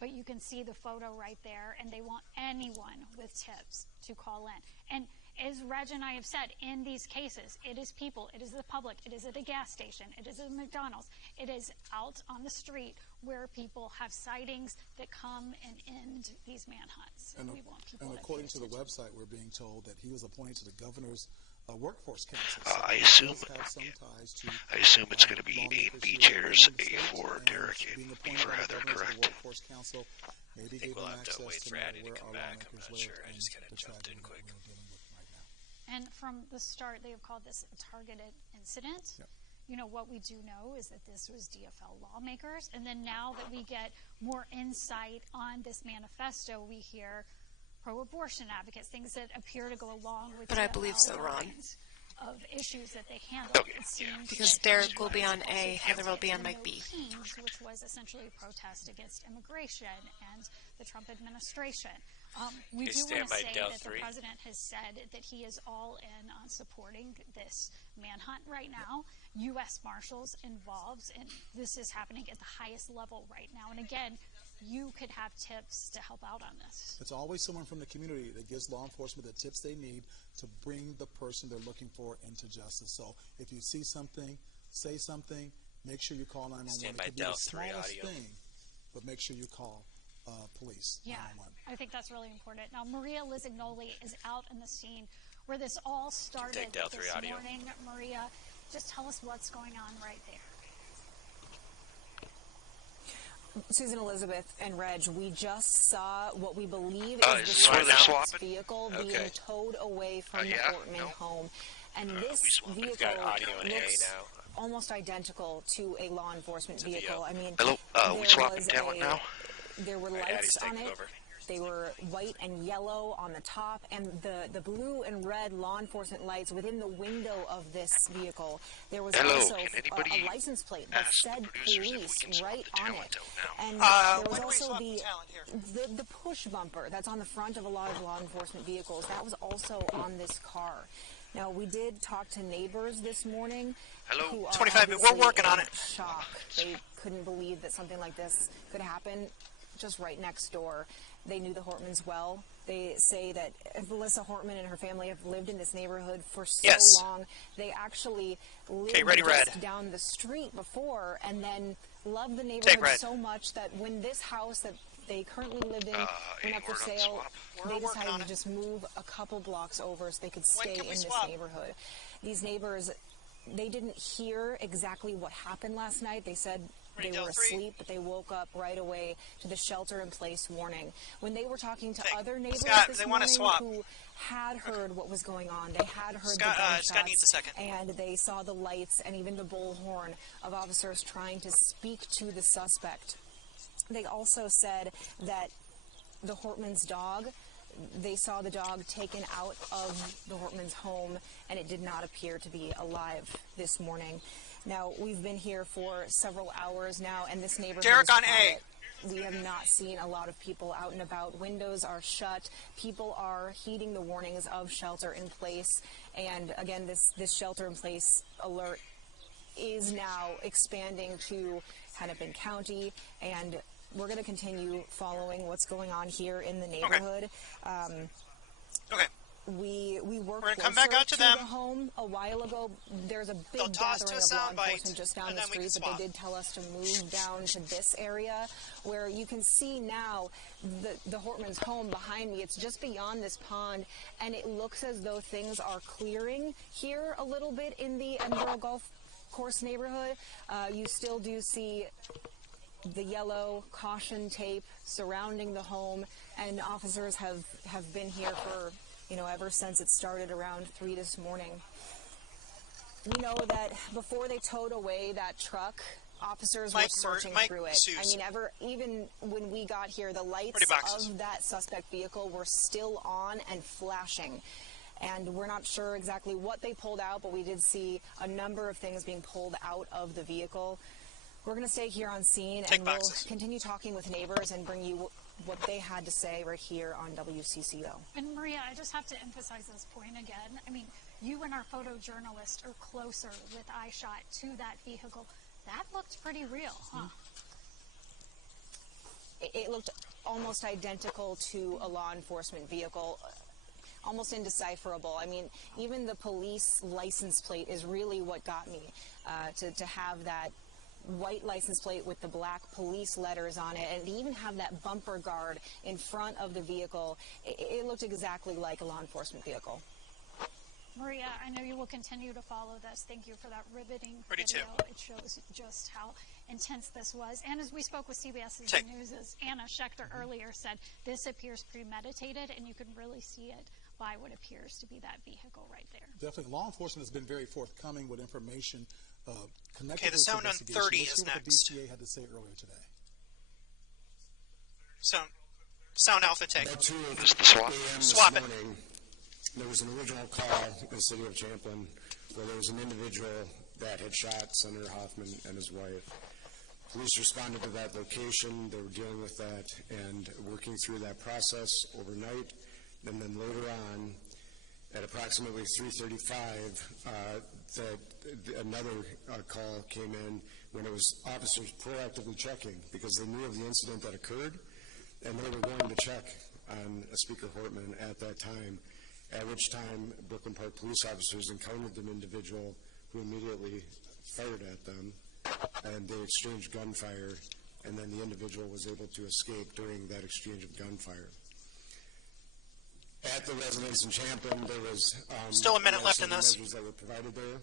But you can see the photo right there, and they want anyone with tips to call in. And as Reg and I have said, in these cases, it is people, it is the public, it is at a gas station, it is at McDonald's, it is out on the street where people have sightings that come and end these manhunts. And, we want people according to the website, we're being told that he was appointed to the governor's workforce council. So I assume it's going to be A and B chairs, A for Derek and B for Heather, correct? I think we'll have to wait for Addy to come back. I'm not sure. I just kind of jumped in quick. And from the start, they have called this a targeted incident. Yep. You know, what we do know is that this was DFL lawmakers. And then now that we get more insight on this manifesto, we hear pro-abortion advocates, things that appear to go along with But I believe so, Ron. Of issues that they handle. Because Derek will be on A, Heather will be on Mike B. Which was essentially a protest against immigration and the Trump administration. We do want to say that the president has said that he is all in on supporting this manhunt right now. U.S. Marshals involved, and this is happening at the highest level right now. And again, you could have tips to help out on this. It's always someone from the community that gives law enforcement the tips they need to bring the person they're looking for into justice. So if you see something, say something, make sure you call 911. It could be the smallest thing, but make sure you call police. Yeah, I think that's really important. Now, Maria Lizignoli is out in the scene where this all started this morning. Maria, just tell us what's going on right there. Susan Elizabeth and Reg, we just saw what we believe is the suspect's vehicle being towed away from the Ortman home. And this vehicle looks almost identical to a law enforcement vehicle. I mean, we swapping talent now? There were lights on it. They were white and yellow on the top, and the blue and red law enforcement lights within the window of this vehicle. There was also a license plate that said police right on it. And there was also the push bumper that's on the front of a lot of law enforcement vehicles. That was also on this car. Now, we did talk to neighbors this morning. Hello. 25 minutes. We're working on it. Shock. They couldn't believe that something like this could happen just right next door. They knew the Hortmans well. They say that Melissa Hortman and her family have lived in this neighborhood for so long. They actually lived just down the street before and then loved the neighborhood so much that when this house that they currently lived in went up for sale, they decided to just move a couple blocks over so they could stay in this neighborhood. These neighbors, they didn't hear exactly what happened last night. They said they were asleep, but they woke up right away to the shelter-in-place warning. When they were talking to other neighbors this morning who had heard what was going on, they had heard the gunshots, and they saw the lights and even the bullhorn of officers trying to speak to the suspect. They also said that the Hortman's dog, they saw the dog taken out of the Hortman's home, and it did not appear to be alive this morning. Now, we've been here for several hours now, and this neighborhood is quiet. We have not seen a lot of people out and about. Windows are shut. People are heeding the warnings of shelter in place. And again, this shelter in place alert is now expanding to Hennepin County, and we're going to continue following what's going on here in the neighborhood. We worked closer to the home a while ago. There's a big gathering of law enforcement just down the street, but they did tell us to move down to this area where you can see now the Hortman's home behind me. It's just beyond this pond, and it looks as though things are clearing here a little bit in the Edinburgh Golf Course neighborhood. You still do see the yellow caution tape surrounding the home, and officers have been here for ever since it started around 3 this morning. We know that before they towed away that truck, officers were searching through it. I mean, even when we got here, the lights of that suspect vehicle were still on and flashing. and we're not sure exactly what they pulled out, but we did see a number of things being pulled out of the vehicle. We're going to stay here on scene, and we'll continue talking with neighbors and bring you what they had to say right here on WCCO. And Maria, I just have to emphasize this point again. I mean, you and our photojournalist are closer with eyeshot to that vehicle. That looked pretty real, huh? It looked almost identical to a law enforcement vehicle, almost indecipherable. I mean, even the police license plate is really what got me to have that white license plate with the black police letters on it, and even have that bumper guard in front of the vehicle. It looked exactly like a law enforcement vehicle. Maria, I know you will continue to follow this. Thank you for that riveting video. It shows just how intense this was. And as we spoke with CBS's News' Anna Schechter earlier said, this appears premeditated, and you can really see it by what appears to be that vehicle right there. Definitely. Law enforcement has been very forthcoming with information connected to this investigation. Okay, the sound on 30 is next. Let's see what the DCA had to say earlier today. Sound Alpha take. About 2 Swap. Swap it. Morning, there was an original call in the city of Champlin where there was an individual that had shot Senator Hoffman and his wife. Police responded to that location. They were dealing with that and working through that process overnight. And then later on, at approximately 3:35, another call came in when it was officers proactively checking because they knew of the incident that occurred, and they were going to check on Speaker Hortman at that time, at which time Brooklyn Park police officers encountered an individual who immediately fired at them, and they exchanged gunfire, and then the individual was able to escape during that exchange of gunfire. At the residence in Champlin, there was still a minute left in this. Measures that were provided there.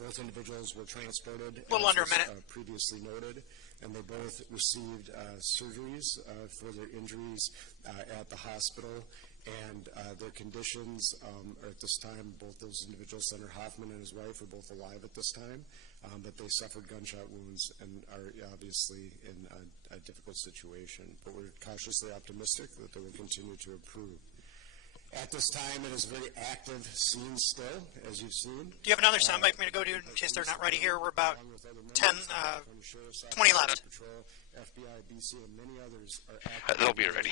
Both individuals were transported, a little under a minute, previously noted, and they both received surgeries for their injuries at the hospital. And their conditions are at this time, both those individuals, Senator Hoffman and his wife, are both alive at this time, but they suffered gunshot wounds and are obviously in a difficult situation. But we're cautiously optimistic that they will continue to improve. At this time, it is a very active scene still, as you've seen. Do you have another soundbite for me to go to in case they're not ready here? We're about 20 left. FBI, BC, and many others are active. They'll be ready.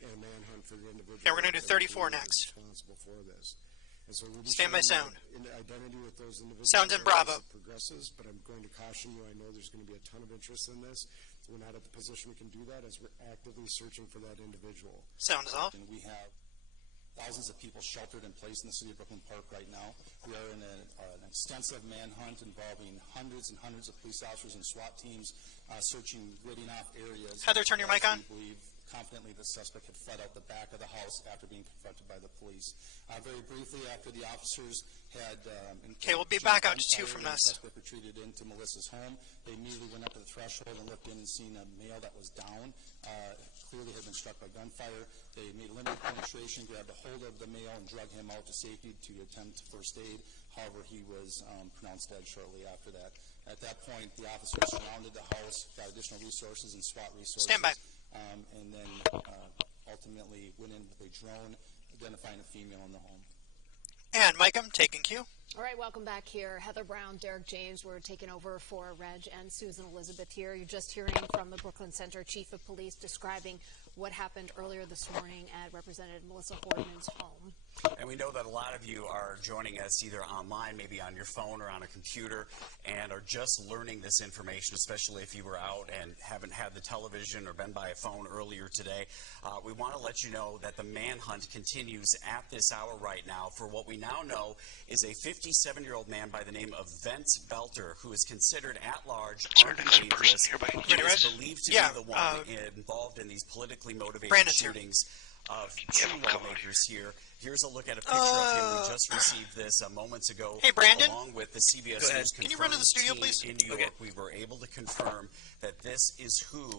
In a manhunt for the individual. Yeah, we're going to do 34 next. For this. And so we'll be stand by sound. Identity with those individuals. Sound in Bravo. Progresses, but I'm going to caution you. I know there's going to be a ton of interest in this. We're not at the position we can do that as we're actively searching for that individual. Sound is off. And we have thousands of people sheltered in place in the city of Brooklyn Park right now. We are in an extensive manhunt involving hundreds and hundreds of police officers and SWAT teams searching, ridding off areas. Heather, turn your mic on. We believe confidently the suspect had fled out the back of the house after being confronted by the police. Very briefly, after the officers had... okay, we'll be back out to 2 from this. The suspect retreated into Melissa's home. They immediately went up to the threshold and looked in and seen a male that was down. Clearly had been struck by gunfire. They made limited penetration, grabbed a hold of the male and drug him out to safety to attempt first aid. However, he was pronounced dead shortly after that. At that point, the officers surrounded the house, got additional resources and SWAT resources. Stand by. And then ultimately went in with a drone, identifying a female in the home. And Mike, I'm taking cue. All right, welcome back here. Heather Brown, Derek James, we're taking over for Reg and Susan Elizabeth here. You're just hearing from the Brooklyn Center Chief of Police describing what happened earlier this morning at Representative Melissa Hortman's home. And we know that a lot of you are joining us either online, maybe on your phone or on a computer, and are just learning this information, especially if you were out and haven't had the television or been by a phone earlier today. We want to let you know that the manhunt continues at this hour right now for what we now know is a 57-year-old man by the name of Vince Belter, who is considered at large, armed and dangerous. He is believed to be the one involved in these politically motivated shootings of 2 lawmakers here. Here's a look at a picture of him. We just received this moments ago. Hey, Brandon. Along with the CBS News Can you run to the studio, please? In New York, we were able to confirm that this is who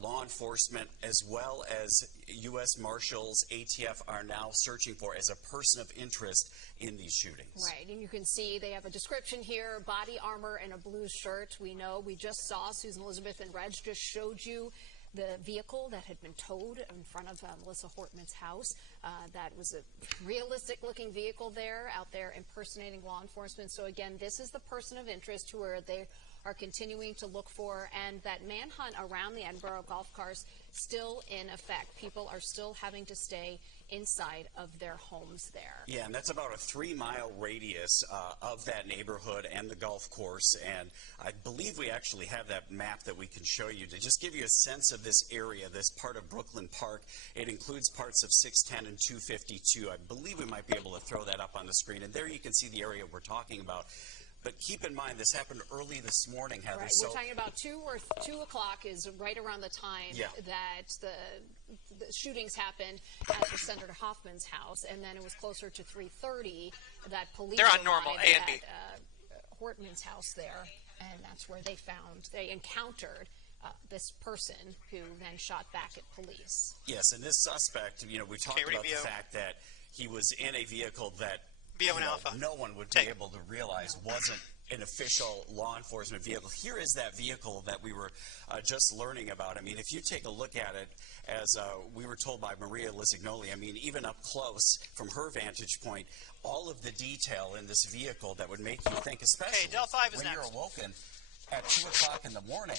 law enforcement as well as U.S. Marshals, ATF are now searching for as a person of interest in these shootings. Right, and you can see they have a description here, body armor and a blue shirt. We know, we just saw, Susan Elizabeth and Reg just showed you the vehicle that had been towed in front of Melissa Hortman's house. That was a realistic-looking vehicle there, out there impersonating law enforcement. So again, this is the person of interest who they are continuing to look for, and that manhunt around the Edinburgh golf cars still in effect. People are still having to stay inside of their homes there. Yeah, and that's about a 3-mile radius of that neighborhood and the golf course, and I believe we actually have that map that we can show you to just give you a sense of this area, this part of Brooklyn Park. It includes parts of 610 and 252. I believe we might be able to throw that up on the screen, and there you can see the area we're talking about. But keep in mind, this happened early this morning, Heather. Right. We're talking about 2 o'clock is right around the time that the shootings happened at Senator Hoffman's house, and then it was closer to 3:30 that police arrived at Hortman's house there, and that's where they encountered this person who then shot back at police. Yes, and this suspect, we talked about the fact that he was in a vehicle that no one would be able to realize wasn't an official law enforcement vehicle. Here is that vehicle that we were just learning about. I mean, if you take a look at it, as we were told by Maria Lisignoli, I mean, even up close from her vantage point, all of the detail in this vehicle that would make you think, especially when you're awoken at 2 o'clock in the morning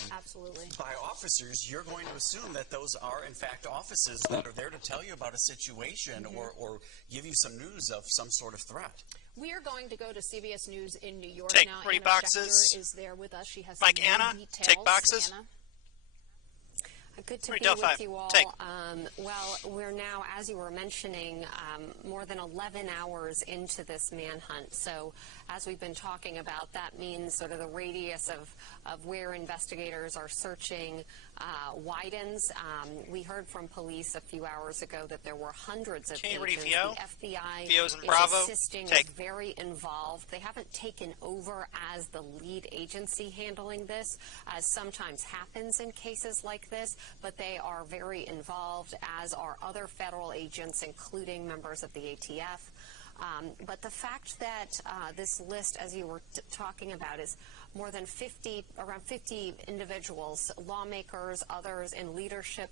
by officers, you're going to assume that those are, in fact, officers that are there to tell you about a situation or give you some news of some sort of threat. We are going to go to CBS News in New York now. 3 boxes. Anna Schechter is there with us. She has Mike, some Anna, details. take boxes. Anna? Good to be with you all. Well, we're now, as you were mentioning, more than 11 hours into this manhunt. So as we've been talking about, that means sort of the radius of where investigators are searching widens. We heard from police a few hours ago that there were hundreds of agents. The FBI is assisting, is very involved. They haven't taken over as the lead agency handling this, as sometimes happens in cases like this, but they are very involved, as are other federal agents, including members of the ATF. But the fact that this list, as you were talking about, is more than around 50 individuals, lawmakers, others in leadership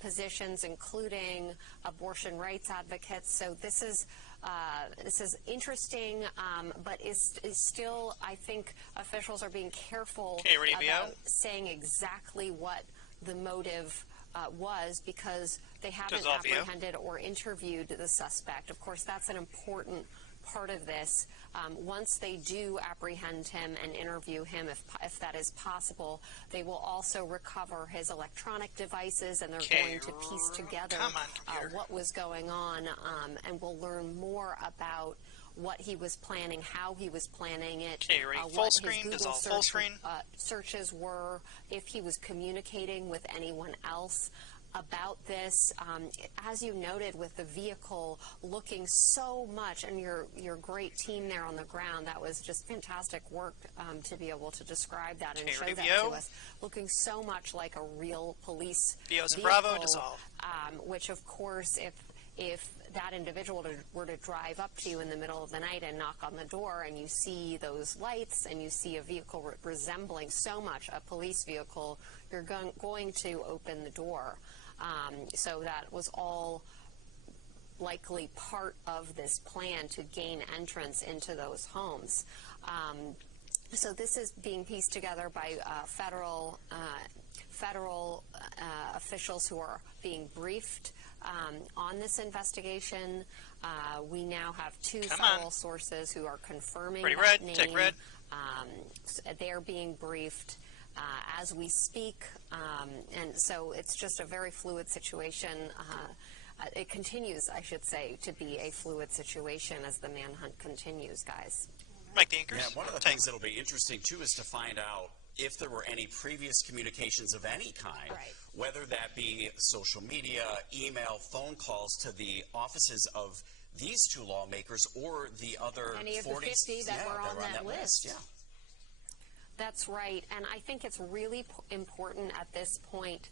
positions, including abortion rights advocates. So this is interesting, but is still, I think, officials are being careful about saying exactly what the motive was, because they haven't apprehended or interviewed the suspect. Of course, that's an important part of this. Once they do apprehend him and interview him, if that is possible, they will also recover his electronic devices, and they're going to piece together what was going on, and we'll learn more about what he was planning, how he was planning it, what his Google searches were, if he was communicating with anyone else about this. As you noted, with the vehicle looking so much, and your great team there on the ground, that was just fantastic work to be able to describe that and show that to us, looking so much like a real police vehicle, which of course, if that individual were to drive up to you in the middle of the night and knock on the door, and you see those lights and you see a vehicle resembling so much a police vehicle, you're going to open the door. So that was all likely part of this plan to gain entrance into those homes. So this is being pieced together by federal officials who are being briefed on this investigation. We now have 2 federal sources who are confirming that name. They're being briefed as we speak, and so it's just a very fluid situation. It continues, I should say, to be a fluid situation as the manhunt continues, guys. Mike the Anchors? Yeah, one of the things that'll be interesting, too, is to find out if there were any previous communications of any kind, whether that be social media, email, phone calls to the offices of these 2 lawmakers or the other any of the 50 that were on that list. Yeah. That's right, and I think it's really important at this point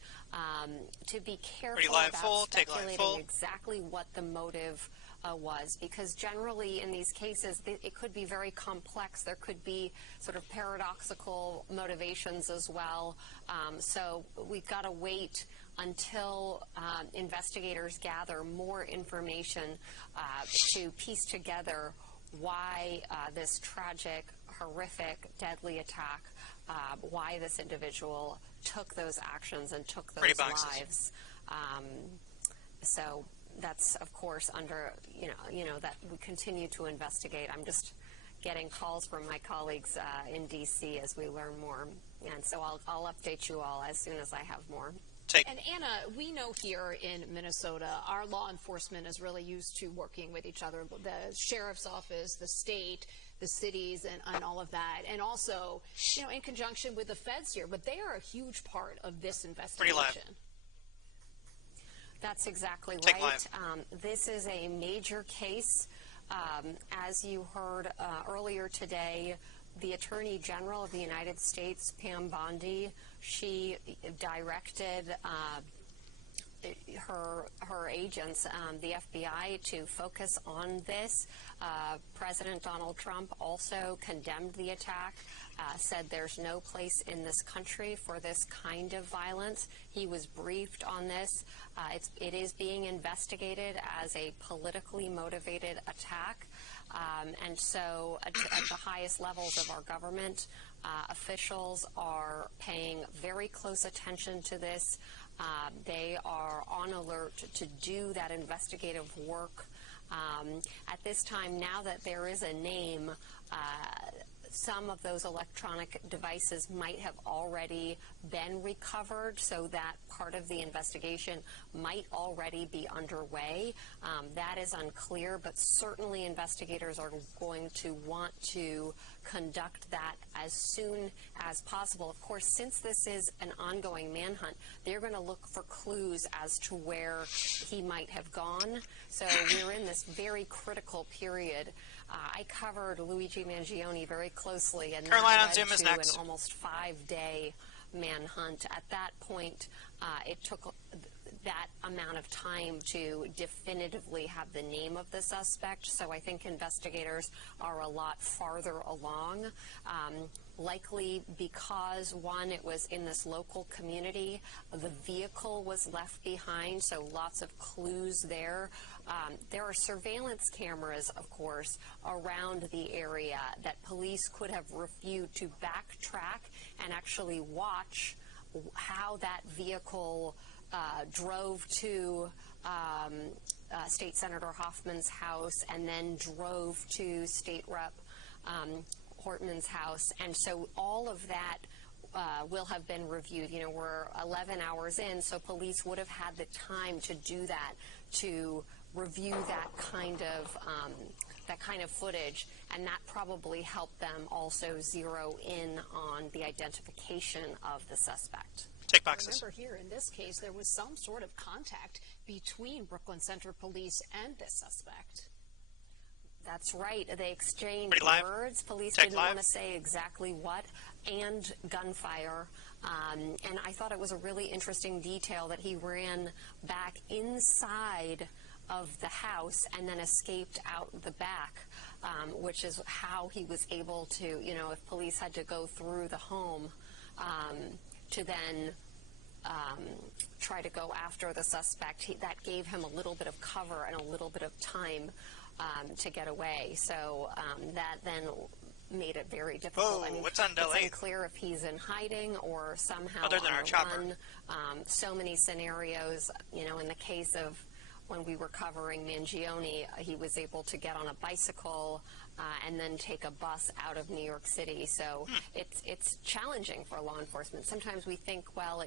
to be careful about speculating exactly what the motive was, because generally in these cases it could be very complex. There could be sort of paradoxical motivations as well. So we've got to wait until investigators gather more information to piece together why this tragic, horrific, deadly attack, why this individual took those actions and took those lives. So that's, of course, under, that we continue to investigate. I'm just getting calls from my colleagues in D.C. as we learn more. And so I'll update you all as soon as I have more. And Anna, we know here in Minnesota, our law enforcement is really used to working with each other. The sheriff's office, the state, the cities, and all of that. And also, in conjunction with the feds here. But they are a huge part of this investigation. That's exactly right. This is a major case. As you heard earlier today, the Attorney General of the United States, Pam Bondi, she directed her agents, the FBI, to focus on this. President Donald Trump also condemned the attack, said there's no place in this country for this kind of violence. He was briefed on this. It is being investigated as a politically motivated attack. And so at the highest levels of our government, officials are paying very close attention to this. They are on alert to do that investigative work. At this time, now that there is a name, some of those electronic devices might have already been recovered, so that part of the investigation might already be underway. That is unclear, but certainly investigators are going to want to conduct that as soon as possible. Of course, since this is an ongoing manhunt, they're going to look for clues as to where he might have gone. So we're in this very critical period. I covered Luigi Mangione very closely, and Caroline that on Zoom is led to next. an almost 5-day manhunt. At that point, it took that amount of time to definitively have the name of the suspect, so I think investigators are a lot farther along. Likely because, one, it was in this local community, the vehicle was left behind, so lots of clues there. There are surveillance cameras, of course, around the area that police could have reviewed to backtrack and actually watch how that vehicle drove to State Senator Hoffman's house and then drove to State Rep Hortman's house. And so all of that will have been reviewed. We're 11 hours in, so police would have had the time to do that, to review that kind of footage, and that probably helped them also zero in on the identification of the suspect. Take boxes. Remember here in this case, there was some sort of contact between Brooklyn Center Police and this suspect. That's right. They exchanged words. Police didn't want to say exactly what, and gunfire. And I thought it was a really interesting detail that he ran back inside of the house and then escaped out the back, which is how he was able to, if police had to go through the home to then try to go after the suspect, that gave him a little bit of cover and a little bit of time to get away. So that then made it very difficult. Whoa, what's on delay? It's unclear if he's in hiding or somehow other than our chopper. So many scenarios, in the case of when we were covering Mangione, he was able to get on a bicycle and then take a bus out of New York City. So it's challenging for law enforcement. Sometimes we think, well,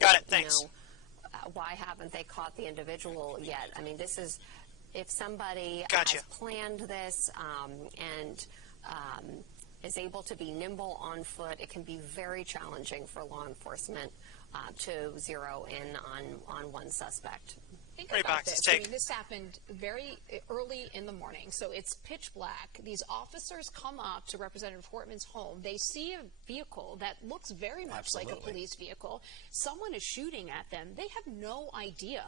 why haven't they caught the individual yet? I mean, this is, if somebody has planned this and is able to be nimble on foot, it can be very challenging for law enforcement to zero in on one suspect. Think about this. I mean, this happened very early in the morning, so it's pitch black. These officers come up to Representative Hortman's home. They see a vehicle that looks very much like a police vehicle. Someone is shooting at them. They have no idea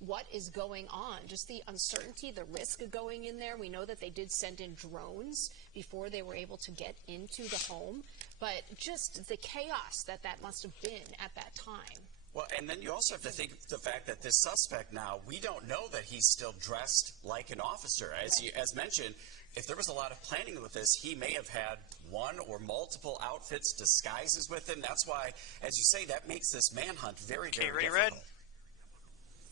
what is going on, just the uncertainty, the risk of going in there. We know that they did send in drones before they were able to get into the home, but just the chaos that must have been at that time. Well, and then you also have to think of the fact that this suspect now, we don't know that he's still dressed like an officer. As mentioned, if there was a lot of planning with this, he may have had one or multiple outfits, disguises with him. That's why, as you say, that makes this manhunt very, very ready, difficult. Red?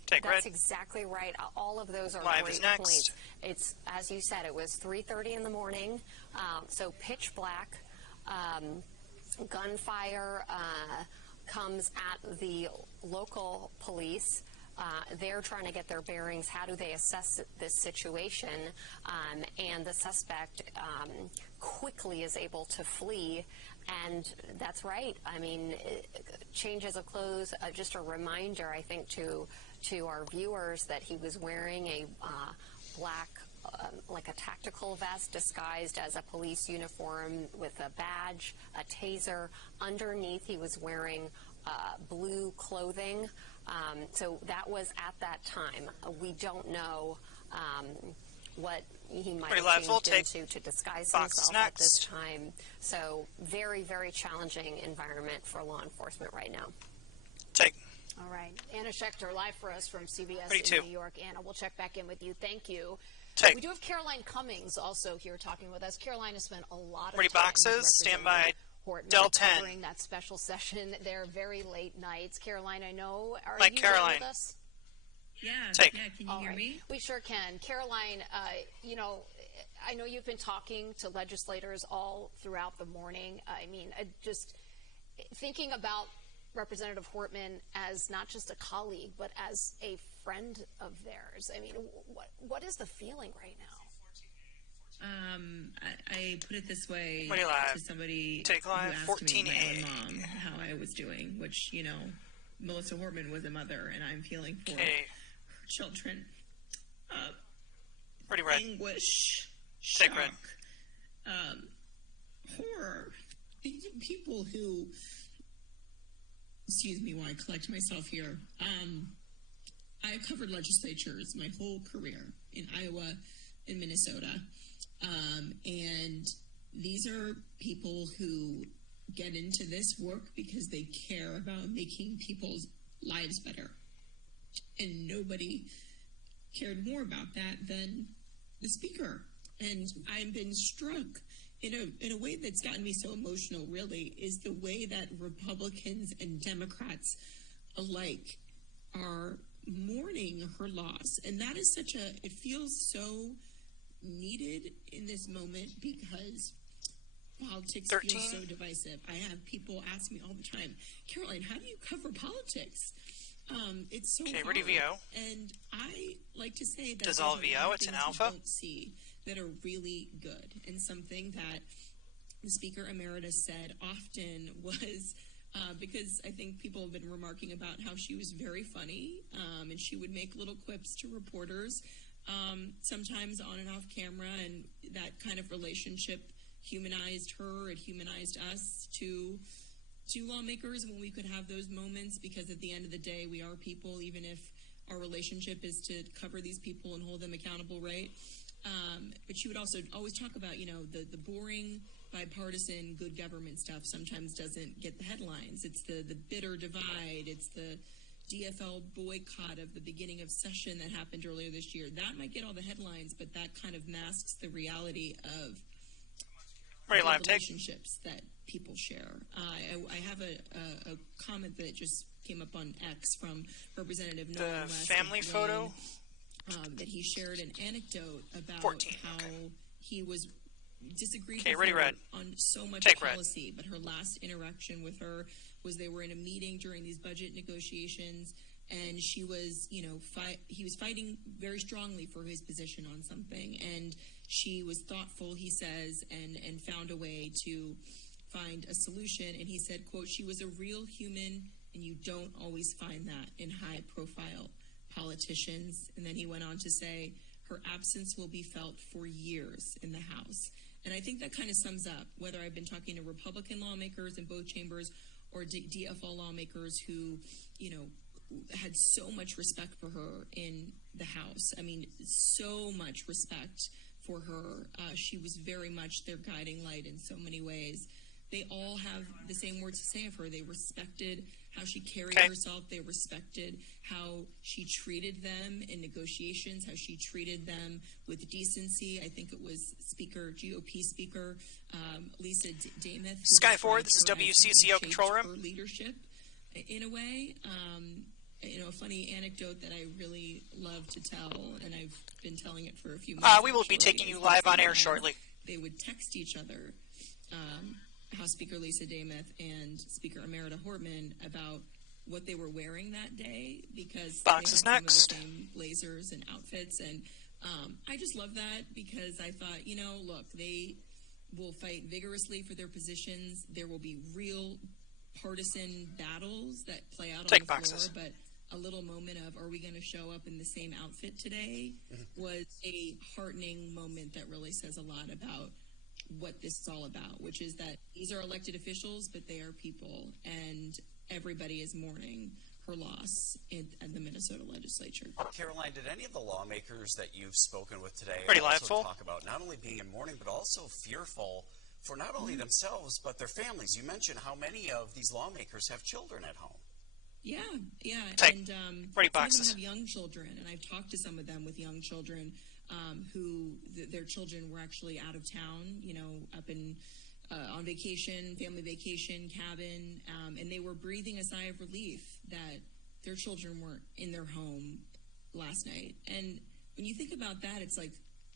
Take That's Red. exactly right. All of those are Live great is next. points. It's, as you said, it was 3:30 in the morning, so pitch black. Gunfire comes at the local police. They're trying to get their bearings. How do they assess this situation? And the suspect quickly is able to flee. And that's right. I mean, changes of clothes, just a reminder, I think, to our viewers that he was wearing a black, like a tactical vest disguised as a police uniform with a badge, a taser. Underneath, he was wearing blue clothing. So that was at that time. We don't know what he might have changed into to disguise himself at this time. So very, very challenging environment for law enforcement right now. Take. All right. Anna Schechter, live for us from CBS in New York. Anna, we'll check back in with you. Thank you. Take. We do have Caroline Cummings also here talking with us. Caroline has spent a lot of Ready time boxes, stand by. Horton, Del 10. covering that special session. They're very late nights. Caroline, I know, are Like you Caroline. with us? Yeah, Take. yeah, can you hear me? We sure can. Caroline, you know, I know you've been talking to legislators all throughout the morning. I mean, just thinking about Representative Hortman as not just a colleague, but as a friend of theirs. I mean, what is the feeling right now? I put it this way to somebody Take live, who asked me, 14A. my own mom, how I was doing, which, you know, Melissa Hortman was a mother, and I'm feeling for her children. Ready, Red. Anguish, Take shock, Red. horror. These are people who, excuse me while I collect myself here, I've covered legislatures my whole career in Iowa and Minnesota. And these are people who get into this work because they care about making people's lives better. And nobody cared more about that than the speaker. And I've been struck in a way that's gotten me so emotional, really, is the way that Republicans and Democrats alike are mourning her loss. And that is it feels so needed in this moment because politics feels so divisive. I have people ask me all the time, Caroline, how do you cover politics? It's so hard. Ready, VO. And I like to say that Dissolve VO, it's an alpha. Don't see that are really good. And something that the Speaker Emeritus said often was, because I think people have been remarking about how she was very funny, and she would make little quips to reporters, sometimes on and off camera, and that kind of relationship humanized her, it humanized us to lawmakers when we could have those moments, because at the end of the day, we are people, even if our relationship is to cover these people and hold them accountable, right? But she would also always talk about, you know, the boring, bipartisan, good government stuff sometimes doesn't get the headlines. It's the bitter divide. It's the DFL boycott of the beginning of session that happened earlier this year. That might get all the headlines, but that kind of masks the reality of the relationships that people share. I have a comment that just came up on X from Representative Noah. The family photo? That he shared an anecdote about how he was disagreed with her on so much policy, but her last interaction with her was they were in a meeting during these budget negotiations, and she was, you know, he was fighting very strongly for his position on something, and she was thoughtful, he says, and found a way to find a solution. And he said, quote, she was a real human, and you don't always find that in high-profile politicians. And then he went on to say, her absence will be felt for years in the House. And I think that kind of sums up whether I've been talking to Republican lawmakers in both chambers or DFL lawmakers who, you know, had so much respect for her in the House. I mean, so much respect for her. She was very much their guiding light in so many ways. They all have the same words to say of her. They respected how she carried herself. They respected how she treated them in negotiations, how she treated them with decency. I think it was GOP Speaker Lisa Dameth. Sky 4, this is WCCO Control Room. Her leadership, in a way. A funny anecdote that I really love to tell, and I've been telling it for a few months. We will be taking you live on air shortly. They would text each other, House Speaker Lisa Dameth and Speaker Emerita Hortman, about what they were wearing that day, because Box is next. Some of the same blazers and outfits. And I just love that, because I thought, look, they will fight vigorously for their positions. There will be real partisan battles that play out on the floor, but a little moment of, are we going to show up in the same outfit today, was a heartening moment that really says a lot about what this is all about, which is that these are elected officials, but they are people, and everybody is mourning her loss in the Minnesota legislature. Caroline, did any of the lawmakers that you've spoken with today also talk about not only being in mourning, but also fearful for not only themselves, but their families? You mentioned how many of these lawmakers have children at home. Yeah. And some of them have young children, and I've talked to some of them with young children who their children were actually out of town, up in on vacation, family vacation, cabin, and they were breathing a sigh of relief that their children weren't in their home last night. And when you think about that, it's like,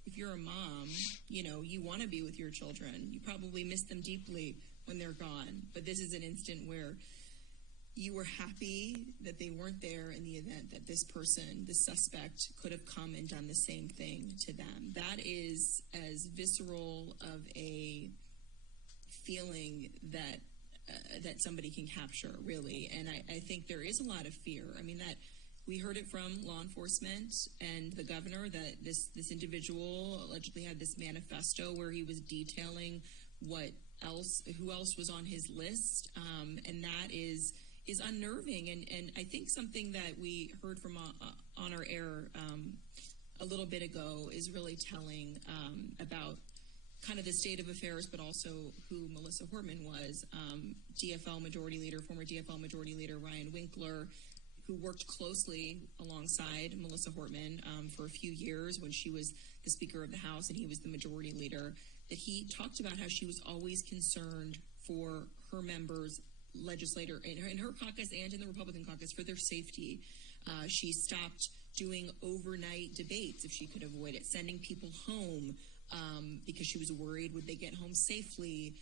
if you're a mom, you want to be with your children. You probably miss them deeply when they're gone. But this is an instant where you were happy that they weren't there in the event that this person, this suspect, could have come and done the same thing to them. That is as visceral of a feeling that somebody can capture, really. And I think there is a lot of fear. I mean, that we heard it from law enforcement and the governor that this individual allegedly had this manifesto where he was detailing who else was on his list, and that is unnerving. And I think something that we heard from on our air a little bit ago is really telling about kind of the state of affairs, but also who Melissa Hortman was. Former DFL Majority Leader Ryan Winkler, who worked closely alongside Melissa Hortman for a few years when she was the Speaker of the House and he was the Majority Leader, that he talked about how she was always concerned for her members, legislator in her caucus and in the Republican caucus, for their safety. She stopped doing overnight debates if she could avoid it, sending people home because she was worried, would they get home safely?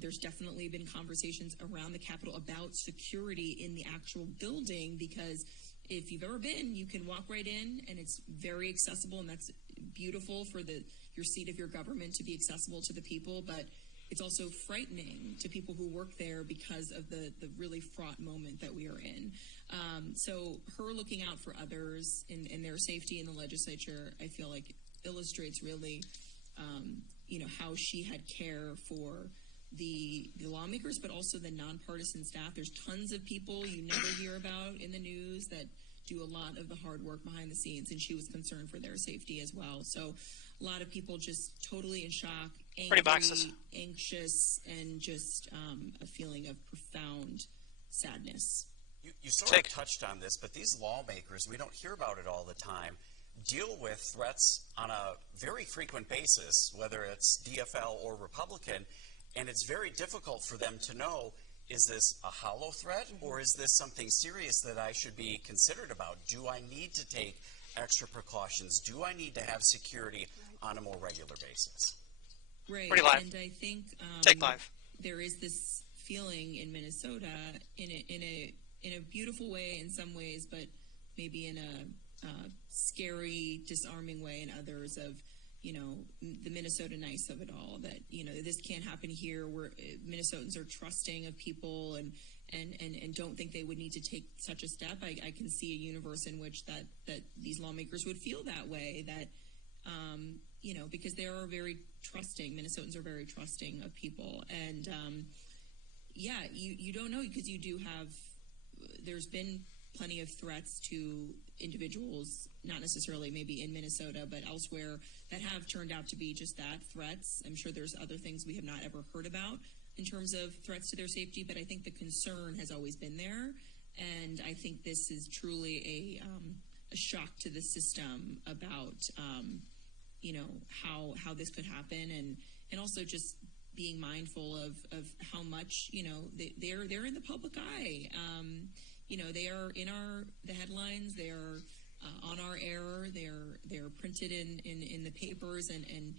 There's definitely been conversations around the Capitol about security in the actual building, because if you've ever been, you can walk right in and it's very accessible, and that's beautiful for your seat of your government to be accessible to the people, but it's also frightening to people who work there because of the really fraught moment that we are in. So her looking out for others in their safety in the legislature, I feel like illustrates really, how she had care for the lawmakers, but also the nonpartisan staff. There's tons of people you never hear about in the news that do a lot of the hard work behind the scenes, and she was concerned for their safety as well. So a lot of people just totally in shock, angry, anxious, and just a feeling of profound sadness. You sort of touched on this, but these lawmakers, we don't hear about it all the time, deal with threats on a very frequent basis, whether it's DFL or Republican, and it's very difficult for them to know, is this a hollow threat, or is this something serious that I should be considered about? Do I need to take extra precautions? Do I need to have security on a more regular basis? Right, and I think there is this feeling in Minnesota in a beautiful way in some ways, but maybe in a scary, disarming way in others, of the Minnesota nice of it all, that this can't happen here, where Minnesotans are trusting of people and don't think they would need to take such a step. I can see a universe in which that these lawmakers would feel that way, that because they are very trusting. Minnesotans are very trusting of people, and you don't know, because you do have, there's been plenty of threats to individuals, not necessarily maybe in Minnesota, but elsewhere, that have turned out to be just that, threats. I'm sure there's other things we have not ever heard about in terms of threats to their safety, but I think the concern has always been there. And I think this is truly a shock to the system about, how this could happen, and also just being mindful of how much, they're in the public eye. They are in the headlines, they are on our air, they're printed in the papers, and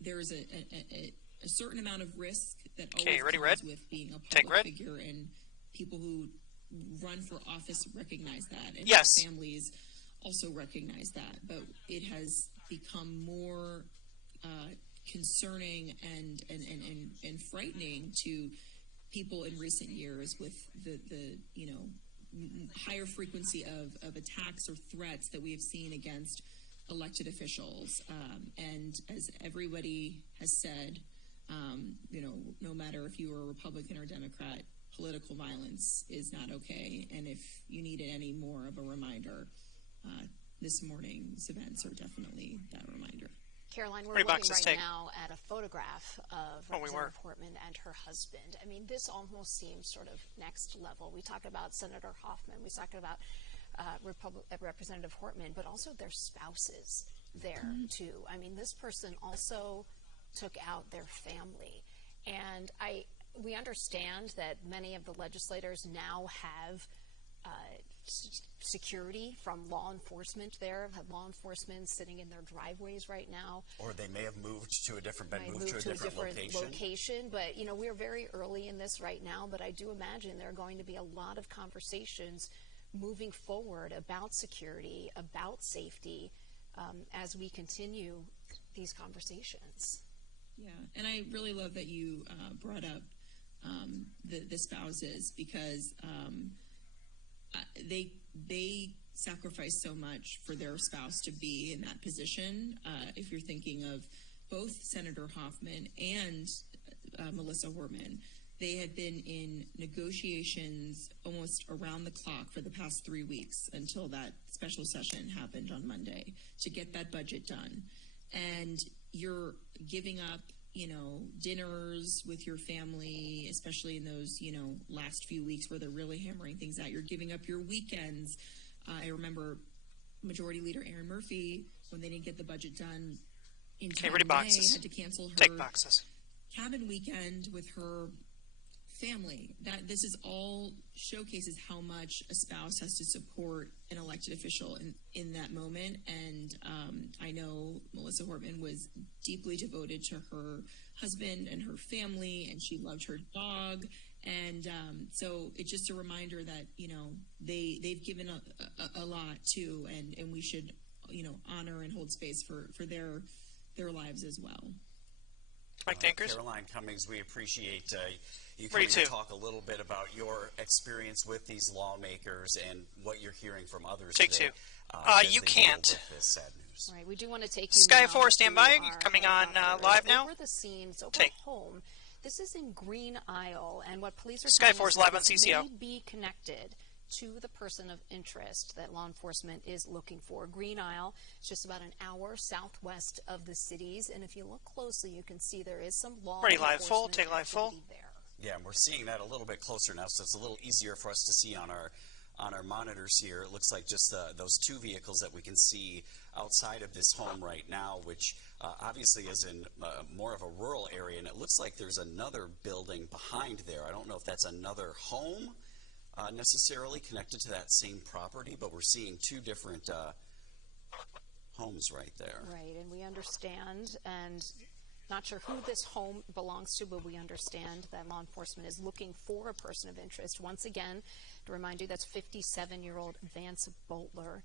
there's a certain amount of risk that always comes with being a public figure, and people who run for office recognize that, and families also recognize that, but it has become more concerning and frightening to people in recent years with the higher frequency of attacks or threats that we have seen against elected officials. And as everybody has said, no matter if you are a Republican or Democrat, political violence is not okay. And if you needed any more of a reminder, this morning's events are definitely that reminder. Caroline, we're looking right now at a photograph of Representative Hortman and her husband. I mean, this almost seems sort of next level. We talked about Senator Hoffman. We talked about Representative Hortman, but also their spouses there, too. I mean, this person also took out their family. And we understand that many of the legislators now have security from law enforcement there, have law enforcement sitting in their driveways right now. Or they may have moved to a different location. But, we're very early in this right now, but I do imagine there are going to be a lot of conversations moving forward about security, about safety, as we continue these conversations. Yeah, and I really love that you brought up the spouses, because they sacrifice so much for their spouse to be in that position. If you're thinking of both Senator Hoffman and Melissa Hortman, they have been in negotiations almost around the clock for the past 3 weeks until that special session happened on Monday to get that budget done. And you're giving up, dinners with your family, especially in those, last few weeks where they're really hammering things out. You're giving up your weekends. I remember Majority Leader Erin Murphy, when they didn't get the budget done in time, had to cancel her cabin weekend with her family. That this is all showcases how much a spouse has to support an elected official in that moment. And I know Melissa Hortman was deeply devoted to her husband and her family, and she loved her dog. And so it's just a reminder that, they've given a lot too, and we should, honor and hold space for their lives as well. Mike Dankers. Caroline Cummings, we appreciate you coming to talk a little bit about your experience with these lawmakers and what you're hearing from others today. You can't. This sad news. Right, we do want to take you Sky 4, stand by. Coming on live now. Over the scenes, over home. This is in Green Isle, and what police are Sky 4 is live on CCO. May be connected to the person of interest that law enforcement is looking for. Green Isle is just about an hour southwest of the cities, and if you look closely, you can see there is some law enforcement take live full. there. Yeah, and we're seeing that a little bit closer now, so it's a little easier for us to see on our monitors here. It looks like just those two vehicles that we can see outside of this home right now, which obviously is in more of a rural area, and it looks like there's another building behind there. I don't know if that's another home necessarily connected to that same property, but we're seeing two different homes right there. Right, and we understand, and not sure who this home belongs to, but we understand that law enforcement is looking for a person of interest. Once again, to remind you, that's 57-year-old Vance Bolter.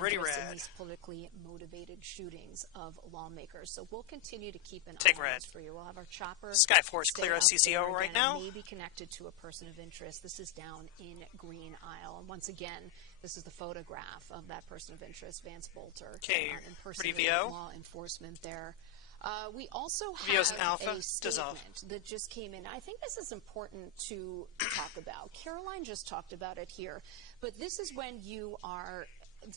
Ready, Red. In these politically motivated shootings of lawmakers. So we'll continue to keep an eye on this for you. We'll have our chopper. Sky 4 is clear of CCO right now. May be connected to a person of interest. This is down in Green Isle. And once again, this is the photograph of that person of interest, Vance Bolter. Ready, VO. Law enforcement there. We also Vios have Alpha, a dissolve. statement that just came in. I think this is important to talk about. Caroline just talked about it here, but this is when you are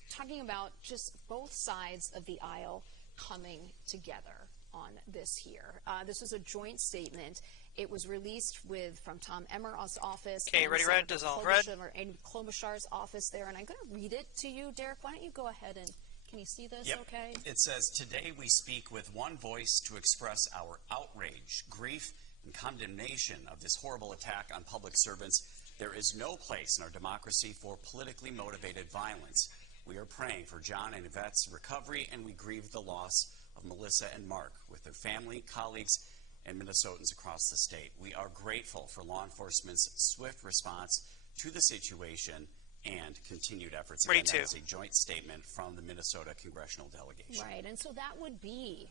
talking about just both sides of the aisle coming together on this here. This is a joint statement. It was released from Tom Emmer's office. Okay, ready, red, dissolve, red. And Klobuchar's office there, and I'm going to read it to you, Derek. Why don't you go ahead and, can you see this okay? It says, today we speak with one voice to express our outrage, grief, and condemnation of this horrible attack on public servants. There is no place in our democracy for politically motivated violence. We are praying for John and Yvette's recovery, and we grieve the loss of Melissa and Mark with their family, colleagues, and Minnesotans across the state. We are grateful for law enforcement's swift response to the situation and continued efforts. Again, that is a joint statement from the Minnesota congressional delegation. Right, and so that would be,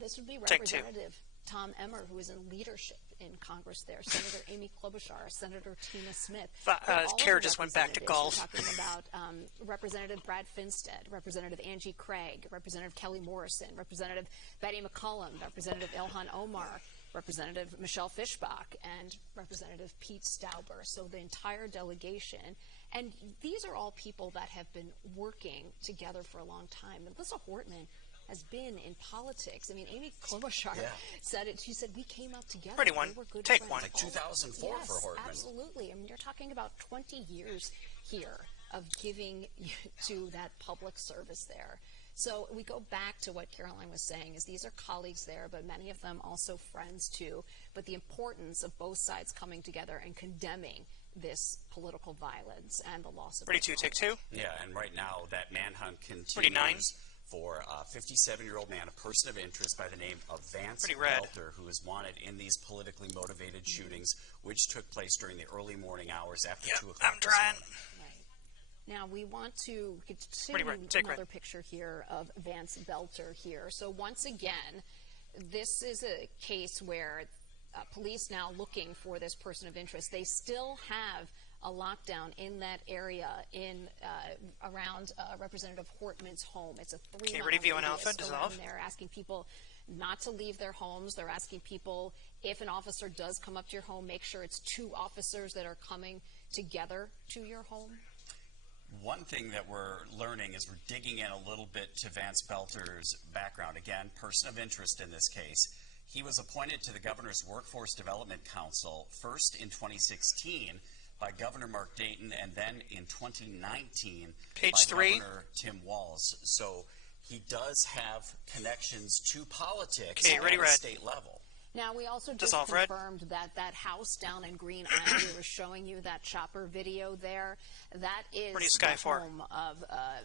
this would be Representative Tom Emmer, who is in leadership in Congress there, Senator Amy Klobuchar, Senator Tina Smith. Kara just went back to golf. We're talking about Representative Brad Finstead, Representative Angie Craig, Representative Kelly Morrison, Representative Betty McCollum, Representative Ilhan Omar, Representative Michelle Fischbach, and Representative Pete Stauber. So the entire delegation. And these are all people that have been working together for a long time. Melissa Hortman has been in politics. I mean, Amy Klobuchar said it. She said, we came out together. Ready, one. We were good Take friends. one. Like 2004 yes, for Hortman. Absolutely. I mean, you're talking about 20 years here of giving to that public service there. So we go back to what Caroline was saying, is these are colleagues there, but many of them also friends too. But the importance of both sides coming together and condemning this political violence and the loss of. Ready, two, take two. Yeah, and right now that manhunt continues for a 57-year-old man, a person of interest by the name of Vance Belter, who is wanted in these politically motivated shootings, which took place during the early morning hours after 2 o'clock. I'm trying. Now we want to continue another picture here of Vance Belter here. So once again, this is a case where police now looking for this person of interest. They still have a lockdown in that area in around Representative Hortman's home. It's a 3-mile radius around there, asking people not to leave their homes. They're asking people, if an officer does come up to your home, make sure it's 2 officers that are coming together to your home. One thing that we're learning is we're digging in a little bit to Vance Belter's background. Again, person of interest in this case. He was appointed to the Governor's Workforce Development Council first in 2016 by Governor Mark Dayton, and then in 2019 by Governor Tim Walz. So he does have connections to politics at the state level. Now, we also just confirmed that that house down in Green Island, we were showing you that chopper video there, that is the home of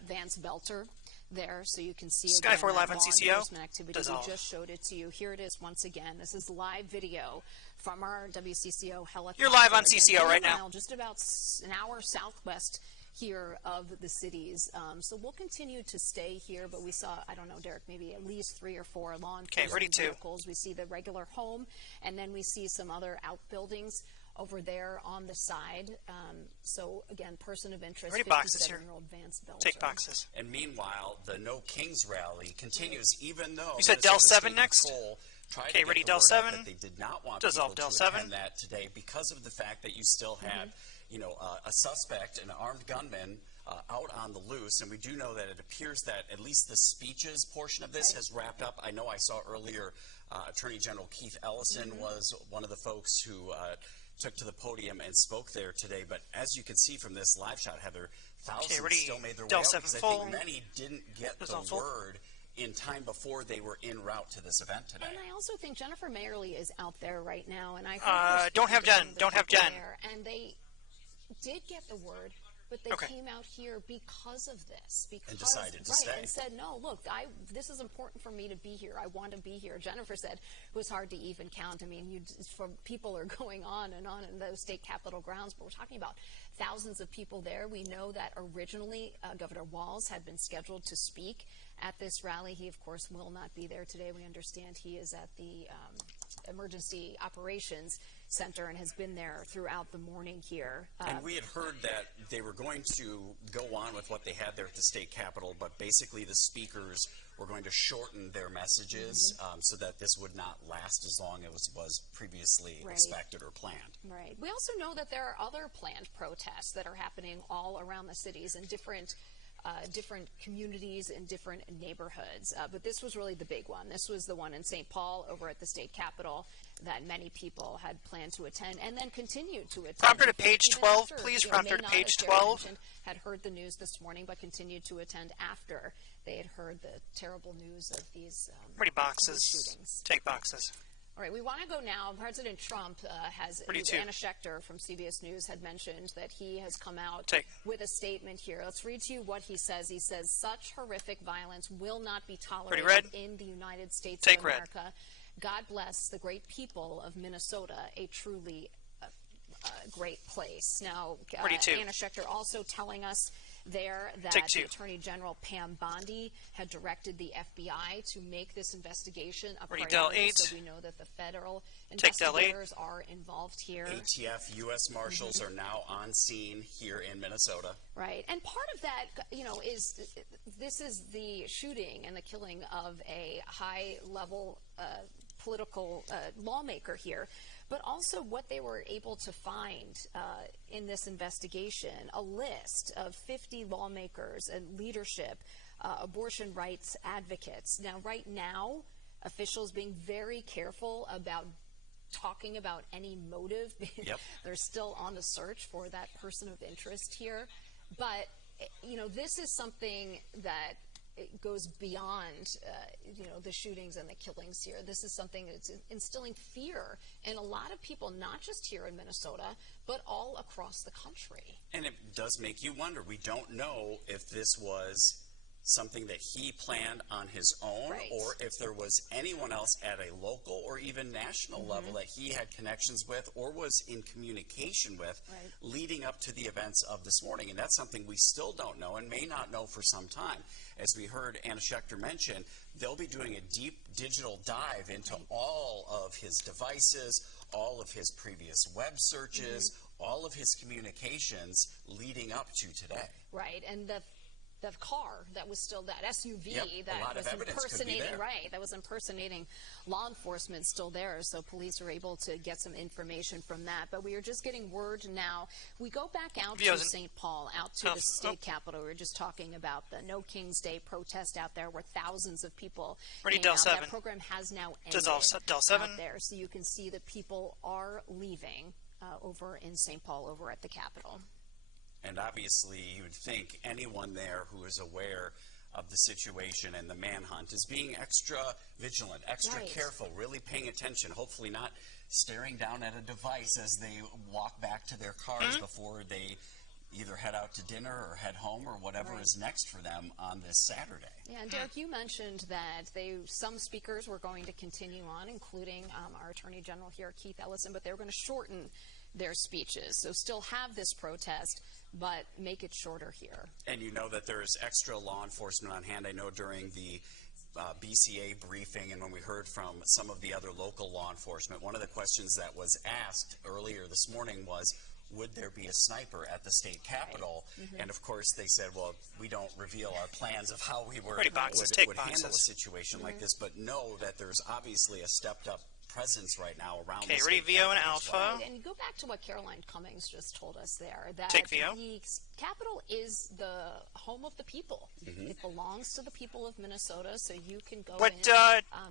Vance Belter there, so you can see again that law enforcement activity. We just showed it to you. Here it is once again. This is live video from our WCCO helicopter. You're live on CCO right now. Just about an hour southwest here of the cities. So we'll continue to stay here, but we saw, I don't know, Derek, maybe at least 3 or 4 law enforcement vehicles. We see the regular home, and then we see some other outbuildings over there on the side. So again, person of interest, 57-year-old Vance Belter. Take boxes. And meanwhile, the No Kings rally continues, even though you said Del 7 next. Okay, ready, Del 7. They did not want people to attend that today because of the fact that you still had, you know, a suspect, an armed gunman, out on the loose. And we do know that it appears that at least the speeches portion of this has wrapped up. I know I saw earlier Attorney General Keith Ellison was one of the folks who took to the podium and spoke there today. But as you can see from this live shot, Heather, thousands still made their way out because I think many didn't get the word in time before they were en route to this event today. And I also think Jennifer Mayerly is out there right now, and I think don't have Jen. And they did get the word, but they came out here because of this. And decided to stay. And said, no, look, this is important for me to be here. I want to be here. Jennifer said it was hard to even count. I mean, people are going on in those state capitol grounds, but we're talking about thousands of people there. We know that originally Governor Walz had been scheduled to speak at this rally. He, of course, will not be there today. We understand he is at the Emergency Operations Center and has been there throughout the morning here. And we had heard that they were going to go on with what they had there at the state capitol, but basically the speakers were going to shorten their messages so that this would not last as long as was previously expected or planned. Right. We also know that there are other planned protests that are happening all around the cities in different communities in different neighborhoods. But this was really the big one. This was the one in St. Paul over at the state capitol that many people had planned to attend and then continued to attend. Prompter to page 12, please. Prompter to page 12. Had heard the news this morning but continued to attend after they had heard the terrible news of these shootings. Take boxes. All right, we want to go now. President Trump Anna Schechter from CBS News had mentioned that he has come out with a statement here. Let's read to you what he says. He says, such horrific violence will not be tolerated in the United States of America. God bless the great people of Minnesota, a truly great place. Now, Anna Schechter also telling us there that the Attorney General Pam Bondi had directed the FBI to make this investigation a priority, so we know that the federal investigators are involved here. ATF U.S. Marshals are now on scene here in Minnesota. Right, and part of that, is this is the shooting and the killing of a high-level political lawmaker here. But also what they were able to find in this investigation, a list of 50 lawmakers and leadership, abortion rights advocates. Now, right now, officials being very careful about talking about any motive. They're still on the search for that person of interest here. But, this is something that it goes beyond, the shootings and the killings here. This is something that's instilling fear in a lot of people, not just here in Minnesota, but all across the country. And it does make you wonder. We don't know if this was something that he planned on his own or if there was anyone else at a local or even national level that he had connections with or was in communication with leading up to the events of this morning. And that's something we still don't know and may not know for some time. As we heard Anna Schechter mention, they'll be doing a deep digital dive into all of his devices, all of his previous web searches, all of his communications leading up to today. Right, and the car that was still that SUV that was impersonating law enforcement still there, so police were able to get some information from that. But we are just getting word now. We go back out to St. Paul, out to the state capitol. We were just talking about the No King's Day protest out there where thousands of people came out. That program has now ended out there, so you can see that people are leaving over in St. Paul over at the Capitol. And obviously, you would think anyone there who is aware of the situation and the manhunt is being extra vigilant, extra careful, really paying attention, hopefully not staring down at a device as they walk back to their cars before they either head out to dinner or head home or whatever is next for them on this Saturday. Yeah, and Derek, you mentioned that some speakers were going to continue on, including our Attorney General here, Keith Ellison, but they were going to shorten their speeches. So still have this protest, but make it shorter here. And you know that there's extra law enforcement on hand. I know during the BCA briefing and when we heard from some of the other local law enforcement, one of the questions that was asked earlier this morning was, would there be a sniper at the state capitol? And of course they said, well, we don't reveal our plans of how we would handle a situation like this, but know that there's obviously a stepped up presence right now around the state VO and Alpha. Right. And go back to what Caroline Cummings just told us there, that the Capitol is the home of the people. It belongs to the people of Minnesota, so you can go in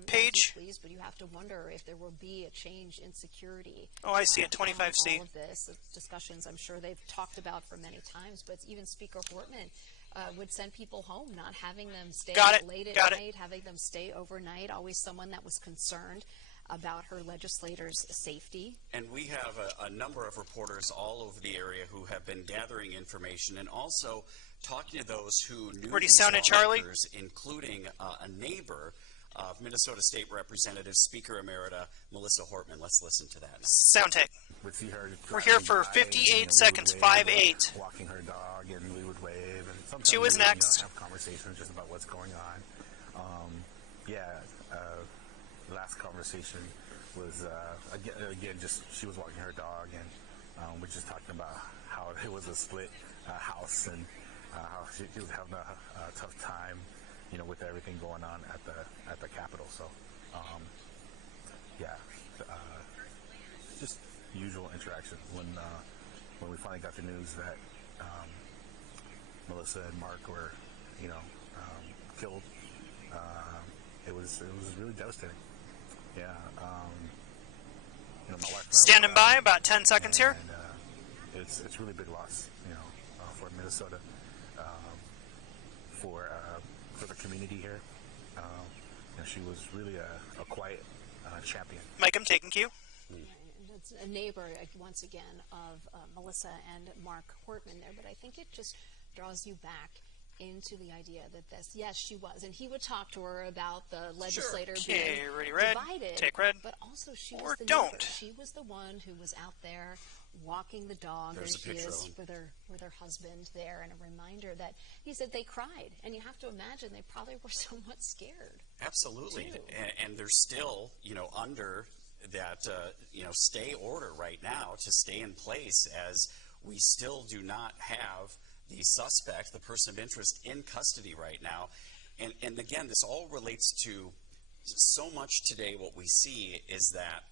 page? as you please, but you have to wonder if there will be a change in security. Oh, I see it, 25C. All of this, discussions I'm sure they've talked about for many times, but even Speaker Hortman would send people home, not having them stay late at night, having them stay overnight, always someone that was concerned about her legislators' safety. And we have a number of reporters all over the area who have been gathering information and also talking to those who knew these lawmakers, including a neighbor of Minnesota State Representative Speaker Emerita Melissa Hortman. Let's listen to that now. Sound take. We're here for 58 seconds, 5-8. Walking her dog, and we would wave, and sometimes 2 is next. Have conversations just about what's going on. last conversation was, again, just she was walking her dog, and we're just talking about how it was a split house, and how she was having a tough time, with everything going on at the Capitol. So, just usual interaction. When we finally got the news that Melissa and Mark were, killed, it was really devastating. Yeah. My wife and I Standing by, about 10 seconds here. And, it's really big loss, for Minnesota, for the community here. She was really a quiet champion. Mike, I'm taking cue. It's a neighbor, once again, of Melissa and Mark Hortman there, but I think it just draws you back into the idea that yes, she was, and he would talk to her about the legislator being divided, take red, but also she was or the don't. neighbor. She was the one who was out there walking the dog, There's and she is with her husband there, and a reminder that he said they cried, and you have to imagine they probably were somewhat scared. Absolutely, and they're still, under that, stay order right now to stay in place, as we still do not have the suspect, the person of interest, in custody right now. And again, this all relates to so much today. What we see is that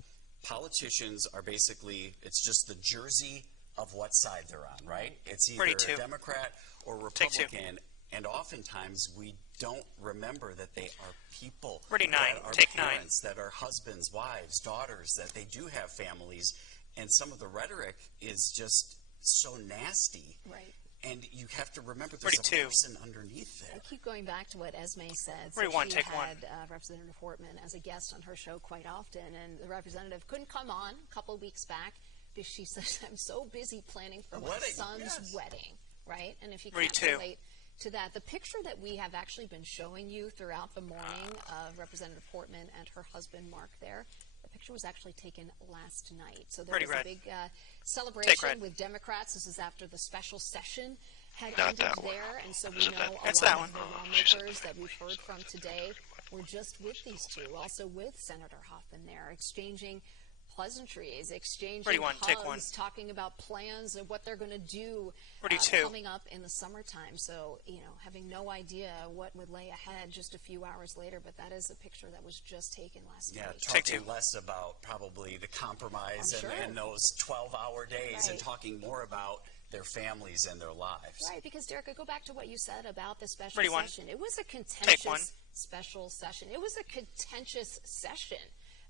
politicians are basically, it's just the jersey of what side they're on, right? It's either a Democrat or Republican, and oftentimes we don't remember that they are people, that are parents, that are husbands, wives, daughters, that they do have families, and some of the rhetoric is just so nasty. Right. And you have to remember there's a person underneath there. I keep going back to what Esme said. So she had Representative Hortman as a guest on her show quite often, and the representative couldn't come on a couple of weeks back because she said, I'm so busy planning for my son's wedding, right? And if you can't relate to that, the picture that we have actually been showing you throughout the morning of Representative Portman and her husband Mark there, the picture was actually taken last night. So there was a big celebration with Democrats. This is after the special session had ended there, and so we know a lot of the lawmakers that we've heard from today were just with these two, also with Senator Hoffman there, exchanging pleasantries, exchanging hugs, talking about plans of what they're going to do coming up in the summertime. So, having no idea what would lay ahead just a few hours later, but that is a picture that was just taken last night. Talking less about probably the compromise and those 12-hour days, and talking more about their families and their lives. Right, because Derek, I go back to what you said about the special session. It was a contentious special session. It was a contentious session.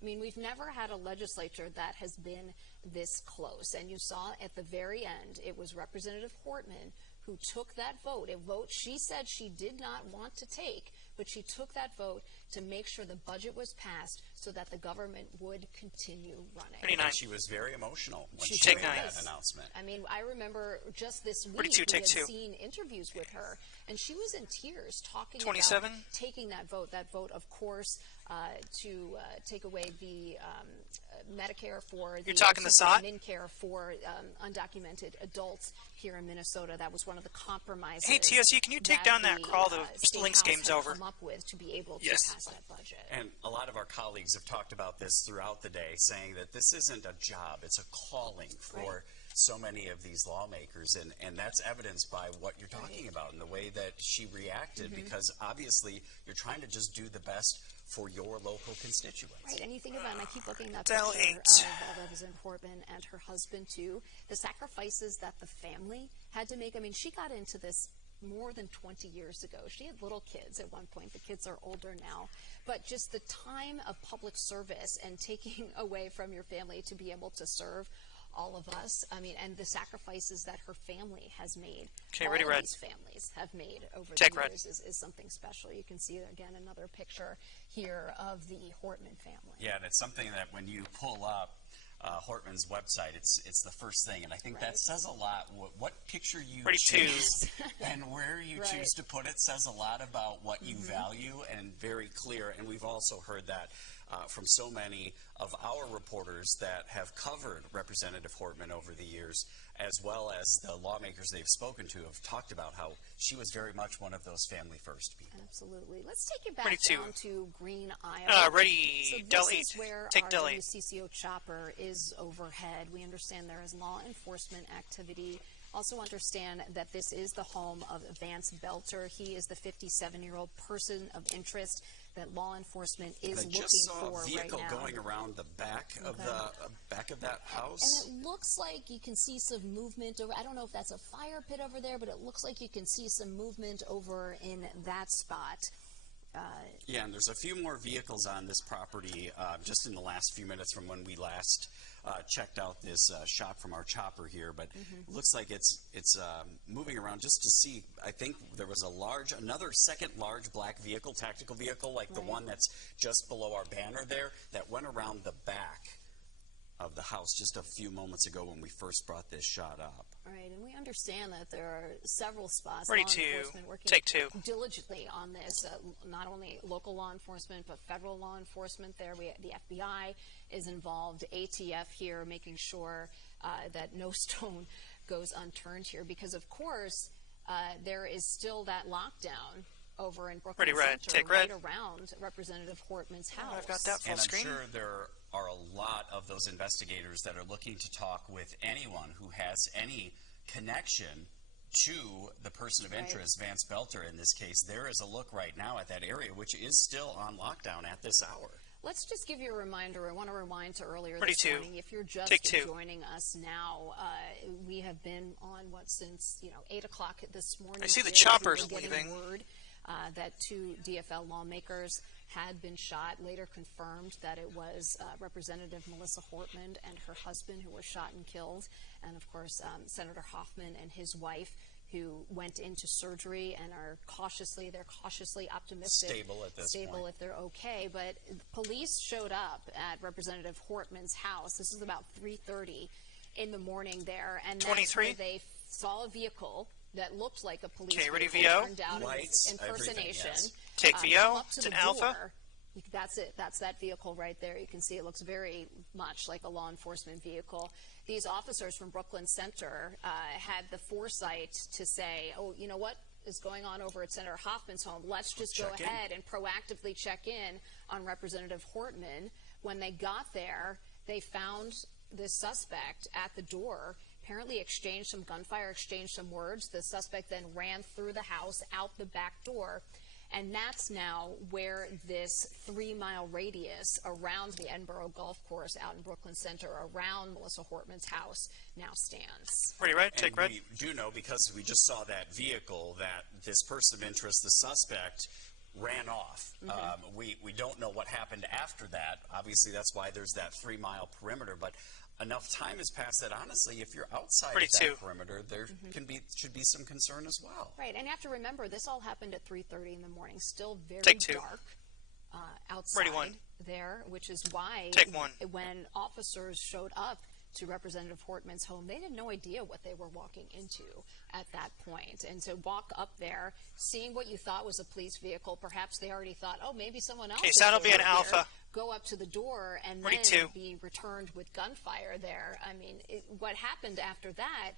I mean, we've never had a legislature that has been this close. And you saw at the very end, it was Representative Hortman who took that vote, a vote she said she did not want to take, but she took that vote to make sure the budget was passed so that the government would continue running. And she was very emotional when she made that announcement. I mean, I remember just this week we had seen interviews with her, and she was in tears talking about taking that vote, of course, to take away the Medicare for the MinCare for undocumented adults here in Minnesota. That was one of the compromises. Hey, TSU, can you take down that crawl? The Lynx game's over. Come up with to be able to pass that budget. And a lot of our colleagues have talked about this throughout the day, saying that this isn't a job, it's a calling for so many of these lawmakers, and that's evidenced by what you're talking about and the way that she reacted, because obviously you're trying to just do the best for your local constituents. Right, and you think about, and I keep looking at that picture of Representative Hortman and her husband too, the sacrifices that the family had to make. I mean, she got into this more than 20 years ago. She had little kids at one point. The kids are older now. But just the time of public service and taking away from your family to be able to serve all of us, I mean, and the sacrifices that her family has made, all of these families have made over the years is something special. You can see, again, another picture here of the Hortman family. Yeah, and it's something that when you pull up Hortman's website, it's the first thing, and I think that says a lot. What picture you choose and where you choose to put it says a lot about what you value, and very clear. And we've also heard that from so many of our reporters that have covered Representative Hortman over the years, as well as the lawmakers they've spoken to, have talked about how she was very much one of those family-first people. Absolutely. Let's take you back down to Green, Iowa. Ready, so Del this 8. is where Take our Del 8. WCCO chopper is overhead. We understand there is law enforcement activity. Also understand that this is the home of Vance Belter. He is the 57-year-old person of interest that law enforcement is looking for right now. I just saw a vehicle going around the back of that house. And it looks like you can see some movement over. I don't know if that's a fire pit over there, but it looks like you can see some movement over in that spot. Yeah, and there's a few more vehicles on this property just in the last few minutes from when we last checked out this shot from our chopper here, but it looks like it's moving around just to see. I think there was another second large black vehicle, tactical vehicle, like the one that's just below our banner there, that went around the back of the house just a few moments ago when we first brought this shot up. All right, and we understand that there are several spots. Ready law to enforcement working take two. Diligently on this, not only local law enforcement, but federal law enforcement there. The FBI is involved, ATF here, making sure that no stone goes unturned here, because of course there is still that lockdown over in Brooklyn Center, right around Representative Hortman's house. I've got that full screen. And I'm sure there are a lot of those investigators that are looking to talk with anyone who has any connection to the person of interest, Vance Belter in this case. There is a look right now at that area, which is still on lockdown at this hour. Let's just give you a reminder. I want to remind to earlier Ready this to morning, if you're just joining us now, we have been on since 8 o'clock this morning. I see the choppers leaving. Word that 2 DFL lawmakers had been shot. Later confirmed that it was Representative Melissa Hortman and her husband who were shot and killed, and of course Senator Hoffman and his wife, who went into surgery and are cautiously optimistic, stable at this point, if they're okay. But police showed up at Representative Hortman's house. This is about 3:30 in the morning there, and that's where they saw a vehicle that looked like a police vehicle. Ready, VO? Turned out Lights, impersonation. Yes. Take VO. It's an Alpha. That's it. That's that vehicle right there. You can see it looks very much like a law enforcement vehicle. These officers from Brooklyn Center had the foresight to say, oh, you know what is going on over at Senator Hoffman's home? Let's just go ahead and proactively check in on Representative Hortman. When they got there, they found this suspect at the door, apparently exchanged some gunfire, exchanged some words. The suspect then ran through the house, out the back door. And that's now where this 3-mile radius around the Edinburgh Golf Course out in Brooklyn Center, around Melissa Hortman's house, now stands. Ready, right? Take red. We do know, because we just saw that vehicle, that this person of interest, the suspect, ran off. We don't know what happened after that. Obviously, that's why there's that 3-mile perimeter. But enough time has passed that, honestly, if you're outside of that perimeter, there should be some concern as well. Right, and you have to remember, this all happened at 3:30 in the morning. Still very dark outside there, which is why when officers showed up to Representative Hortman's home, they had no idea what they were walking into at that point. And so walk up there, seeing what you thought was a police vehicle, perhaps they already thought, oh, maybe someone else is that'll be an Alpha. Go up to the door and then be returned with gunfire there. I mean, what happened after that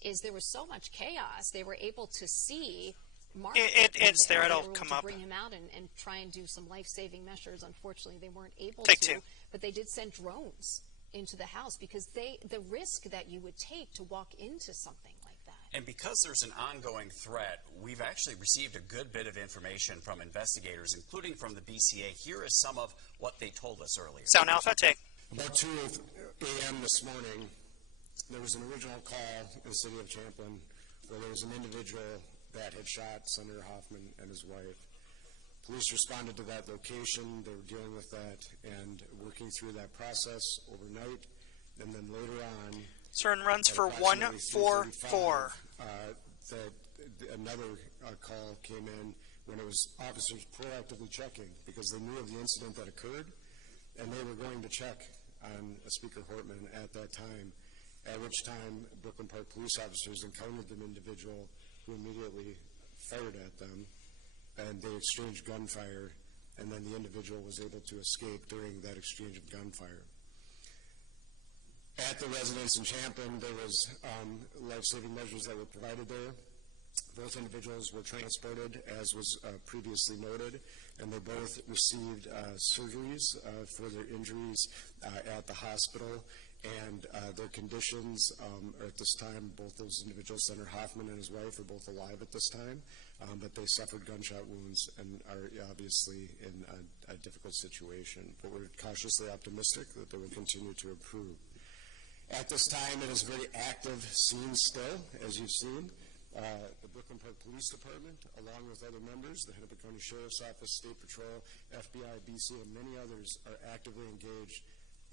is there was so much chaos. They were able to see Mark. It's there. It'll come up. Bring him out and try and do some life-saving measures. Unfortunately, they weren't able to. But they did send drones into the house, because the risk that you would take to walk into something like that. And because there's an ongoing threat, we've actually received a good bit of information from investigators, including from the BCA. Here is some of what they told us earlier. Sound Alpha, take. About 2 a.m. this morning, there was an original call in the city of Champlin where there was an individual that had shot Senator Hoffman and his wife. Police responded to that location. They were dealing with that and working through that process overnight. And then later on, CERN runs for 144. Another call came in when it was officers proactively checking, because they knew of the incident that occurred, and they were going to check on Speaker Hortman at that time, at which time Brooklyn Park police officers encountered an individual who immediately fired at them, and they exchanged gunfire, and then the individual was able to escape during that exchange of gunfire. At the residence in Champlin, there was life-saving measures that were provided there. Both individuals were transported, as was previously noted, and they both received surgeries for their injuries at the hospital. And their conditions are at this time, both those individuals, Senator Hoffman and his wife, are both alive at this time, but they suffered gunshot wounds and are obviously in a difficult situation. But we're cautiously optimistic that they will continue to improve. At this time, it is a very active scene still, as you've seen. The Brooklyn Park Police Department, along with other members, the Hennepin County Sheriff's Office, State Patrol, FBI, BC, and many others are actively engaged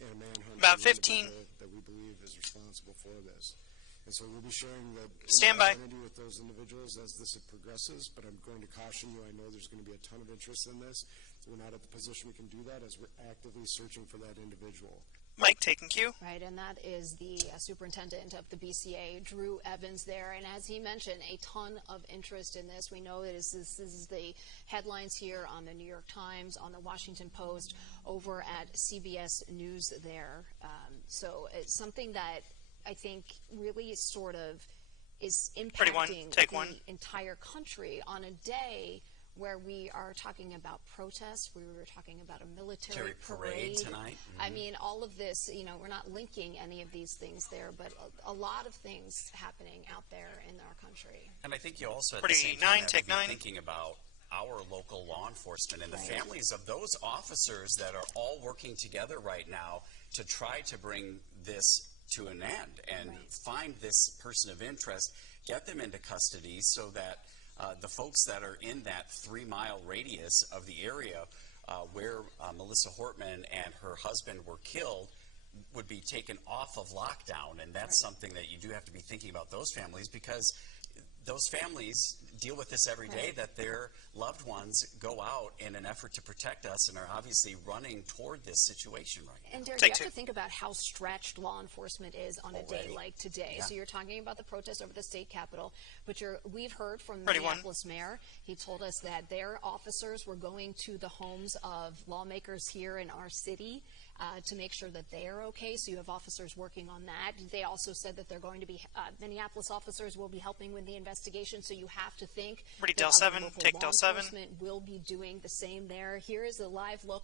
in a manhunt about 15 that we believe is responsible for this. And so we'll be sharing the identity with those individuals as this progresses, but I'm going to caution you, I know there's going to be a ton of interest in this. So we're not at the position we can do that as we're actively searching for that individual. Mike, taking cue. Right, and that is the superintendent of the BCA, Drew Evans there. And as he mentioned, a ton of interest in this. We know that this is the headlines here on the New York Times, on the Washington Post, over at CBS News there. So it's something that I think really sort of is impacting the entire country on a day where we are talking about protests, we were talking about a military parade tonight. I mean, all of this, you know, we're not linking any of these things there, but a lot of things happening out there in our country. And I think you also at the same time have to be thinking about our local law enforcement and the families of those officers that are all working together right now to try to bring this to an end and find this person of interest, get them into custody so that the folks that are in that 3-mile radius of the area where Melissa Hortman and her husband were killed would be taken off of lockdown. And that's something that you do have to be thinking about those families, because those families deal with this every day, that their loved ones go out in an effort to protect us and are obviously running toward this situation right now. And Derek, you have to think about how stretched law enforcement is on a day like today. So you're talking about the protest over the state capitol, but we've heard from the Minneapolis mayor. He told us that their officers were going to the homes of lawmakers here in our city to make sure that they are okay. So you have officers working on that. They also said that they're going to be, Minneapolis officers will be helping with the investigation. So you have to think that Del 7, take Del 7. Enforcement will be doing the same there. Here is a live look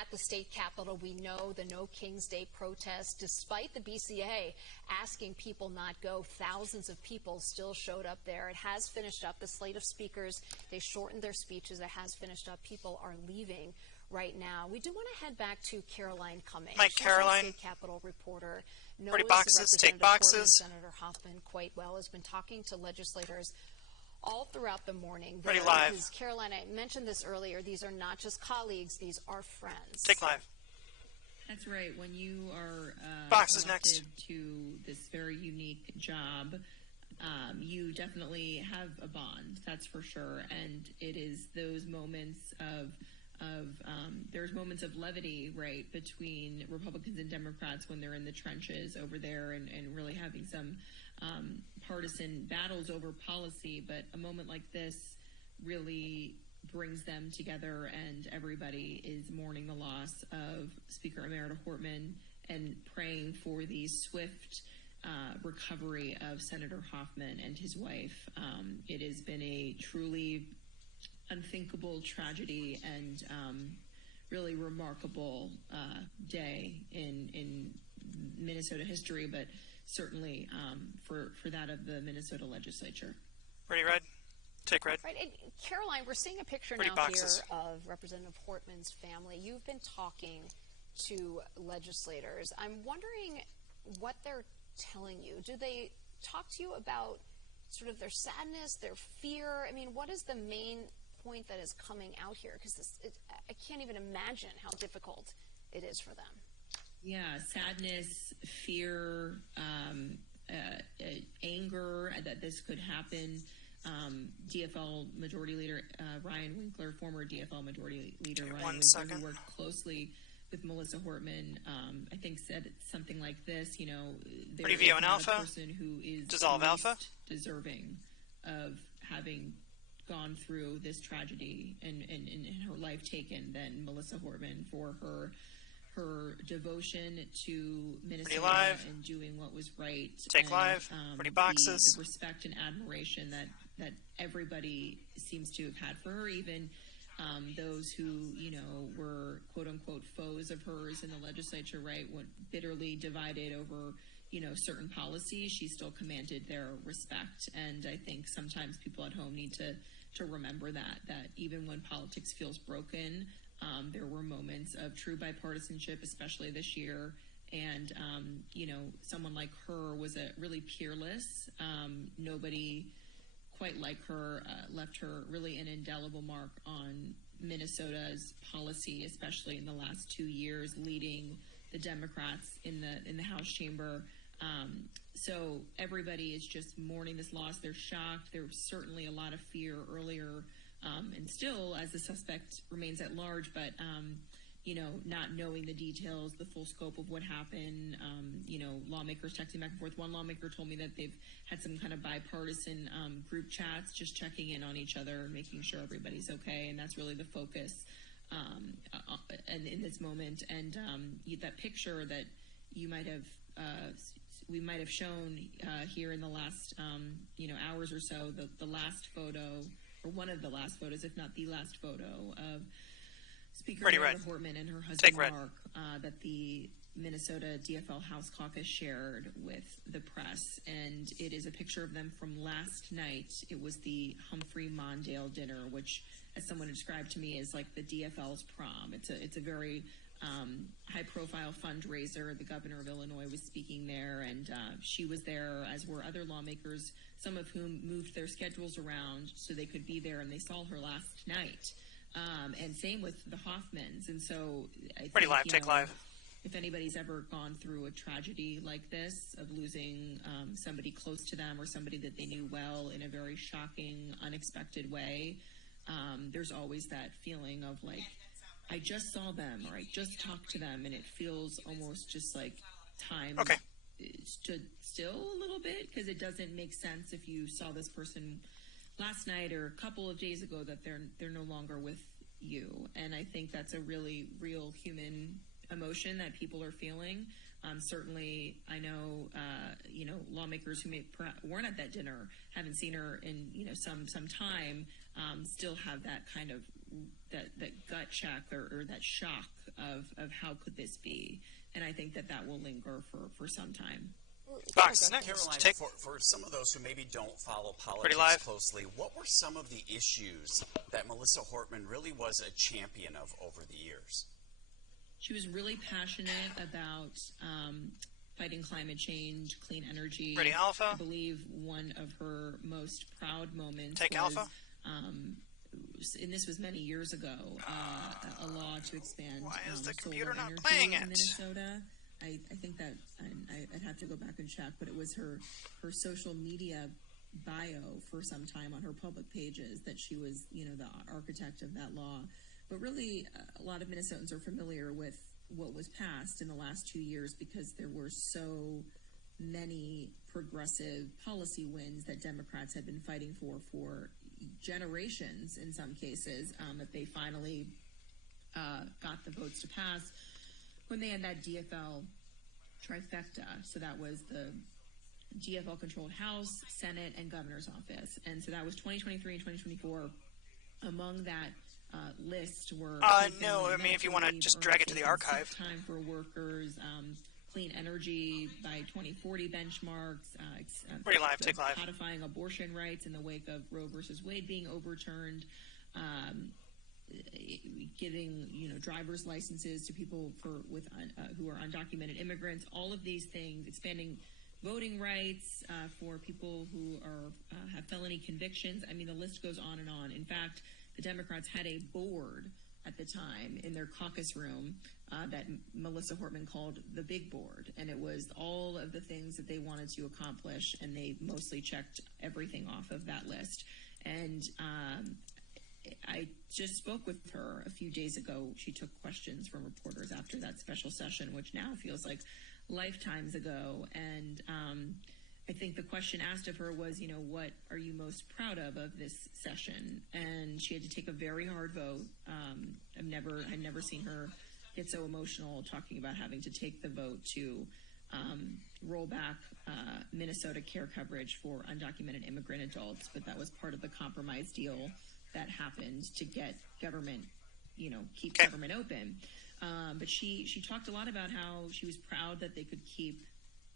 at the state capitol. We know the No King's Day protest, despite the BCA asking people not go, thousands of people still showed up there. It has finished up. The slate of speakers, they shortened their speeches. It has finished up. People are leaving right now. We do want to head back to Caroline Cummings. Caroline. State Capitol reporter. Knows boxes, take boxes. Senator Hoffman quite well, has been talking to legislators all throughout the morning. Pretty live. Because Caroline, I mentioned this earlier, these are not just colleagues, these are friends. Take live. That's right. When you are boxes next to this very unique job, you definitely have a bond, that's for sure. And it is those moments of there's moments of levity, right, between Republicans and Democrats when they're in the trenches over there and really having some partisan battles over policy. But a moment like this really brings them together, and everybody is mourning the loss of Speaker Emerita Hortman and praying for the swift recovery of Senator Hoffman and his wife. It has been a truly unthinkable tragedy and really remarkable day in Minnesota history, but certainly for that of the Minnesota legislature. Ready, Red? Take Red. Right. And Caroline, we're seeing a picture now here of Representative Hortman's family. You've been talking to legislators. I'm wondering what they're telling you. Do they talk to you about sort of their sadness, their fear? I mean, what is the main point that is coming out here? Because I can't even imagine how difficult it is for them. Yeah, sadness, fear, anger that this could happen. DFL Majority Leader Ryan Winkler, former DFL Majority Leader Ryan Winkler, who worked closely with Melissa Hortman, I think said something like this, you know, there is not a person who is dissolve alpha deserving of having gone through this tragedy and her life taken than Melissa Hortman for her devotion to Minnesota and doing what was right. Take live. Pretty boxes. The respect and admiration that everybody seems to have had for her, even those who, were quote unquote foes of hers in the legislature, right, when bitterly divided over, certain policies, she still commanded their respect. And I think sometimes people at home need to remember that even when politics feels broken, there were moments of true bipartisanship, especially this year. And, someone like her was really peerless. Nobody quite like her left her really an indelible mark on Minnesota's policy, especially in the last 2 years, leading the Democrats in the House chamber. So everybody is just mourning this loss. They're shocked. There was certainly a lot of fear earlier, and still as the suspect remains at large, but not knowing the details, the full scope of what happened, lawmakers texting back and forth. One lawmaker told me that they've had some kind of bipartisan group chats, just checking in on each other, making sure everybody's okay, and that's really the focus and in this moment. And that picture that you might have we might have shown here in the last hours or so, the last photo, or one of the last photos, if not the last photo, of Speaker Meredith Hortman and her husband Mark, that the Minnesota DFL House Caucus shared with the press, and it is a picture of them from last night. It was the Humphrey Mondale dinner, which, as someone described to me, is like the DFL's prom. It's a very high-profile fundraiser. The governor of Illinois was speaking there, and she was there, as were other lawmakers, some of whom moved their schedules around so they could be there, and they saw her last night. And same with the Hoffmans. And so I think, take live. If anybody's ever gone through a tragedy like this of losing somebody close to them or somebody that they knew well in a very shocking, unexpected way, there's always that feeling of like, I just saw them or I just talked to them, and it feels almost just like time stood still a little bit, because it doesn't make sense if you saw this person last night or a couple of days ago that they're no longer with you. And I think that's a really real human emotion that people are feeling. Certainly, I know, lawmakers who weren't at that dinner, haven't seen her in, some time, still have that kind of that gut check or that shock of how could this be? And I think that will linger for some time. Caroline, for some of those who maybe don't follow politics closely, what were some of the issues that Melissa Hortman really was a champion of over the years? She was really passionate about fighting climate change, clean energy. Ready, Alpha? I believe one of her most proud moments was, Alpha? And this was many years ago, a law to expand solar energy in Minnesota. I think that I'd have to go back and check, but it was her social media bio for some time on her public pages that she was, the architect of that law. But really, a lot of Minnesotans are familiar with what was passed in the last 2 years because there were so many progressive policy wins that Democrats had been fighting for generations in some cases, that they finally got the votes to pass when they had that DFL trifecta. So that was the DFL-controlled House, Senate, and Governor's office. And so that was 2023 and 2024. Among that list were... if you want to just drag it to the archive. Time for workers, clean energy by 2040 benchmarks, take live. Codifying abortion rights in the wake of Roe versus Wade being overturned, giving driver's licenses to people who are undocumented immigrants. All of these things, expanding voting rights for people who have felony convictions. I mean, the list goes on and on. In fact, the Democrats had a board at the time in their caucus room that Melissa Hortman called the big board, and it was all of the things that they wanted to accomplish, and they mostly checked everything off of that list. And I just spoke with her a few days ago. She took questions from reporters after that special session, which now feels like lifetimes ago. And I think the question asked of her was, what are you most proud of this session? And she had to take a very hard vote. I'd never seen her get so emotional talking about having to take the vote to roll back Minnesota care coverage for undocumented immigrant adults, but that was part of the compromise deal that happened to get government, keep government open. But she talked a lot about how she was proud that they could keep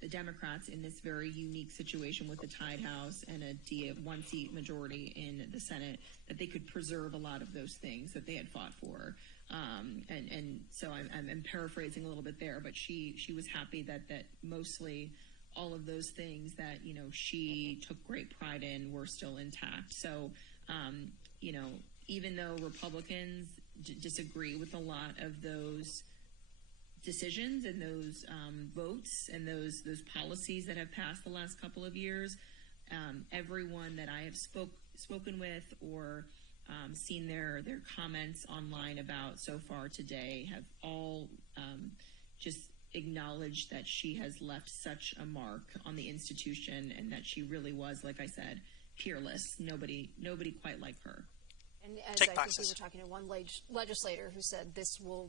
the Democrats in this very unique situation with the tied House and a one-seat majority in the Senate, that they could preserve a lot of those things that they had fought for. And so I'm paraphrasing a little bit there, but she was happy that mostly all of those things that, she took great pride in were still intact. So, even though Republicans disagree with a lot of those decisions and those votes and those policies that have passed the last couple of years, everyone that I have spoken with or seen their comments online about so far today have all just acknowledged that she has left such a mark on the institution, and that she really was, like I said, peerless. Nobody quite like her. And as I think we were talking to one legislator who said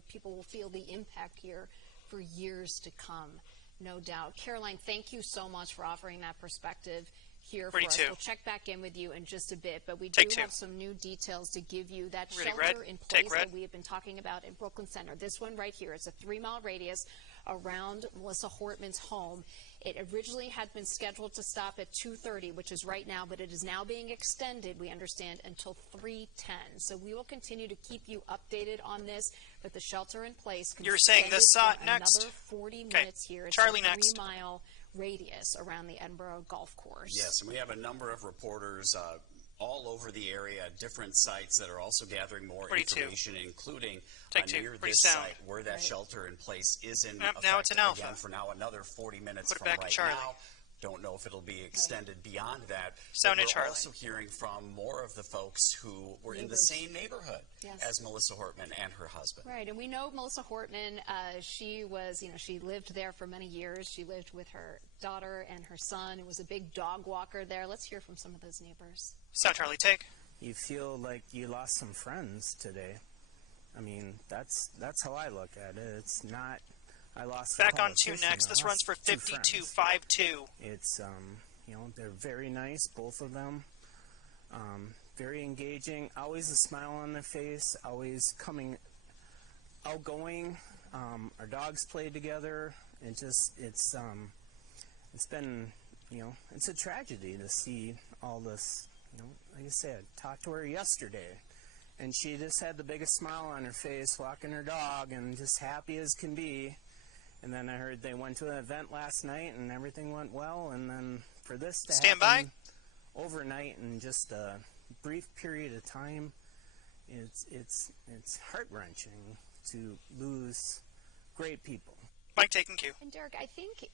people will feel the impact here for years to come, no doubt. Caroline, thank you so much for offering that perspective here for us. We'll check back in with you in just a bit, but we do have some new details to give you. That shelter in place that we have been talking about in Brooklyn Center, this one right here, it's a 3-mile radius around Melissa Hortman's home. It originally had been scheduled to stop at 2:30, which is right now, but it is now being extended, we understand, until 3:10. So we will continue to keep you updated on this, but the shelter in place You're saying this next? Another 40 minutes here. It's Charlie, a 3-mile radius around the Edinburgh Golf Course. Yes, and we have a number of reporters all over the area, different sites that are also gathering more information, including near this site where that shelter in place is in effect. Now it's an alpha. Again, for now, another 40 minutes Put it from back right to Charlie. now. Don't know if it'll be extended beyond that. We're also hearing from more of the folks who were in the same neighborhood as Melissa Hortman and her husband. Right, and we know Melissa Hortman, she was, she lived there for many years. She lived with her daughter and her son. It was a big dog walker there. Let's hear from some of those neighbors. Charlie, take. You feel like you lost some friends today. I mean, that's how I look at it. It's not... I lost back on 2 next. This runs for 52.52. It's they're very nice, both of them. Very engaging. Always a smile on their face. Always outgoing. Our dogs played together. It's been it's a tragedy to see all this. Like I said, talked to her yesterday, and she just had the biggest smile on her face, walking her dog, and just happy as can be. And then I heard they went to an event last night and everything went well. And then for this to happen overnight in just a brief period of time, it's heart-wrenching to lose great people. Mike, taking cue. And Derek, I think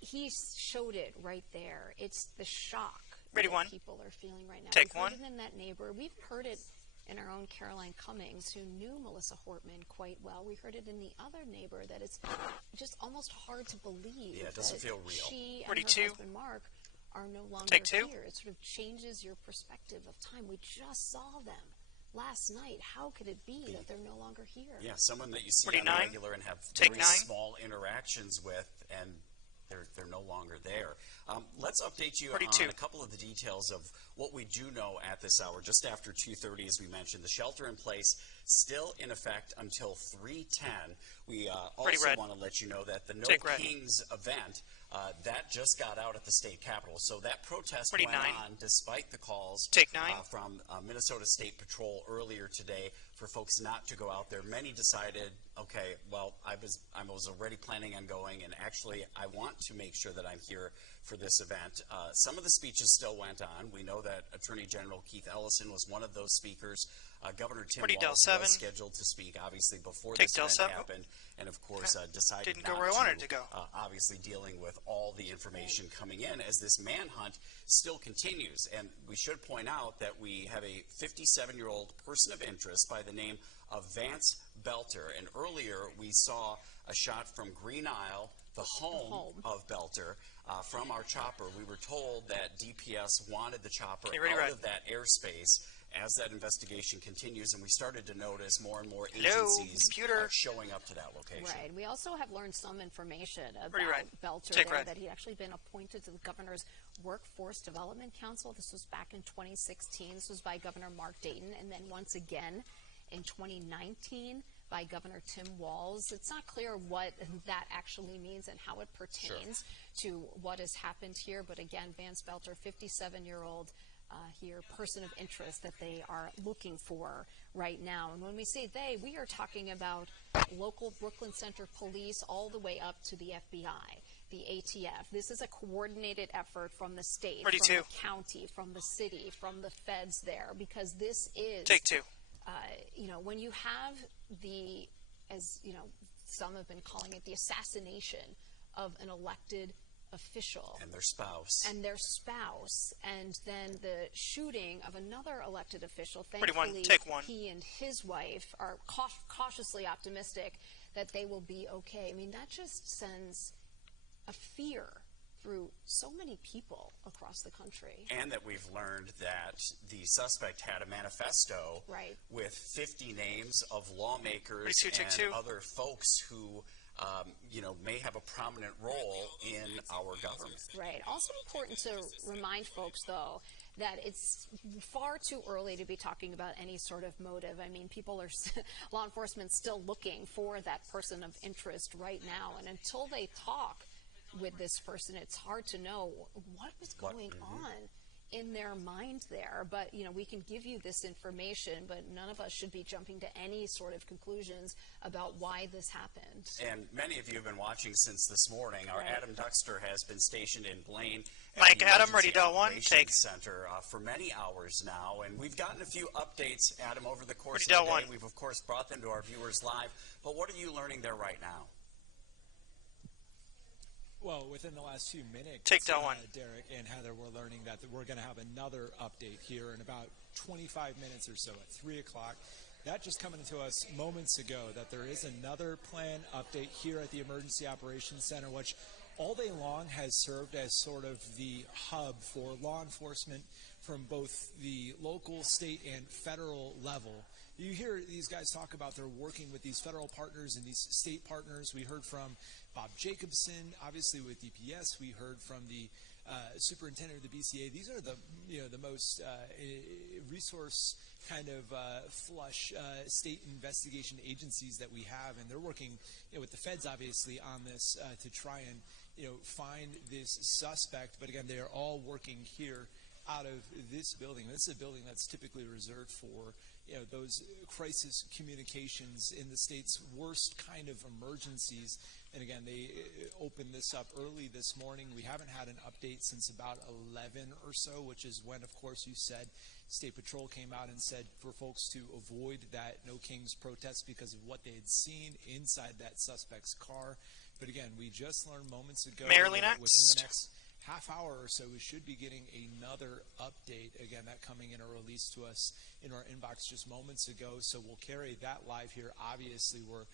he showed it right there. It's the shock that people are feeling right now. Take We've one. heard it in that neighbor. We've heard it in our own Caroline Cummings, who knew Melissa Hortman quite well. We heard it in the other neighbor that it's just almost hard to believe it doesn't feel real. She and her husband Mark are no longer here. It sort of changes your perspective of time. We just saw them last night. How could it be that they're no longer here? Yeah, someone that you see on the regular and have very small interactions with, and they're no longer there. Let's update you on a couple of the details of what we do know at this hour. Just after 2:30, as we mentioned, the shelter in place still in effect until 3:10. We also want to let you know that the No Kings event, that just got out at the state capitol. So that protest went on despite the calls from Minnesota State Patrol earlier today for folks not to go out there. Many decided, okay, well, I was already planning on going, and actually I want to make sure that I'm here for this event. Some of the speeches still went on. We know that Attorney General Keith Ellison was one of those speakers. Governor Tim Walz was scheduled to speak, obviously, before this event happened, and of course decided not to, obviously dealing with all the information coming in as this manhunt still continues. And we should point out that we have a 57-year-old person of interest by the name of Vance Belter, and earlier we saw a shot from Green Isle, the home of Belter. From our chopper, we were told that DPS wanted the chopper ready, out Rod? of that airspace as that investigation continues, and we started to notice more and more agencies showing up to that location. Right. We also have learned some information about Belter Take there, red. that he'd actually been appointed to the governor's Workforce Development Council. This was back in 2016. This was by Governor Mark Dayton, and then once again in 2019 by Governor Tim Walz. It's not clear what that actually means and how it pertains to what has happened here, but again, Vance Belter, 57-year-old here, person of interest that they are looking for right now. And when we say they, we are talking about local Brooklyn Center police all the way up to the FBI, the ATF. This is a coordinated effort from the state, from the county, from the city, from the feds there, because this is... Take two. You know, when you have the, as you know, some have been calling it, the assassination of an elected official and their spouse, and then the shooting of another elected official. Thankfully, he and his wife are cautiously optimistic that they will be okay. I mean, that just sends a fear through so many people across the country. And that we've learned that the suspect had a manifesto with 50 names of lawmakers and other folks who you know, may have a prominent role in our government. Right. Also important to remind folks, though, that it's far too early to be talking about any sort of motive. I mean, people are, law enforcement still looking for that person of interest right now, and until they talk with this person, it's hard to know what was going on in their mind there. But, you know, we can give you this information, but none of us should be jumping to any sort of conclusions about why this happened. And many of you have been watching since this morning. Our Adam Duxter has been stationed in Blaine Mike Adam, ready, Del 1, take. Center for many hours now, and we've gotten a few updates, Adam, over the course ready, of the Del day. 1. We've, of course, brought them to our viewers live, but what are you learning there right now? Well, within the last few minutes, Derek and Heather, we're learning that we're going to have another update here in about 25 minutes or so at 3 o'clock. That just coming to us moments ago, that there is another plan update here at the Emergency Operations Center, which all day long has served as sort of the hub for law enforcement from both the local, state, and federal level. You hear these guys talk about they're working with these federal partners and these state partners. We heard from Bob Jacobson, obviously with DPS. We heard from the superintendent of the BCA. These are the the most resource kind of flush state investigation agencies that we have, and they're working with the feds obviously on this to try and find this suspect. But again, they are all working here out of this building. This is a building that's typically reserved for those crisis communications in the state's worst kind of emergencies. And again, they opened this up early this morning. We haven't had an update since about 11 or so, which is when, of course, you said State Patrol came out and said for folks to avoid that No Kings protest because of what they had seen inside that suspect's car. But again, we just learned moments ago that within the next half hour or so, we should be getting another update. Again, that coming in a release to us in our inbox just moments ago. So we'll carry that live here. Obviously, we're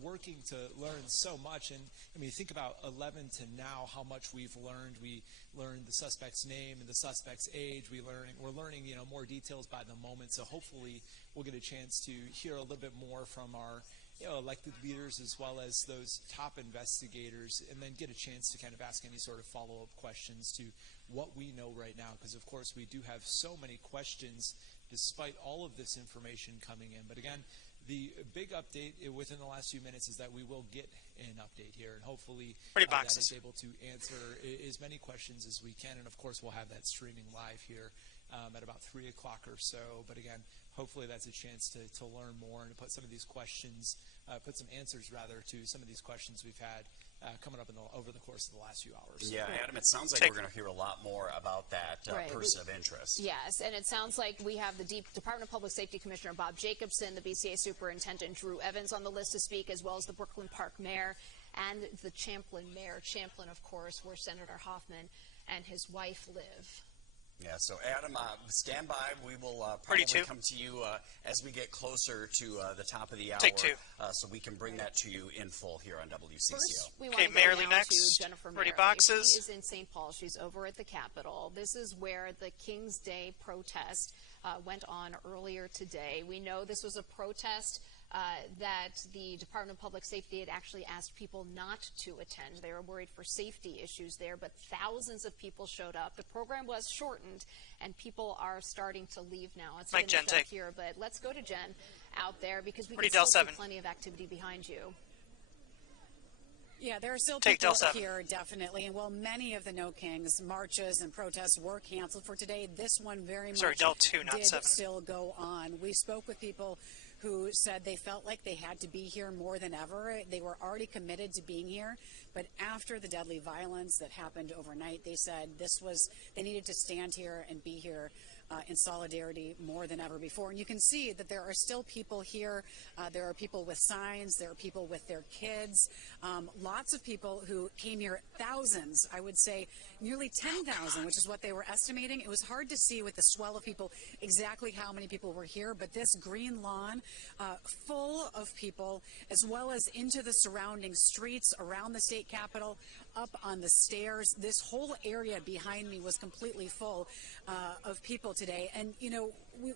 working to learn so much. And I mean, think about 11 to now, how much we've learned. We learned the suspect's name and the suspect's age. We're learning more details by the moment. So hopefully we'll get a chance to hear a little bit more from our elected leaders as well as those top investigators, and then get a chance to kind of ask any sort of follow-up questions to what we know right now, because of course we do have so many questions despite all of this information coming in. But again, the big update within the last few minutes is that we will get an update here, and hopefully that is able to answer as many questions as we can. And of course we'll have that streaming live here at about 3 o'clock or so. But again, hopefully that's a chance to learn more and to put some of these questions, put some answers rather to some of these questions we've had coming up over the course of the last few hours. Yeah, Adam, it sounds like we're going to hear a lot more about that person of interest. Yes, and it sounds like we have the Department of Public Safety Commissioner Bob Jacobson, the BCA Superintendent Drew Evans on the list to speak, as well as the Brooklyn Park Mayor and the Champlin Mayor. Champlin, of course, where Senator Hoffman and his wife live. Yeah, so Adam, stand by. We will probably come to you as we get closer to the top of the hour. Take two. So we can bring that to you in full here on WCCO. First, we want Okay, to go Marilee now next. to Jennifer Ready Mary. boxes? She is in St. Paul. She's over at the Capitol. This is where the King's Day protest went on earlier today. We know this was a protest that the Department of Public Safety had actually asked people not to attend. They were worried for safety issues there, but thousands of people showed up. The program was shortened, and people are starting to leave now. It's Mike, finished Jen, up here, but let's go to Jen out there because we Ready, can still Del see 7. plenty of activity behind you. Yeah, there are still Take people Del 7. here, definitely. And while many of the No Kings marches and protests were canceled for today, this one very much Del 2, not did 7. still go on. We spoke with people who said they felt like they had to be here more than ever. They were already committed to being here, but after the deadly violence that happened overnight, they said they needed to stand here and be here in solidarity more than ever before. And you can see that there are still people here. There are people with signs. There are people with their kids. Lots of people who came here, thousands, I would say nearly 10,000, which is what they were estimating. It was hard to see with the swell of people exactly how many people were here, but this green lawn full of people, as well as into the surrounding streets around the state capitol, up on the stairs. This whole area behind me was completely full of people today. And, you know,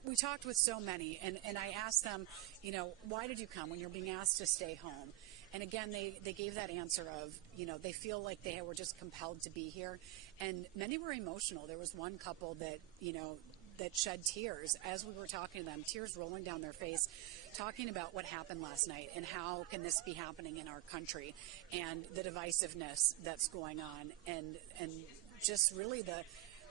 we talked with so many, and I asked them, you know, why did you come when you're being asked to stay home? And again, they gave that answer of, you know, they feel like they were just compelled to be here. And many were emotional. There was one couple that, you know, that shed tears as we were talking to them, tears rolling down their face, talking about what happened last night and how can this be happening in our country and the divisiveness that's going on and just really the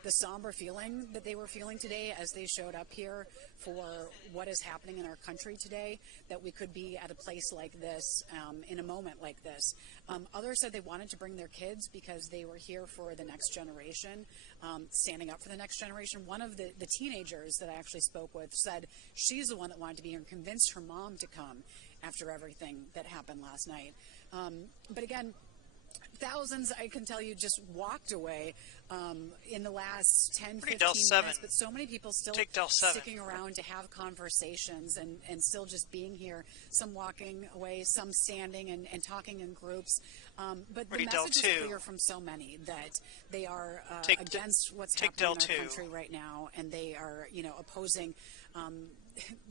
somber feeling that they were feeling today as they showed up here for what is happening in our country today, that we could be at a place like this in a moment like this. Others said they wanted to bring their kids because they were here for the next generation, standing up for the next generation. One of the teenagers that I actually spoke with said she's the one that wanted to be here and convinced her mom to come after everything that happened last night. But again, thousands, I can tell you, just walked away in the last 10, 15 minutes, but so many people still sticking around to have conversations and still just being here, some walking away, some standing and talking in groups. But the message is clear from so many that they are against what's happening in our country right now, and they are, you know, opposing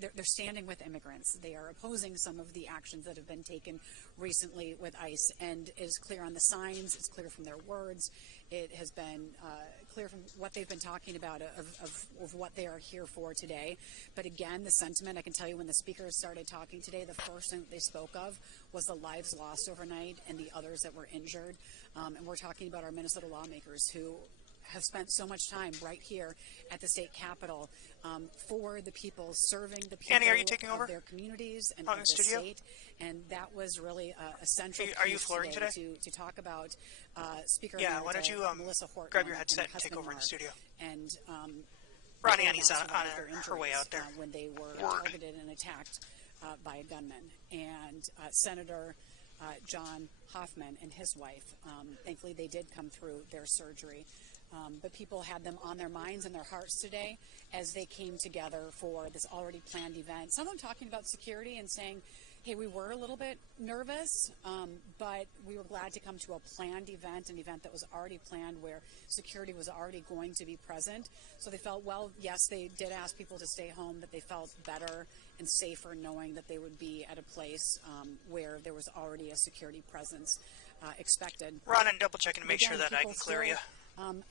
they're standing with immigrants. They are opposing some of the actions that have been taken recently with ICE, and it is clear on the signs, it's clear from their words, it has been clear from what they've been talking about of what they are here for today. But again, the sentiment, I can tell you when the speakers started talking today, the first thing that they spoke of was the lives lost overnight and the others that were injured. And we're talking about our Minnesota lawmakers who have spent so much time right here at the state capitol for the people, serving the people Annie, are you taking over of their communities and of the state. And that was really a central piece today to talk about Speaker why don't you Melissa Horton grab your headset and take over Mark, in the studio. And Ronnie Annie's on her way out there. When they were targeted and attacked by a gunman. And Senator John Hoffman and his wife, thankfully they did come through their surgery. But people had them on their minds and their hearts today as they came together for this already planned event. Some of them talking about security and saying, hey, we were a little bit nervous, but we were glad to come to a planned event, an event that was already planned where security was already going to be present. So they felt, well, yes, they did ask people to stay home, but they felt better and safer knowing that they would be at a place where there was already a security presence expected. Ron, and double checking to make sure that I can clear you.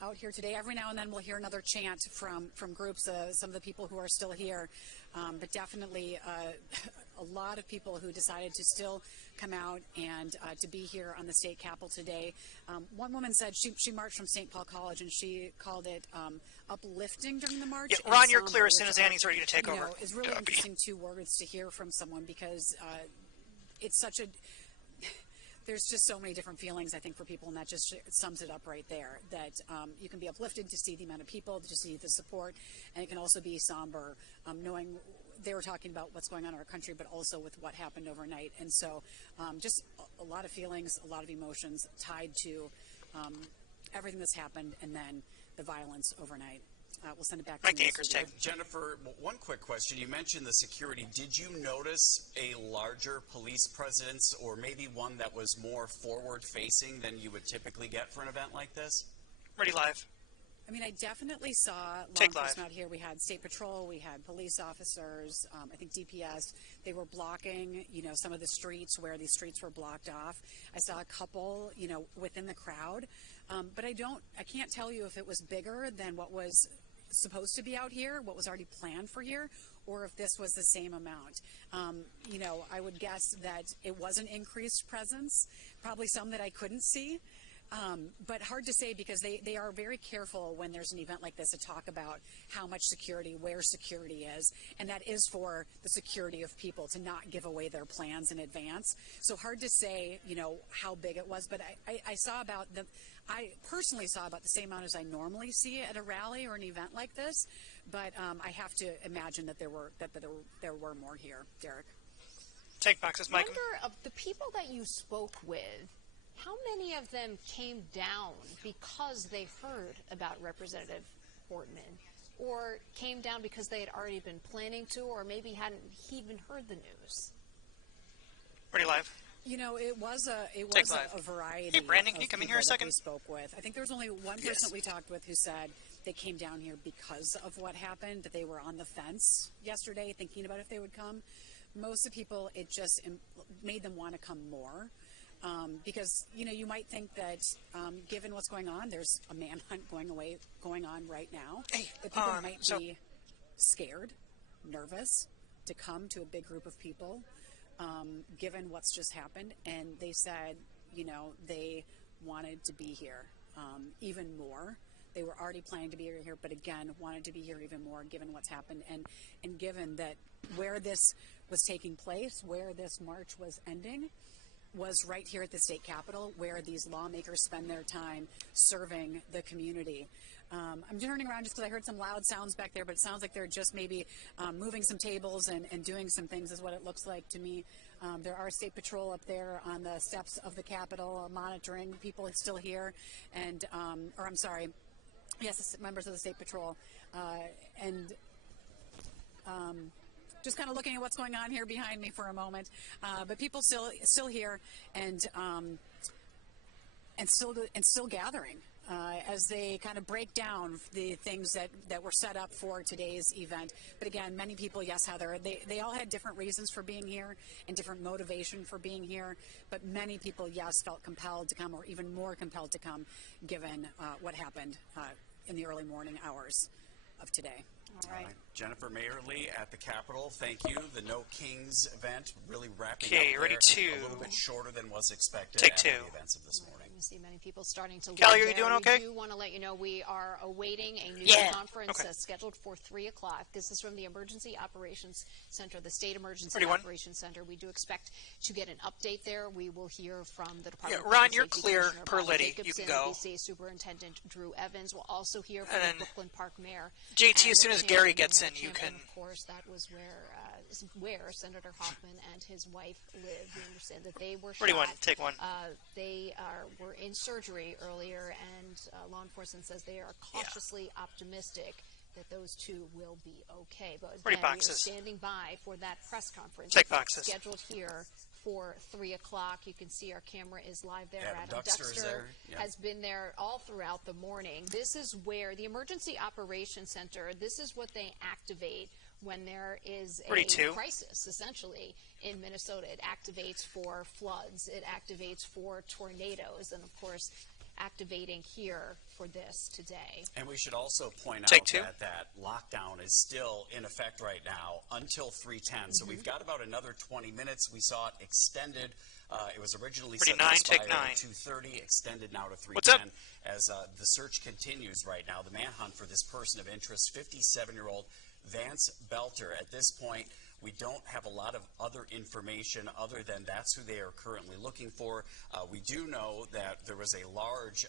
Out here today. Every now and then we'll hear another chant from groups, some of the people who are still here, but definitely a lot of people who decided to still come out and to be here on the state capitol today. One woman said she marched from St. Paul College and she called it uplifting during the march. Yeah, Ron, you're clear as soon as Annie's ready to take over. It's really interesting, two words to hear from someone because it's such a... There's just so many different feelings, I think, for people, and that just sums it up right there, that you can be uplifted to see the amount of people, to see the support, and it can also be somber, knowing they were talking about what's going on in our country, but also with what happened overnight. And so just a lot of feelings, a lot of emotions tied to everything that's happened and then the violence overnight. we'll send it back Mike, to the anchor's you. Jennifer, one quick question. You mentioned the security. Did you notice a larger police presence, or maybe one that was more forward-facing than you would typically get for an event like this? Ready live. I mean, I definitely saw law enforcement out here. We had State Patrol, we had police officers, I think DPS. They were blocking, some of the streets where these streets were blocked off. I saw a couple, within the crowd. But I can't tell you if it was bigger than what was supposed to be out here, what was already planned for here, or if this was the same amount. I would guess that it was an increased presence, probably some that I couldn't see. But hard to say because they are very careful when there's an event like this to talk about how much security, where security is, and that is for the security of people to not give away their plans in advance. So hard to say, how big it was, but I personally saw about the same amount as I normally see at a rally or an event like this, but I have to imagine that there were more here, Derek. Take boxes, Mike. I wonder, of the people that you spoke with, how many of them came down because they heard about Representative Portman, or came down because they had already been planning to, or maybe hadn't even heard the news? Ready live. It was a variety. Hey, Brandon, can you come in here a second? We spoke with. I think there was only one person that we talked with who said they came down here because of what happened, that they were on the fence yesterday thinking about if they would come. Most of the people, it just made them want to come more. Because, you might think that given what's going on, there's a manhunt going on right now. That people might be scared, nervous to come to a big group of people, given what's just happened. And they said, they wanted to be here even more. They were already planning to be here, but again, wanted to be here even more given what's happened. And given that where this was taking place, where this march was ending, was right here at the state capitol, where these lawmakers spend their time serving the community. I'm turning around just because I heard some loud sounds back there, but it sounds like they're just maybe moving some tables and doing some things is what it looks like to me. There are State Patrol up there on the steps of the Capitol monitoring. People are still here, members of the State Patrol. Just kind of looking at what's going on here behind me for a moment, but people still here and still gathering as they kind of break down the things that were set up for today's event. But again, many people, yes, Heather, they all had different reasons for being here and different motivation for being here. But many people, yes, felt compelled to come, or even more compelled to come, given what happened in the early morning hours of today. All right. Jennifer Mayerly at the Capitol, thank you. The No Kings event really wrapping up there, ready to a little bit shorter than was expected Take at two. the events of this morning. You see many people starting to leave. Callie, are you doing okay? We do want to let you know we are awaiting a news conference scheduled for 3 o'clock. This is from the Emergency Operations Center, the State Emergency Operations Center. We do expect to get an update there. We will hear from the Department of Ron, you're Safety clear Commissioner per Bob Liddy. Jacobson, You can go. BCA Superintendent Drew Evans. We'll also hear from the Brooklyn Park Mayor. JT, as soon as Gary gets in, you can. And of course, that was where Senator Hoffman and his wife live. We understand that they were shot. Take one. They were in surgery earlier, and law enforcement says they are cautiously optimistic that those two will be okay. But again, we are standing by for that press conference scheduled here for 3 o'clock. You can see our camera is live there. Adam Duxter has been there all throughout the morning. This is where the Emergency Operations Center, this is what they activate when there is a crisis, essentially, in Minnesota. It activates for floods. It activates for tornadoes. And, of course, activating here for this today. And we should also point out that lockdown is still in effect right now until 3:10. So we've got about another 20 minutes. We saw it extended. It was originally set to expire at 2:30, extended now to 3:10. As the search continues right now, the manhunt for this person of interest, 57-year-old Vance Belter. At this point, we don't have a lot of other information other than that's who they are currently looking for. We do know that there was a large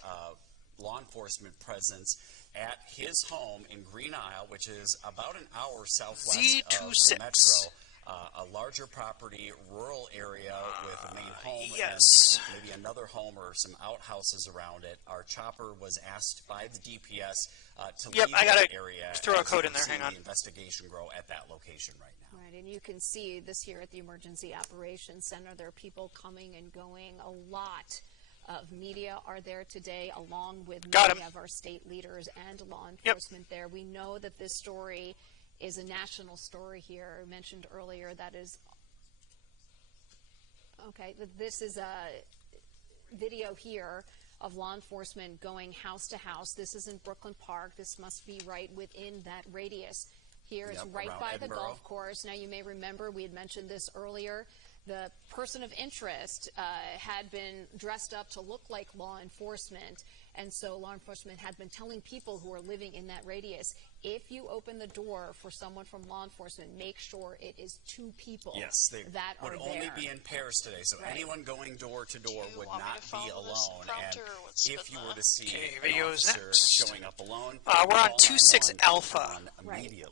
law enforcement presence at his home in Green Isle, which is about an hour southwest of the metro. a larger property, rural area with a main home yes. and maybe another home or some outhouses around it. Our chopper was asked by the DPS to leave that area. Throw a code in there. Hang on. The investigation grow at that location right now. Right, and you can see this here at the Emergency Operations Center. There are people coming and going. A lot of media are there today, along with many of our state leaders and law enforcement there. We know that this story is a national story here. I mentioned earlier that is, okay, this is a video here of law enforcement going house to house. This is in Brooklyn Park. This must be right within that radius. Here it's right by the golf course. Now you may remember we had mentioned this earlier. The person of interest had been dressed up to look like law enforcement, and so law enforcement had been telling people who are living in that radius, if you open the door for someone from law enforcement, make sure it is 2 people that are there. Would only be in pairs today, so anyone going door to door would not be alone. And if you were to see an officer showing up alone, we're on 2.6 Alpha.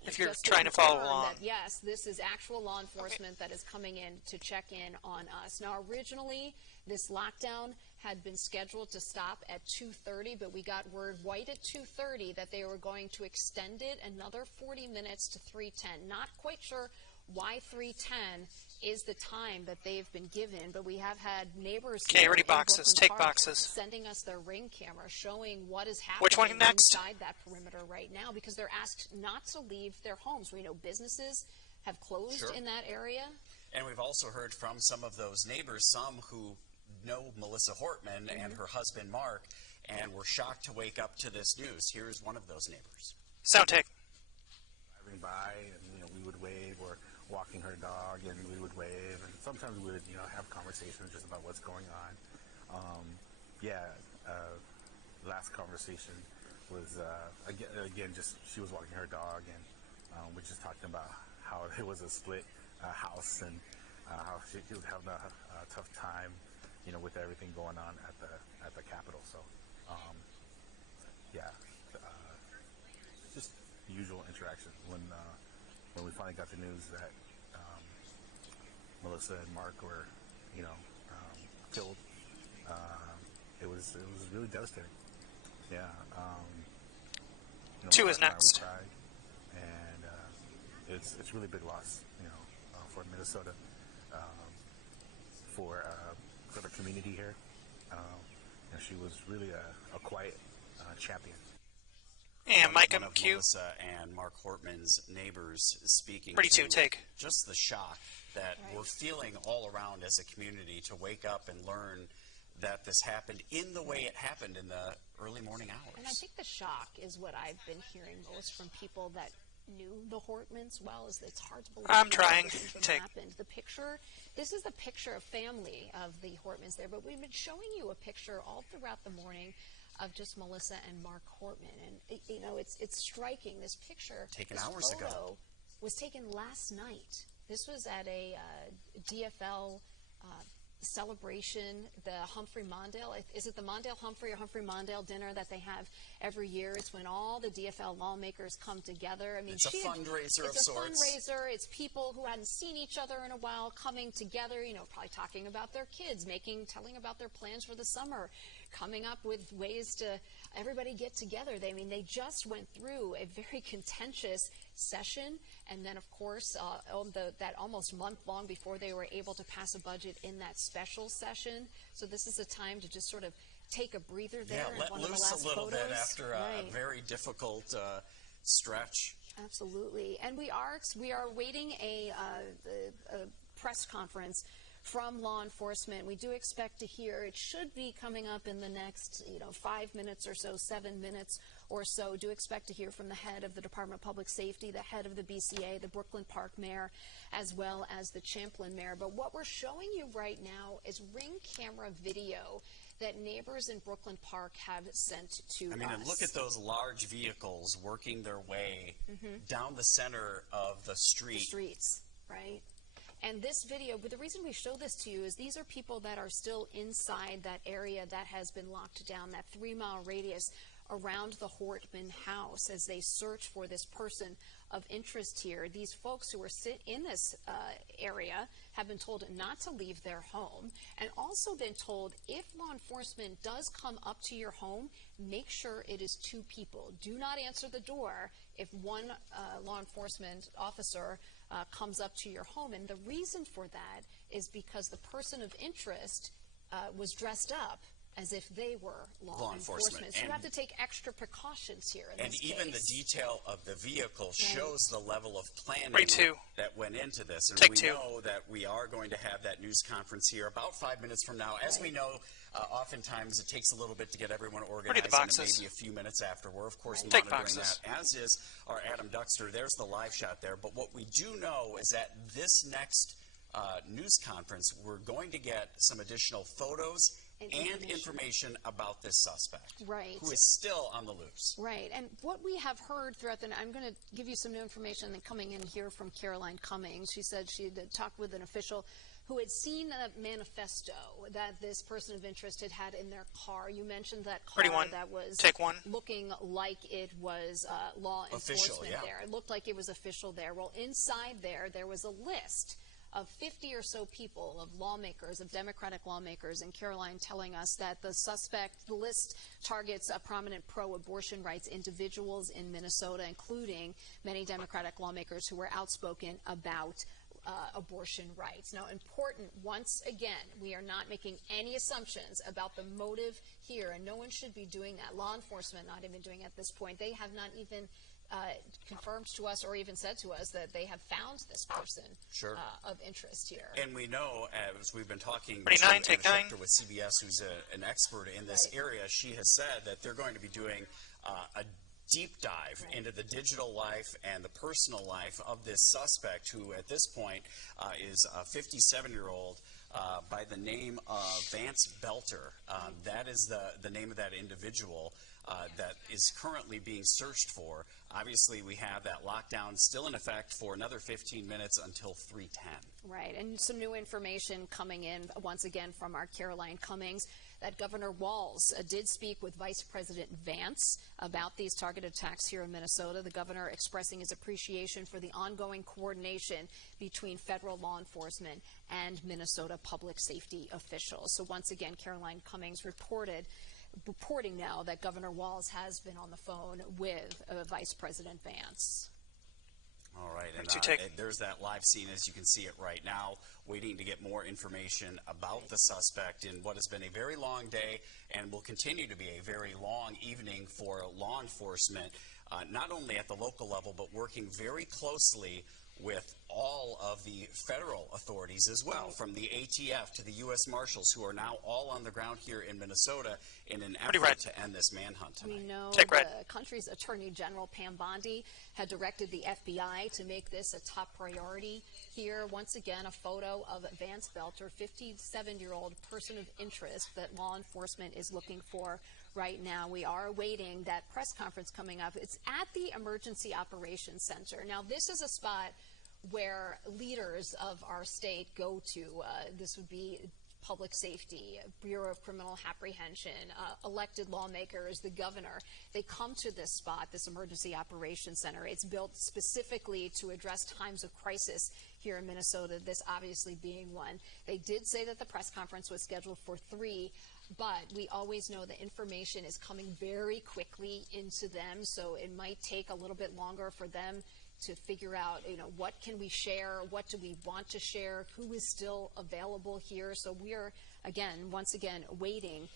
If you're trying to follow along. That, yes, this is actual law enforcement that is coming in to check in on us. Now, originally, this lockdown had been scheduled to stop at 2:30, but we got word right at 2:30 that they were going to extend it another 40 minutes to 3:10. Not quite sure why 3:10 is the time that they've been given, but we have had neighbors ready boxes, take boxes, sending us their Ring camera showing what is happening Which one next? inside that perimeter right now, because they're asked not to leave their homes. We know businesses have closed in that area. And we've also heard from some of those neighbors, some who know Melissa Hortman and her husband Mark, and were shocked to wake up to this news. Here's one of those neighbors. Sound take. Driving by, and we would wave, or walking her dog, and we would wave, and sometimes we would have conversations just about what's going on. Last conversation was again just she was walking her dog, and we're just talking about how it was a split house, and how she was having a tough time, with everything going on at the Capitol. So, just the usual interaction. When we finally got the news that Melissa and Mark were, killed, it was really devastating. Yeah. 2 is next. And it's really big loss, for Minnesota, for the community here. She was really a quiet champion. And Mike one of McHugh. Melissa and Mark Hortman's neighbors speaking to take. Just the shock that we're feeling all around as a community to wake up and learn that this happened in the way it happened in the early morning hours. And I think the shock is what I've been hearing most from people that knew the Hortmans well. Is it's hard to believe. I'm trying to happened. The picture. This is the picture of family of the Hortmans there, but we've been showing you a picture all throughout the morning of just Melissa and Mark Hortman, and it's striking. This picture, taken hours ago, was taken last night. This was at a DFL celebration, the Humphrey Mondale. Is it the Mondale Humphrey or Humphrey Mondale dinner that they have every year? It's when all the DFL lawmakers come together. I mean, it's a fundraiser of sorts. It's a fundraiser. It's people who hadn't seen each other in a while coming together, probably talking about their kids, telling about their plans for the summer, coming up with ways to everybody get together. They just went through a very contentious session, and then of course that almost month long before they were able to pass a budget in that special session. So this is a time to just sort of take a breather there. Yeah, let loose a little bit after a very difficult stretch. Absolutely, and we are waiting a press conference from law enforcement. We do expect to hear, it should be coming up in the next 5 minutes or so, 7 minutes or so. Do expect to hear from the head of the Department of Public Safety, the head of the BCA, the Brooklyn Park mayor, as well as the Champlin mayor. But what we're showing you right now is Ring camera video that neighbors in Brooklyn Park have sent to us. And look at those large vehicles working their way down the center of the street. The streets, right? And this video, but the reason we show this to you is these are people that are still inside that area that has been locked down, that 3-mile radius around the Hortman house as they search for this person of interest here. These folks who are in this area have been told not to leave their home, and also been told if law enforcement does come up to your home, make sure it is 2 people. Do not answer the door if one law enforcement officer comes up to your home. And the reason for that is because the person of interest was dressed up as if they were law enforcement. So you have to take extra precautions here in and this even case. the detail of the vehicle shows the level of planning that went into this. And we know that we are going to have that news conference here about 5 minutes from now. As we know, oftentimes it takes a little bit to get everyone organized, and maybe a few minutes after. We're, of course, monitoring that, as is our Adam Duxter. There's the live shot there. But what we do know is that this next news conference, we're going to get some additional photos and information about this suspect, who is still on the loose. Right, and what we have heard throughout the night, I'm going to give you some new information coming in here from Caroline Cummings. She said she had talked with an official who had seen a manifesto that this person of interest had in their car. You mentioned that car that was looking like it was law enforcement there. It looked like it was official there. Well, inside there was a list of 50 or so people, of lawmakers, of Democratic lawmakers, and Caroline telling us that the list targets prominent pro-abortion rights individuals in Minnesota, including many Democratic lawmakers who were outspoken about abortion rights. Now, important, once again, we are not making any assumptions about the motive here, and no one should be doing that. Law enforcement not even doing it at this point. They have not even confirmed to us or even said to us that they have found this person of interest here. And we know, as we've been talking with Anna Schechter with CBS, who's an expert in this area, she has said that they're going to be doing a deep dive into the digital life and the personal life of this suspect, who at this point is a 57-year-old by the name of Vance Belter. That is the name of that individual that is currently being searched for. Obviously, we have that lockdown still in effect for another 15 minutes until 3:10. Right, and some new information coming in once again from our Caroline Cummings, that Governor Walz did speak with Vice President Vance about these targeted attacks here in Minnesota. The governor expressing his appreciation for the ongoing coordination between federal law enforcement and Minnesota public safety officials. So once again, Caroline Cummings reporting now that Governor Walz has been on the phone with Vice President Vance. All right, and there's that live scene as you can see it right now, waiting to get more information about the suspect in what has been a very long day and will continue to be a very long evening for law enforcement, not only at the local level, but working very closely with all of the federal authorities as well, from the ATF to the U.S. Marshals, who are now all on the ground here in Minnesota in an effort to end this manhunt tonight. We know the country's Attorney General, Pam Bondi, had directed the FBI to make this a top priority here. Once again, a photo of Vance Belter, 57-year-old person of interest that law enforcement is looking for right now. We are awaiting that press conference coming up. It's at the Emergency Operations Center. Now, this is a spot where leaders of our state go to. This would be public safety, Bureau of Criminal Apprehension, elected lawmakers, the governor. They come to this spot, this Emergency Operations Center. It's built specifically to address times of crisis here in Minnesota, this obviously being one. They did say that the press conference was scheduled for 3, but we always know the information is coming very quickly into them, so it might take a little bit longer for them to figure out, what can we share, what do we want to share, who is still available here. So we are, once again, waiting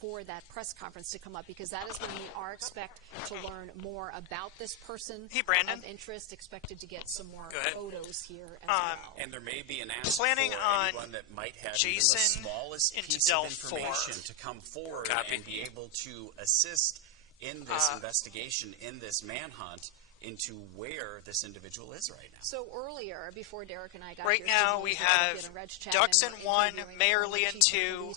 for that press conference to come up, because that is when we are expect to learn more about this person of interest, expected to get some more photos here as well. And there may be an ask planning for on anyone that might have Jason even the smallest into piece Del of information to come forward and be able to assist in this investigation, in this manhunt, into where this individual is right now. So earlier, before Derek and I got right here, now we have Dux in 1, Mayerly in 2,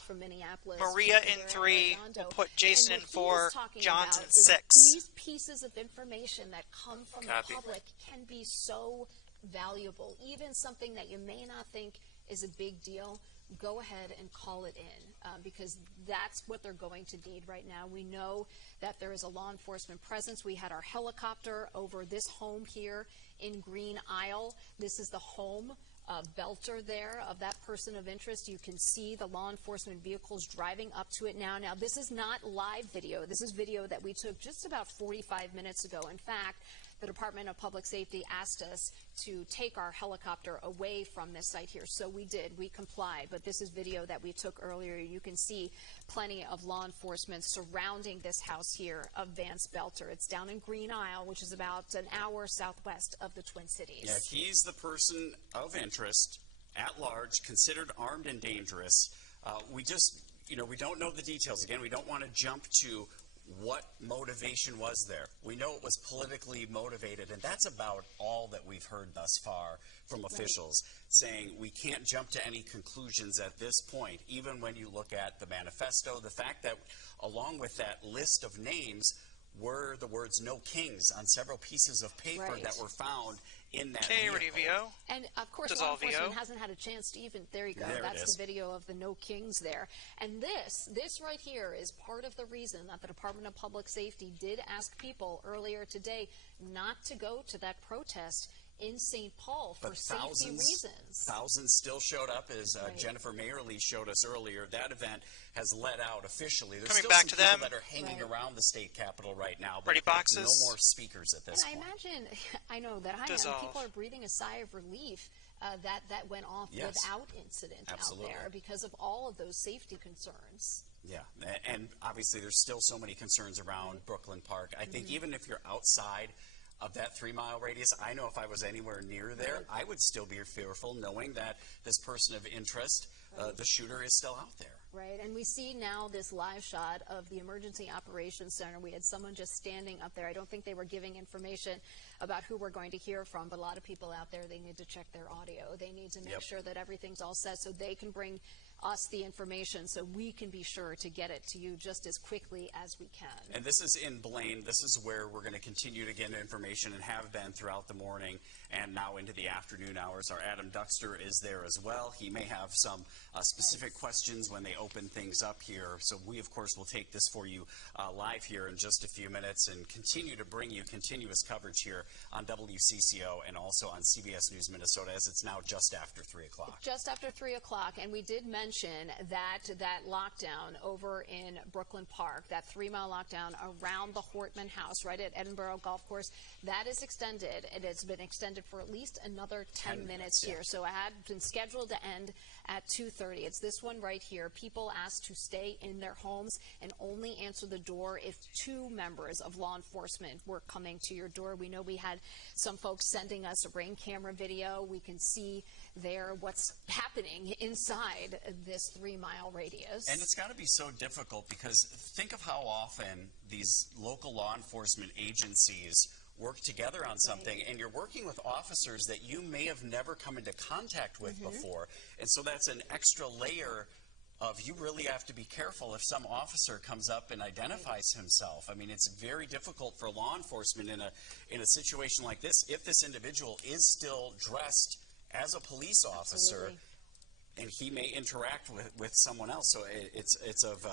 Maria in 3. We'll put Jason in 4, John's in 6. These pieces of information that come from the public can be so valuable, even something that you may not think is a big deal. go ahead and call it in because that's what they're going to need right now. We know that there is a law enforcement presence. We had our helicopter over this home here in Green Isle. This is the home Belter there of that person of interest. You can see the law enforcement vehicles driving up to it now. Now, this is not live video. This is video that we took just about 45 minutes ago. In fact, the Department of Public Safety asked us to take our helicopter away from this site here. So we did. We complied. But this is video that we took earlier. You can see plenty of law enforcement surrounding this house here of Vance Belter. It's down in Green Isle, which is about an hour southwest of the Twin Cities. Yeah, he's the person of interest at large, considered armed and dangerous. We just, we don't know the details. Again, we don't want to jump to what motivation was there. We know it was politically motivated, and that's about all that we've heard thus far from officials, saying we can't jump to any conclusions at this point, even when you look at the manifesto. The fact that along with that list of names were the words "No Kings" on several pieces of paper that were found in that VO. And of course, law enforcement hasn't had a chance to even, there you go, that's the video of the No Kings there. And this right here is part of the reason that the Department of Public Safety did ask people earlier today not to go to that protest in St. Paul for safety reasons. Thousands still showed up, as Jennifer Mayerly showed us earlier. That event has let out officially. There's still some people that are hanging around the state capitol right now, but no more speakers at this point. And I imagine, I know that people are breathing a sigh of relief that went off without incident out there because of all of those safety concerns. Yeah, and obviously there's still so many concerns around Brooklyn Park. I think even if you're outside of that 3-mile radius, I know if I was anywhere near there, I would still be fearful knowing that this person of interest, the shooter, is still out there. Right, and we see now this live shot of the Emergency Operations Center. We had someone just standing up there. I don't think they were giving information about who we're going to hear from, but a lot of people out there, they need to check their audio. They need to make sure that everything's all set so they can bring us the information so we can be sure to get it to you just as quickly as we can. And this is in Blaine. This is where we're going to continue to get information and have been throughout the morning and now into the afternoon hours. Our Adam Duxter is there as well. He may have some specific questions when they open things up here. So we, of course, will take this for you live here in just a few minutes and continue to bring you continuous coverage here on WCCO and also on CBS News Minnesota as it's now just after 3 o'clock. Just after 3 o'clock, and we did mention that lockdown over in Brooklyn Park, that 3-mile lockdown around the Hortman House right at Edinburgh Golf Course, that is extended. It has been extended for at least another 10 minutes here. So it had been scheduled to end at 2:30. It's this one right here. People asked to stay in their homes and only answer the door if 2 members of law enforcement were coming to your door. We know we had some folks sending us a ring camera video. We can see there what's happening inside this 3-mile radius. And it's got to be so difficult because think of how often these local law enforcement agencies work together on something, and you're working with officers that you may have never come into contact with before. And so that's an extra layer of you really have to be careful if some officer comes up and identifies himself. I mean, it's very difficult for law enforcement in a situation like this if this individual is still dressed as a police officer and he may interact with someone else. So it's of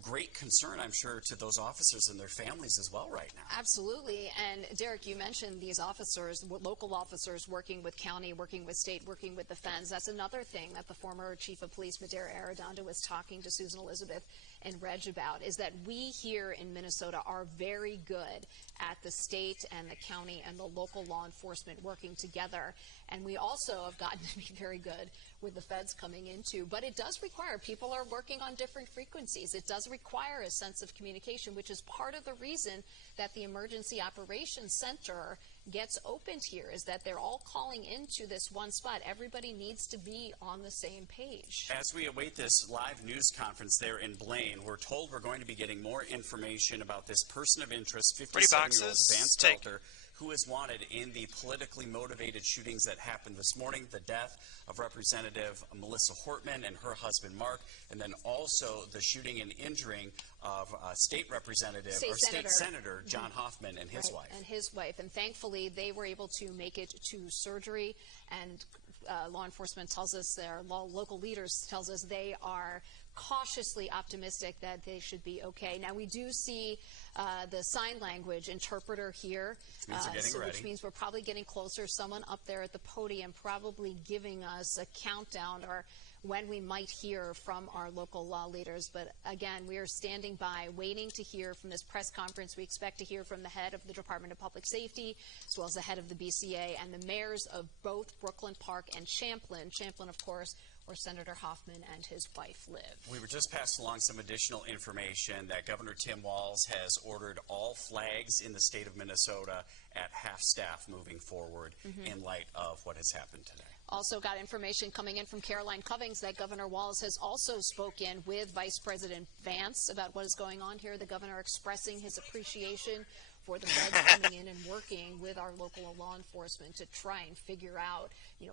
great concern, I'm sure, to those officers and their families as well right now. Absolutely. And Derek, you mentioned these officers, local officers working with county, working with state, working with the feds. That's another thing that the former chief of police, Madera Arredondo, was talking to Susan Elizabeth and Reg about, is that we here in Minnesota are very good at the state and the county and the local law enforcement working together. And we also have gotten to be very good with the feds coming into. But it does require, people are working on different frequencies. It does require a sense of communication, which is part of the reason that the Emergency Operations Center gets opened here, is that they're all calling into this one spot. Everybody needs to be on the same page. As we await this live news conference there in Blaine, we're told we're going to be getting more information about this person of interest, 57-year-old Vance Belter, who is wanted in the politically motivated shootings that happened this morning, the death of Representative Melissa Hortman and her husband Mark, and then also the shooting and injuring of State Senator John Hoffman and his wife. And his wife. And thankfully, they were able to make it to surgery and law enforcement tells us, their local leaders tells us they are cautiously optimistic that they should be okay. Now, we do see the sign language interpreter here, which means we're probably getting closer. Someone up there at the podium probably giving us a countdown or when we might hear from our local law leaders. But again, we are standing by waiting to hear from this press conference. We expect to hear from the head of the Department of Public Safety, as well as the head of the BCA and the mayors of both Brooklyn Park and Champlin. Champlin, of course, where Senator Hoffman and his wife live. We were just passed along some additional information that Governor Tim Walz has ordered all flags in the state of Minnesota at half staff moving forward in light of what has happened today. Also got information coming in from Caroline Covings that Governor Walz has also spoken with Vice President Vance about what is going on here. The governor expressing his appreciation for the feds coming in and working with our local law enforcement to try and figure out,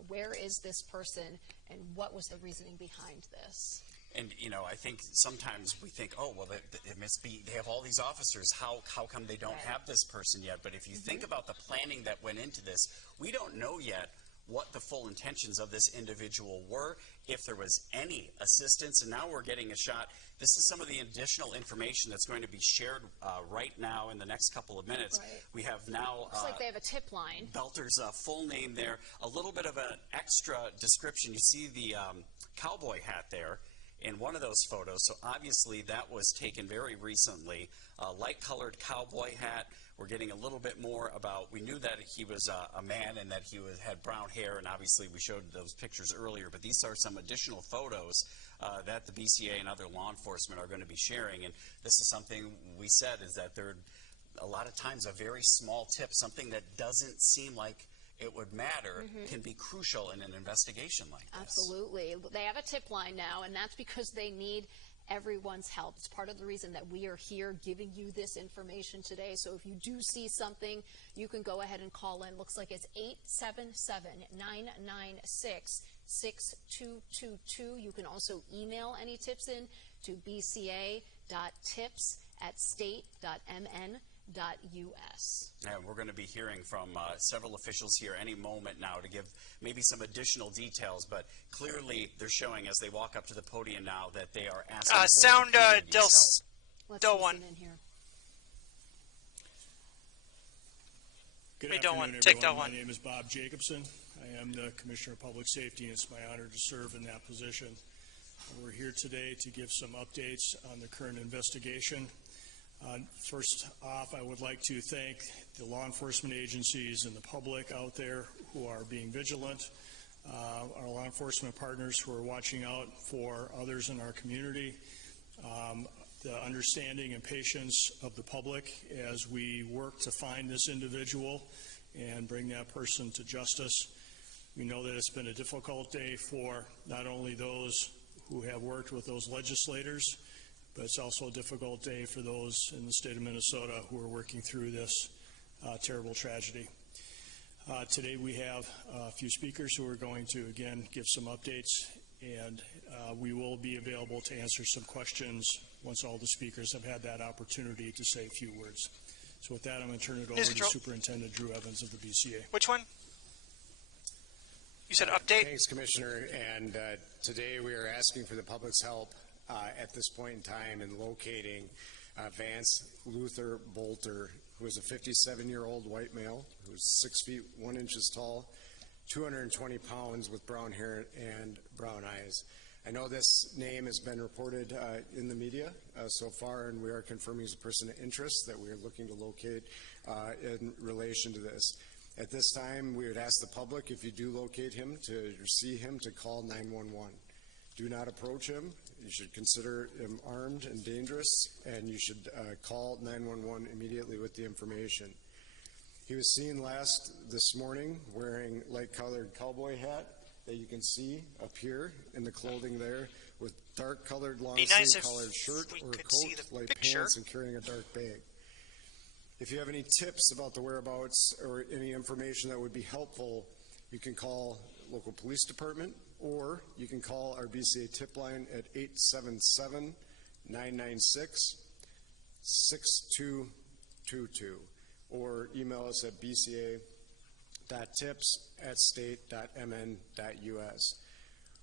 where is this person and what was the reasoning behind this. And, I think sometimes we think, oh, well, it must be, they have all these officers. How come they don't have this person yet? But if you think about the planning that went into this, we don't know yet what the full intentions of this individual were, if there was any assistance. And now we're getting a shot. This is some of the additional information that's going to be shared right now in the next couple of minutes. Right. We have now... Looks like they have a tip line. Belter's full name there. A little bit of an extra description. You see the cowboy hat there in one of those photos. So obviously that was taken very recently. Light-colored cowboy hat. We're getting a little bit more about, we knew that he was a man and that he had brown hair, and obviously we showed those pictures earlier, but these are some additional photos that the BCA and other law enforcement are going to be sharing. And this is something we said, is that there a lot of times a very small tip, something that doesn't seem like it would matter, can be crucial in an investigation like this. Absolutely. They have a tip line now, and that's because they need everyone's help. It's part of the reason that we are here giving you this information today. So if you do see something, you can go ahead and call in. Looks like it's 877-996-6222. You can also email any tips in to bca.tips@state.mn.us. And we're going to be hearing from several officials here any moment now to give maybe some additional details, but clearly they're showing as they walk up to the podium now that they are asking for sound help. Del one. Good afternoon, everyone. My name is Bob Jacobson. I am the Commissioner of Public Safety, and it's my honor to serve in that position. We're here today to give some updates on the current investigation. First off, I would like to thank the law enforcement agencies and the public out there who are being vigilant, our law enforcement partners who are watching out for others in our community, the understanding and patience of the public as we work to find this individual and bring that person to justice. We know that it's been a difficult day for not only those who have worked with those legislators, but it's also a difficult day for those in the state of Minnesota who are working through this terrible tragedy. Today we have a few speakers who are going to, again, give some updates, and we will be available to answer some questions once all the speakers have had that opportunity to say a few words. So with that, I'm going to turn it over to Superintendent Drew Evans of the BCA. Which one? You said update? Thanks, Commissioner. And today we are asking for the public's help at this point in time in locating Vance Luther Bolter, who is a 57-year-old white male who's 6 feet 1 inch tall, 220 pounds with brown hair and brown eyes. I know this name has been reported in the media so far, and we are confirming he's a person of interest that we are looking to locate in relation to this. At this time, we would ask the public, if you do locate him to see him, to call 911. Do not approach him. You should consider him armed and dangerous, and you should call 911 immediately with the information. He was seen this morning wearing light-colored cowboy hat that you can see up here in the clothing there, with dark-colored long-sleeve-collared shirt or coat, light pants, and carrying a dark bag. If you have any tips about the whereabouts or any information that would be helpful, you can call local police department, or you can call our BCA tip line at 877-996-6222, or email us at bca.tips@state.mn.us. tips@state.mn.us.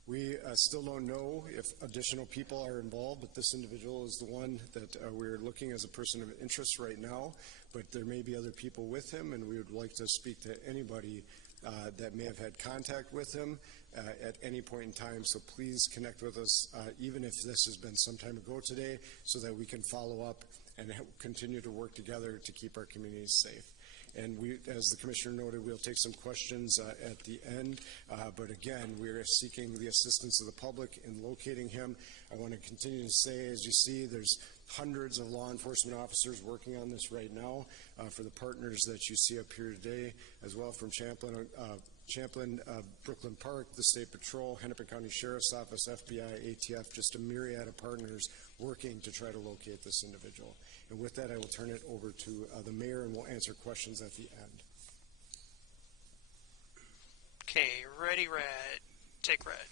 We still don't know if additional people are involved, but this individual is the one that we're looking as a person of interest right now, but there may be other people with him, and we would like to speak to anybody that may have had contact with him at any point in time. So please connect with us, even if this has been some time ago today, so that we can follow up and continue to work together to keep our communities safe. And we, as the Commissioner noted, we'll take some questions at the end. But again, we are seeking the assistance of the public in locating him. I want to continue to say, as you see, there's hundreds of law enforcement officers working on this right now for the partners that you see up here today, as well from Champlin, Brooklyn Park, the State Patrol, Hennepin County Sheriff's Office, FBI, ATF, just a myriad of partners working to try to locate this individual. And with that, I will turn it over to the mayor, and we'll answer questions at the end. Okay, ready, red. Take red.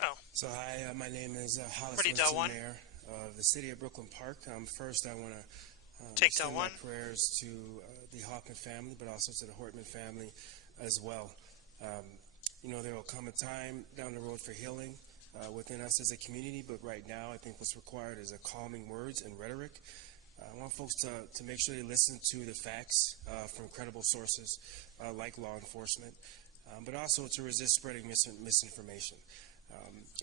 Oh. So hi, my name is Hollis Ready, Winston, Del-1. Mayor of the City of Brooklyn Park. First, I want to Take send my Del-1. prayers to the Hoffman family, but also to the Hortman family as well. You know, there will come a time down the road for healing within us as a community, but right now I think what's required is a calming words and rhetoric. I want folks to make sure they listen to the facts from credible sources like law enforcement, but also to resist spreading misinformation.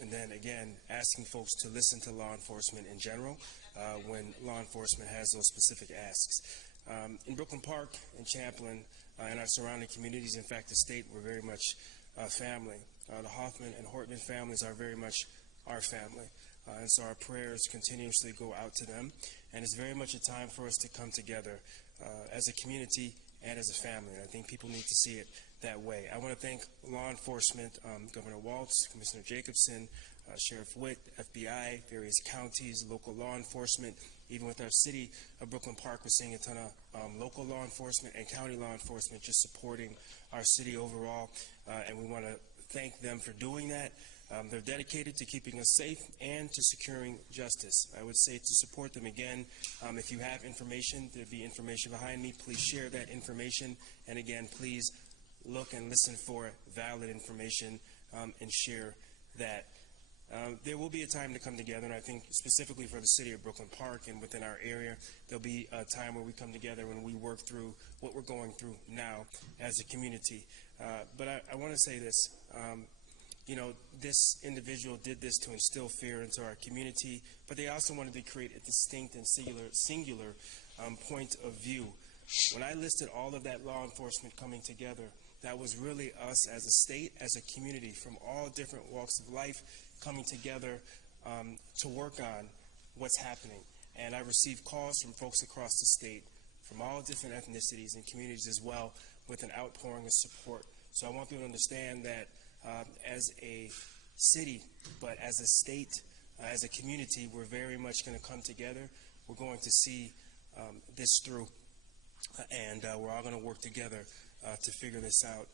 And then again, asking folks to listen to law enforcement in general when law enforcement has those specific asks. In Brooklyn Park and Champlin and our surrounding communities, in fact the state, we're very much family. The Hoffman and Hortman families are very much our family. And so our prayers continuously go out to them. And it's very much a time for us to come together as a community and as a family. And I think people need to see it that way. I want to thank law enforcement, Governor Walz, Commissioner Jacobson, Sheriff Witt, FBI, various counties, local law enforcement. Even with our city of Brooklyn Park, we're seeing a ton of local law enforcement and county law enforcement just supporting our city overall. And we want to thank them for doing that. They're dedicated to keeping us safe and to securing justice. I would say to support them again, if you have information, there'll be information behind me. Please share that information. And again, please look and listen for valid information and share that. There will be a time to come together, and I think specifically for the city of Brooklyn Park and within our area, there'll be a time where we come together and we work through what we're going through now as a community. But I want to say this. You know, this individual did this to instill fear into our community, but they also wanted to create a distinct and singular point of view. When I listed all of that law enforcement coming together, that was really us as a state, as a community, from all different walks of life coming together to work on what's happening. And I received calls from folks across the state, from all different ethnicities and communities as well, with an outpouring of support. So I want people to understand that as a city, but as a state, as a community, we're very much going to come together. We're going to see this through, and we're all going to work together to figure this out.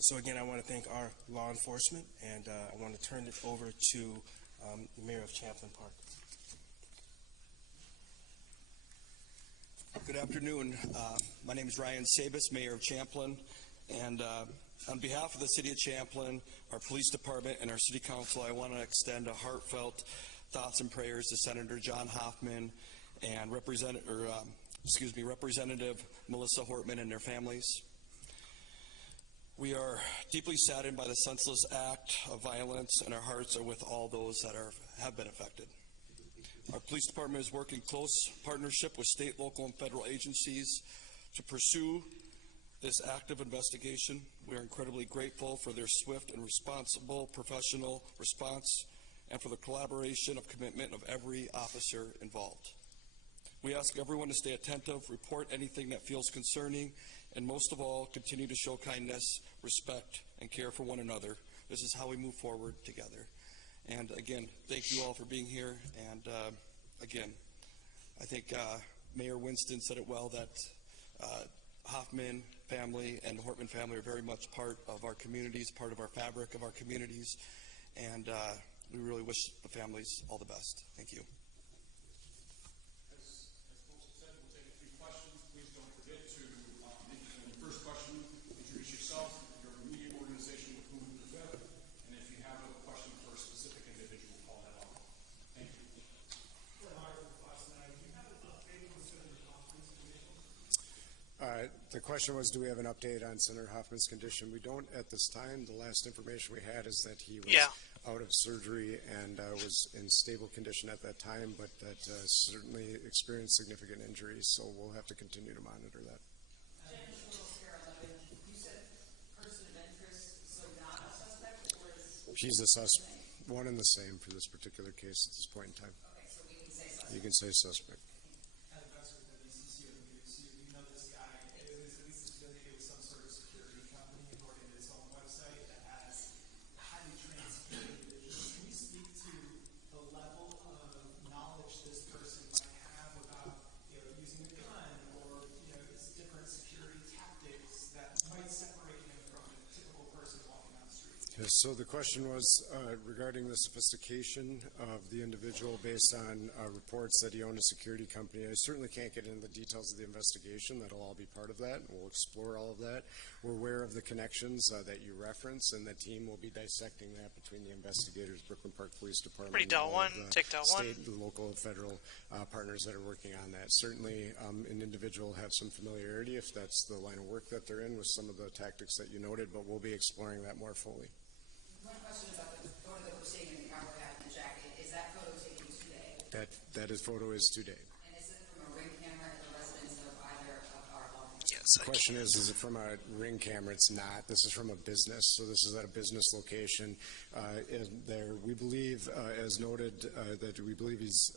So again, I want to thank our law enforcement, and I want to turn it over to the Mayor of Champlin Park. Good afternoon. My name is Ryan Sabis, Mayor of Champlin, and on behalf of the City of Champlin, our Police Department, and our City Council, I want to extend a heartfelt thoughts and prayers to Senator John Hoffman and Representative Melissa Hortman and their families. We are deeply saddened by the senseless act of violence, and our hearts are with all those that have been affected. Our police department is working close partnership with state, local, and federal agencies to pursue this active investigation. We are incredibly grateful for their swift and responsible professional response and for the collaboration and commitment of every officer involved. We ask everyone to stay attentive, report anything that feels concerning, and most of all, continue to show kindness, respect, and care for one another. This is how we move forward together. And again, thank you all for being here. And again, I think Mayor Winston said it well that Hoffman family and the Hortman family are very much part of our communities, part of our fabric of our communities. And we really wish the families all the best. Thank you. As folks have said, we'll take a few questions. Please don't forget to, in the first question, introduce yourself. question was, do we have an update on Senator Hoffman's condition? We don't at this time. The last information we had is that he was out of surgery and was in stable condition at that time, but that certainly experienced significant injuries, so we'll have to continue to monitor that. He's a suspect, one and the same for this particular case at this point in time. Okay, so we can say suspect. You can say suspect. As a investor with WCC or we know this guy, it was at least affiliated with some sort of security company according to his own website that has highly trained security individuals. Can you speak to the level of knowledge this person might have about using a gun or different security tactics that might separate him from a typical person walking down the street? So the question was regarding the sophistication of the individual based on reports that he owned a security company. I certainly can't get into the details of the investigation. That'll all be part of that. We'll explore all of that. We're aware of the connections that you reference, and the team will be dissecting that between the investigators, Brooklyn Park Police Department, state, the local, and federal partners that are working on that. Certainly, an individual will have some familiarity if that's the line of work that they're in with some of the tactics that you noted, but we'll be exploring that more fully. One question about the photo that we're seeing in the cowboy hat and the jacket. Is that photo taken today? That photo is today. And is it from a ring camera at the residence of either of our law enforcement? Yes. The question is it from a ring camera? It's not. This is from a business, so this is at a business location. We believe, as noted, that we believe he's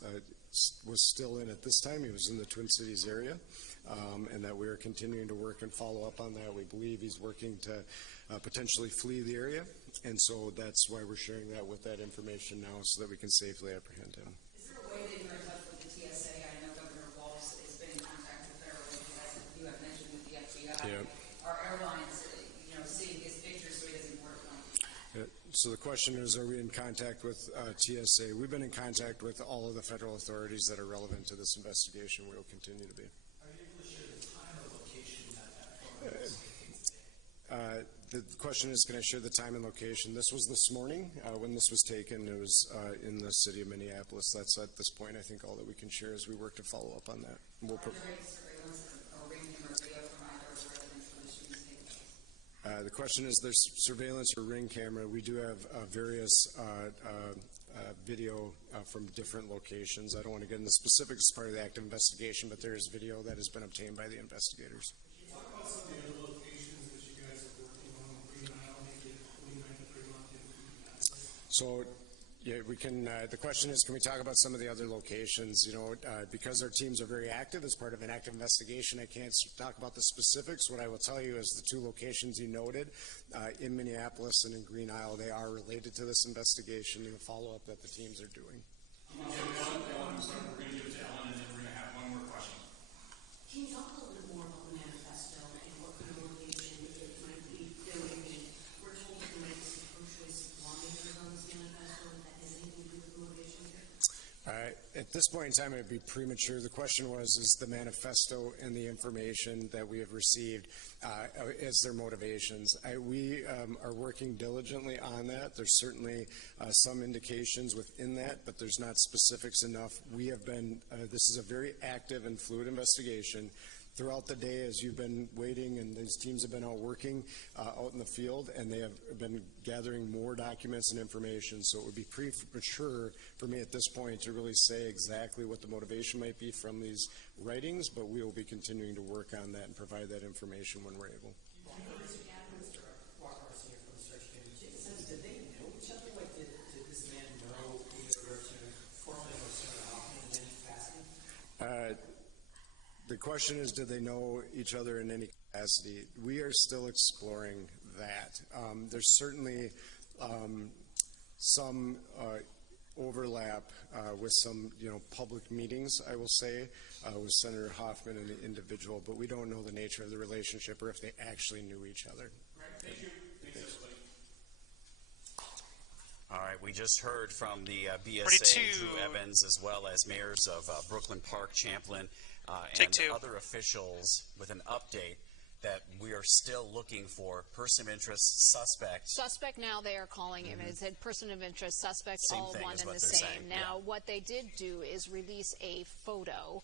was still in at this time. He was in the Twin Cities area, and that we are continuing to work and follow up on that. We believe he's working to potentially flee the area, and so that's why we're sharing that with that information now so that we can safely apprehend him. Is there a way that you're in touch with the TSA? I know Governor Walz has been in contact with federal agents, as you have mentioned with the FBI. Are airlines, seeing his picture so he doesn't work on? So the question is, are we in contact with TSA? We've been in contact with all of the federal authorities that are relevant to this investigation. We will continue to be. Are you able to share the time or location that photo was taken? The question is, can I share the time and location? This was this morning when this was taken. It was in the city of Minneapolis. That's at this point, I think, all that we can share as we work to follow up on that. Are there any surveillance or ring camera video from either residence when the shooting is taking place? The question is, there's surveillance or ring camera. We do have various video from different locations. I don't want to get into specifics as part of the active investigation, but there is video that has been obtained by the investigators. Can you talk about some of the other locations that you guys are working on? Green Isle, maybe 29 to 31. So, yeah, we can. The question is, can we talk about some of the other locations? Because our teams are very active as part of an active investigation, I can't talk about the specifics. What I will tell you is the two locations you noted in Minneapolis and in Green Isle, they are related to this investigation and the follow-up that the teams are doing. We're going to give it to Ellen, and then we're going to have one more question. Can you talk a little bit more about the manifesto and what kind of motivation it might be doing? We're told that there might be some pro-choice lawmakers on this manifesto. That has anything to do with motivation here? At this point in time, it would be premature. The question was, is the manifesto and the information that we have received, is their motivations? We are working diligently on that. There's certainly some indications within that, but there's not specifics enough. We have been, this is a very active and fluid investigation. Throughout the day, as you've been waiting and these teams have been out working out in the field, and they have been gathering more documents and information, so it would be premature for me at this point to really say exactly what the motivation might be from these writings, but we will be continuing to work on that and provide that information when we're able. Did they know each other? Like, did this man know either formerly or Senator Hoffman in any capacity? The question is, do they know each other in any capacity? We are still exploring that. There's certainly some overlap with some, public meetings, I will say, with Senator Hoffman and the individual, but we don't know the nature of the relationship or if they actually knew each other. Right. Thank you. Thanks, everybody. All right, we just heard from the BSA, Drew Evans, as well as mayors of Brooklyn Park, Champlin, and other officials with an update that we are still looking for person of interest, suspect. Suspect now they are calling him. It said person of interest, suspect, Same all thing one is and what the they're same. saying, Now, yeah. what they did do is release a photo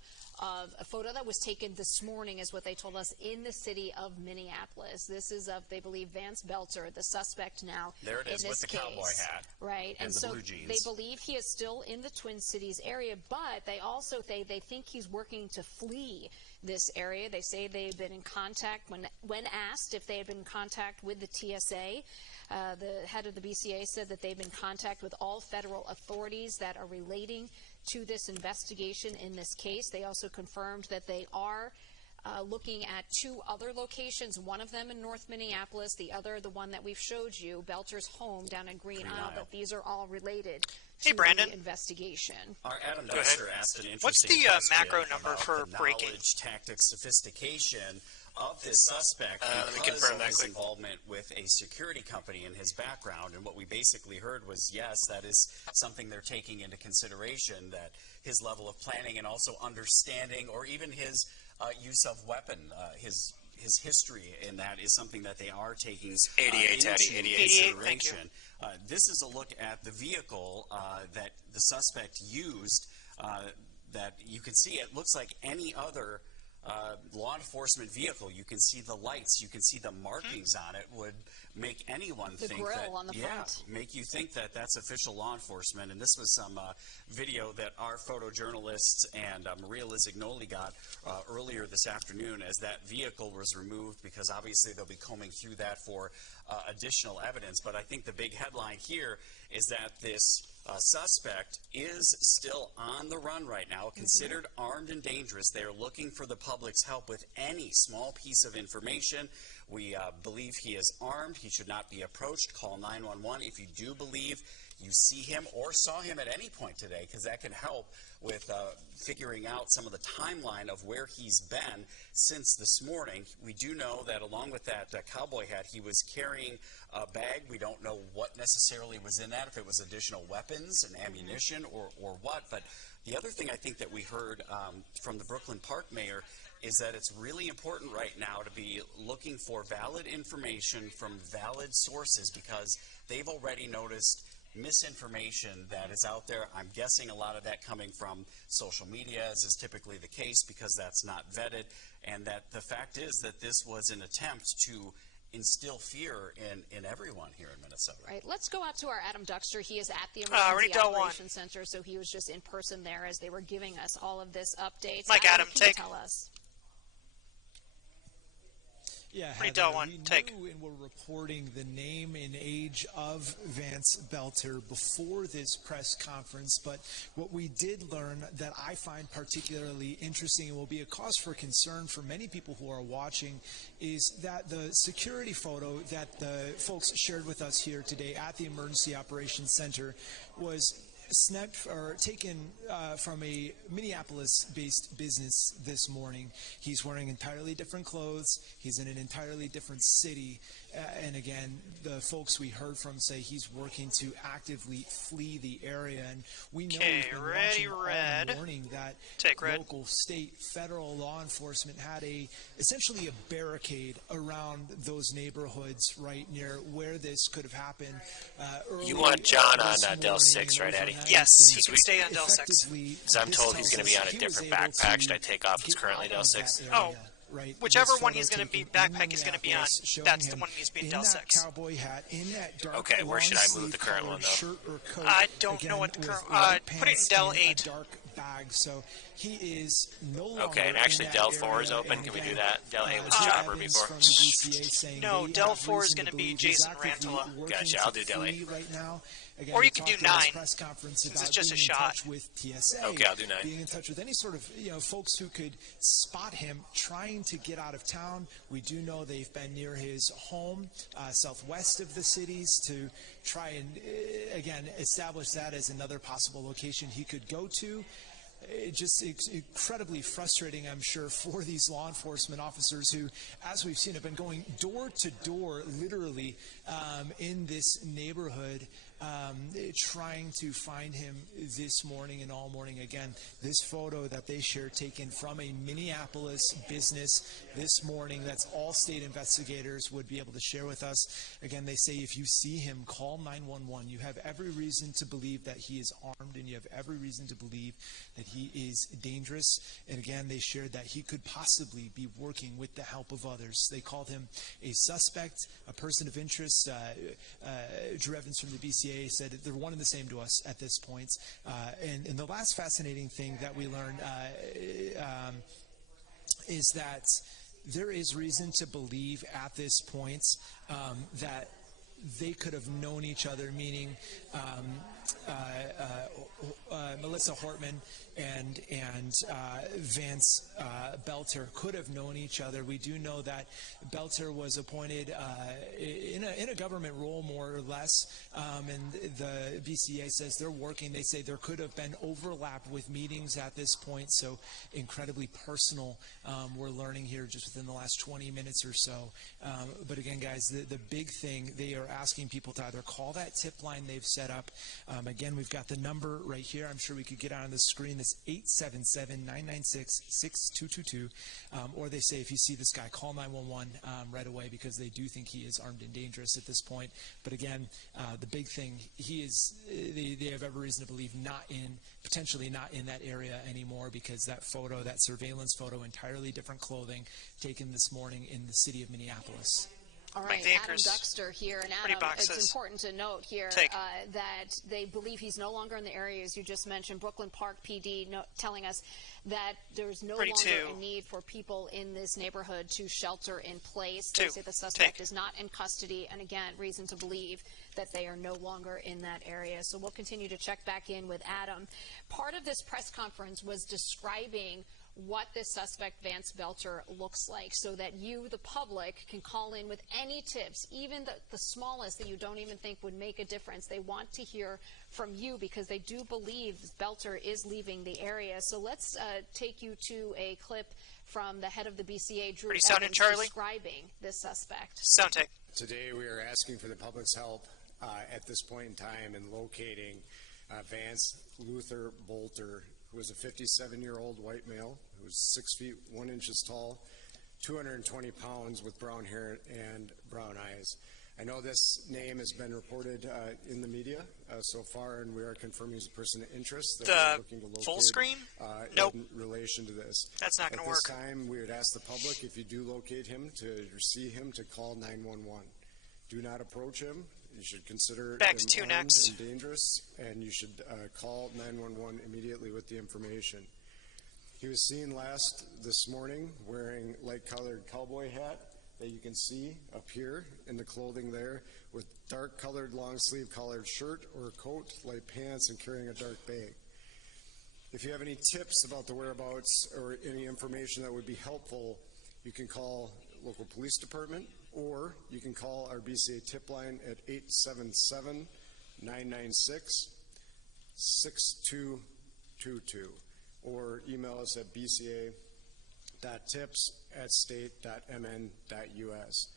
that was taken this morning, is what they told us, in the city of Minneapolis. This is of, they believe, Vance Belter, the suspect now There it is in with this the case. cowboy hat. Right, and the so blue jeans. they believe he is still in the Twin Cities area, but they also they think he's working to flee this area. They say they've been in contact, when asked if they had been in contact with the TSA, the head of the BCA said that they've been in contact with all federal authorities that are relating to this investigation in this case. They also confirmed that they are looking at 2 other locations, one of them in North Minneapolis, the other, the one that we've showed you, Belter's home down in Green Isle, but these are all related to the investigation. Our Adam Dexter asked an interesting What's the macro number about for the breaking? knowledge, tactics, sophistication of this suspect Let me because confirm of that his quick. involvement with a security company in his background. And what we basically heard was, yes, that is something they're taking into consideration, that his level of planning and also understanding, or even his use of weapon, his history in that is something that they are taking 88, Teddy, into 88. consideration. This is a look at the vehicle that the suspect used that you can see. It looks like any other law enforcement vehicle. You can see the lights, you can see the markings on it, would make anyone The think grill that, on the front. make you think that that's official law enforcement. And this was some video that our photojournalists and Maria Lizignoli got earlier this afternoon as that vehicle was removed, because obviously they'll be combing through that for additional evidence. But I think the big headline here is that this suspect is still on the run right now, considered armed and dangerous. They are looking for the public's help with any small piece of information. We believe he is armed. He should not be approached. Call 911 if you do believe you see him or saw him at any point today, because that can help with figuring out some of the timeline of where he's been since this morning. We do know that along with that cowboy hat, he was carrying a bag. We don't know what necessarily was in that, if it was additional weapons and ammunition or what. But the other thing I think that we heard from the Brooklyn Park mayor is that it's really important right now to be looking for valid information from valid sources, because they've already noticed misinformation that is out there. I'm guessing a lot of that coming from social media, as is typically the case, because that's not vetted, and that the fact is that this was an attempt to instill fear in everyone here in Minnesota. Right. Let's go out to our Adam Duxter. He is at the Ready, Emergency Del one. Operations Center, so he was just in person there as they were giving us all of this update. Mike, Adam, what can you take. tell us? Yeah, Ready, Heather, Del one, we take. knew and were reporting the name and age of Vance Belter before this press conference, but what we did learn that I find particularly interesting and will be a cause for concern for many people who are watching is that the security photo that the folks shared with us here today at the Emergency Operations Center was snapped or taken from a Minneapolis-based business this morning. He's wearing entirely different clothes. He's in an entirely different city. And again, the folks we heard from say he's working to actively flee the area. And we know we've been watching all morning that local, state, federal law enforcement had essentially a barricade around those neighborhoods right near where this could have happened. You want John on Del 6, right, Eddie? Yes, he can stay on Del 6. Because I'm told he's going to be on a different backpack. Should I take off? It's currently Del 6. Oh, whichever one he's going to be, backpack he's going to be on, that's the one he's being Del 6. Cowboy hat, in that dark Okay, where should I move the current one, though? shirt or coat, I don't know what the current, put it in Del 8. Dark bag, so he is no longer. Okay, and actually Del 4 is open. Can we do that? Del 8 was Chopper before. No, Del 4 is going to be Jason Rantola. Gotcha, I'll do Del 8. Right now. Again, or you can do 9, since it's just a shot. With TSA, okay, I'll do 9. Being in touch with any sort of folks who could spot him trying to get out of town. We do know they've been near his home, southwest of the cities, to try and again establish that as another possible location he could go to. Just incredibly frustrating, I'm sure, for these law enforcement officers who, as we've seen, have been going door to door, literally, in this neighborhood, trying to find him this morning and all morning. Again, this photo that they shared taken from a Minneapolis business this morning, that's all state investigators would be able to share with us. Again, they say if you see him, call 911. You have every reason to believe that he is armed, and you have every reason to believe that he is dangerous. And again, they shared that he could possibly be working with the help of others. They called him a suspect, a person of interest. Drew Evans from the BCA said they're one and the same to us at this point. And the last fascinating thing that we learned is that there is reason to believe at this point that they could have known each other, meaning Melissa Hortman and Vance Belter could have known each other. We do know that Belter was appointed in a government role, more or less, and the BCA says they're working. They say there could have been overlap with meetings at this point, so incredibly personal. We're learning here just within the last 20 minutes or so. But again, guys, the big thing, they are asking people to either call that tip line they've set up. Again, we've got the number right here. I'm sure we could get on the screen. It's 877-996-6222. Or they say if you see this guy, call 911 right away, because they do think he is armed and dangerous at this point. But again, the big thing, he is, they have every reason to believe potentially not in that area anymore, because that photo, that surveillance photo, entirely different clothing taken this morning in the city of Minneapolis. All right, Adam Duxter here. And Adam, it's important to note here that they believe he's no longer in the area, as you just mentioned. Brooklyn Park PD telling us that there's no longer a need for people in this neighborhood to shelter in place. They say the suspect is not in custody, and again, reason to believe that they are no longer in that area. So we'll continue to check back in with Adam. Part of this press conference was describing what this suspect, Vance Belter, looks like, so that you, the public, can call in with any tips, even the smallest that you don't even think would make a difference. They want to hear from you because they do believe Belter is leaving the area. So let's take you to a clip from the head of the BCA, Drew Evans, describing this suspect. Sound check. Today we are asking for the public's help at this point in time in locating Vance Luther Bolter, who is a 57-year-old white male who is 6 feet 1 inch tall, 220 pounds, with brown hair and brown eyes. I know this name has been reported in the media so far, and we are confirming he's a person of interest that we're looking to locate. Full screen? In relation to this. That's not going to work. At this time, we would ask the public, if you do locate him or see him, to call 911. Do not approach him. You should consider him armed and dangerous, and you should call 911 immediately with the information. He was seen last this morning wearing light-colored cowboy hat that you can see up here in the clothing there, with dark-colored long-sleeve collared shirt or coat, light pants, and carrying a dark bag. If you have any tips about the whereabouts or any information that would be helpful, you can call local police department, or you can call our BCA tip line at 877-996-6222, or email us at bca.tips@state.mn.us.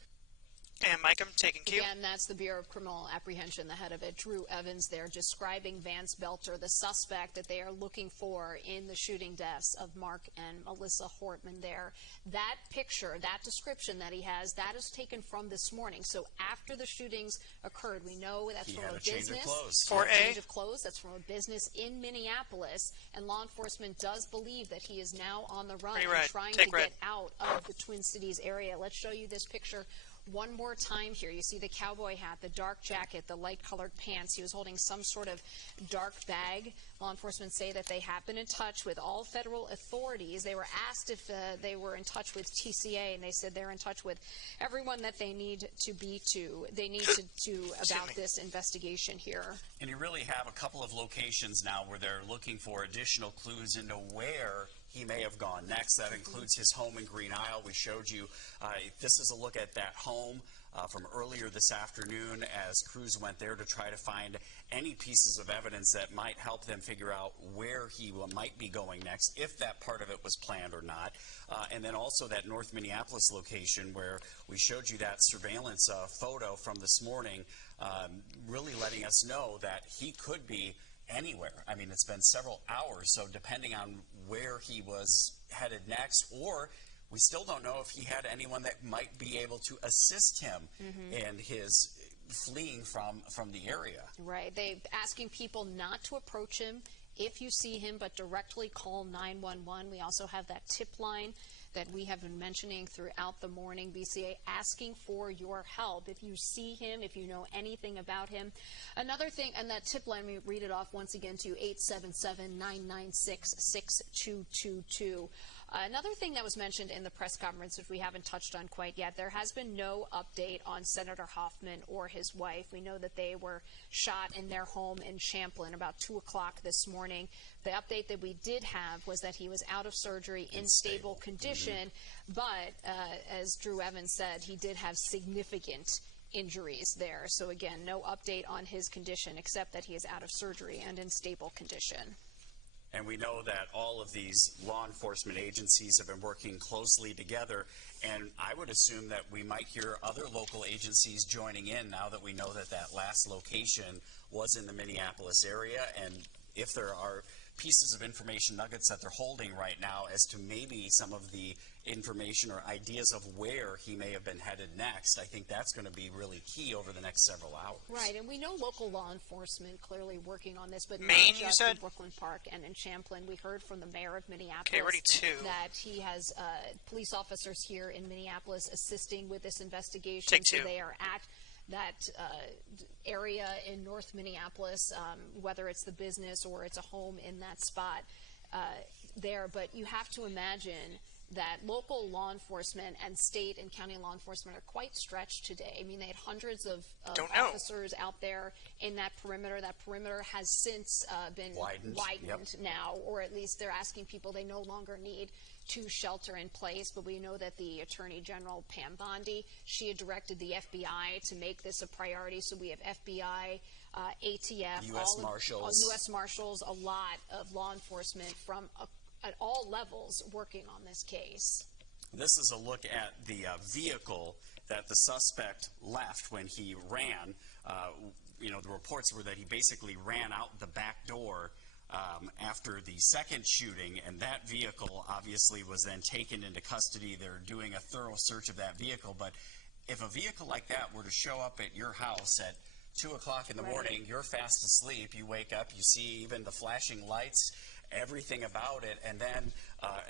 And Mike, I'm taking cue. Again, that's the Bureau of Criminal Apprehension, the head of it, Drew Evans there, describing Vance Belter, the suspect that they are looking for in the shooting deaths of Mark and Melissa Hortman there. That picture, that description that he has, that is taken from this morning. So after the shootings occurred, we know that's from a business. Change of clothes. Change of clothes. That's from a business in Minneapolis, and law enforcement does believe that he is now on the run and trying to get out of the Twin Cities area. Let's show you this picture one more time here. You see the cowboy hat, the dark jacket, the light-colored pants. He was holding some sort of dark bag. Law enforcement say that they have been in touch with all federal authorities. They were asked if they were in touch with TCA, and they said they're in touch with everyone that they need to be to. They need to about this investigation here. And you really have a couple of locations now where they're looking for additional clues into where he may have gone next. That includes his home in Green Isle. We showed you, this is a look at that home from earlier this afternoon as crews went there to try to find any pieces of evidence that might help them figure out where he might be going next, if that part of it was planned or not. And then also that North Minneapolis location where we showed you that surveillance photo from this morning. really letting us know that he could be anywhere. I mean, it's been several hours, so depending on where he was headed next, or we still don't know if he had anyone that might be able to assist him in his fleeing from the area. Right. They're asking people not to approach him if you see him, but directly call 911. We also have that tip line that we have been mentioning throughout the morning. BCA asking for your help. If you see him, if you know anything about him. Another thing, and that tip line, we read it off once again to 877-996-6222. Another thing that was mentioned in the press conference, which we haven't touched on quite yet, there has been no update on Senator Hoffman or his wife. We know that they were shot in their home in Champlin about 2 o'clock this morning. The update that we did have was that he was out of surgery in stable condition, but as Drew Evans said, he did have significant injuries there. So again, no update on his condition except that he is out of surgery and in stable condition. And we know that all of these law enforcement agencies have been working closely together, and I would assume that we might hear other local agencies joining in now that we know that that last location was in the Minneapolis area, and if there are pieces of information nuggets that they're holding right now as to maybe some of the information or ideas of where he may have been headed next, I think that's going to be really key over the next several hours. Right, and we know local law enforcement clearly working on this, but Maine, not just in Brooklyn Park and in Champlin. We heard from the mayor of Minneapolis that he has police officers here in Minneapolis assisting with this investigation. So they are at that area in North Minneapolis, whether it's the business or it's a home in that spot there. But you have to imagine that local law enforcement and state and county law enforcement are quite stretched today. I mean, they had hundreds of officers out there in that perimeter. That perimeter has since been widened now, or at least they're asking people they no longer need to shelter in place. But we know that the Attorney General, Pam Bondi, she had directed the FBI to make this a priority. So we have FBI, ATF, U.S. Marshals. U.S. Marshals, a lot of law enforcement from at all levels working on this case. This is a look at the vehicle that the suspect left when he ran. You know, the reports were that he basically ran out the back door after the second shooting, and that vehicle obviously was then taken into custody. They're doing a thorough search of that vehicle, but if a vehicle like that were to show up at your house at 2 o'clock in the morning, you're fast asleep, you wake up, you see even the flashing lights, everything about it, and then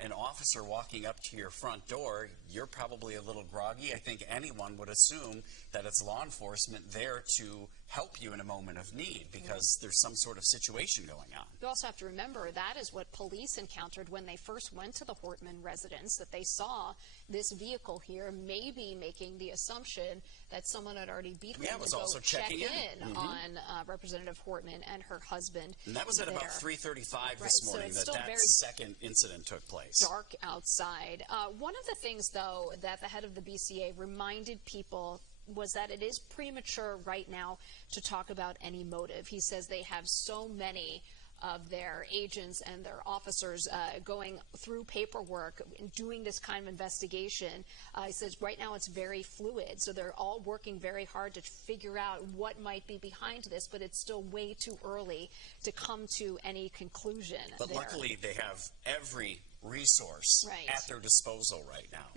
an officer walking up to your front door, you're probably a little groggy. I think anyone would assume that it's law enforcement there to help you in a moment of need because there's some sort of situation going on. You also have to remember that is what police encountered when they first went to the Hortman residence, that they saw this vehicle here, maybe making the assumption that someone had already beaten them to go check in on Representative Hortman and her husband. And that was at about 3:35 this morning that second incident took place. Dark outside. One of the things, though, that the head of the BCA reminded people was that it is premature right now to talk about any motive. He says they have so many of their agents and their officers going through paperwork, doing this kind of investigation. He says right now it's very fluid, so they're all working very hard to figure out what might be behind this, but it's still way too early to come to any conclusion. But luckily they have every resource at their disposal right now.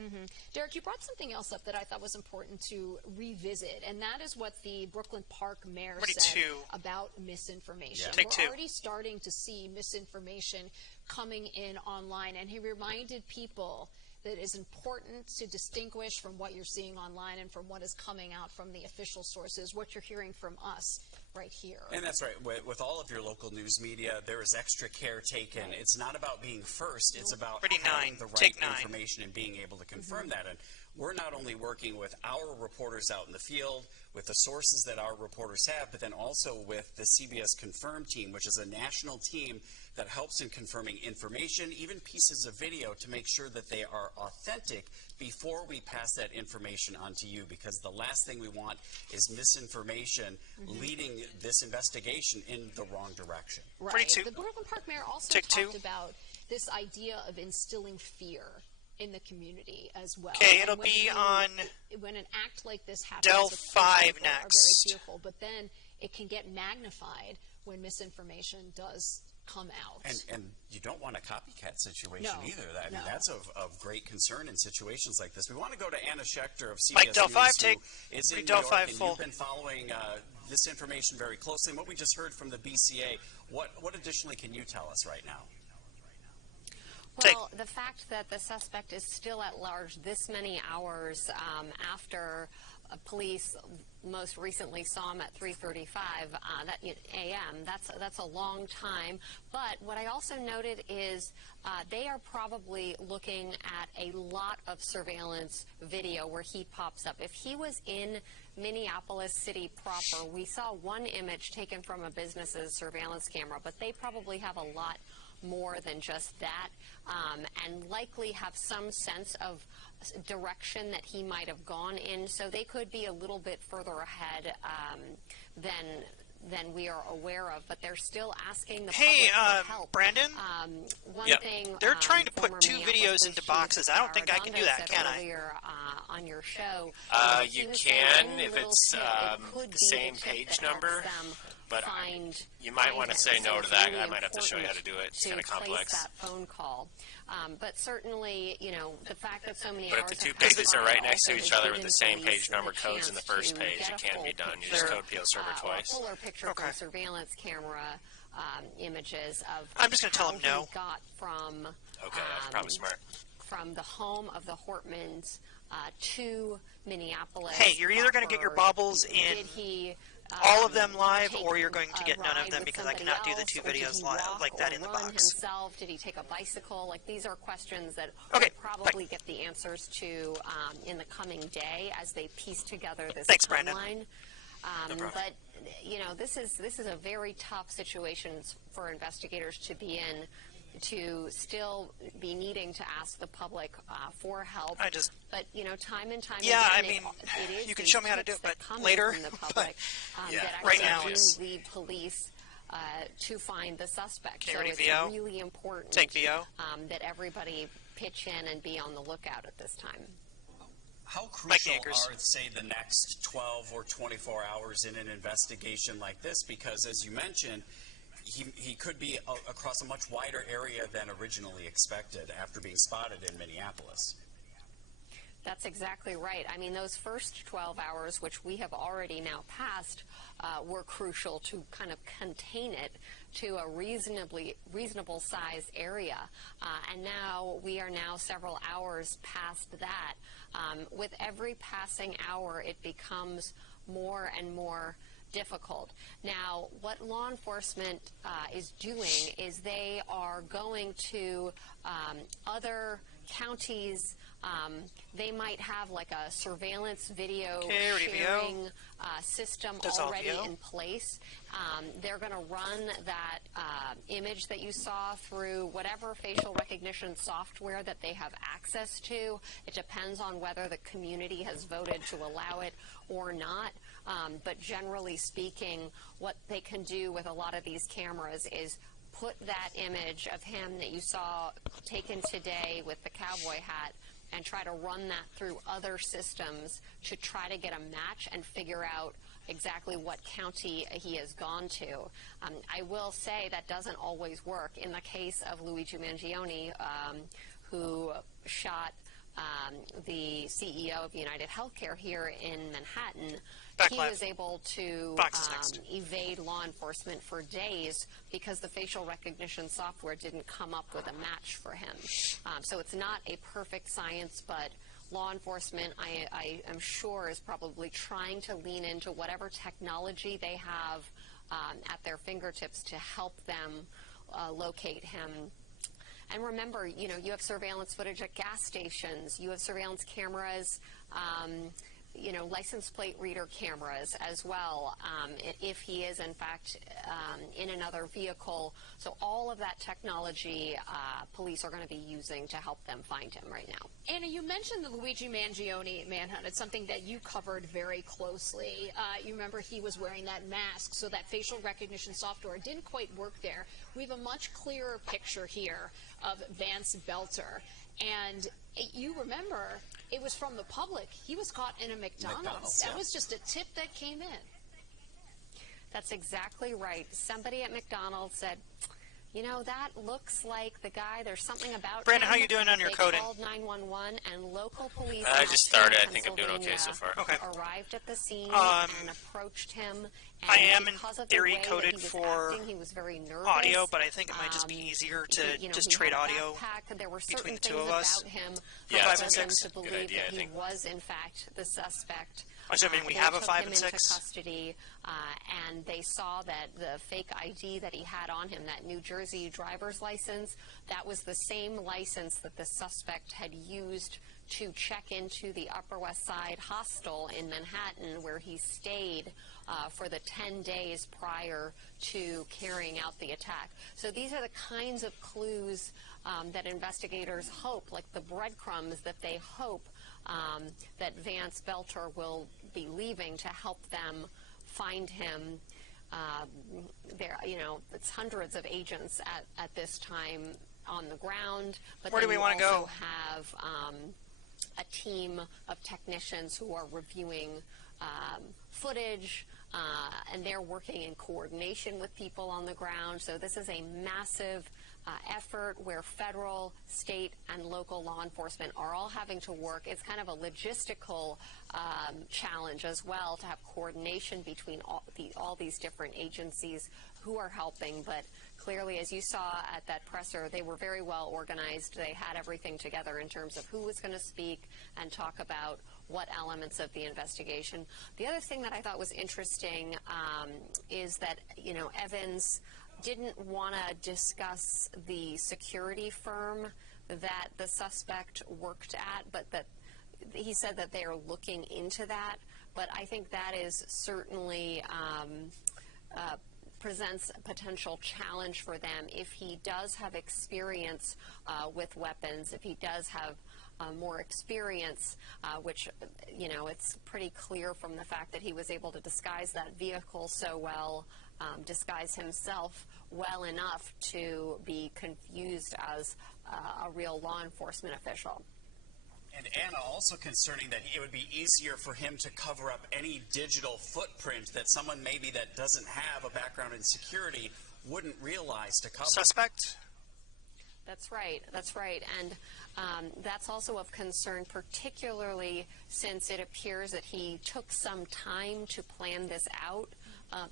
Derek, you brought something else up that I thought was important to revisit, and that is what the Brooklyn Park mayor said about misinformation. We're already starting to see misinformation coming in online, and he reminded people that it's important to distinguish from what you're seeing online and from what is coming out from the official sources, what you're hearing from us right here. And that's right. With all of your local news media, there is extra care taken. It's not about being first. It's about having the right information and being able to confirm that. And we're not only working with our reporters out in the field, with the sources that our reporters have, but then also with the CBS Confirm team, which is a national team that helps in confirming information, even pieces of video, to make sure that they are authentic before we pass that information on to you, because the last thing we want is misinformation leading this investigation in the wrong direction. Right. The Brooklyn Park mayor also talked about this idea of instilling fear in the community as well. Okay, it'll be on when an act like this happens. Del of course, 5 people next. Are very fearful, but then it can get magnified when misinformation does come out. And you don't want a copycat situation either. I mean, that's of great concern in situations like this. We want to go to Anna Schechter of CBS Mike Del 5 News, take. who is in New Del York, 5 and full. you've been following this information very closely. And what we just heard from the BCA, what additionally can you tell us right now? Well, the fact that the suspect is still at large this many hours after police most recently saw him at 3:35 a.m. That's a long time. But what I also noted is they are probably looking at a lot of surveillance video where he pops up. If he was in Minneapolis City proper, we saw one image taken from a business's surveillance camera, but they probably have a lot more than just that, and likely have some sense of direction that he might have gone in, so they could be a little bit further ahead than we are aware of, but they're still asking the public for help. Brandon? One thing, they're trying to put former 2 Minneapolis videos into boxes. I don't think I can do that, can I? Earlier, on your show, you can if it's the same page number, but you might want to say no to that. I might have to show you how to do it. It's kind of complex. That phone call. But certainly, you know, the fact that so many But if hours the 2 have pages passed are right by next to also each has other with given the same police page number the codes in the chance first to page, get it a can be full done. You just picture, code PL server twice. or fuller picture from surveillance camera images of I'm just going to tell how him no. he got from Okay, that's probably smart. from the home of the Hortmans to Minneapolis. Hey, you're either going to get your baubles in Did he all of them live, or you're going to get none of them because I cannot do the 2 videos live like that in the box. Himself? Did he take a bicycle? Like, these are questions that we'll probably get the answers to in the coming day as they piece together this timeline. But you know, this is a very tough situation for investigators to be in, to still be needing to ask the public for help. But you know, time and time again, I mean, it is you can show me how to do it, but coming later. From the public, that right actually now do is lead police to find the suspect. Okay, so ready, it's VO? really important Take VO. That everybody pitch in and be on the lookout at this time. How crucial are, say, the next 12 or 24 hours in an investigation like this? Because, as you mentioned, he could be across a much wider area than originally expected after being spotted in Minneapolis. That's exactly right. I mean, those first 12 hours, which we have already now passed, were crucial to kind of contain it to a reasonable sized area. And now we are now several hours past that. With every passing hour, it becomes more and more difficult. Now, what law enforcement is doing is they are going to other counties. They might have like a surveillance video sharing system already in place. They're going to run that image that you saw through whatever facial recognition software that they have access to. It depends on whether the community has voted to allow it or not. But generally speaking, what they can do with a lot of these cameras is put that image of him that you saw taken today with the cowboy hat and try to run that through other systems to try to get a match and figure out exactly what county he has gone to. I will say that doesn't always work. In the case of Luigi Mangione, who shot the CEO of United Healthcare here in Manhattan, he was able to evade law enforcement for days because the facial recognition software didn't come up with a match for him. So it's not a perfect science, but law enforcement, I am sure, is probably trying to lean into whatever technology they have at their fingertips to help them locate him. And remember, you know, you have surveillance footage at gas stations. You have surveillance cameras, you know, license plate reader cameras as well, if he is, in fact, in another vehicle. So all of that technology police are going to be using to help them find him right now. Anna, you mentioned the Luigi Mangione manhunt. It's something that you covered very closely. You remember he was wearing that mask, so that facial recognition software didn't quite work there. We have a much clearer picture here of Vance Belter. And you remember, it was from the public. He was caught in a McDonald's. That was just a tip that came in. That's exactly right. Somebody at McDonald's said, you know, that looks like the guy. There's something about Brandon, him. how you doing on your coding? They called 911, and local police. I just started. I think I'm doing okay so far. Okay. Arrived at the scene and approached him. And I am in because of theory the way coded that he was for acting, he was very nervous. audio, but I think it might just be easier to just trade audio There were between certain the two of things us. about him Yeah, that that's led a them six. to believe Good idea, that I he think. was in fact the suspect. Assuming we They have a took 5 him and 6. into custody, and they saw that the fake ID that he had on him, that New Jersey driver's license, that was the same license that the suspect had used to check into the Upper West Side hostel in Manhattan, where he stayed for the 10 days prior to carrying out the attack. So these are the kinds of clues that investigators hope, like the breadcrumbs that they hope that Vance Belter will be leaving to help them find him. There, you know, it's hundreds of agents at this time on the ground. But where do we want to go? Have a team of technicians who are reviewing footage, and they're working in coordination with people on the ground. So this is a massive effort where federal, state, and local law enforcement are all having to work. It's kind of a logistical challenge as well to have coordination between all these different agencies who are helping. But clearly, as you saw at that presser, they were very well organized. They had everything together in terms of who was going to speak and talk about what elements of the investigation. The other thing that I thought was interesting is that, you know, Evans didn't want to discuss the security firm that the suspect worked at, but that he said that they are looking into that. But I think that is certainly presents a potential challenge for them if he does have experience with weapons, if he does have more experience, which, you know, it's pretty clear from the fact that he was able to disguise that vehicle so well, disguise himself well enough to be confused as a real law enforcement official. And Anna, also concerning that it would be easier for him to cover up any digital footprint that someone maybe that doesn't have a background in security wouldn't realize to cover. Suspect? That's right. That's right. And that's also of concern, particularly since it appears that he took some time to plan this out,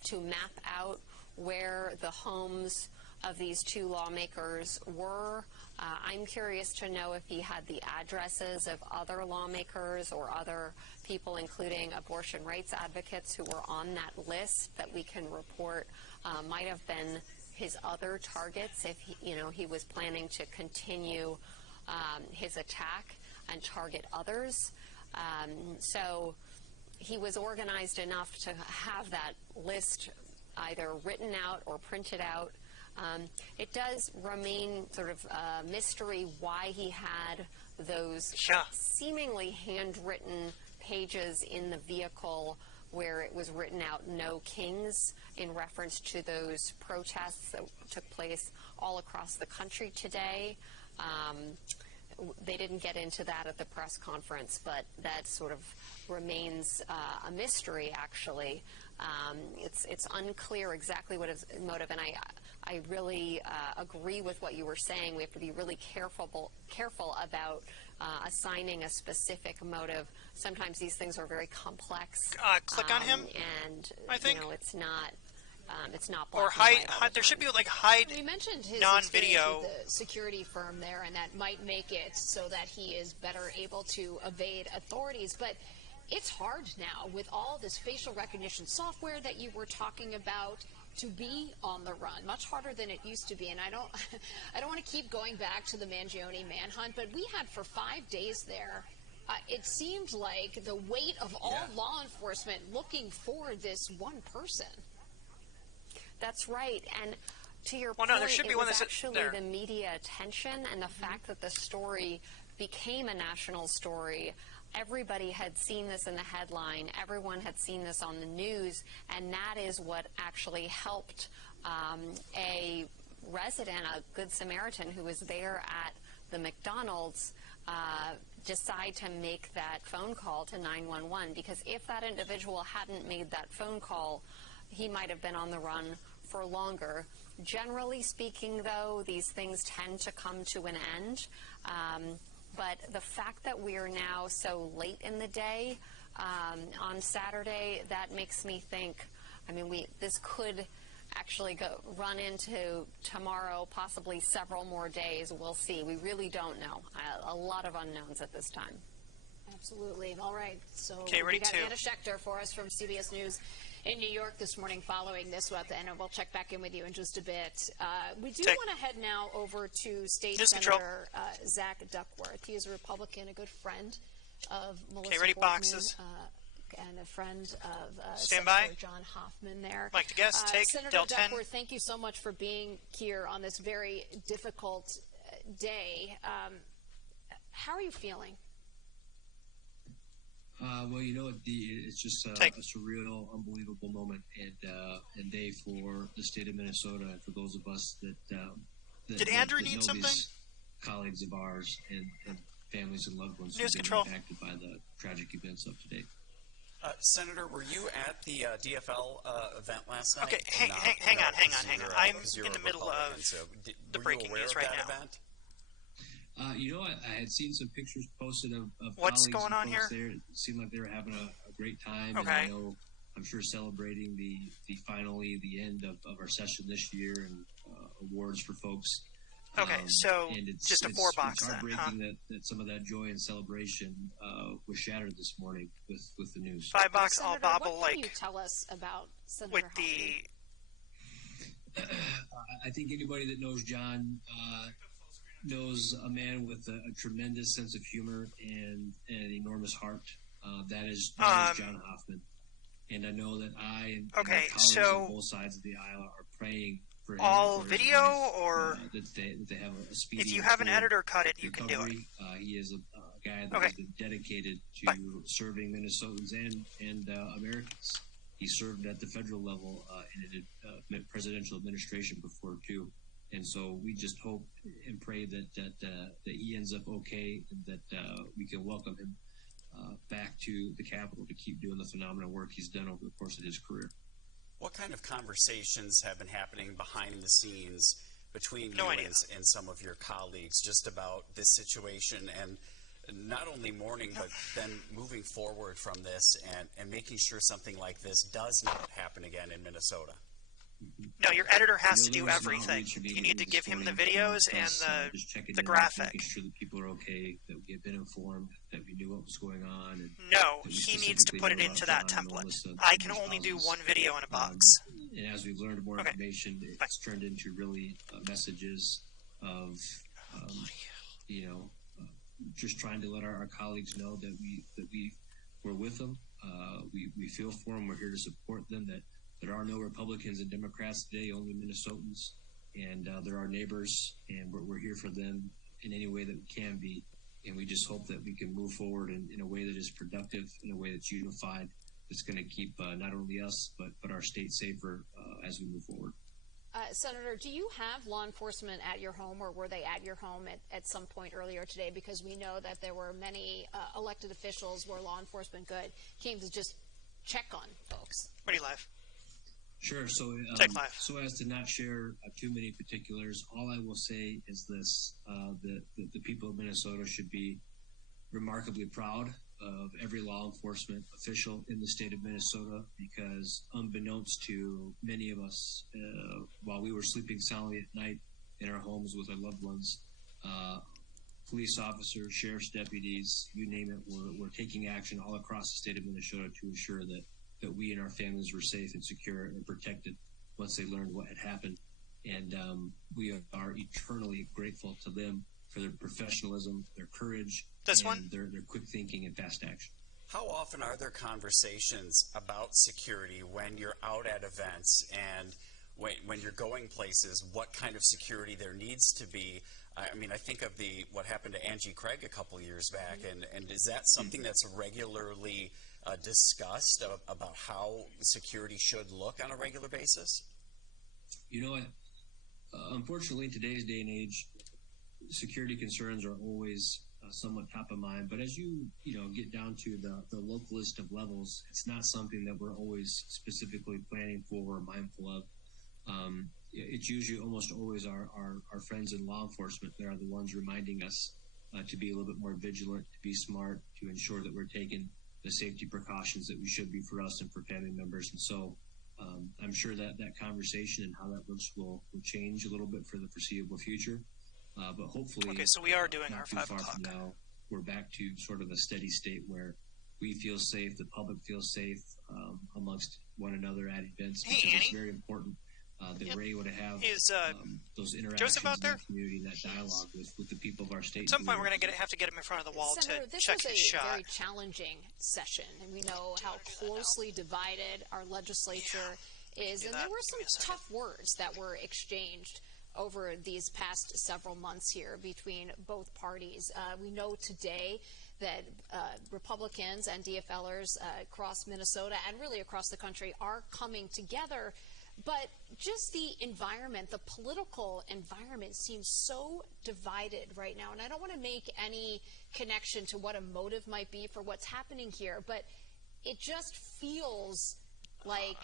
to map out where the homes of these two lawmakers were. I'm curious to know if he had the addresses of other lawmakers or other people, including abortion rights advocates who were on that list that we can report might have been his other targets if he was planning to continue his attack and target others. So he was organized enough to have that list either written out or printed out. It does remain sort of a mystery why he had those seemingly handwritten pages in the vehicle where it was written out "No Kings" in reference to those protests that took place all across the country today. They didn't get into that at the press conference, but that sort of remains a mystery, actually. It's unclear exactly what his motive, and I really agree with what you were saying. We have to be really careful about assigning a specific motive. Sometimes these things are very complex. Click on him, and I think. It's not. It's not. Or hide. There should be like hide. We mentioned his non-video with the security firm there, and that might make it so that he is better able to evade authorities. But it's hard now with all this facial recognition software that you were talking about to be on the run. Much harder than it used to be. And I don't want to keep going back to the Mangione manhunt, but we had for 5 days there. It seemed like the weight of all law enforcement looking for this one person. That's right. And to your well, point, no, there should be it one was that's actually there. The media attention and the fact that the story became a national story. Everybody had seen this in the headline. Everyone had seen this on the news. And that is what actually helped a resident, a Good Samaritan who was there at the McDonald's decide to make that phone call to 911, because if that individual hadn't made that phone call, he might have been on the run for longer. Generally speaking, though, these things tend to come to an end. But the fact that we are now so late in the day on Saturday, that makes me think, I mean, this could actually run into tomorrow, possibly several more days. We'll see. We really don't know. A lot of unknowns at this time. Absolutely. All right. So we got Anna Schechter for us from CBS News in New York this morning following this one, and we'll check back in with you in just a bit. We do want to head now over to State Senator Zach Duckworth. He is a Republican, a good friend of Melissa Boardman, and a friend of Senator John Hoffman there. Mike to guess, Senator Del 10. Duckworth, thank you so much for being here on this very difficult day. How are you feeling? Well, you know, it's just a surreal, unbelievable moment and day for the state of Minnesota and for those of us that did Andrew need know something? These colleagues of ours and families and loved ones News who've been impacted by the tragic events of today. Senator, were you at the DFL event last night? Okay, hang on. I'm in the middle of the breaking news right now. Event? You know, I had seen some pictures posted of what's colleagues going on and folks here. there. It seemed like they were having a great time. Okay. And I'm sure celebrating the finally the end of our session this year and awards for folks. Okay, so just a 4-box it's then, heartbreaking that some of that joy and celebration was shattered this morning with the news. 5-box all bobble what can you tell us about Senator with Hoffman? I think anybody that knows John knows a man with a tremendous sense of humor and an enormous heart. That is John Hoffman. And I know that I and my colleagues on both sides of the aisle are praying for him. All video or that they have a speedy. If you have an editor cut it, you can do it. He is a guy that has been dedicated to serving Minnesotans and Americans. He served at the federal level in a presidential administration before too. And so we just hope and pray that he ends up okay and that we can welcome him back to the Capitol to keep doing the phenomenal work he's done over the course of his career. What kind of conversations have been happening behind the scenes between you and some of your colleagues just about this situation and not only mourning but then moving forward from this and making sure something like this does not happen again in Minnesota? No, your editor has to do everything. You need to give him the videos and the graphic. Making sure that people are okay, that we have been informed, that we knew what was going on. And no, he needs to put it into that template. I can only do one video in a box. And as we've learned more information, it's turned into really messages of, just trying to let our colleagues know that we're with them. We feel for them. We're here to support them. That there are no Republicans and Democrats today, only Minnesotans, and they're our neighbors, and we're here for them in any way that we can be. And we just hope that we can move forward in a way that is productive, in a way that's unified, that's going to keep not only us, but our state safer as we move forward. Senator, do you have law enforcement at your home, or were they at your home at some point earlier today? Because we know that there were many elected officials where law enforcement came to just check on folks. Pretty live. Sure. So, so as to not share too many particulars, all I will say is this: that the people of Minnesota should be remarkably proud of every law enforcement official in the state of Minnesota, because unbeknownst to many of us, while we were sleeping soundly at night in our homes with our loved ones, police officers, sheriff's deputies, you name it, were taking action all across the state of Minnesota to ensure that we and our families were safe and secure and protected once they learned what had happened. And we are eternally grateful to them for their professionalism, their courage, their quick thinking and fast action. How often are there conversations about security when you're out at events and when you're going places, what kind of security there needs to be? I mean, I think of what happened to Angie Craig a couple of years back, and is that something that's regularly discussed about how security should look on a regular basis? You know, unfortunately, in today's day and age, security concerns are always somewhat top of mind, but as you get down to the local list of levels, it's not something that we're always specifically planning for or mindful of. It's usually almost always our friends in law enforcement that are the ones reminding us to be a little bit more vigilant, to be smart, to ensure that we're taking the safety precautions that we should be for us and for family members. And so I'm sure that conversation and how that looks will change a little bit for the foreseeable future. But hopefully, okay, so we are doing our 5 o'clock. Now, we're back to sort of a steady state where we feel safe, the public feels safe amongst one another at events. Hey, Annie. It's very important that we're able to have those interactions Joseph out there? in the community, that dialogue with the people of our state. At some point, we're going to have to get him in front of the wall Senator, to check his shot. This was a very challenging session, and we know how closely divided our legislature is. And there were some tough words that were exchanged over these past several months here between both parties. We know today that Republicans and DFLers across Minnesota and really across the country are coming together. But just the environment, the political environment seems so divided right now. And I don't want to make any connection to what a motive might be for what's happening here, but it just feels like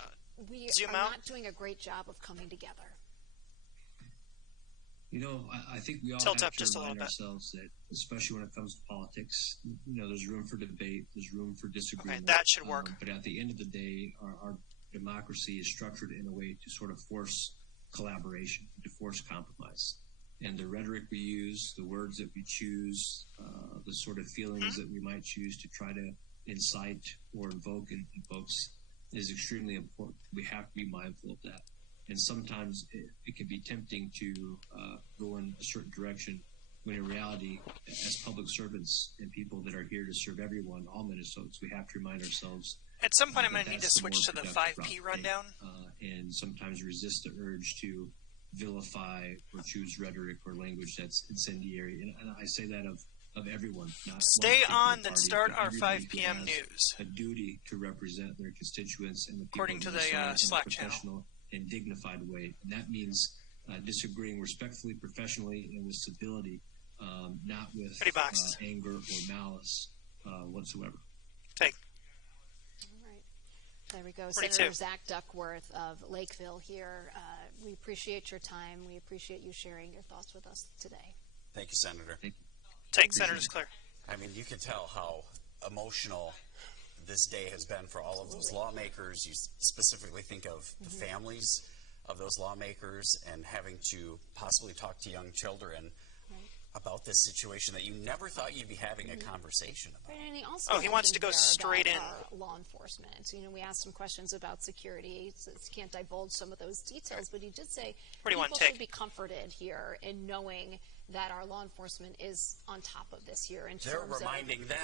we are not doing a great job of coming together. I think we all have to remind ourselves that, especially when it comes to politics, there's room for debate, there's room for disagreement. Okay, that should work. But at the end of the day, our democracy is structured in a way to sort of force collaboration, to force compromise. And the rhetoric we use, the words that we choose, the sort of feelings that we might choose to try to incite or invoke in folks is extremely important. We have to be mindful of that. And sometimes it can be tempting to go in a certain direction when in reality, as public servants and people that are here to serve everyone, all Minnesotans, we have to remind ourselves. At some point, I'm going to need to switch to the 5P rundown. And sometimes resist the urge to vilify or choose rhetoric or language that's incendiary. And I say that of everyone. Not stay on, then start our 5 p.m. news. A duty to represent their constituents and the people according to the Slack channel. And dignified way, and that means disagreeing respectfully, professionally, and with civility, not with anger or malice whatsoever. Take. All right, there we go. Senator Zach Duckworth of Lakeville here. We appreciate your time. We appreciate you sharing your thoughts with us today. Thank you, Senator. Thank you. Take, Senator's clear. I mean, you can tell how emotional this day has been for all of those lawmakers. You specifically think of the families of those lawmakers and having to possibly talk to young children about this situation that you never thought you'd be having a conversation about. Right, and he also he wants to go straight in. Law enforcement. We asked some questions about security. So can't divulge some of those details, but he did say people should be comforted here in knowing that our law enforcement is on top of this here in terms of reminding them.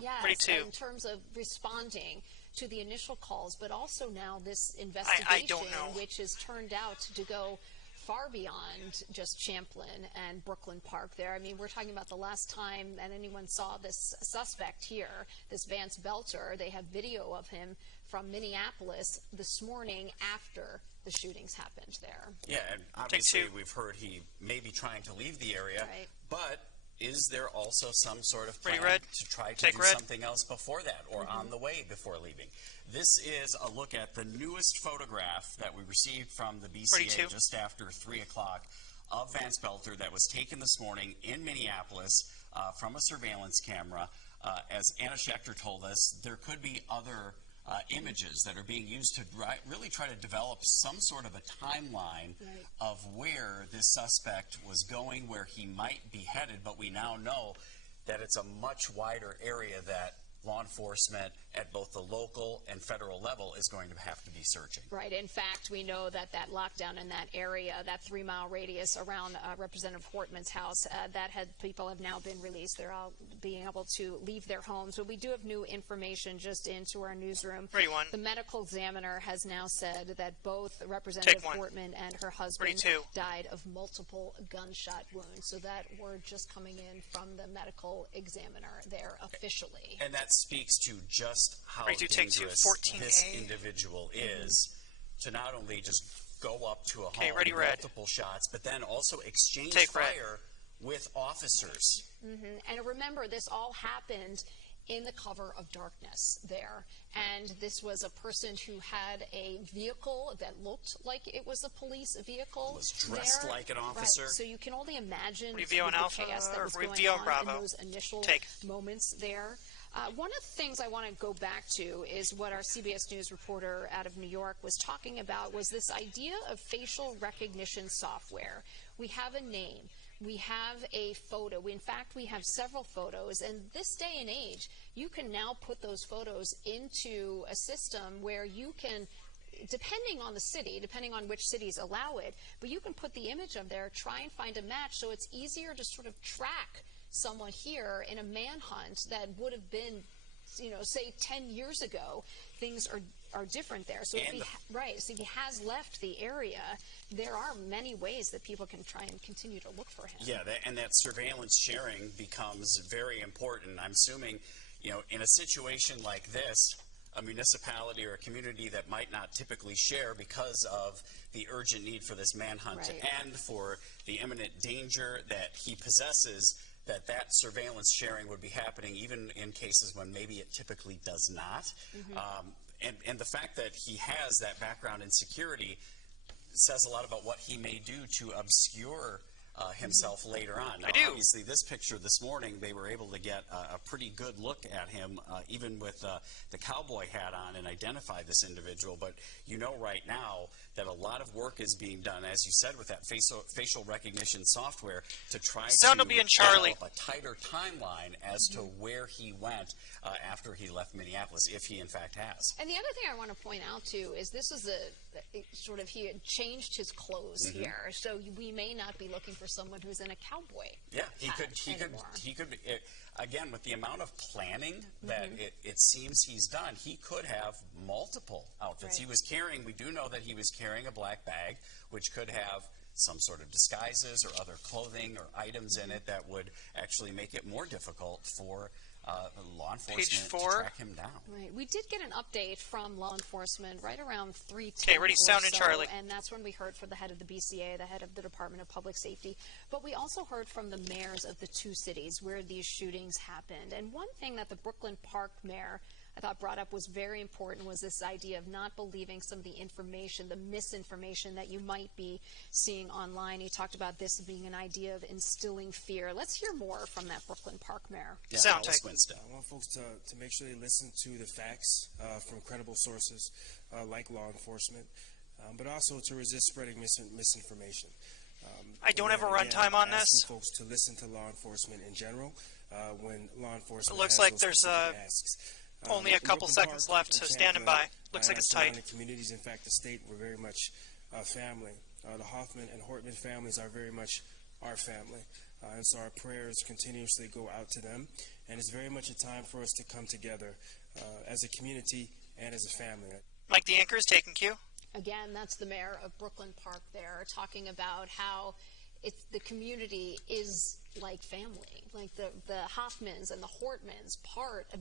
Yes, in terms of responding to the initial calls, but also now this investigation, which has turned out to go far beyond just Champlin and Brooklyn Park there. I mean, we're talking about the last time that anyone saw this suspect here, this Vance Belter. They have video of him from Minneapolis this morning after the shootings happened there. Yeah, and obviously we've heard he may be trying to leave the area, but is there also some sort of plan to try to do something else before that or on the way before leaving? This is a look at the newest photograph that we received from the BCA just after 3 o'clock of Vance Belter that was taken this morning in Minneapolis from a surveillance camera. As Anna Schechter told us, there could be other images that are being used to really try to develop some sort of a timeline of where this suspect was going, where he might be headed, but we now know that it's a much wider area that law enforcement at both the local and federal level is going to have to be searching. Right. In fact, we know that lockdown in that area, that 3-mile radius around Representative Hortman's house, people have now been released. They're all being able to leave their homes. But we do have new information just into our newsroom. The medical examiner has now said that both Representative Hortman and her husband died of multiple gunshot wounds. So that word just coming in from the medical examiner there officially. And that speaks to just how dangerous this individual is, to not only just go up to a home, multiple shots, but then also exchange fire with officers. And remember, this all happened in the cover of darkness there. And this was a person who had a vehicle that looked like it was a police vehicle. Was dressed there. like an officer. Right. So you can only imagine the Alpha chaos that was going on Bravo. in those initial moments there. One of the things I want to go back to is what our CBS News reporter out of New York was talking about was this idea of facial recognition software. We have a name. We have a photo. In fact, we have several photos. And this day and age, you can now put those photos into a system where you can, depending on the city, depending on which cities allow it, but you can put the image up there, try and find a match, so it's easier to sort of track someone here in a manhunt that would have been, say 10 years ago. Things are different there. So so if he has left the area, there are many ways that people can try and continue to look for him. Yeah, and that surveillance sharing becomes very important. I'm assuming, in a situation like this, a municipality or a community that might not typically share because of the urgent need for this manhunt to end, for the imminent danger that he possesses, that surveillance sharing would be happening even in cases when maybe it typically does not. And the fact that he has that background in security says a lot about what he may do to obscure himself later on. Now, obviously, this picture this morning, they were able to get a pretty good look at him, even with the cowboy hat on, and identify this individual. But right now that a lot of work is being done, as you said, with that facial recognition software to try to develop a tighter timeline as to where he went after he left Minneapolis, if he in fact has. And the other thing I want to point out too is this is he had changed his clothes here, so we may not be looking for someone who's in a cowboy. Yeah, he could. Again, with the amount of planning that it seems he's done, he could have multiple outfits. He was carrying. We do know that he was carrying a black bag, which could have some sort of disguises or other clothing or items in it that would actually make it more difficult for law enforcement to track him down. Right. We did get an update from law enforcement right around 3:10. Okay, ready, sound in, Charlie. And that's when we heard from the head of the BCA, the head of the Department of Public Safety. But we also heard from the mayors of the two cities where these shootings happened. And one thing that the Brooklyn Park mayor I thought brought up was very important was this idea of not believing some of the information, the misinformation that you might be seeing online. He talked about this being an idea of instilling fear. Let's hear more from that Brooklyn Park mayor. Yeah, I want folks to make sure they listen to the facts from credible sources like law enforcement, but also to resist spreading misinformation. I don't have a runtime on this. Folks to listen to law enforcement in general when law enforcement. It looks like there's only a couple seconds left, so standing by. Looks like it's tight. Communities, in fact, the state, we're very much a family. The Hoffman and Hortman families are very much our family. And so our prayers continuously go out to them. And it's very much a time for us to come together as a community and as a family. Mike the Anchor is taking cue. Again, that's the mayor of Brooklyn Park there talking about how the community is like family, like the Hoffmans and the Hortmans,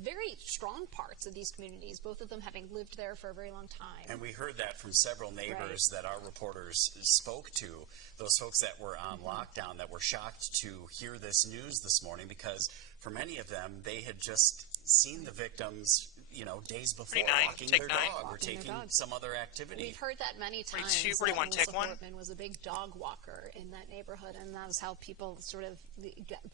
very strong parts of these communities, both of them having lived there for a very long time. And we heard that from several neighbors that our reporters spoke to, those folks that were on lockdown that were shocked to hear this news this morning, because for many of them, they had just seen the victims, days before, walking their dog or taking some other activity. We've heard that many times. Melissa Hortman was a big dog walker in that neighborhood, and that was how people sort of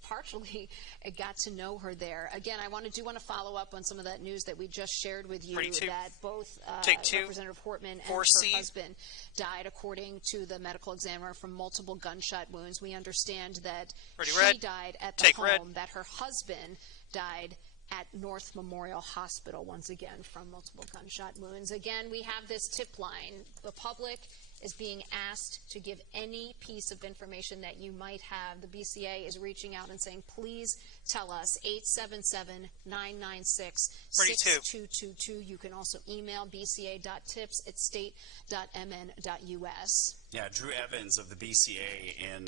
partially got to know her there. Again, I want to follow up on some of that news that we just shared with you, that both Representative Hortman and her husband died, according to the medical examiner, from multiple gunshot wounds. We understand that she died at the home, that her husband died at North Memorial Hospital, once again, from multiple gunshot wounds. Again, we have this tip line. The public is being asked to give any piece of information that you might have. The BCA is reaching out and saying, please tell us, 877-996-6222. You can also email bca.tips@state.mn.us. Yeah, Drew Evans of the BCA in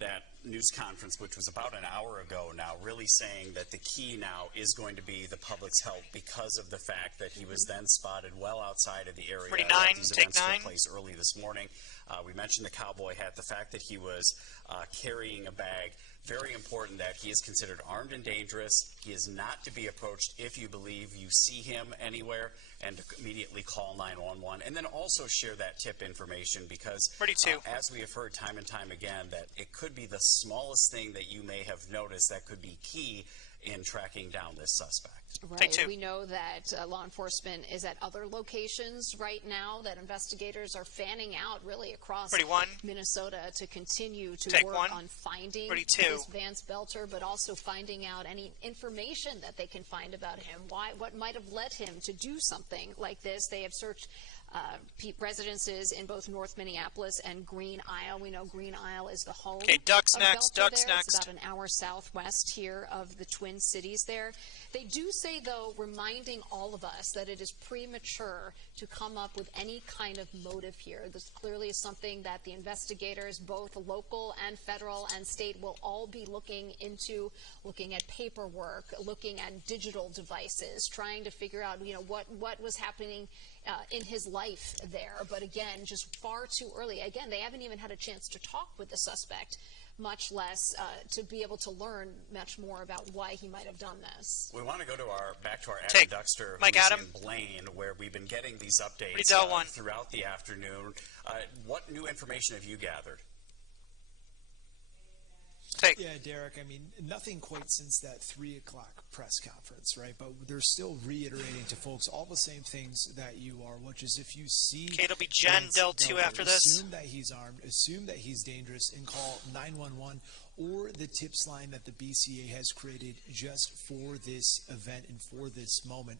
that news conference, which was about an hour ago now, really saying that the key now is going to be the public's help because of the fact that he was then spotted well outside of the area that these events took place early this morning. We mentioned the cowboy hat, the fact that he was carrying a bag. Very important that he is considered armed and dangerous. He is not to be approached if you believe you see him anywhere, and to immediately call 911. And then also share that tip information because, as we have heard time and time again, that it could be the smallest thing that you may have noticed that could be key in tracking down this suspect. Right. We know that law enforcement is at other locations right now, that investigators are fanning out really across Minnesota to continue to work on finding Vance Belter, but also finding out any information that they can find about him. What might have led him to do something like this. They have searched residences in both North Minneapolis and Green Isle. We know Green Isle is the home. Okay, Ducks next. It's about an hour southwest here of the Twin Cities there. They do say, though, reminding all of us that it is premature to come up with any kind of motive here. This clearly is something that the investigators, both local and federal and state, will all be looking into, looking at paperwork, looking at digital devices, trying to figure out, what was happening in his life there. But again, just far too early. Again, they haven't even had a chance to talk with the suspect, much less to be able to learn much more about why he might have done this. We want to go to back to our Adam Duxter, who's in Blaine, where we've been getting these updates throughout the afternoon. What new information have you gathered? Yeah, Derek, I mean, nothing quite since that 3 o'clock press conference, right? But they're still reiterating to folks all the same things that you are, which is if you see... Okay, it'll be Jen Del 2 after this. Assume that he's armed, assume that he's dangerous, and call 911 or the tips line that the BCA has created just for this event and for this moment.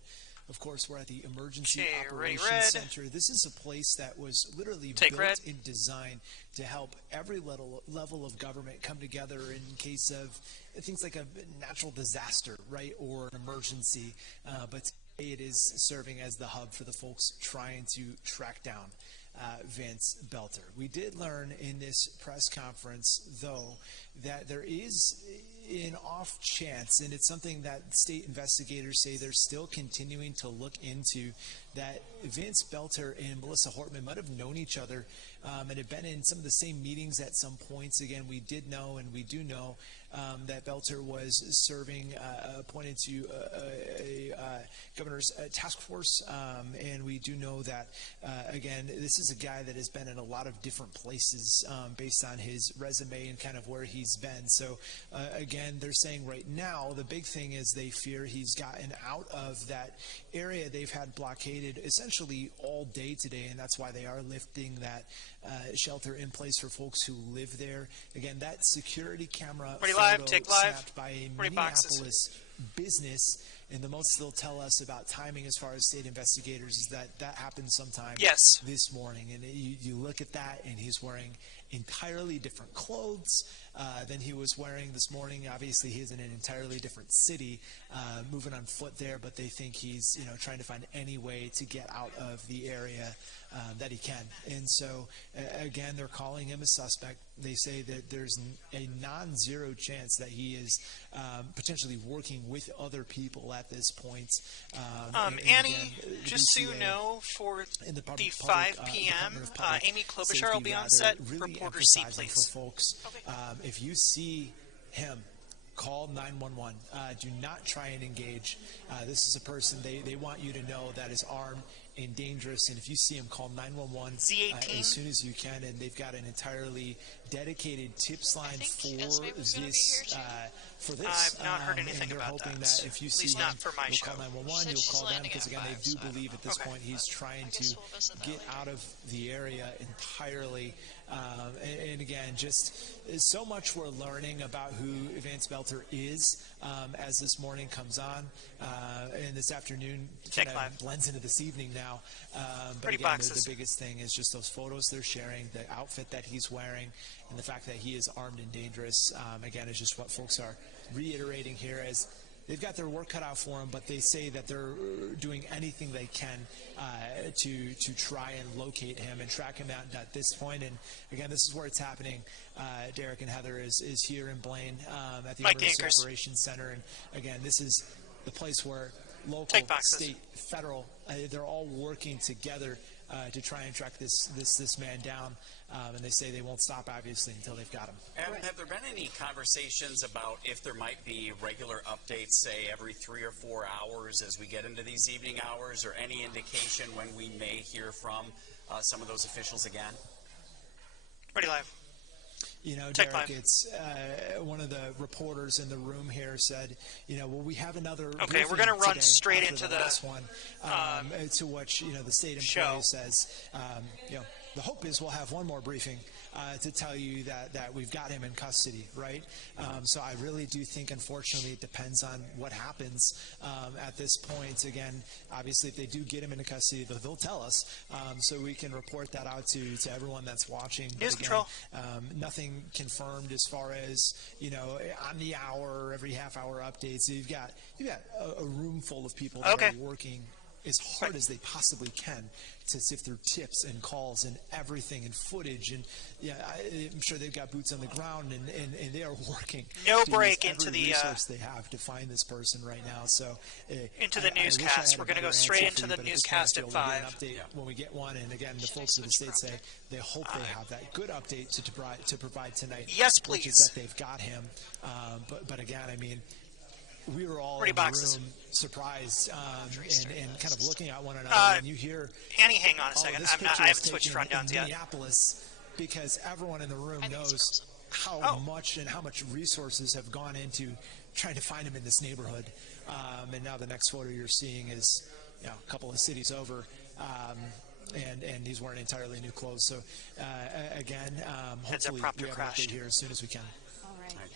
Of course, we're at the Emergency Operations Center. This is a place that was literally built and designed to help every level of government come together in case of things like a natural disaster, right, or an emergency. But today it is serving as the hub for the folks trying to track down Vance Belter. We did learn in this press conference, though, that there is an off chance, and it's something that state investigators say they're still continuing to look into, that Vance Belter and Melissa Hortman might have known each other and had been in some of the same meetings at some points. Again, we did know, and we do know, that Belter was serving, appointed to a governor's task force, and we do know that, again, this is a guy that has been in a lot of different places based on his resume and kind of where he's been. So, again, they're saying right now the big thing is they fear he's gotten out of that area they've had blockaded essentially all day today, and that's why they are lifting that shelter in place for folks who live there. Again, that security camera photo snapped by a Minneapolis business, and the most they'll tell us about timing as far as state investigators is that happened sometime this morning. And you look at that, and he's wearing entirely different clothes than he was wearing this morning. Obviously, he's in an entirely different city, moving on foot there, but they think he's trying to find any way to get out of the area that he can. And so, again, they're calling him a suspect. They say that there's a non-zero chance that he is potentially working with other people at this point. Annie, again, just so you know, for the 5 p.m., Amy Klobuchar will be on set. Really Reporter C, please. For folks, if you see him, call 911. Do not try and engage. This is a person they want you to know that is armed and dangerous, and if you see him, call 911 as soon as you can. And they've got an entirely dedicated tips line for this. I've not heard anything and they're about hoping that. If you see him, you'll call 911, you'll call them, because again, they do believe at this point he's trying to get out of the area entirely. And again, just so much we're learning about who Vance Belter is as this morning comes on, and this afternoon kind of blends into this evening now. But again, the biggest thing is just those photos they're sharing, the outfit that he's wearing, and the fact that he is armed and dangerous. Again, is just what folks are reiterating here as they've got their work cut out for them, but they say that they're doing anything they can to try and locate him and track him down at this point. And again, this is where it's happening. Derek and Heather is here in Blaine at the Emergency Operations Center, and again, this is the place where local, state, federal, they're all working together to try and track this man down, and they say they won't stop, obviously, until they've got him. And have there been any conversations about if there might be regular updates, say every 3 or 4 hours as we get into these evening hours, or any indication when we may hear from some of those officials again? Ready live. You know, Derek, it's one of the reporters in the room here said, you know, well, we have another. Okay, we're going to run straight into the last one, to which, you know, the state employee says, you know, the hope is we'll have one more briefing to tell you that we've got him in custody, right? So I really do think, unfortunately, it depends on what happens at this point. Again, obviously, if they do get him into custody, they'll tell us, so we can report that out to everyone that's watching. News Control. Nothing confirmed as far as, you know, on the hour, every half-hour updates. You've got a room full of people that are working as hard as they possibly can to sift through tips and calls and everything and footage, and I'm sure they've got boots on the ground and they are working. No break into the resource they have to find this person right now. So into the newscast, we're going to go straight into the newscast at 5. When we get one, and again, the folks of the state say they hope they have that good update to provide tonight. Yes, please. Which is that they've got him. But again, I mean, we were all in the room surprised and kind of looking at one another. And you hear, Annie, hang on a second. I haven't switched rundowns yet. Minneapolis, because everyone in the room knows how much and how much resources have gone into trying to find him in this neighborhood. And now the next photo you're seeing is, you know, a couple of cities over. And he's wearing entirely new clothes. So again, hopefully we have an update here as soon as we can.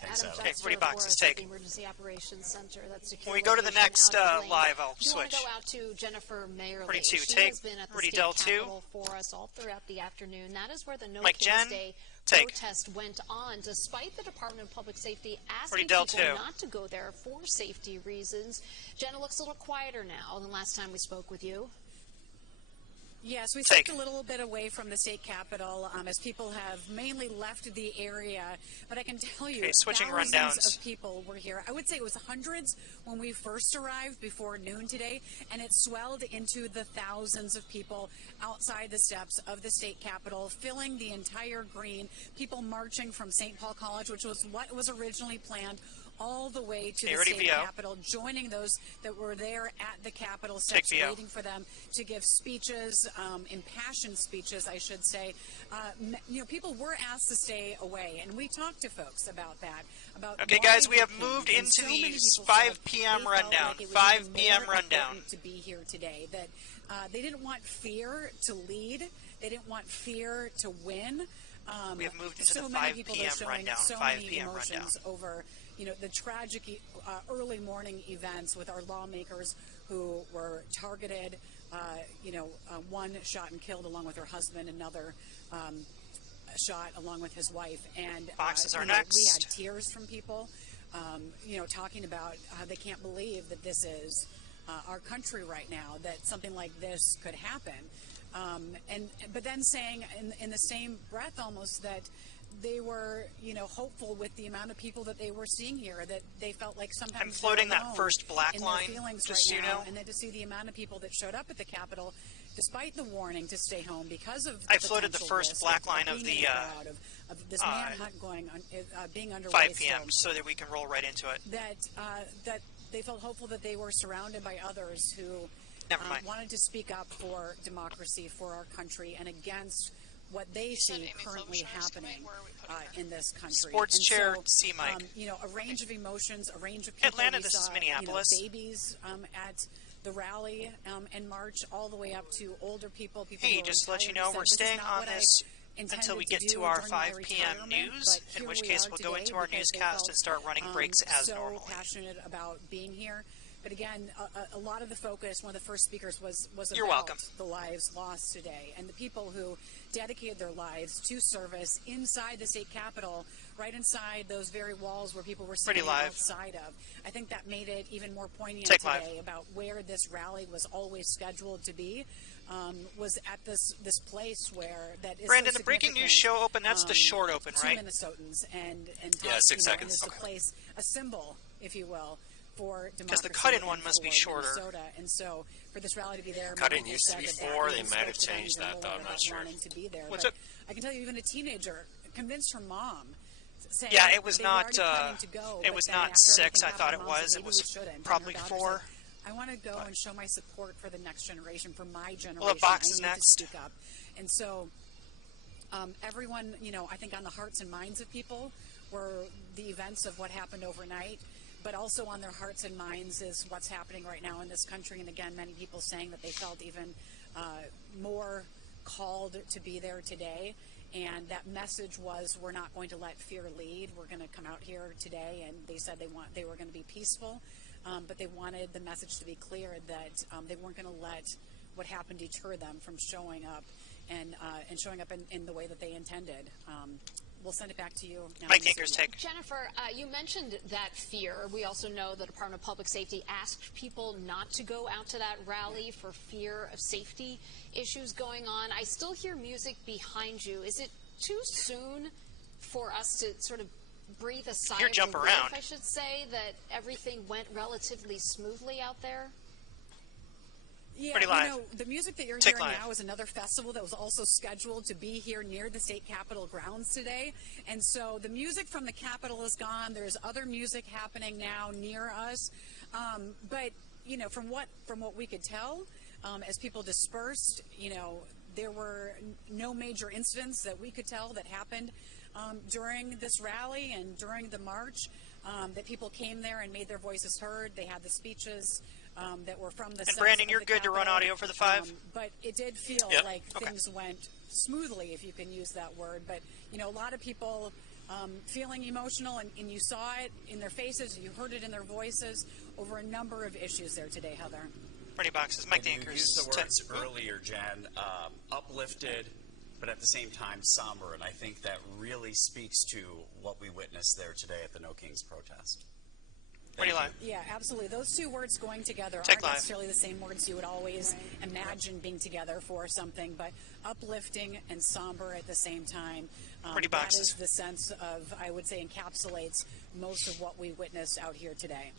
Adam Fetzer boxes take. Emergency Operations Center. When we go to the next live, I'll switch. I want to go out to Jennifer Mayerly. Ready to she take. has been at the Ready state capitol for us all throughout the afternoon. That is where the No Kings Day protest went on, despite the Department of Public Safety asking people not to go there for safety reasons. Jenna looks a little quieter now than last time we spoke with you. Yes, we stepped a little bit away from the state capitol as people have mainly left the area. But I can tell you, thousands of people were here. I would say it was hundreds when we first arrived before noon today, and it swelled into the thousands of people outside the steps of the state capitol, filling the entire green, people marching from St. Paul College, which was what was originally planned, all the way to the state capitol, joining those that were there at the capitol steps, waiting for them to give speeches, impassioned speeches, I should say. You know, people were asked to stay away, and we talked to folks about that. Okay, guys, we have moved into the 5 p.m. rundown. 5 p.m. rundown. To be here today, that they didn't want fear to lead. They didn't want fear to win. We have moved into so the many 5 people p.m. are showing rundown. so 5 many p.m. emotions rundown. over, you know, the tragic early morning events with our lawmakers who were targeted. You know, one shot and killed along with her husband, another shot along with his wife. And boxes are next. We had tears from people, you know, talking about how they can't believe that this is our country right now, that something like this could happen. But then saying in the same breath almost that they were, you know, hopeful with the amount of people that they were seeing here, that they felt like sometimes I'm floating that first black line, just right now, and then to see the amount of people that showed up at the Capitol, despite the warning to stay home because of I floated the first black line of the of this manhunt going on, being underway 5 p.m. so that we can roll right into it. That they felt hopeful that they were surrounded by others who wanted to speak up for democracy, for our country, and against what they see currently happening in this country. Sports chair, C-Mike. You know, a range of emotions, a range of people. Atlanta, this is Minneapolis. You know, babies at the rally and march, all the way up to older people. Hey, just to let you know, we're staying on this until we get to our 5 p.m. news, in which case we'll go into our newscast and start running breaks as normal. So passionate about being here But again, a lot of the focus, one of the first speakers was You're about welcome. the lives lost today and the people who dedicated their lives to service inside the state capitol, right inside those very walls where people were sitting outside of. I think that made it even more poignant today about where this rally was always scheduled to be. Was at this place where that is Brandon, so the breaking news show open, that's the short open, right? To Minnesotans and yeah, 6 seconds. And it's a place, a symbol, if you will, for democracy. Because the cut-in one must be shorter. Minnesota. And so for this rally to be there, cut-in used to be 4. They might have changed that, though. I'm not sure. To be there. What's it? I can tell you, even a teenager convinced her mom. Yeah, it was not. It was not 6. I thought it was. It was probably 4. I want to go and show my support for the next generation, for my generation. Well, the box is I need next. to speak up. And so everyone, I think on the hearts and minds of people were the events of what happened overnight, but also on their hearts and minds is what's happening right now in this country. And again, many people saying that they felt even more called to be there today. And that message was, we're not going to let fear lead. We're going to come out here today, and they said they were going to be peaceful. But they wanted the message to be clear that they weren't going to let what happened deter them from showing up and showing up in the way that they intended. We'll send it back to you now. Mike Akers, take. Jennifer, you mentioned that fear. We also know the Department of Public Safety asked people not to go out to that rally for fear of safety issues going on. I still hear music behind you. Is it too soon for us to sort of breathe a sigh of relief, I should say, that everything went relatively smoothly out there? Yeah, the music that you're hearing now is another festival that was also scheduled to be here near the state capitol grounds today. And so the music from the Capitol is gone. There's other music happening now near us. But, from what we could tell, as people dispersed, there were no major incidents that we could tell that happened during this rally and during the march, that people came there and made their voices heard. They had the speeches that were from the And Brandon, you're good to run audio for the 5? But it did feel like things went smoothly, if you can use that word. But, a lot of people feeling emotional, and you saw it in their faces, you heard it in their voices over a number of issues there today, Heather. Bernie Boxes, Mike Akers. You used the words earlier, Jen, uplifted, but at the same time somber, and I think that really speaks to what we witnessed there today at the No Kings protest. Yeah, absolutely. Those two words going together aren't necessarily the same words you would always imagine being together for something, but uplifting and somber at the same time. That is the sense of, I would say, encapsulates most of what we witnessed out here today.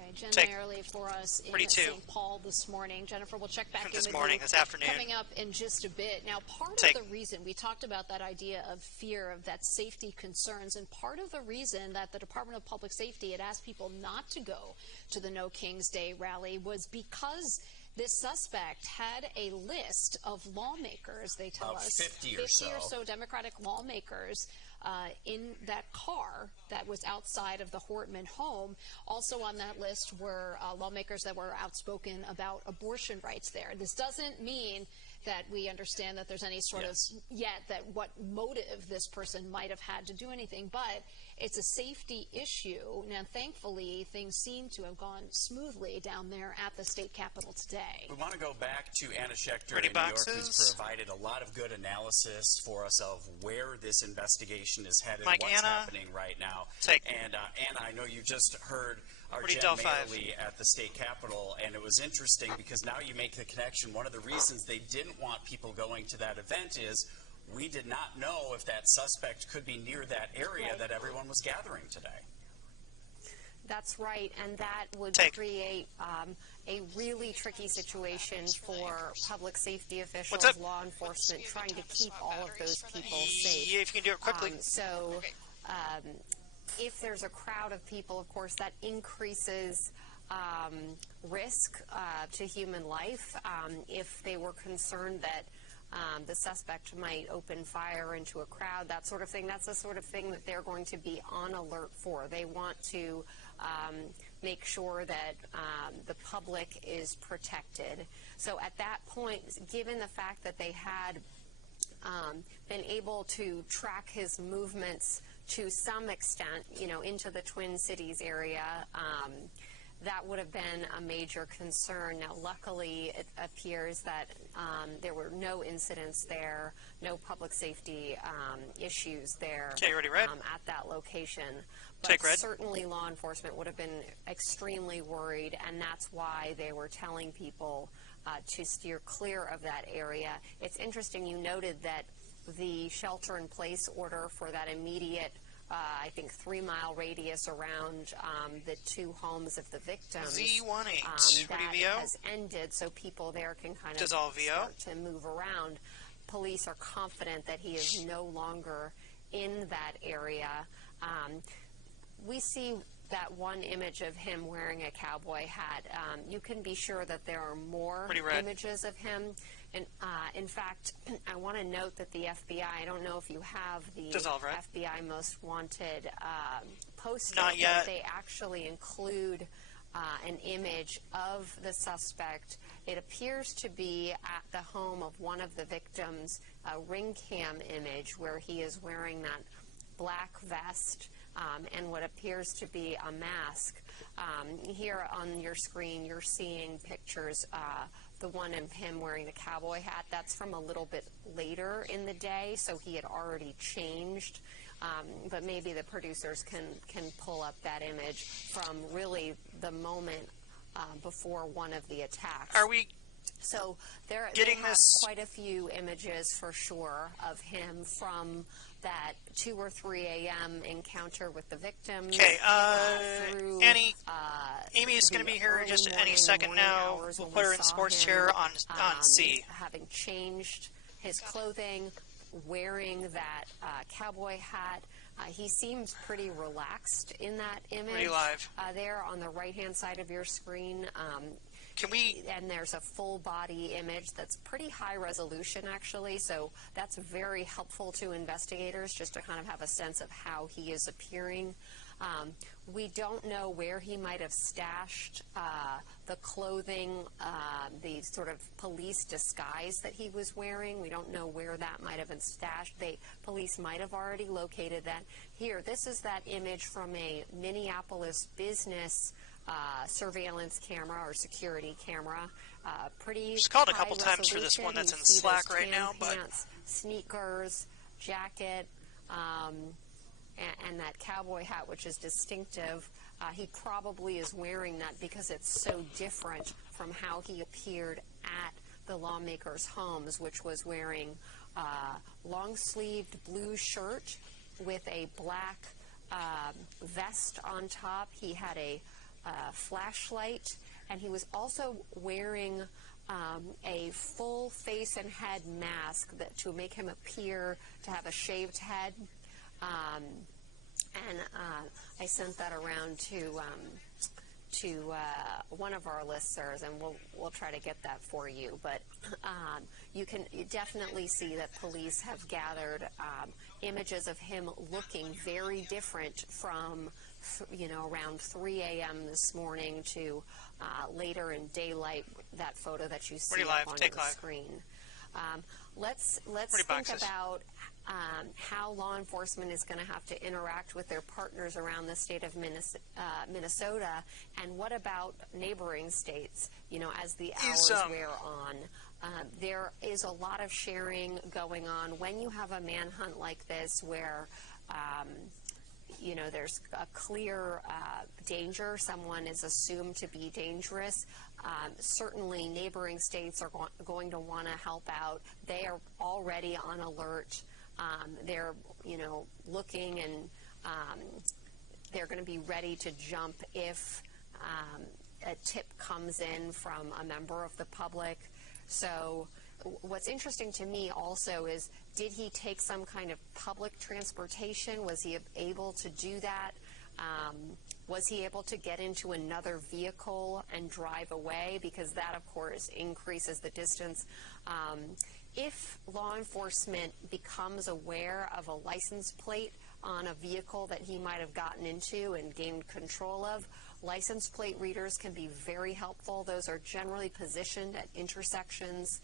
Okay, Jen Mayerly for us in St. Paul this morning. Jennifer, we'll check back in with you this afternoon. Coming up in just a bit. Now, part of the reason we talked about that idea of fear, of that safety concerns, and part of the reason that the Department of Public Safety had asked people not to go to the No Kings Day rally was because this suspect had a list of lawmakers, they tell us, 50 or so Democratic lawmakers in that car that was outside of the Hortman home. Also on that list were lawmakers that were outspoken about abortion rights there. This doesn't mean that we understand that there's any sort of that what motive this person might have had to do anything, but it's a safety issue. Now, thankfully, things seem to have gone smoothly down there at the state capitol today. We want to go back to Anna Schechter in New York, who's provided a lot of good analysis for us of where this investigation is headed, what's happening right now. And Anna, I know you just heard our Jen Mayerly at the state capitol, and it was interesting because now you make the connection. One of the reasons they didn't want people going to that event is we did not know if that suspect could be near that area that everyone was gathering today. That's right, and that would create a really tricky situation for public safety officials, law enforcement, trying to keep all of those people safe. Yeah, if you can do it quickly. If there's a crowd of people, of course, that increases risk to human life. If they were concerned that the suspect might open fire into a crowd, that sort of thing, that's the sort of thing that they're going to be on alert for. They want to make sure that the public is protected. So at that point, given the fact that they had been able to track his movements to some extent, into the Twin Cities area, that would have been a major concern. Now, luckily, it appears that there were no incidents there, no public safety issues there at that location. But certainly law enforcement would have been extremely worried, and that's why they were telling people to steer clear of that area. It's interesting you noted that the shelter-in-place order for that immediate I think 3-mile radius around the 2 homes of the victims. Z18, that has ended, so people there can kind of start to move around. Police are confident that he is no longer in that area. We see that one image of him wearing a cowboy hat. You can be sure that there are more images of him. And in fact, I want to note that the FBI, I don't know if you have the FBI Most Wanted poster. Not yet. They actually include an image of the suspect. It appears to be at the home of one of the victims, a ring cam image where he is wearing that black vest and what appears to be a mask. Here on your screen, you're seeing pictures. The one of him wearing the cowboy hat, that's from a little bit later in the day, so he had already changed. But maybe the producers can pull up that image from really the moment before one of the attacks. Are we So they have quite a few images for sure of him from that 2 or 3 a.m. encounter with the victims. Okay, Amy is going to be here just any second now. We'll put her in sports chair on C. Having changed his clothing, wearing that cowboy hat. He seems pretty relaxed in that image. Pretty live. There on the right-hand side of your screen. And there's a full body image that's pretty high resolution, actually, so that's very helpful to investigators just to kind of have a sense of how he is appearing. We don't know where he might have stashed the clothing, the sort of police disguise that he was wearing. We don't know where that might have been stashed. Police might have already located that. Here, this is that image from a Minneapolis business surveillance camera or security camera. Pretty Just called a couple times for this one that's in Slack right now, but sneakers, jacket, and that cowboy hat, which is distinctive. He probably is wearing that because it's so different from how he appeared at the lawmakers' homes, which was wearing a long-sleeved blue shirt with a black vest on top. He had a flashlight, and he was also wearing a full face and head mask to make him appear to have a shaved head. And I sent that around to one of our listservs, and we'll try to get that for you. But you definitely see that police have gathered images of him looking very different from around 3 a.m. this morning to later in daylight, that photo that you see up on your screen. Let's think about how law enforcement is going to have to interact with their partners around the state of Minnesota, and what about neighboring states, as the hours wear on. There is a lot of sharing going on when you have a manhunt like this where there's a clear danger. Someone is assumed to be dangerous. Certainly neighboring states are going to want to help out. They are already on alert. They're, looking, and they're going to be ready to jump if a tip comes in from a member of the public. So what's interesting to me also is, did he take some kind of public transportation? Was he able to do that? Was he able to get into another vehicle and drive away? Because that, of course, increases the distance. If law enforcement becomes aware of a license plate on a vehicle that he might have gotten into and gained control of, license plate readers can be very helpful. Those are generally positioned at intersections,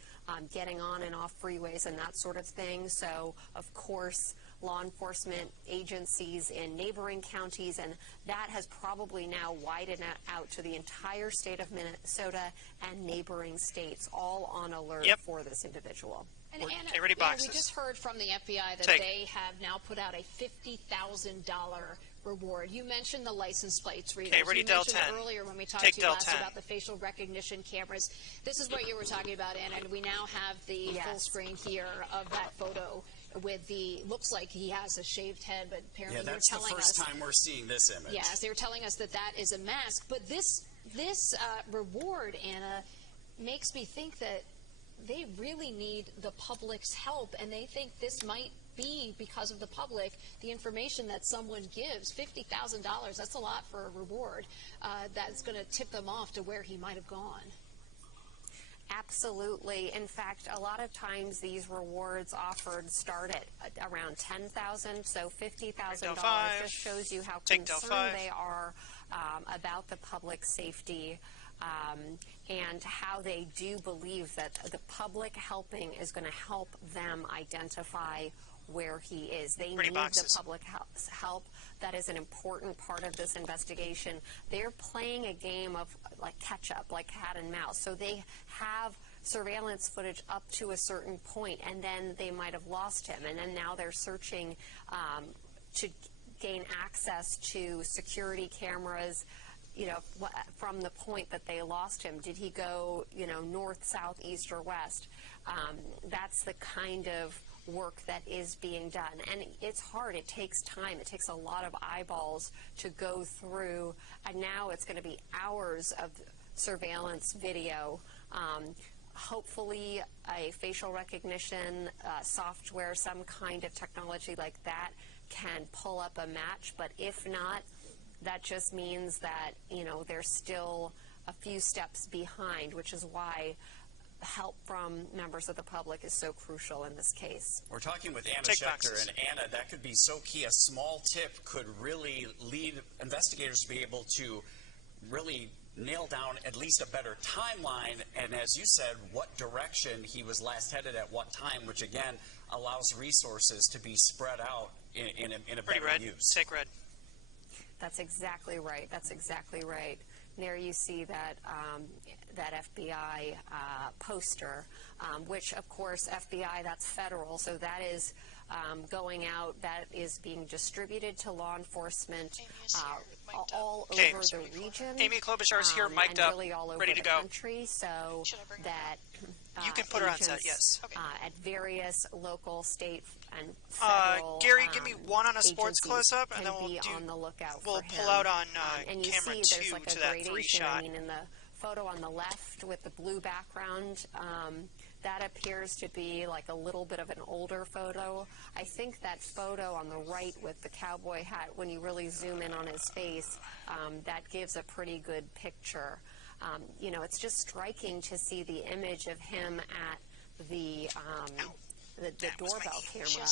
getting on and off freeways and that sort of thing. So, of course, law enforcement agencies in neighboring counties, and that has probably now widened out to the entire state of Minnesota and neighboring states, all on alert for this individual. And Anna, we just heard from the FBI that they have now put out a $50,000 reward. You mentioned the license plates readers. Okay, ready, you mentioned earlier when we talked to you last about the facial recognition cameras. This is what you were talking about, Anna, and we now have the full screen here of that photo with the, looks like he has a shaved head, but apparently they're telling us. That's the first time we're seeing this image. Yes, they were telling us that that is a mask, but this reward, Anna, makes me think that they really need the public's help, and they think this might be, because of the public, the information that someone gives. $50,000, that's a lot for a reward. That's going to tip them off to where he might have gone. Absolutely. In fact, a lot of times these rewards offered start at around $10,000, so $50,000 just shows you how concerned they are about the public safety. And how they do believe that the public helping is going to help them identify where he is. They need the public help. That is an important part of this investigation. They're playing a game of like catch up, like cat and mouse. So they have surveillance footage up to a certain point, and then they might have lost him. And then now they're searching to gain access to security cameras, you know, from the point that they lost him. Did he go, you know, north, south, east, or west? That's the kind of work that is being done. And it's hard. It takes time. It takes a lot of eyeballs to go through. And now it's going to be hours of surveillance video. Hopefully a facial recognition software, some kind of technology like that can pull up a match. But if not, that just means that, you know, they're still a few steps behind, which is why help from members of the public is so crucial in this case. We're talking with Anna Schechter, and Anna, that could be so key. A small tip could really lead investigators to be able to really nail down at least a better timeline, and as you said, what direction he was last headed at what time, which again allows resources to be spread out in a better use. Take red. That's exactly right. That's exactly right. There you see that that FBI poster, which of course FBI, that's federal, so that is going out, that is being distributed to law enforcement all over the region. Amy Klobuchar is here, mic'd up, really all over ready to the go. Country, so that you can put her on set, yes. At various local, state, and federal Gary, give me one on a sports close-up, and then we'll on the lookout we'll for pull him. out on and you camera see there's 2 like to a that gradation. 3 shot. I mean, in the photo on the left with the blue background, that appears to be like a little bit of an older photo. I think that photo on the right with the cowboy hat, when you really zoom in on his face, that gives a pretty good picture. You know, it's just striking to see the image of him at the doorbell camera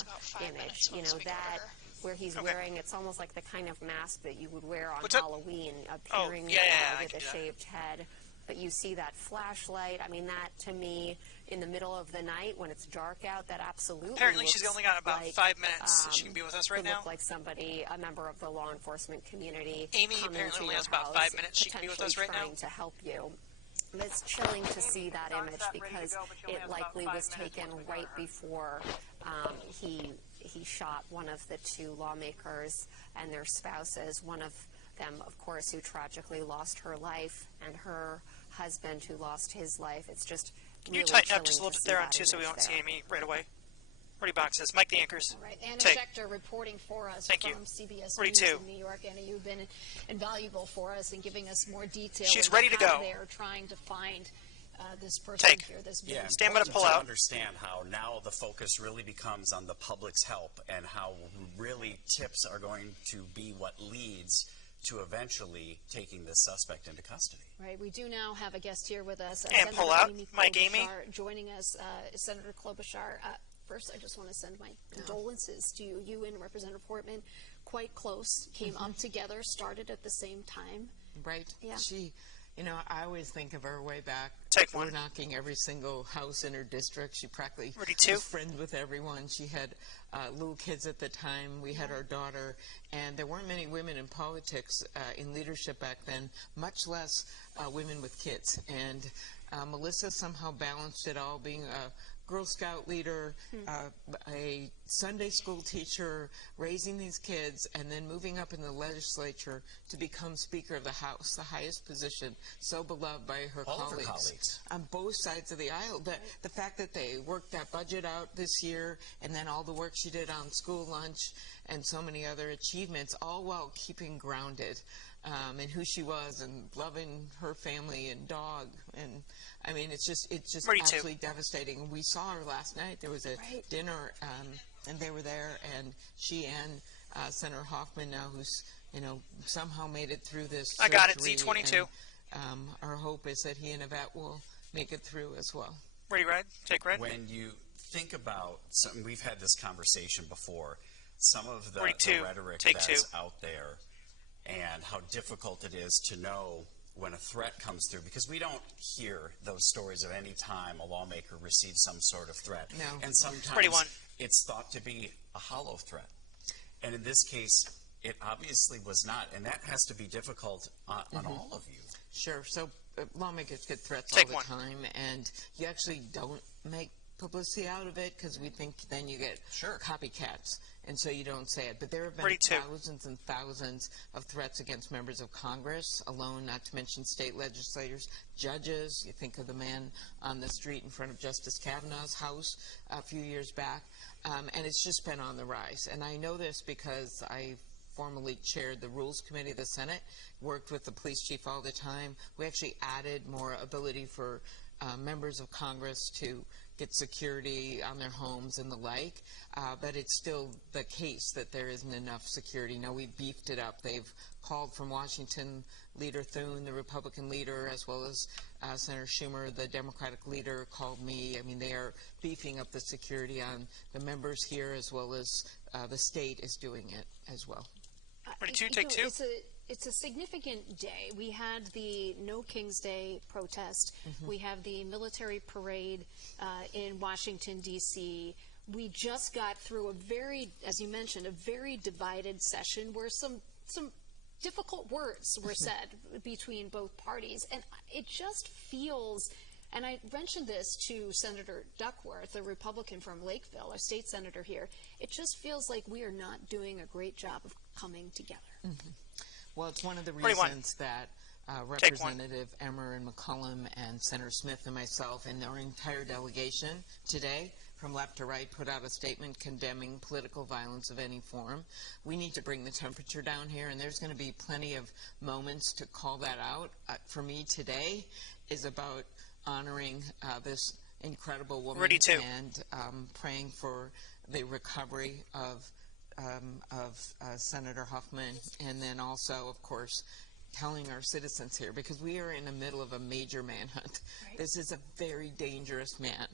image. You know, that where he's wearing, it's almost like the kind of mask that you would wear on Halloween, appearing with a shaved head. But you see that flashlight. I mean, that to me, in the middle of the night when it's dark out, that absolutely Apparently she's only got about 5 minutes. She can be with us right now. Look like somebody, a member of the law enforcement community. Amy apparently only has about 5 minutes. She can be with us right now. Trying to help you. It's chilling to see that image because it likely was taken right before he shot one of the 2 lawmakers and their spouses. One of them, of course, who tragically lost her life, and her husband who lost his life. It's just Can you tighten up just a little bit there on 2 so we don't see Amy right away? Ready boxes. Mike the anchors. All right. Anna Schechter reporting for us from CBS News in New York. Anna, you've been invaluable for us in giving us more detail. She's ready to go. They're trying to find this person here. This stand by to pull out. Understand how now the focus really becomes on the public's help and how really tips are going to be what leads to eventually taking this suspect into custody. Right. We do now have a guest here with us. And pull out Mike Amy. Joining us, Senator Klobuchar. First, I just want to send my condolences to you. You and Representative Portman, quite close, came up together, started at the same time. Right. Yeah. She You know, I always think of her way back. We're knocking every single house in her district. She practically was friends with everyone. She had little kids at the time. We had our daughter, and there weren't many women in politics in leadership back then, much less women with kids. And Melissa somehow balanced it all, being a Girl Scout leader, a Sunday school teacher, raising these kids, and then moving up in the legislature to become Speaker of the House, the highest position, so beloved by her colleagues on both sides of the aisle. The fact that they worked that budget out this year, and then all the work she did on school lunch and so many other achievements, all while keeping grounded in who she was and loving her family and dog. And I mean, it's just absolutely devastating. We saw her last night. There was a dinner, and they were there, and she and Senator Hoffman now, who's, you know, somehow made it through this. I got it, Z22. And, our hope is that he and Yvette will make it through as well. Ready, Red? Take Red. When you think about something, we've had this conversation before, some of the rhetoric that's out there and how difficult it is to know when a threat comes through, because we don't hear those stories of any time a lawmaker receives some sort of threat. No. And sometimes it's thought to be a hollow threat. And in this case, it obviously was not. And that has to be difficult on all of you. Sure. So lawmakers get threats all the time, and you actually don't make publicity out of it because we think then you get copycats, and so you don't say it. But there have been thousands and thousands of threats against members of Congress alone, not to mention state legislators, judges. You think of the man on the street in front of Justice Kavanaugh's house a few years back, and it's just been on the rise. And I know this because I formerly chaired the Rules Committee of the Senate, worked with the police chief all the time. We actually added more ability for members of Congress to get security on their homes and the like, but it's still the case that there isn't enough security. Now, we've beefed it up. They've called from Washington, Leader Thune, the Republican leader, as well as Senator Schumer, the Democratic leader, called me. I mean, they are beefing up the security on the members here, as well as the state is doing it as well. Take two. It's a significant day. We had the No King's Day protest. We have the military parade in Washington, D.C. We just got through a very, as you mentioned, a very divided session where some difficult words were said between both parties. And it just feels, and I mentioned this to Senator Duckworth, a Republican from Lakeville, a state senator here, it just feels like we are not doing a great job of coming together. Well, it's one of the reasons that Representative Emmer and McCollum and Senator Smith and myself and our entire delegation today, from left to right, put out a statement condemning political violence of any form. We need to bring the temperature down here, and there's going to be plenty of moments to call that out. For me today is about honoring this incredible woman and praying for the recovery of Senator Hoffman, and then also, of course, telling our citizens here, because we are in the middle of a major manhunt. This is a very dangerous man,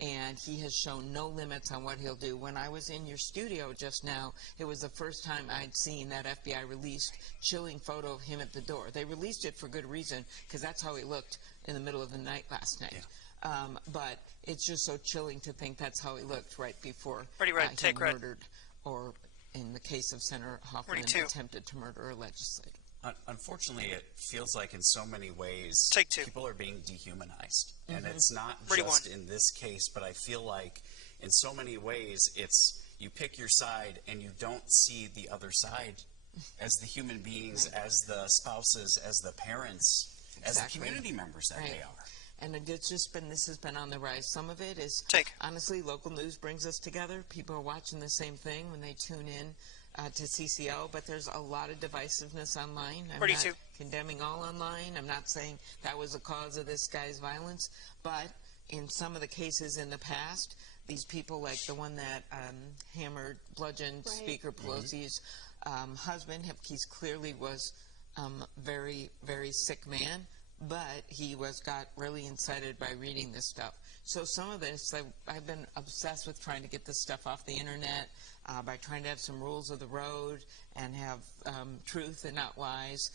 and he has shown no limits on what he'll do. When I was in your studio just now, it was the first time I'd seen that FBI released chilling photo of him at the door. They released it for good reason, because that's how he looked in the middle of the night last night. But it's just so chilling to think that's how he looked right before he murdered, or in the case of Senator Hoffman, attempted to murder a legislator. Unfortunately, it feels like in so many ways people are being dehumanized. And it's not just in this case, but I feel like in so many ways it's you pick your side and you don't see the other side as the human beings, as the spouses, as the parents, as the community members that they are. And it's just been, this has been on the rise. Some of it is, honestly, local news brings us together. People are watching the same thing when they tune in to CCO, but there's a lot of divisiveness online. I'm not condemning all online. I'm not saying that was the cause of this guy's violence, but in some of the cases in the past, these people, like the one that bludgeoned Speaker Pelosi's husband, he clearly was very, very sick man, but he got really incited by reading this stuff. So some of this, I've been obsessed with trying to get this stuff off the internet by trying to have some rules of the road and have truth and not lies,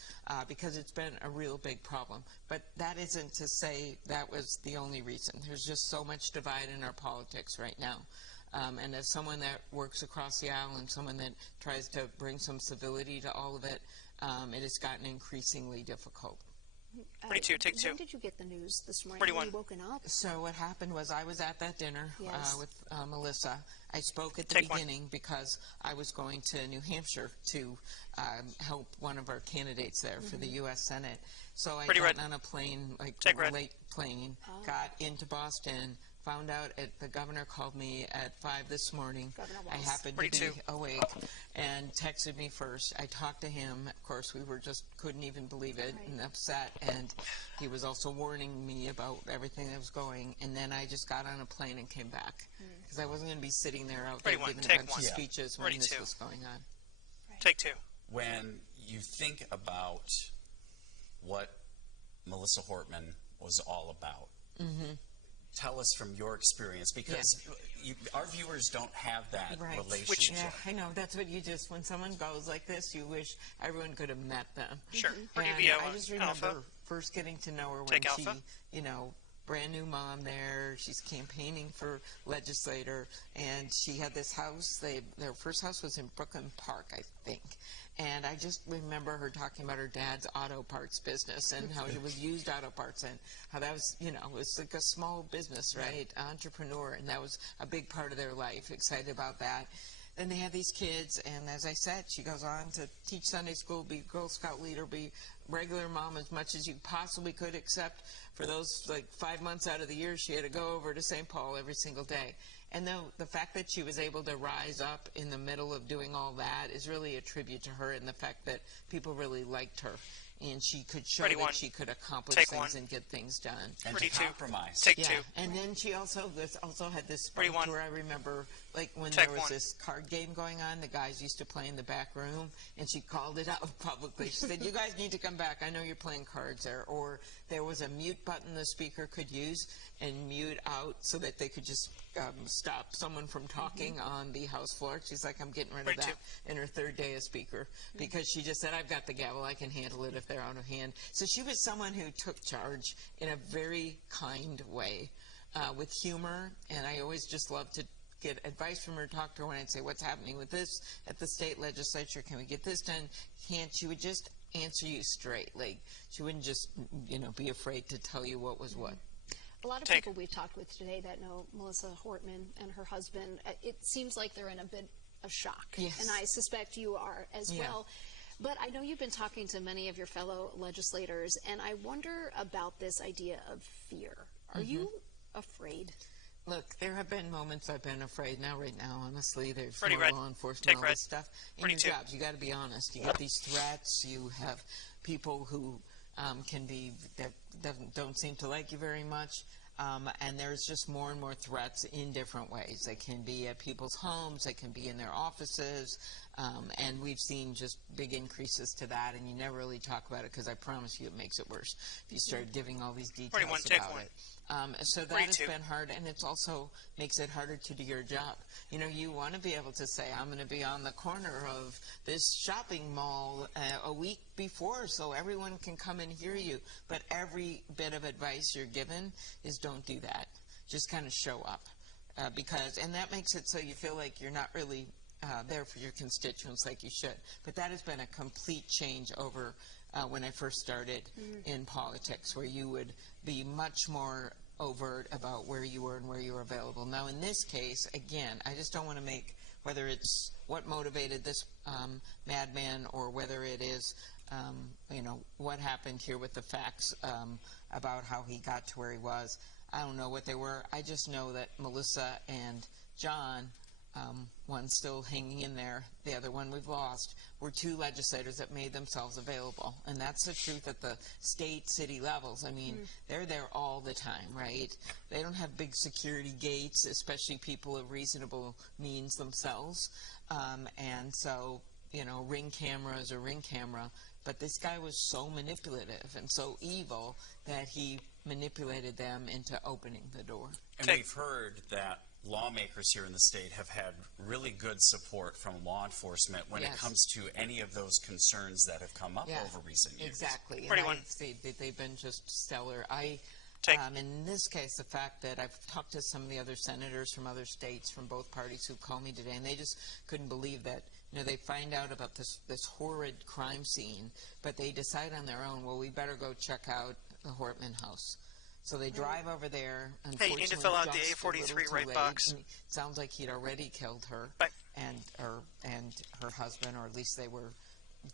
because it's been a real big problem. But that isn't to say that was the only reason. There's just so much divide in our politics right now. And as someone that works across the aisle and someone that tries to bring some civility to all of it, it has gotten increasingly difficult. Ready two, take two. When did you get the news this morning? Ready Were one. you woken up? So what happened was I was at that dinner with Melissa. I spoke at the beginning because I was going to New Hampshire to help one of our candidates there for the U.S. Senate. So I got on a plane, like a late plane, got into Boston, found out the governor called me at 5 this morning. I happened to be awake and texted me first. I talked to him. Of course, we were just couldn't even believe it and upset. And he was also warning me about everything that was going. And then I just got on a plane and came back because I wasn't going to be sitting there out there giving a bunch of speeches when this was going on. Take two. When you think about what Melissa Hortman was all about, tell us from your experience, because our viewers don't have that relationship. Yeah, I know. That's what you just, when someone goes like this, you wish everyone could have met them. Sure. And I just remember first getting to know her when she, you know, brand new mom there. She's campaigning for legislator, and she had this house. Their first house was in Brooklyn Park, I think. And I just remember her talking about her dad's auto parts business and how it was used auto parts and how that was, you know, it was like a small business, right? Entrepreneur, and that was a big part of their life. Excited about that. Then they have these kids, and as I said, she goes on to teach Sunday school, be Girl Scout leader, be regular mom as much as you possibly could, except for those like 5 months out of the year she had to go over to St. Paul every single day. And the fact that she was able to rise up in the middle of doing all that is really a tribute to her, and the fact that people really liked her. And she could show that she could accomplish things and get things done. And to compromise. Take two. And then she also had this point where I remember, like, when there was this card game going on, the guys used to play in the back room, and she called it out publicly. She said, "You guys need to come back. I know you're playing cards there." Or there was a mute button the speaker could use and mute out so that they could just stop someone from talking on the House floor. She's like, "I'm getting rid of that," in her third day as speaker, because she just said, "I've got the gavel. I can handle it if they're out of hand." So she was someone who took charge in a very kind way, with humor, and I always just loved to get advice from her, talk to her when I'd say, "What's happening with this at the state legislature? Can we get this done?" She would just answer you straight. Like, she wouldn't just, you know, be afraid to tell you what was what. A lot of people we've talked with today that know Melissa Hortman and her husband, it seems like they're in a bit of shock. Yes. And I suspect you are as well. But I know you've been talking to many of your fellow legislators, and I wonder about this idea of fear. Are you afraid? Look, there have been moments I've been afraid. Right now, honestly, there's more law enforcement, all this stuff. In your jobs, you got to be honest. You get these threats. You have people who don't seem to like you very much. And there's just more and more threats in different ways. They can be at people's homes, they can be in their offices, and we've seen just big increases to that, and you never really talk about it because I promise you it makes it worse if you start giving all these details about it. So that has been hard, and it also makes it harder to do your job. You know, you want to be able to say, "I'm going to be on the corner of this shopping mall a week before so everyone can come and hear you." But every bit of advice you're given is don't do that. Just kind of show up. And that makes it so you feel like you're not really there for your constituents like you should. But that has been a complete change over when I first started in politics, where you would be much more overt about where you were and where you were available. Now, in this case, again, I just don't want to make, whether it's what motivated this madman or whether it is, you know, what happened here with the facts about how he got to where he was. I don't know what they were. I just know that Melissa and John, one still hanging in there, the other one we've lost, were two legislators that made themselves available. And that's the truth at the state, city levels. I mean, they're there all the time, right? They don't have big security gates, especially people of reasonable means themselves. And so, Ring camera is a Ring camera, but this guy was so manipulative and so evil that he manipulated them into opening the door. And we've heard that lawmakers here in the state have had really good support from law enforcement when it comes to any of those concerns that have come up over recent years. Exactly. They've been just stellar. In this case, the fact that I've talked to some of the other senators from other states from both parties who called me today, and they just couldn't believe that, they find out about this horrid crime scene, but they decide on their own, well, we better go check out the Hortman house. So they drive over there. Hey, you need to fill out the A43 right box. It sounds like he'd already killed her and her husband, or at least they were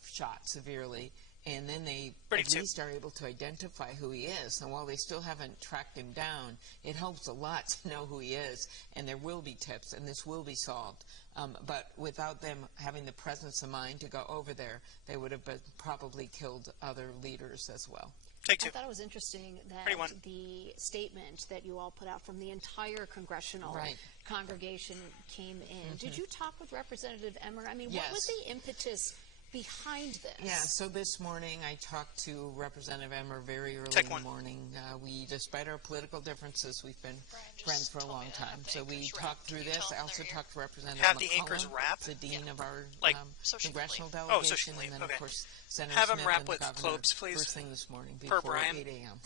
shot severely. And then they at least are able to identify who he is. And while they still haven't tracked him down, it helps a lot to know who he is. And there will be tips, and this will be solved. But without them having the presence of mind to go over there, they would have probably killed other leaders as well. I thought it was interesting that the statement that you all put out from the entire congressional congregation came in. Did you talk with Representative Emmer? I mean, what was the impetus behind this? Yeah, so this morning I talked to Representative Emmer very early in the morning. Despite our political differences, we've been friends for a long time. So we talked through this. I also talked to Representative McCollum, the dean of our congressional delegation, and then of course Senator Smith and the governor first thing this morning before 8 a.m.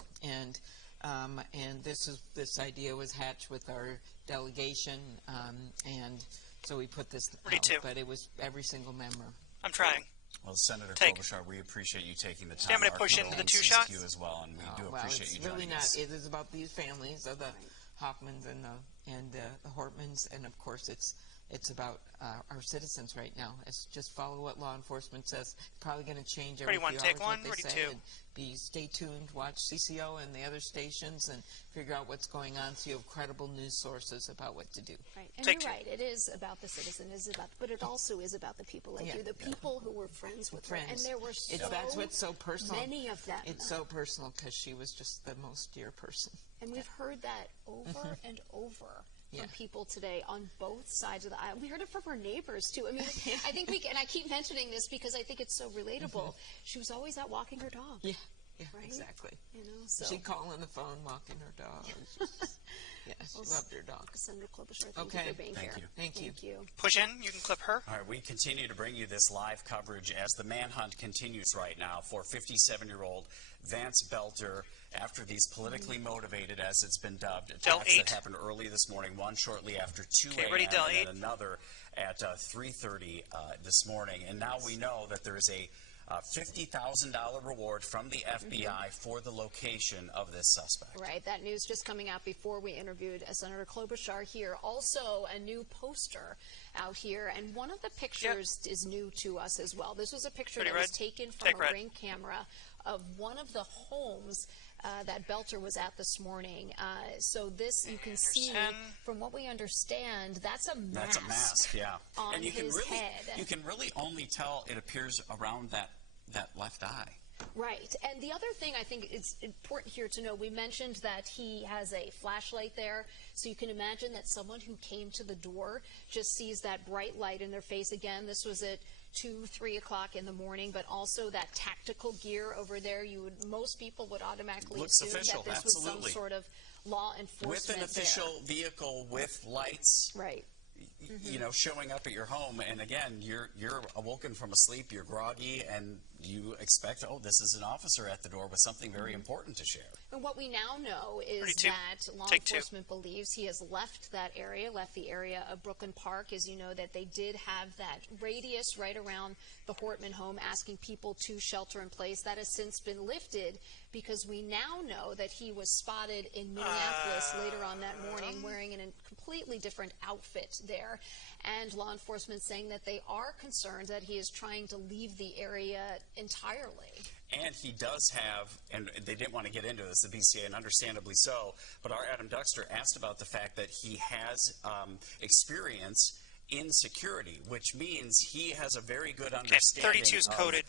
And this idea was hatched with our delegation, and so we put this out. But it was every single member. I'm trying. Well, Senator Klobuchar, we appreciate you taking the time. I'm going to push into the 2 shots. You as well, and we do appreciate you joining us. It is about these families of the Hoffmans and the Hortmans, and of course it's about our citizens right now. It's just follow what law enforcement says. Probably going to change every few hours what they say. Stay tuned, watch CCO and the other stations, and figure out what's going on so you have credible news sources about what to do. Right, and you're right. It is about the citizen, but it also is about the people like you, the people who were friends with her, and there were that's what's so personal. Many of them. It's so personal because she was just the most dear person. And we've heard that over and over. From people today on both sides of the aisle. We heard it from her neighbors, too. I mean, I think and I keep mentioning this because I think it's so relatable. She was always out walking her dog. Yeah, exactly. So. She'd call on the phone walking her dog. She loved her dog. Senator Klobuchar, thank you for being here. Thank you. Push in. You can clip her. All right, we continue to bring you this live coverage as the manhunt continues right now for 57-year-old Vance Belter after these politically motivated, as it's been dubbed, attacks that happened early this morning, one shortly after 2 a.m. and then another at 3:30 this morning. And now we know that there is a $50,000 reward from the FBI for the location of this suspect. Right, that news just coming out before we interviewed Senator Klobuchar here. Also, a new poster out here, and one of the pictures is new to us as well. This was a picture that was taken from a Ring camera of one of the homes that Belter was at this morning. So this, you can see, from what we understand, that's a mask. That's a mask, on and you his head. You can really only tell it appears around that left eye. Right. And the other thing I think it's important here to know, we mentioned that he has a flashlight there. So you can imagine that someone who came to the door just sees that bright light in their face. Again, this was at 2, 3 o'clock in the morning, but also that tactical gear over there. Most people would automatically assume that this was some sort of law enforcement. With an official vehicle with lights. Right. Showing up at your home, and again, you're awoken from a sleep, you're groggy, and you expect, this is an officer at the door with something very important to share. And what we now know is that law enforcement believes he has left that area, left the area of Brooklyn Park. As you know, that they did have that radius right around the Hortman home asking people to shelter in place. That has since been lifted because we now know that he was spotted in Minneapolis later on that morning wearing a completely different outfit there. And law enforcement saying that they are concerned that he is trying to leave the area entirely. And he does have, and they didn't want to get into this, the BCA, and understandably so, but our Adam Duxter asked about the fact that he has experience in security, which means he has a very good understanding 32's coded.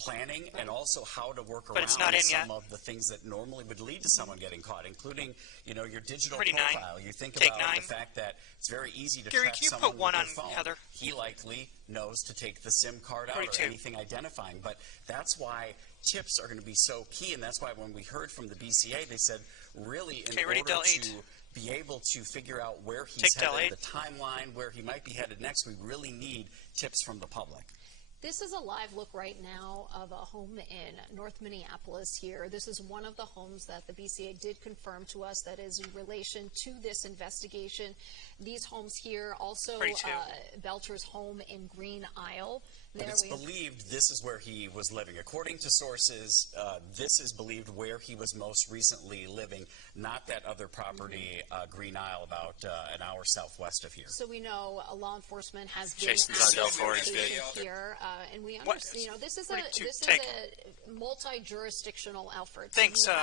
planning and also how to work around some of the things that normally would lead to someone getting caught, including, you know, your digital profile. You think about the fact that it's very easy to track someone with their phone. Heather? He likely knows to take the SIM card out or anything identifying, but that's why tips are going to be so key, and that's why when we heard from the BCA, they said really in order to be able to figure out where he's headed, the timeline, where he might be headed next, we really need tips from the public. This is a live look right now of a home in North Minneapolis here. This is one of the homes that the BCA did confirm to us that is in relation to this investigation. These homes here, also Belter's home in Green Isle. But it's believed this is where he was living. According to sources, this is believed where he was most recently living, not that other property, Green Isle, about an hour southwest of here. So we know law enforcement has been here, and we understand. You know, this is a multi-jurisdictional effort. Thanks. So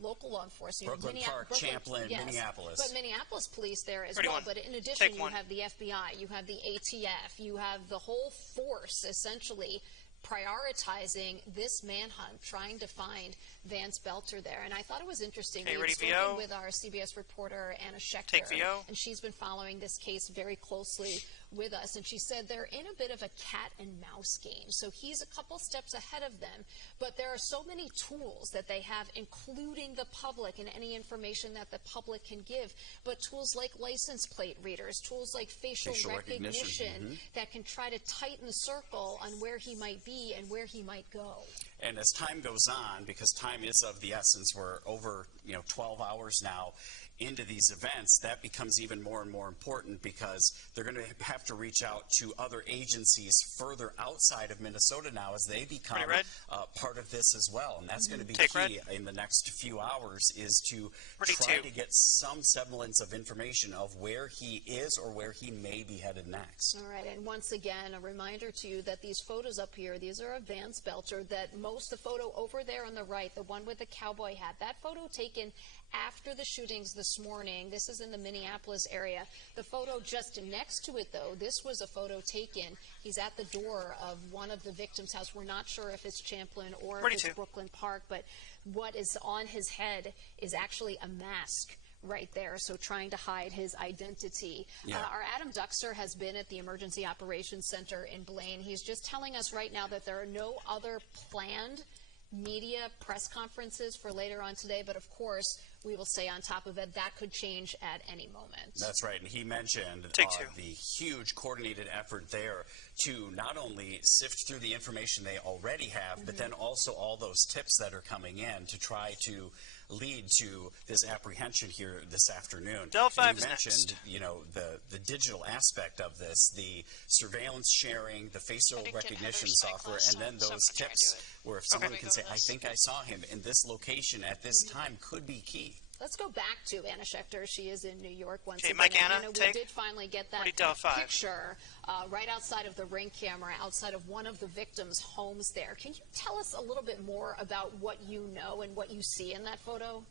local law enforcement, Brooklyn Park, Champlin, yes, Minneapolis. But Minneapolis police there as well. But in addition, you have the FBI, you have the ATF, you have the whole force essentially prioritizing this manhunt, trying to find Vance Belter there. And I thought it was interesting. We've spoken with our CBS reporter, Anna Schechter, and she's been following this case very closely with us, and she said they're in a bit of a cat and mouse game. So he's a couple steps ahead of them, but there are so many tools that they have, including the public and any information that the public can give, but tools like license plate readers, tools like facial recognition that can try to tighten the circle on where he might be and where he might go. And as time goes on, because time is of the essence, we're over 12 hours now into these events, that becomes even more and more important because they're going to have to reach out to other agencies further outside of Minnesota now as they become part of this as well. And that's going to be key in the next few hours, is to try to get some semblance of information of where he is or where he may be headed next. All right, and once again, a reminder to you that these photos up here, these are of Vance Belter, the photo over there on the right, the one with the cowboy hat, that photo taken after the shootings this morning. This is in the Minneapolis area. The photo just next to it, though, this was a photo taken. He's at the door of one of the victims' house. We're not sure if it's Champlin or if it's Brooklyn Park, but what is on his head is actually a mask right there, so trying to hide his identity. Our Adam Duxter has been at the Emergency Operations Center in Blaine. He's just telling us right now that there are no other planned media press conferences for later on today, but of course we will stay on top of it. That could change at any moment. That's right, and he mentioned the huge coordinated effort there to not only sift through the information they already have, but then also all those tips that are coming in to try to lead to this apprehension here this afternoon. You mentioned, the digital aspect of this, the surveillance sharing, the facial recognition software, and then those tips where if someone can say, I think I saw him in this location at this time, could be key. Let's go back to Anna Schechter. She is in New York once again. Mike, Anna, we did finally get that picture right outside of the Ring camera, outside of one of the victims' homes there. Can you tell us a little bit more about what you know and what you see in that photo?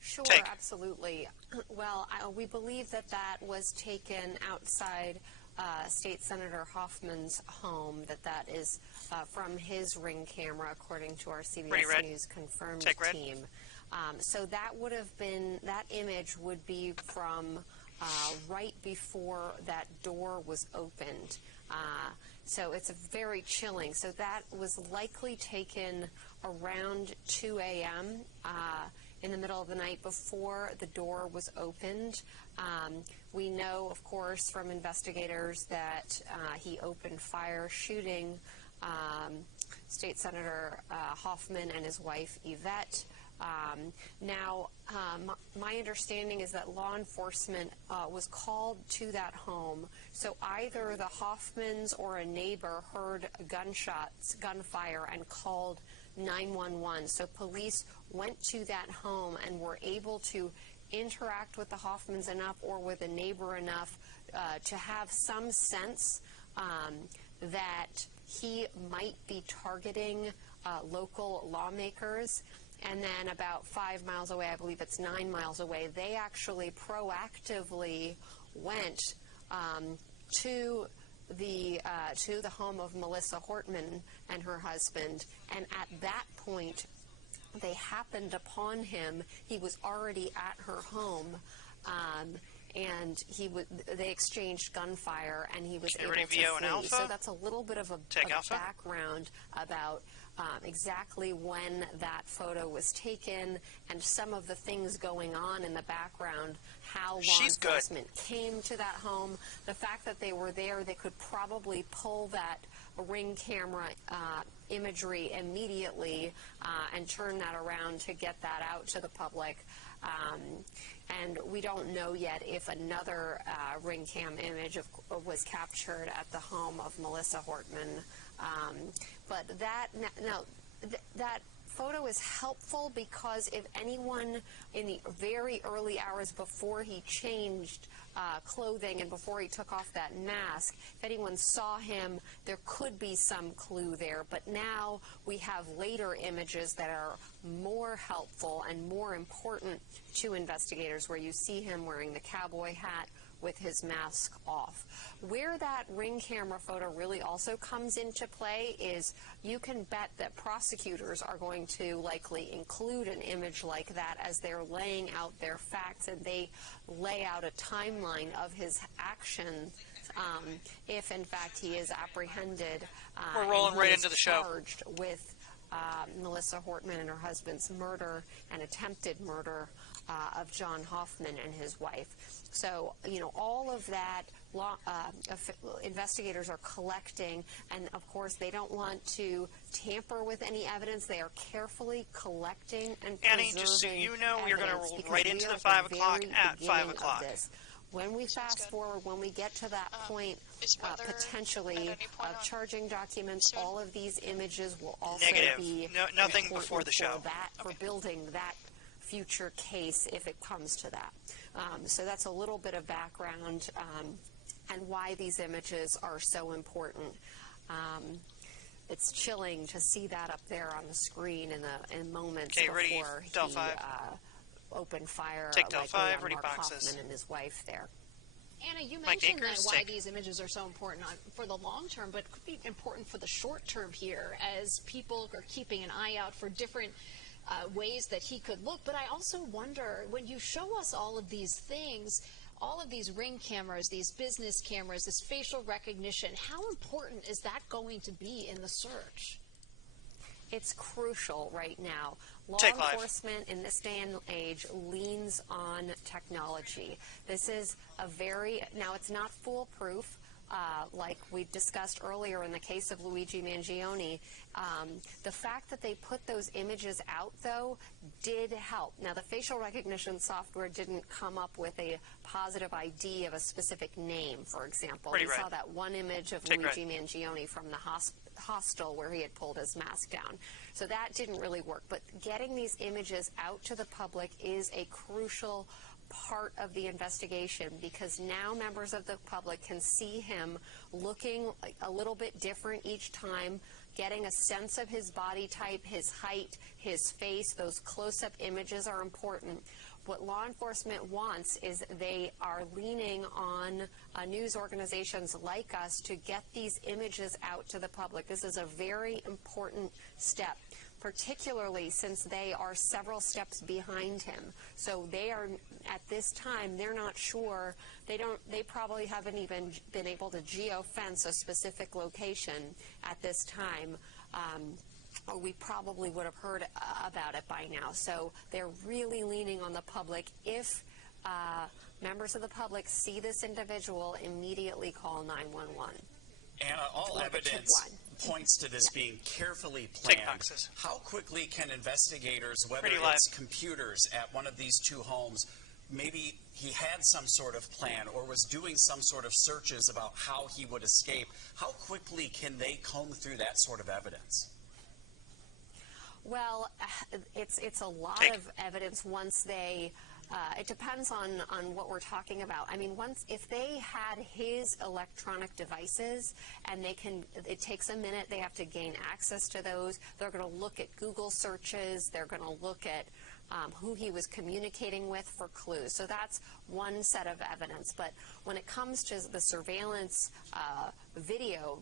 Sure, absolutely. Well, we believe that was taken outside State Senator Hoffman's home, that is from his Ring camera, according to our CBS News confirmed team. So that would have been, that image would be from right before that door was opened. So it's very chilling. So that was likely taken around 2 a.m. In the middle of the night before the door was opened. We know, of course, from investigators that he opened fire, shooting State Senator Hoffman and his wife, Yvette. Now, my understanding is that law enforcement was called to that home, so either the Hoffmans or a neighbor heard gunshots, gunfire, and called 911. So police went to that home and were able to interact with the Hoffmans enough or with a neighbor enough to have some sense that he might be targeting local lawmakers. And then about 5 miles away, I believe it's 9 miles away, they actually proactively went to to the home of Melissa Hortman and her husband, and at that point, they happened upon him. He was already at her home, and they exchanged gunfire, and he was able to flee. So that's a little bit of a background about exactly when that photo was taken and some of the things going on in the background, how law enforcement came to that home. The fact that they were there, they could probably pull that Ring camera imagery immediately and turn that around to get that out to the public. And we don't know yet if another Ring cam image was captured at the home of Melissa Hortman. But that photo is helpful because if anyone in the very early hours before he changed clothing and before he took off that mask, if anyone saw him, there could be some clue there. But now we have later images that are more helpful and more important to investigators, where you see him wearing the cowboy hat with his mask off. Where that Ring camera photo really also comes into play is you can bet that prosecutors are going to likely include an image like that as they're laying out their facts, and they lay out a timeline of his actions if in fact he is apprehended. We're rolling right into the show. Charged with Melissa Hortman and her husband's murder and attempted murder of John Hoffman and his wife. So, you know, all of that investigators are collecting, and of course they don't want to tamper with any evidence. They are carefully collecting and preserving Annie, just so you know, we're going to roll right into the 5 o'clock at 5 o'clock. When we fast forward, when we get to that point, potentially of charging documents, all of these images will also be nothing before the show. For building that future case if it comes to that. So that's a little bit of background and why these images are so important. It's chilling to see that up there on the screen in moments before he opened fire like on Mark Hoffman and his wife there. Anna, you mentioned that why these images are so important for the long term, but could be important for the short term here as people are keeping an eye out for different ways that he could look. But I also wonder, when you show us all of these things, all of these Ring cameras, these business cameras, this facial recognition, how important is that going to be in the search? It's crucial right now. Law enforcement in this day and age leans on technology. This is now it's not foolproof. Like we discussed earlier in the case of Luigi Mangione, the fact that they put those images out, though, did help. Now, the facial recognition software didn't come up with a positive ID of a specific name, for example. We saw that one image of Luigi Mangione from the hostel where he had pulled his mask down. So that didn't really work. But getting these images out to the public is a crucial part of the investigation, because now members of the public can see him looking a little bit different each time, getting a sense of his body type, his height, his face. Those close-up images are important. What law enforcement wants is they are leaning on news organizations like us to get these images out to the public. This is a very important step, particularly since they are several steps behind him. So they are, at this time, they're not sure. They probably haven't even been able to geofence a specific location at this time. Or we probably would have heard about it by now. So they're really leaning on the public. If members of the public see this individual, immediately call 911. Anna, all evidence points to this being carefully planned. How quickly can investigators, whether it's computers at one of these two homes, maybe he had some sort of plan or was doing some sort of searches about how he would escape, how quickly can they comb through that sort of evidence? Well, it's a lot of evidence once they, it depends on what we're talking about. I mean, if they had his electronic devices and it takes a minute, they have to gain access to those. They're going to look at Google searches. They're going to look at who he was communicating with for clues. So that's one set of evidence. But when it comes to the surveillance video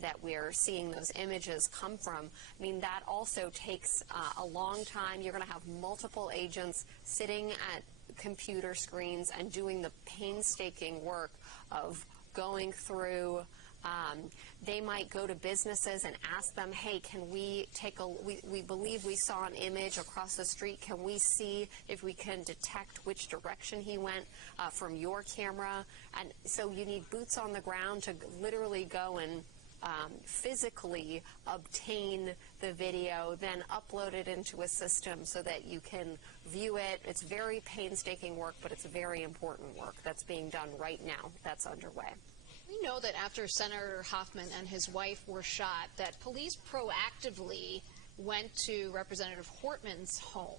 that we're seeing those images come from, I mean, that also takes a long time. You're going to have multiple agents sitting at computer screens and doing the painstaking work of going through. They might go to businesses and ask them, hey, can we take we believe we saw an image across the street. Can we see if we can detect which direction he went from your camera? And so you need boots on the ground to literally go and physically obtain the video, then upload it into a system so that you can view it. It's very painstaking work, but it's very important work that's being done right now. That's underway. We know that after Senator Hoffman and his wife were shot, that police proactively went to Representative Hortman's home,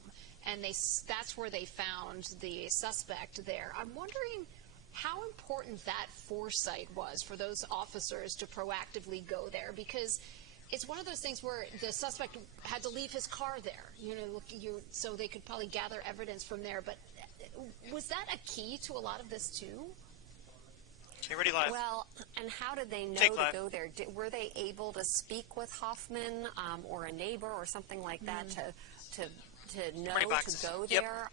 and that's where they found the suspect there. I'm wondering how important that foresight was for those officers to proactively go there, because it's one of those things where the suspect had to leave his car there, so they could probably gather evidence from there. But was that a key to a lot of this too? Okay, ready live. Well, and how did they know to go there? Were they able to speak with Hoffman or a neighbor or something like that to know to go there?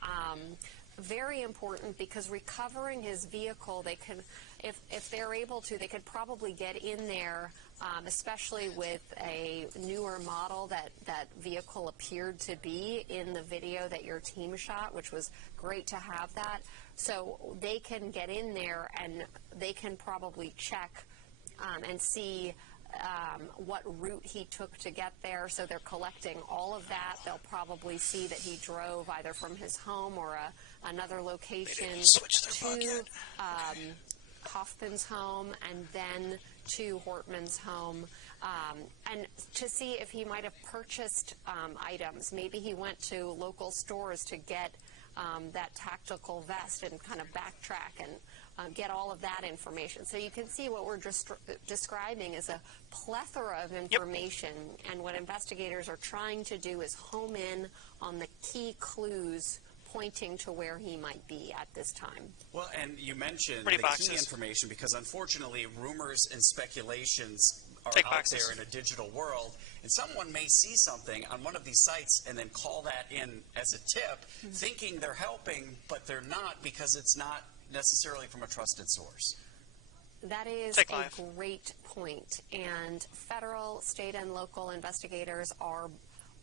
Very important, because recovering his vehicle, they could, if they're able to, they could probably get in there, especially with a newer model that vehicle appeared to be in the video that your team shot, which was great to have that. So they can get in there and they can probably check and see what route he took to get there. So they're collecting all of that. They'll probably see that he drove either from his home or another location to Hoffman's home and then to Hortman's home, and to see if he might have purchased items. Maybe he went to local stores to get that tactical vest and kind of backtrack and get all of that information. So you can see what we're just describing is a plethora of information, and what investigators are trying to do is home in on the key clues pointing to where he might be at this time. Well, and you mentioned the key information, because unfortunately rumors and speculations are out there in a digital world, and someone may see something on one of these sites and then call that in as a tip, thinking they're helping, but they're not, because it's not necessarily from a trusted source. That is a great point, and federal, state, and local investigators are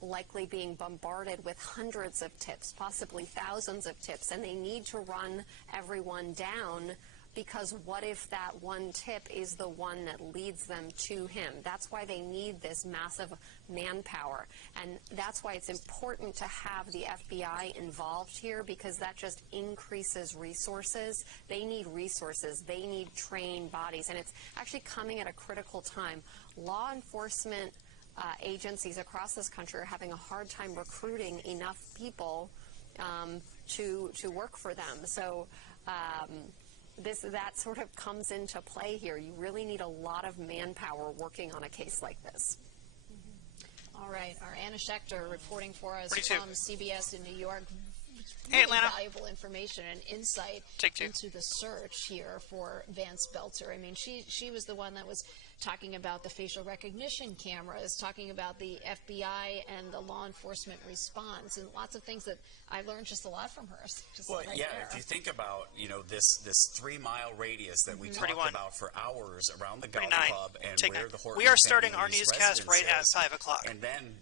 likely being bombarded with hundreds of tips, possibly thousands of tips, and they need to run everyone down, because what if that one tip is the one that leads them to him? That's why they need this massive manpower, and that's why it's important to have the FBI involved here, because that just increases resources. They need resources. They need trained bodies, and it's actually coming at a critical time. Law enforcement agencies across this country are having a hard time recruiting enough people to work for them. So that sort of comes into play here. You really need a lot of manpower working on a case like this. All right, our Anna Schechter reporting for us from CBS in New York. Hey, Atlanta. Valuable information and insight into the search here for Vance Belzer. I mean, she was the one that was talking about the facial recognition cameras, talking about the FBI and the law enforcement response, and lots of things that I learned just a lot from her. If you think about, this 3-mile radius that we talked about for hours around the golf club and where the Horton we are starting our newscast right at 5 o'clock. And then,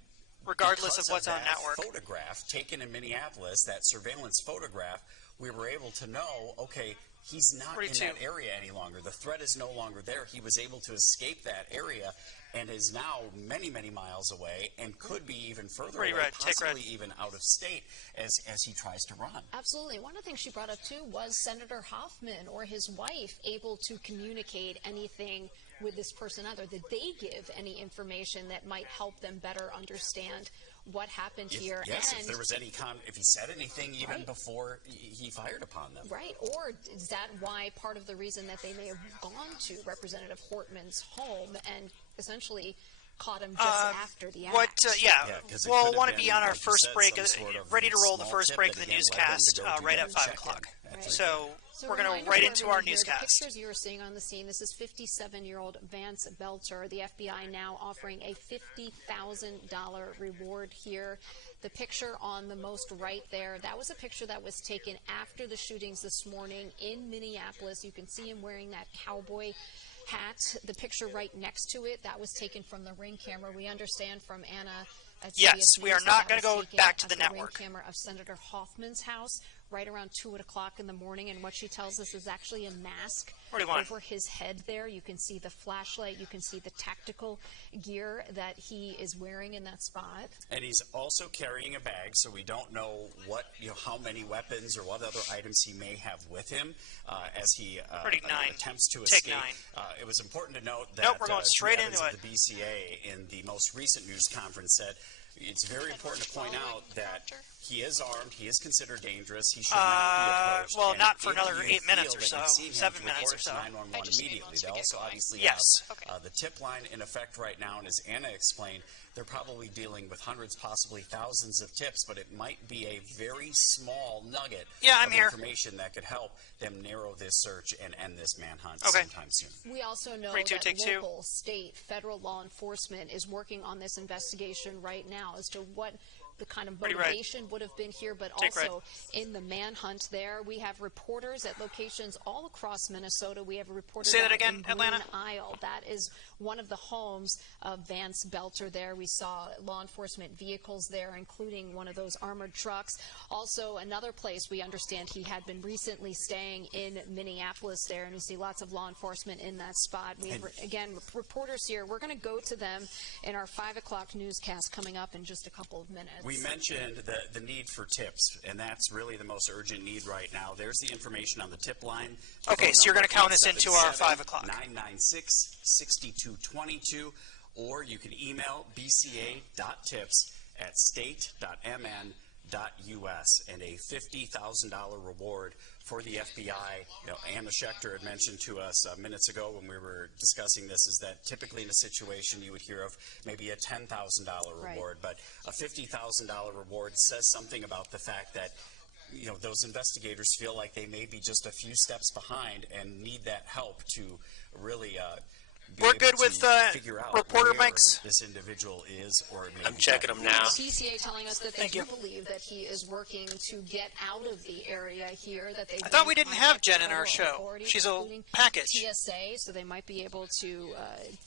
regardless of what's on network, photograph taken in Minneapolis, that surveillance photograph, we were able to know, okay, he's not in that area any longer. The threat is no longer there. He was able to escape that area and is now many, many miles away and could be even further away, possibly even out of state as he tries to run. Absolutely. One of the things she brought up, too, was Senator Hoffman or his wife able to communicate anything with this person other? Did they give any information that might help them better understand what happened here? Yes, if there was any if he said anything even before he fired upon them. Right, or is that why part of the reason that they may have gone to Representative Hortman's home and essentially caught him just after the act. We'll want to be on our first break, ready to roll the first break of the newscast right at 5 o'clock. So we're going to right into our newscast. The pictures you're seeing on the scene, this is 57-year-old Vance Belter. The FBI now offering a $50,000 reward here. The picture on the most right there, that was a picture that was taken after the shootings this morning in Minneapolis. You can see him wearing that cowboy hat. The picture right next to it, that was taken from the Ring camera. We understand from Anna. Yes, we are not going to go back to the network. Ring camera of Senator Hoffman's house right around 2 o'clock in the morning, and what she tells us is actually a mask over his head there. You can see the flashlight, you can see the tactical gear that he is wearing in that spot. And he's also carrying a bag, so we don't know what, how many weapons or what other items he may have with him as he attempts to escape. It was important to note that we're going straight into it. The BCA in the most recent news conference said it's very important to point out that he is armed, he is considered dangerous, he should not be approached. Well, not for another 8 minutes or so, 7 minutes or so. 911 immediately. They also obviously have the tip line in effect right now, and as Anna explained, they're probably dealing with hundreds, possibly thousands of tips, but it might be a very small nugget of information that could help them narrow this search and end this manhunt sometime soon. We also know that local, state, federal law enforcement is working on this investigation right now as to what the kind of motivation would have been here, but also in the manhunt there. We have reporters at locations all across Minnesota. We have a reporter in Green Isle. That is one of the homes of Vance Belter there. We saw law enforcement vehicles there, including one of those armored trucks. Also, another place we understand he had been recently staying in Minneapolis there, and you see lots of law enforcement in that spot. We have, again, reporters here. We're going to go to them in our 5 o'clock newscast coming up in just a couple of minutes. We mentioned the need for tips, and that's really the most urgent need right now. There's the information on the tip line. Okay, so you're going to count us into our 5 o'clock. 996-6222, or you can email bca.tips@state.mn.us, and a $50,000 reward for the FBI. Anna Schechter had mentioned to us minutes ago when we were discussing this is that typically in a situation you would hear of maybe a $10,000 reward, but a $50,000 reward says something about the fact that those investigators feel like they may be just a few steps behind and need that help to really we're good with reporter mics. This individual is, or I'm checking him now. TCA telling us that they do believe that he is working to get out of the area here. That they I thought we didn't have Jen in our show. She's a package. TSA, so they might be able to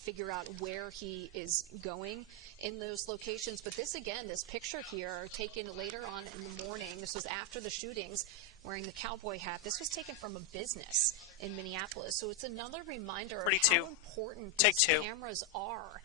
figure out where he is going in those locations. But this, again, this picture here taken later on in the morning. This was after the shootings. Wearing the cowboy hat. This was taken from a business in Minneapolis. So it's another reminder of how important these cameras are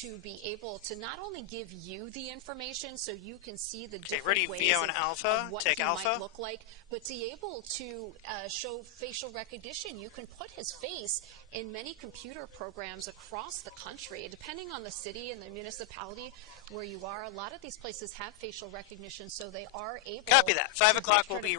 to be able to not only give you the information so you can see the different ways of what he might look like, but to be able to show facial recognition. You can put his face in many computer programs across the country, depending on the city and the municipality where you are. A lot of these places have facial recognition, so they are able. Copy that. 5 o'clock will be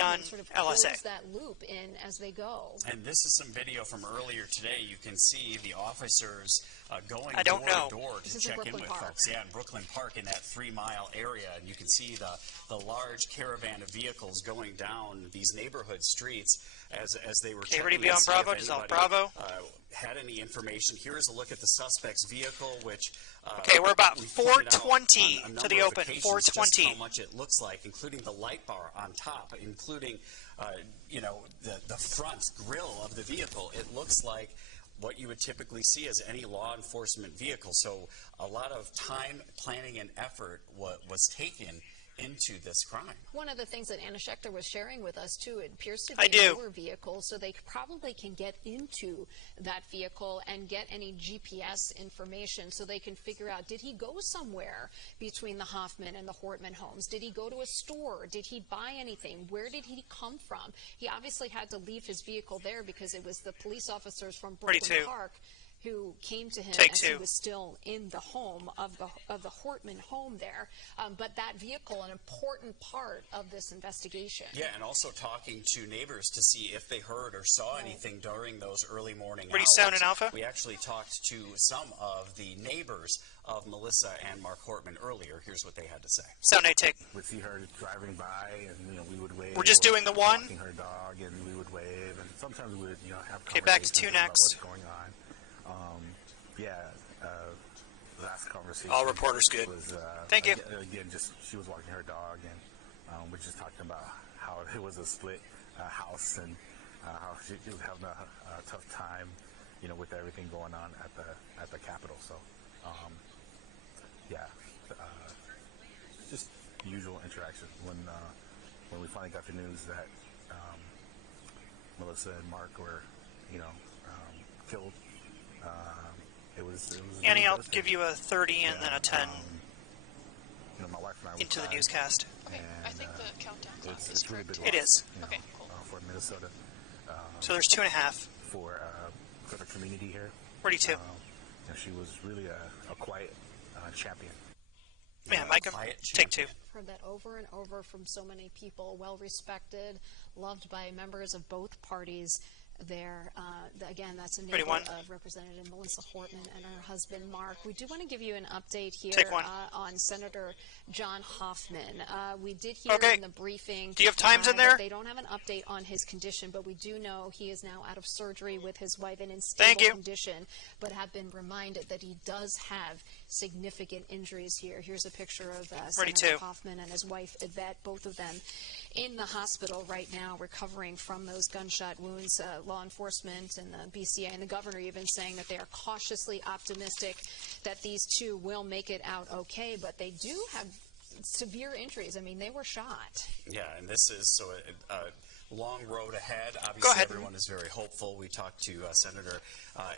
on sort of LSA. Close that loop in as they go. And this is some video from earlier today. You can see the officers going door to door to check in with folks. Yeah, in Brooklyn Park in that 3-mile area, and you can see the large caravan of vehicles going down these neighborhood streets as they were checking. Ready to be on Bravo? Just on Bravo. Had any information? Here is a look at the suspect's vehicle, which we're about 420 to the open. 420. How much it looks like, including the light bar on top, including the front grille of the vehicle. It looks like what you would typically see as any law enforcement vehicle. So a lot of time, planning, and effort was taken into this crime. One of the things that Anna Schechter was sharing with us, too, it appears to be a newer vehicle, so they probably can get into that vehicle and get any GPS information so they can figure out, did he go somewhere between the Hoffman and the Hortman homes? Did he go to a store? Did he buy anything? Where did he come from? He obviously had to leave his vehicle there because it was the police officers from Brooklyn Park who came to him Take as two. he was still in the home of the Hortman home there. But that vehicle, an important part of this investigation. Yeah, and also talking to neighbors to see if they heard or saw anything during those early morning Ready, hours. sound, and alpha? We actually talked to some of the neighbors of Melissa and Mark Hortman earlier. Here's what they had to say. Sound A, take. We'd see her driving by, and we would wave. We're just doing the one. Walking her dog, and we would wave, and sometimes we would have Okay, back to two conversations about next. what's going on. Last conversation. All reporters good. Was, Thank you. Again, just she was walking her dog, and we're just talking about how it was a split house, and how she was having a tough time, with everything going on at the Capitol. So, just the usual interaction when we finally got the news that Melissa and Mark were, killed. It was Annie, I'll give you a 30 and then a 10 my wife and I into the newscast. Okay, I think the countdown clock is it's really correct. big It is. Okay, cool. For Minnesota. So there's 2.5. For the community here. 42. She was really a quiet champion. Yeah, Micah, take two. Heard that over and over from so many people, well respected, loved by members of both parties there. Again, that's a neighbor of Representative Melissa Hortman and her husband Mark. We do want to give you an update here on Senator John Hoffman. We did hear in the briefing. Do you have times in there? They don't have an update on his condition, but we do know he is now out of surgery with his wife and in stable condition, but have been reminded that he does have significant injuries here. Here's a picture of Senator Hoffman and his wife Yvette, both of them in the hospital right now, recovering from those gunshot wounds. Law enforcement and the BCA and the governor even saying that they are cautiously optimistic that these two will make it out okay, but they do have severe injuries. I mean, they were shot. Yeah, and this is a long road ahead. Obviously, everyone is very hopeful. We talked to Senator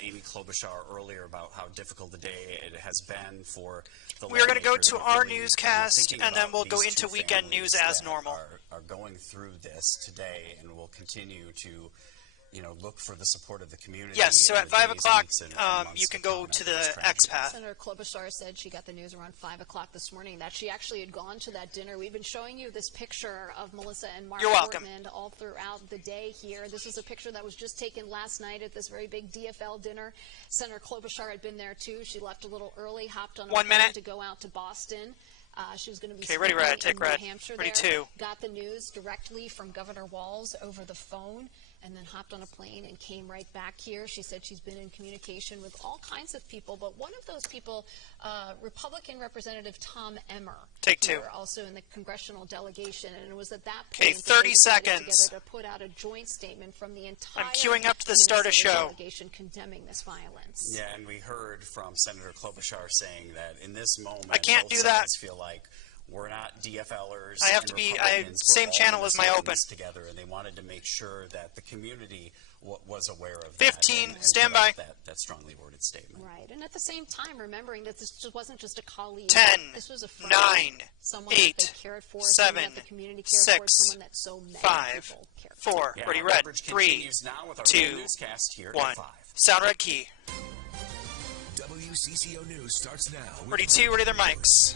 Amy Klobuchar earlier about how difficult the day it has been for the We are going to go to our newscast, and then we'll go into weekend news as normal. Are going through this today, and will continue to look for the support of the community. Yes, so at 5 o'clock, you can go to the XPath. Senator Klobuchar said she got the news around 5 o'clock this morning that she actually had gone to that dinner. We've been showing you this picture of Melissa and Mark Hortman all throughout the day here. This is a picture that was just taken last night at this very big DFL dinner. Senator Klobuchar had been there too. She left a little early, hopped on a plane to go out to Boston. She was going to be ready, Red. Take New Red. Hampshire Ready, there. two. Got the news directly from Governor Walz over the phone, and then hopped on a plane and came right back here. She said she's been in communication with all kinds of people, but one of those people, Republican Representative Tom Emmer. Take two. Also in the congressional delegation, and it was at that Okay, point 30 seconds. together to put out a joint statement from the entire I'm queuing up to the start of show. Delegation condemning this violence. Yeah, and we heard from Senator Klobuchar saying that in this moment, I can't both do that. sides feel like we're not DFLers. I have to be same channel as my open. Together, and they wanted to make sure that the community was aware of 15, that. And stand by. That strongly worded statement. Right, and at the same time, remembering that this just wasn't just a colleague. 10, this was a friend, 9, someone 8, that they cared for, 7, someone that the community cared 6, for, someone that so many 5, people cared 4, Yeah, ready, our Red, coverage 3, continues now with our 2, newscast here 1. at 5. Sound Red key. WCCO News starts now. Ready, 2, ready their mics.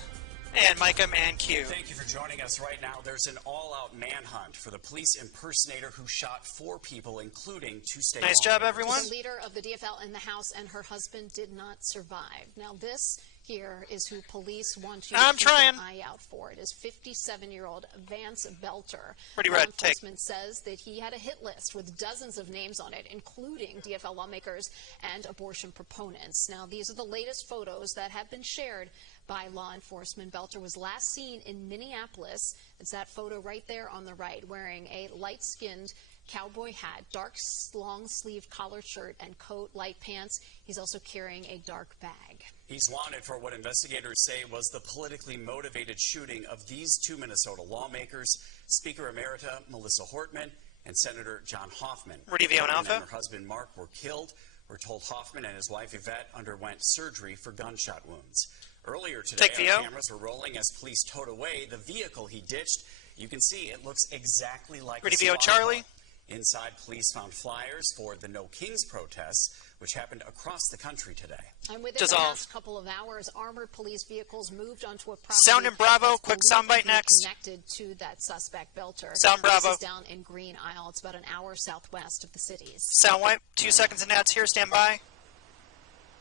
And Micah and Q. Thank you for joining us right now. There's an all-out manhunt for the police impersonator who shot 4 people, including 2 state Nice job, everyone. The leader of the DFL in the House and her husband did not survive. Now, this here is who police want you to keep an eye out for. It is 57-year-old Vance Belter. Pretty Law red. enforcement says that he had a hit list with dozens of names on it, including DFL lawmakers and abortion proponents. Now, these are the latest photos that have been shared by law enforcement. Belter was last seen in Minneapolis. It's that photo right there on the right, wearing a light-skinned cowboy hat, dark long-sleeved collared shirt and coat, light pants. He's also carrying a dark bag. He's wanted for what investigators say was the politically motivated shooting of these 2 Minnesota lawmakers, Speaker Emerita Melissa Hortman and Senator John Hoffman. Hortman and her husband Mark were killed. We're told Hoffman and his wife Yvette underwent surgery for gunshot wounds. Earlier today, our cameras were rolling as police towed away the vehicle he ditched. You can see it looks exactly like Ready, VO, Charlie. Inside, police found flyers for the No Kings protests, which happened across the country today. And within the last couple of hours, armored police vehicles moved onto a property. Sound and Bravo, quick soundbite next. Connected to that suspect Belter. Sound Bravo. This is down in Green Isle. It's about an hour southwest of the cities. Sound wipe, 2 seconds and ads here, stand by.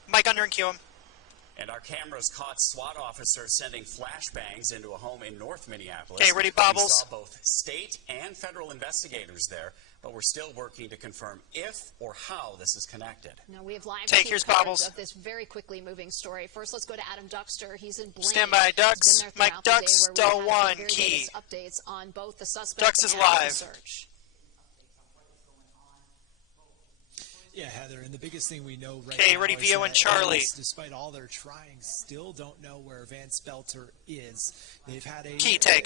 Mike under and cue him. And our cameras caught SWAT officers sending flashbangs into a home in North Minneapolis. Okay, ready, Bobbles? We saw both state and federal investigators there, but we're still working to confirm if or how this is connected. Now we have live here's Bobbles of this very quickly moving story. First, let's go to Adam Duxter. He's in Blaine. Stand by, Dux. Mike Dux, Del 1, key. Updates on both the suspect Dux is and live. the search. Yeah, Heather, and the biggest thing we know right now ready, is Vio and Charlie. Despite all their trying, still don't know where Vance Belter is. They've had a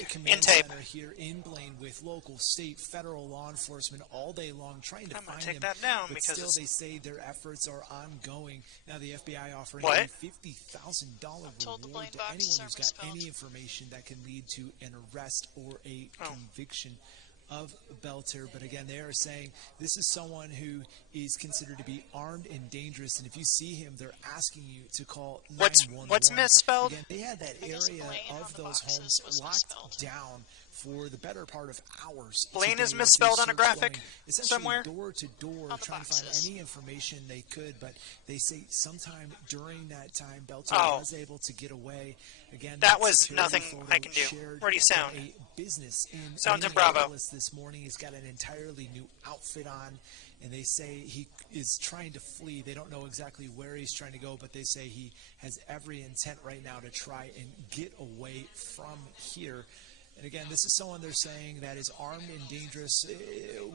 command center here in Blaine with local, state, federal law enforcement all day long trying to find him. That down but because still, they say their efforts are ongoing. Now, the FBI offering a $50,000 reward to anyone who's got any information that can lead to an arrest or a conviction of Belter. But again, they are saying this is someone who is considered to be armed and dangerous, and if you see him, they're asking you to call 911. What's misspelled? Again, they had that area of those homes locked down for the better part of hours. Blaine is misspelled on a graphic somewhere. Door to door, trying to find any information they could, but they say sometime during that time, Belter was able to get away. Again, that was nothing I can do. Where do you sound? A business in Sounds in Bravo. This morning, he's got an entirely new outfit on, and they say he is trying to flee. They don't know exactly where he's trying to go, but they say he has every intent right now to try and get away from here. And again, this is someone they're saying that is armed and dangerous,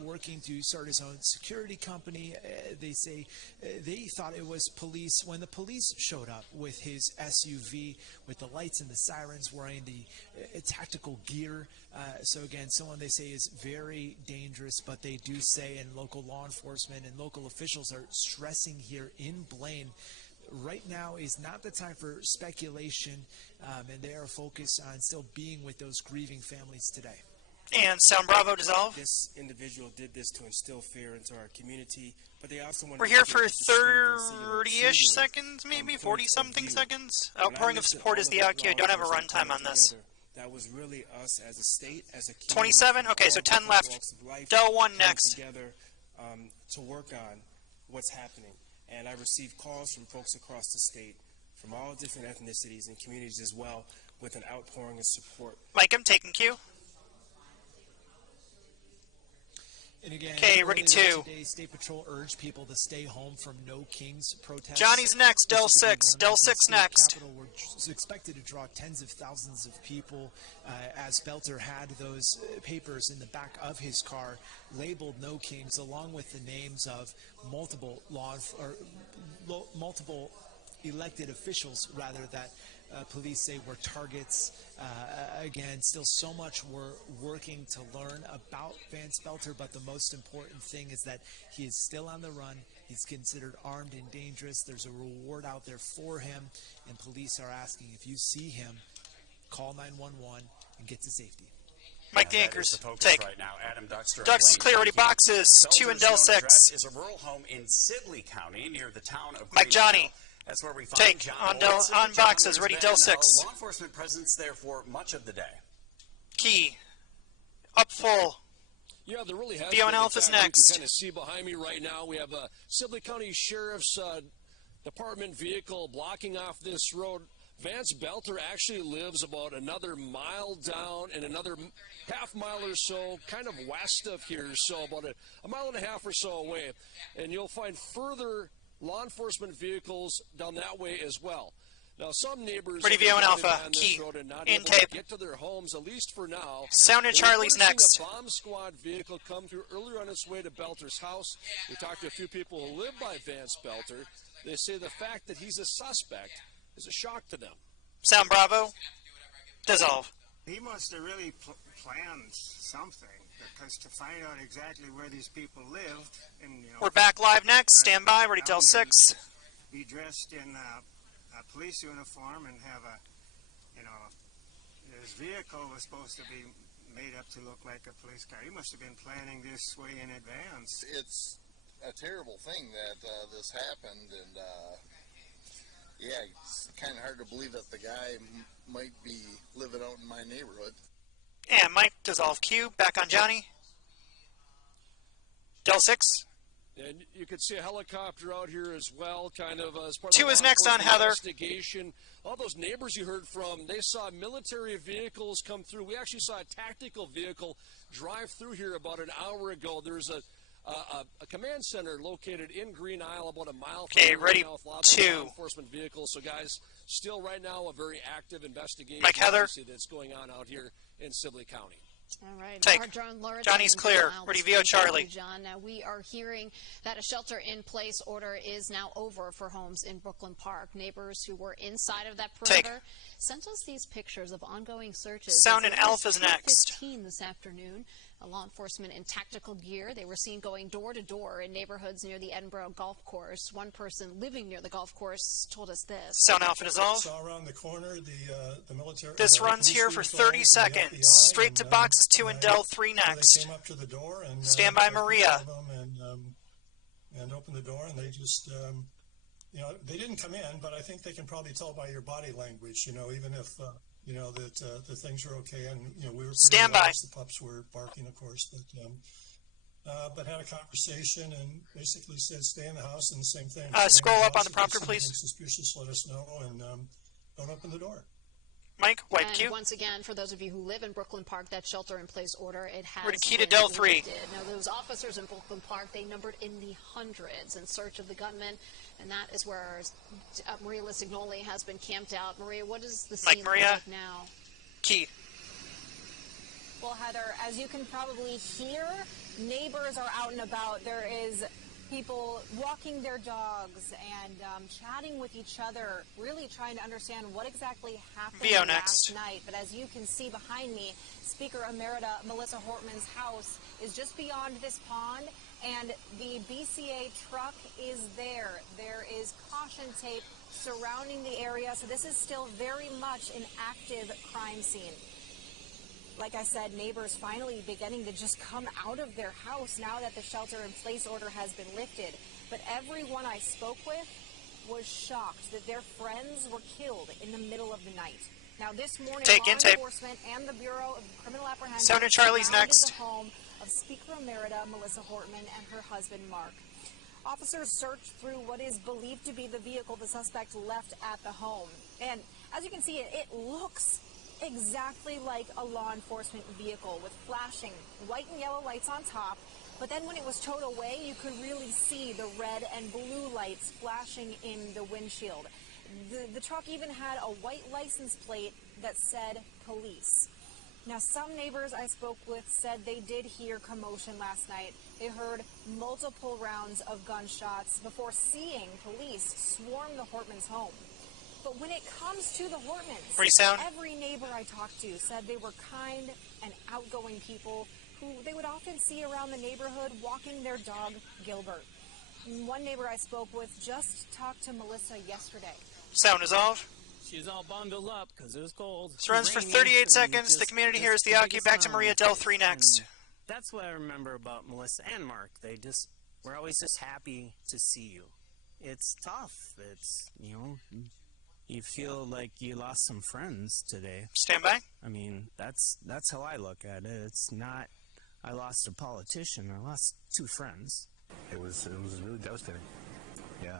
working to start his own security company. They say they thought it was police when the police showed up with his SUV, with the lights and the sirens, wearing the tactical gear. So again, someone they say is very dangerous, but they do say, and local law enforcement and local officials are stressing here in Blaine, right now is not the time for speculation, and they are focused on still being with those grieving families today. And Sound Bravo dissolve. This individual did this to instill fear into our community, but they also want We're here for 30-ish seconds, maybe 40-something seconds. Outpouring of support is the outcue. I don't have a runtime on this. That was really us as a state, as a community. 27? Okay, so 10 left. Del 1 next. Together to work on what's happening. And I received calls from folks across the state, from all different ethnicities and communities as well, with an outpouring of support. Mike, I'm taking cue. And again, ready two. Today, State Patrol urged people to stay home from No Kings protests. Johnny's next, Del 6. Del 6 next. Capitol was expected to draw tens of thousands of people as Belter had those papers in the back of his car labeled No Kings, along with the names of multiple multiple elected officials, rather, that police say were targets. Again, still so much we're working to learn about Vance Belter, but the most important thing is that he is still on the run. He's considered armed and dangerous. There's a reward out there for him, and police are asking, if you see him, call 911 and get to safety. Mike the Anchors, take. Right now. Adam Duxter. Dux is clear, ready boxes, 2 and Del 6. Is a rural home in Sibley County near the town of Mike Johnny. That's where we find take John on boxes, ready Del 6. Law enforcement presence there for much of the day. Key. Up full. Yeah, there really has Vio and Alpha's next. You can kind of see behind me right now, we have a Sibley County Sheriff's Department vehicle blocking off this road. Vance Belter actually lives about another mile down and another half mile or so kind of west of here, so about a mile and a half or so away. And you'll find further law enforcement vehicles down that way as well. Now, some neighbors ready Vio and Alpha, key, in tape. Get to their homes, at least for now. Sound and Charlie's next. A bomb squad vehicle come through earlier on its way to Belter's house. We talked to a few people who live by Vance Belter. They say the fact that he's a suspect is a shock to them. Sound Bravo, dissolve. He must have really planned something, because to find out exactly where these people lived, and we're back live next. Stand by, ready Del 6. Be dressed in a police uniform and have his vehicle was supposed to be made up to look like a police car. He must have been planning this way in advance. It's a terrible thing that this happened, and yeah, it's kind of hard to believe that the guy might be living out in my neighborhood. And Mike, dissolve Q, back on Johnny. Del 6. And you could see a helicopter out here as well, kind of as part 2 of the is next on Heather. Investigation. All those neighbors you heard from, they saw military vehicles come through. We actually saw a tactical vehicle drive through here about an hour ago. There's a command center located in Green Isle, about a mile from here ready, right now, with lots 2. of law enforcement vehicles. So, guys, still right now a very active investigation Mike Heather that's going on out here in Sibley County. All right. Take. Lawrence Johnny's clear. Ready, VO Charlie. John, now we are hearing that a shelter-in-place order is now over for homes in Brooklyn Park. Neighbors who were inside of that perimeter sent us these pictures of ongoing searches. Sound and Alpha's next. 15 this afternoon. Law enforcement in tactical gear. They were seen going door to door in neighborhoods near the Edinburgh Golf Course. One person living near the golf course told us this. Sound Alpha dissolve. Saw around the corner the military. This runs here for 30 seconds. Straight to boxes 2 and Del 3 next. They came up to the door and stand by Maria. And opened the door, and they just, you know, they didn't come in, but I think they can probably tell by your body language, you know, even if. You know, that the things were okay, and, you know, we were pretty relaxed. The pups were barking, of course, but had a conversation and basically said, stay in the house, and the same thing. Scroll up on the prompter, please. Suspicious, let us know, and don't open the door. Mike, white Q. Once again, for those of you who live in Brooklyn Park, that shelter-in-place order, it has been key to Del 3. Now, those officers in Brooklyn Park, they numbered in the hundreds in search of the gunman, and that is where Maria Lisignoli has been camped out. Maria, what is the scene look like now? Key. Well, Heather, as you can probably hear, neighbors are out and about. There is people walking their dogs and chatting with each other, really trying to understand what exactly happened last night. But as you can see behind me, Speaker Emerita Melissa Hortman's house is just beyond this pond, and the BCA truck is there. There is caution tape surrounding the area, so this is still very much an active crime scene. Like I said, neighbors finally beginning to just come out of their house now that the shelter-in-place order has been lifted. But everyone I spoke with was shocked that their friends were killed in the middle of the night. Now, this morning, law enforcement and the Bureau of Criminal Apprehension Sound and Charlie's next. The home of Speaker Emerita Melissa Hortman and her husband, Mark. Officers searched through what is believed to be the vehicle the suspect left at the home. And as you can see, it looks exactly like a law enforcement vehicle with flashing white and yellow lights on top, but then when it was towed away, you could really see the red and blue lights flashing in the windshield. The truck even had a white license plate that said police. Now, some neighbors I spoke with said they did hear commotion last night. They heard multiple rounds of gunshots before seeing police swarm the Hortmans' home. But when it comes to the Hortmans, every neighbor I talked to said they were kind and outgoing people who they would often see around the neighborhood walking their dog, Gilbert. One neighbor I spoke with just talked to Melissa yesterday. Sound is off. She's all bundled up because it was cold. This runs for 38 seconds. The community here is the Aki. Back to Maria Del 3 next. That's what I remember about Melissa and Mark. They just were always just happy to see you. It's tough. It's, you know, you feel like you lost some friends today. Stand by. I mean, that's how I look at it. It's not, I lost a politician. I lost 2 friends. It was really devastating. Yeah.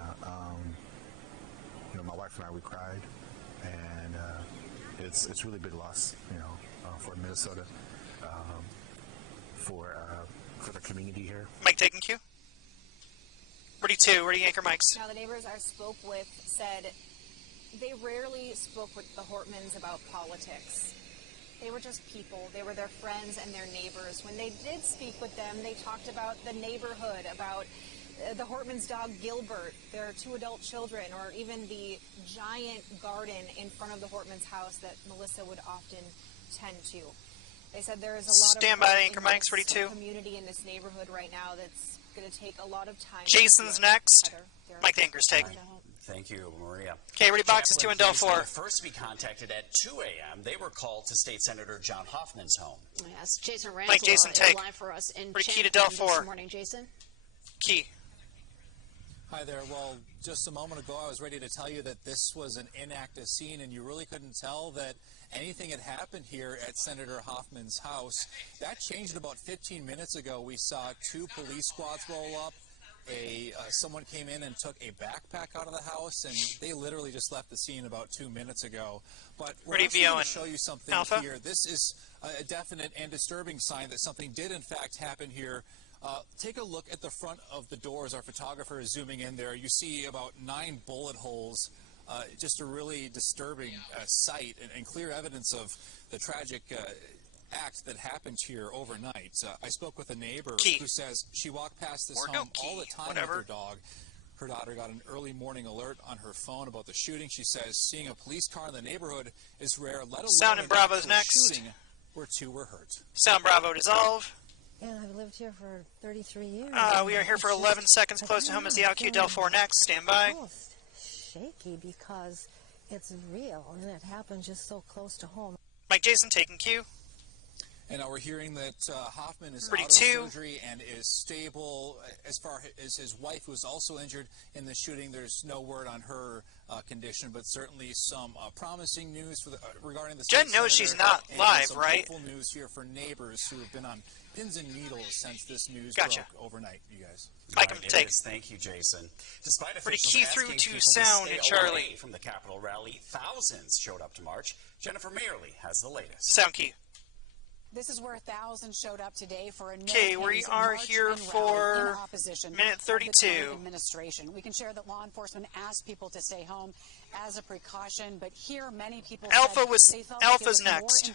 You know, my wife and I, we cried, and it's really big loss. You know, for Minnesota, for the community here. Mike taking cue. Ready 2. Ready anchor mics. Now, the neighbors I spoke with said they rarely spoke with the Hortmans about politics. They were just people. They were their friends and their neighbors. When they did speak with them, they talked about the neighborhood, about the Hortmans' dog Gilbert, their 2 adult children, or even the giant garden in front of the Hortmans' house that Melissa would often tend to. They said there is a lot of community in this neighborhood right now that's going to take a lot of time. Jason's next. Mike the anchor's take. Thank you, Maria. Okay, ready boxes 2 and Del 4. First to be contacted at 2 a.m. They were called to State Senator John Hoffman's home. Yes, Jason Ransel Mike, Jason, take. Live for us in Key to Del 4. Good morning, Jason. Key. Hi there. Well, just a moment ago, I was ready to tell you that this was an inactive scene, and you really couldn't tell that anything had happened here at Senator Hoffman's house. That changed about 15 minutes ago. We saw 2 police squads roll up. Someone came in and took a backpack out of the house, and they literally just left the scene about 2 minutes ago. But we're going to show you something here. This is a definite and disturbing sign that something did in fact happen here. Take a look at the front of the doors. Our photographer is zooming in there. You see about 9 bullet holes. Just a really disturbing sight and clear evidence of the tragic act that happened here overnight. I spoke with a neighbor who says she walked past this home all the time with her dog. Her daughter got an early morning alert on her phone about the shooting. She says seeing a police car in the neighborhood is rare, let alone Sound and Bravo's next. Shooting where 2 were hurt. Sound Bravo dissolve. And I've lived here for 33 years. We are here for 11 seconds. Close to home is the LQ Del 4 next. Stand by. Shaky because it's real and it happened just so close to home. Mike Jason taking cue. And now we're hearing that Hoffman is 32. out of surgery and is stable. As far as his wife, who was also injured in the shooting, there's no word on her condition, but certainly some promising news for regarding the Jen knows she's not live, some right? hopeful news here for neighbors who have been on pins and needles since this news Gotcha. broke overnight. You guys. Mike, I'm take. Thank you, Jason. Despite Pretty officials key asking through to people sound, to stay Charlie. away from the Capitol rally, thousands showed up to march. Jennifer Mayerly has the latest. Sound key. This is where thousands showed up today for a okay. We are here for minute 32. Administration. We can share that law enforcement asked people to stay home as a precaution, but here many people Alpha's next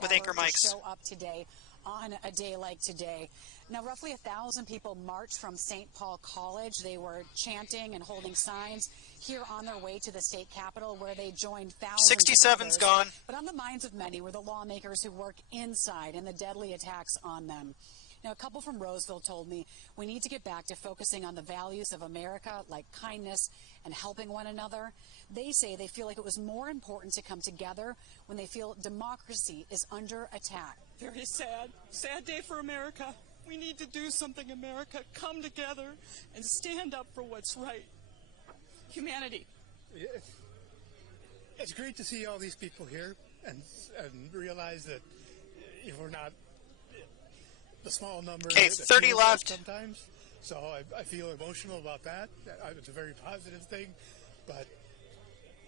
with Anchor Mike's. To show up today on a day like today. Now, roughly 1,000 people marched from St. Paul College. They were chanting and holding signs here on their way to the state capitol, where they joined thousands 67's gone. But on the minds of many were the lawmakers who work inside and the deadly attacks on them. Now, a couple from Roseville told me we need to get back to focusing on the values of America, like kindness and helping one another. They say they feel like it was more important to come together when they feel democracy is under attack. Very sad. Sad day for America. We need to do something, America. Come together and stand up for what's right. Humanity. It's great to see all these people here and realize that if we're not the small number. Okay, 30 left. Sometimes, so I feel emotional about that. It's a very positive thing, but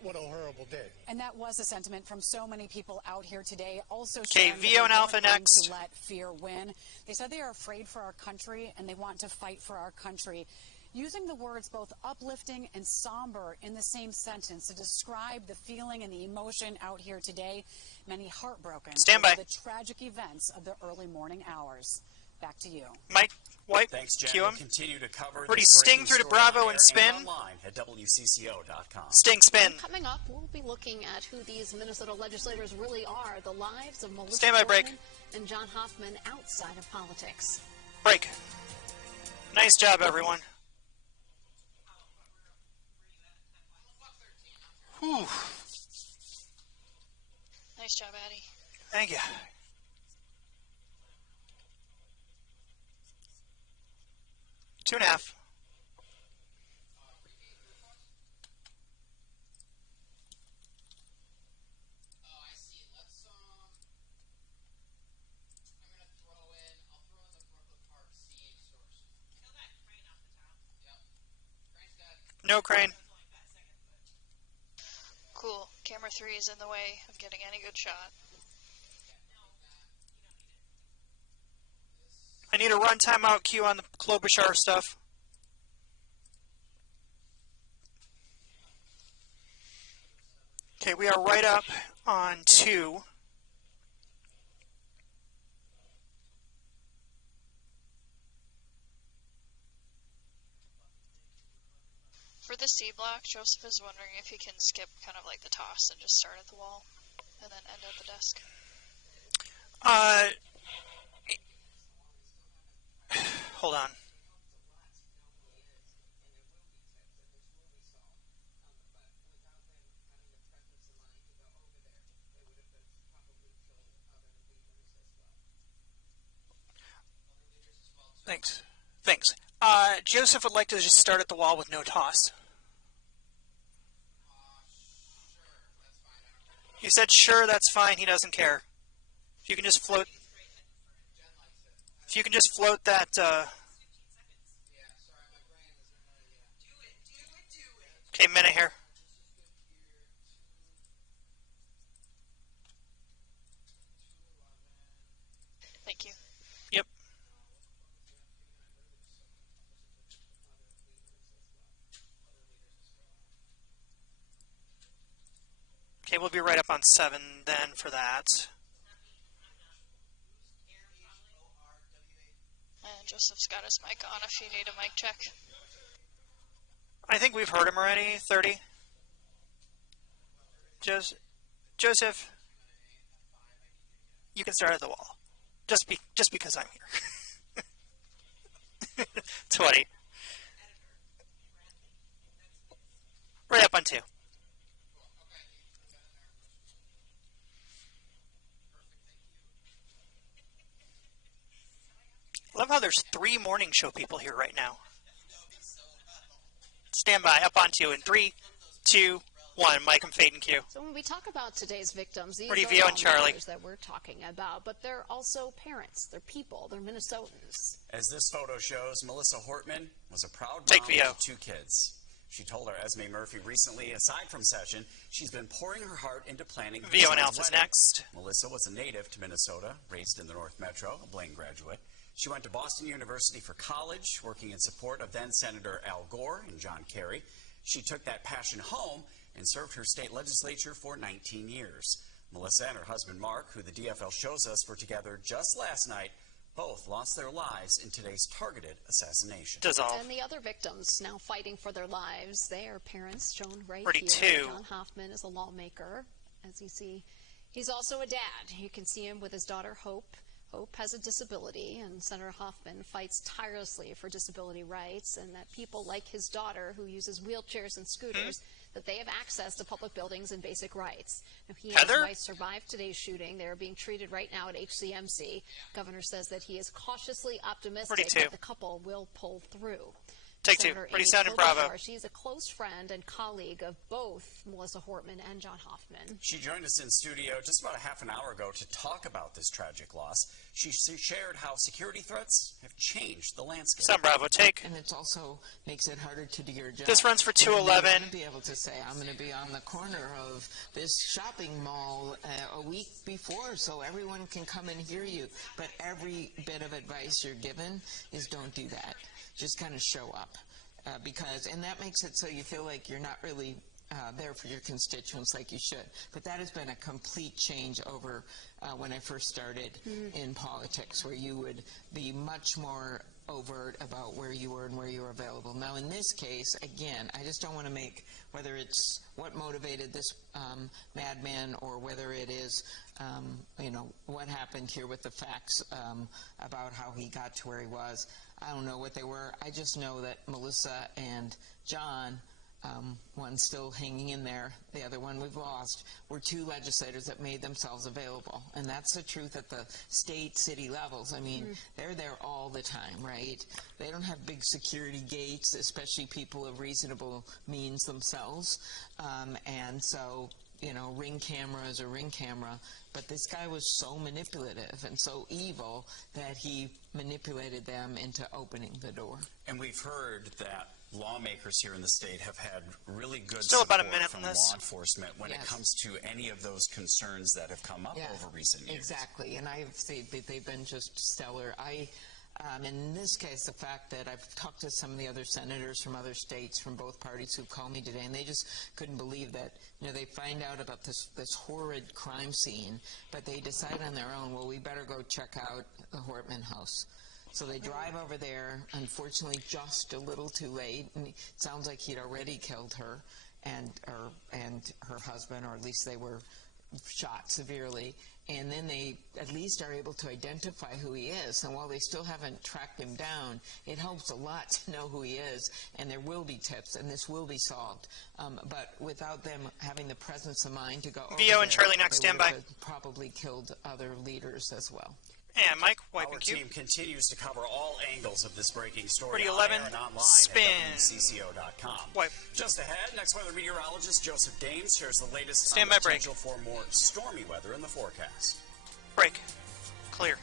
what a horrible day. And that was a sentiment from so many people out here today. Also, Vio and Alpha next. To let fear win. They said they are afraid for our country and they want to fight for our country. Using the words both uplifting and somber in the same sentence to describe the feeling and the emotion out here today. Many heartbroken. Stand by. The tragic events of the early morning hours. Back to you. Mike White. Thanks, Jen. Cue him. We'll continue to cover Already sting through to Bravo and spin. Online at WCCO.com. Sting spin. Coming up, we'll be looking at who these Minnesota legislators really are, the lives of Melissa Stand by break. and John Hoffman outside of politics. Break. Nice job, everyone. Whew. Nice job, Addie. Thank you. Two and a half. No crane. Cool. Camera 3 is in the way of getting any good shot. I need a run timeout cue on the Klobuchar stuff. Okay, we are right up on 2. For the C block, Joseph is wondering if he can skip kind of like the toss and just start at the wall and then end at the desk. Hold on. Thanks. Joseph would like to just start at the wall with no toss. He said, sure, that's fine. He doesn't care. If you can just float. If you can just float that. Okay, minute here. Thank you. Yep. Okay, we'll be right up on 7 then for that. And Joseph's got his mic on if you need a mic check. I think we've heard him already. 30. Joseph, you can start at the wall. Just because I'm here. 20. Right up on 2. Love how there's 3 morning show people here right now. Stand by, up on 2 in 3, 2, 1. Mike, I'm fading Q. So when we talk about today's victims, these Vio are and Charlie that we're talking about, but they're also parents, they're people, they're Minnesotans. As this photo shows, Melissa Hortman was a proud mom of 2 kids. She told our Esme Murphy recently, aside from Session, she's been pouring her heart into planning Vio and Alpha's next. Melissa was a native to Minnesota, raised in the North Metro, a Blaine graduate. She went to Boston University for college, working in support of then-Senator Al Gore and John Kerry. She took that passion home and served her state legislature for 19 years. Melissa and her husband Mark, who the DFL shows us were together just last night, both lost their lives in today's targeted assassination. And the other victims now fighting for their lives, they are parents shown right 32. here. John Hoffman is a lawmaker, as you see. He's also a dad. You can see him with his daughter Hope. Hope has a disability, and Senator Hoffman fights tirelessly for disability rights and that people like his daughter, who uses wheelchairs and scooters, that they have access to public buildings and basic rights. Now, he and his wife survived today's shooting. They are being treated right now at HCMC. Governor says that he is cautiously optimistic that the couple will pull through. Take 2. Ready, sound, and Bravo. She's a close friend and colleague of both Melissa Hortman and John Hoffman. She joined us in studio just about a half an hour ago to talk about this tragic loss. She shared how security threats have changed the landscape. Sound, Bravo, take. And it also makes it harder to do your job. This runs for 211. Be able to say, I'm going to be on the corner of this shopping mall a week before so everyone can come and hear you. But every bit of advice you're given is don't do that. Just kind of show up and that makes it so you feel like you're not really there for your constituents like you should. But that has been a complete change over when I first started in politics, where you would be much more overt about where you were and where you were available. Now, in this case, again, I just don't want to make, whether it's what motivated this madman or whether it is, what happened here with the facts about how he got to where he was. I don't know what they were. I just know that Melissa and John, one still hanging in there, the other one we've lost, were 2 legislators that made themselves available. And that's the truth at the state, city levels. I mean, they're there all the time, right? They don't have big security gates, especially people of reasonable means themselves. And so, ring camera is a ring camera. But this guy was so manipulative and so evil that he manipulated them into opening the door. And we've heard that lawmakers here in the state have had really good support about a minute from law enforcement when it comes to any of those concerns that have come up over recent years. Exactly, and they've been just stellar. In this case, the fact that I've talked to some of the other senators from other states, from both parties, who called me today, and they just couldn't believe that, they find out about this horrid crime scene, but they decide on their own, well, we better go check out the Hortman house. So they drive over there, unfortunately just a little too late, and it sounds like he'd already killed her and her husband, or at least they were shot severely, and then they at least are able to identify who he is. And while they still haven't tracked him down, it helps a lot to know who he is, and there will be tips, and this will be solved. But without them having the presence of mind to go over Vio and Charlie next, stand by. Probably killed other leaders as well. And Mike, wiping Our cube. team continues to cover all angles of this breaking story 11, on air and online spin. at WCCO.com. Wipe. Just ahead, next weather meteorologist Joseph Dames shares the latest Stand on by the break. potential for more stormy weather in the forecast. Break. Clear.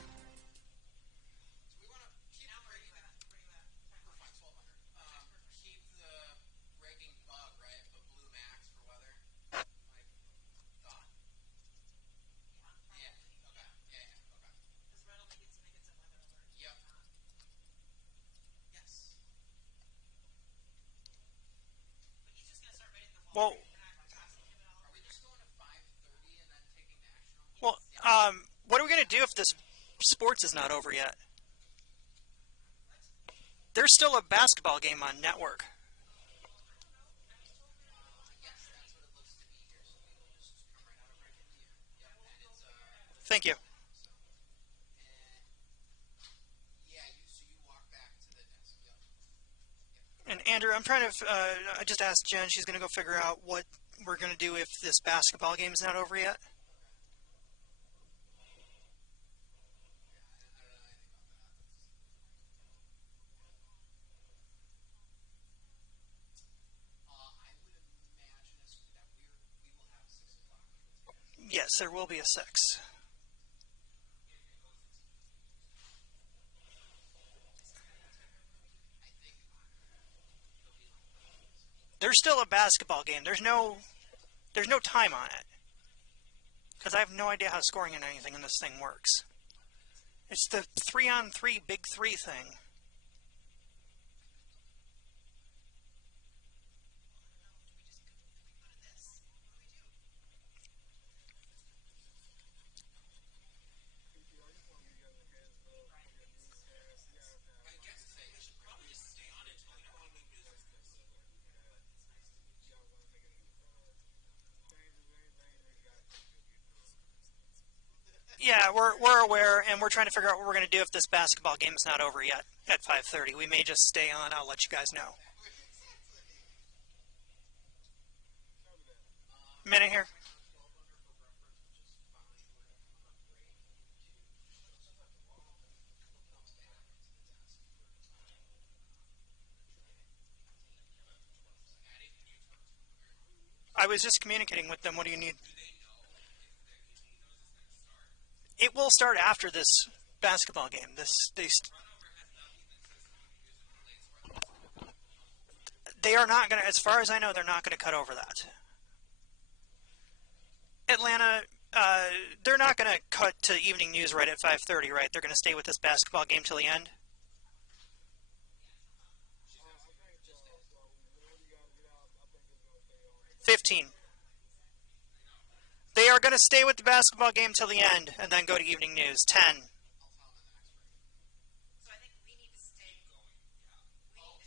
What are we going to do if this sports is not over yet? There's still a basketball game on network. Thank you. And Andrew, I'm trying to, I just asked Jen, she's going to go figure out what we're going to do if this basketball game is not over yet. Yes, there will be a 6. There's still a basketball game. There's no time on it. Because I have no idea how scoring and anything in this thing works. It's the 3-on-3 big 3 thing. Yeah, we're aware, and we're trying to figure out what we're going to do if this basketball game is not over yet at 5:30. We may just stay on. I'll let you guys know. Minute here. I was just communicating with them. What do you need? It will start after this basketball game. They are not going to, as far as I know, they're not going to cut over that. Atlanta, they're not going to cut to evening news right at 5:30, right? They're going to stay with this basketball game till the end. $15. They are going to stay with the basketball game till the end and then go to evening news. 10.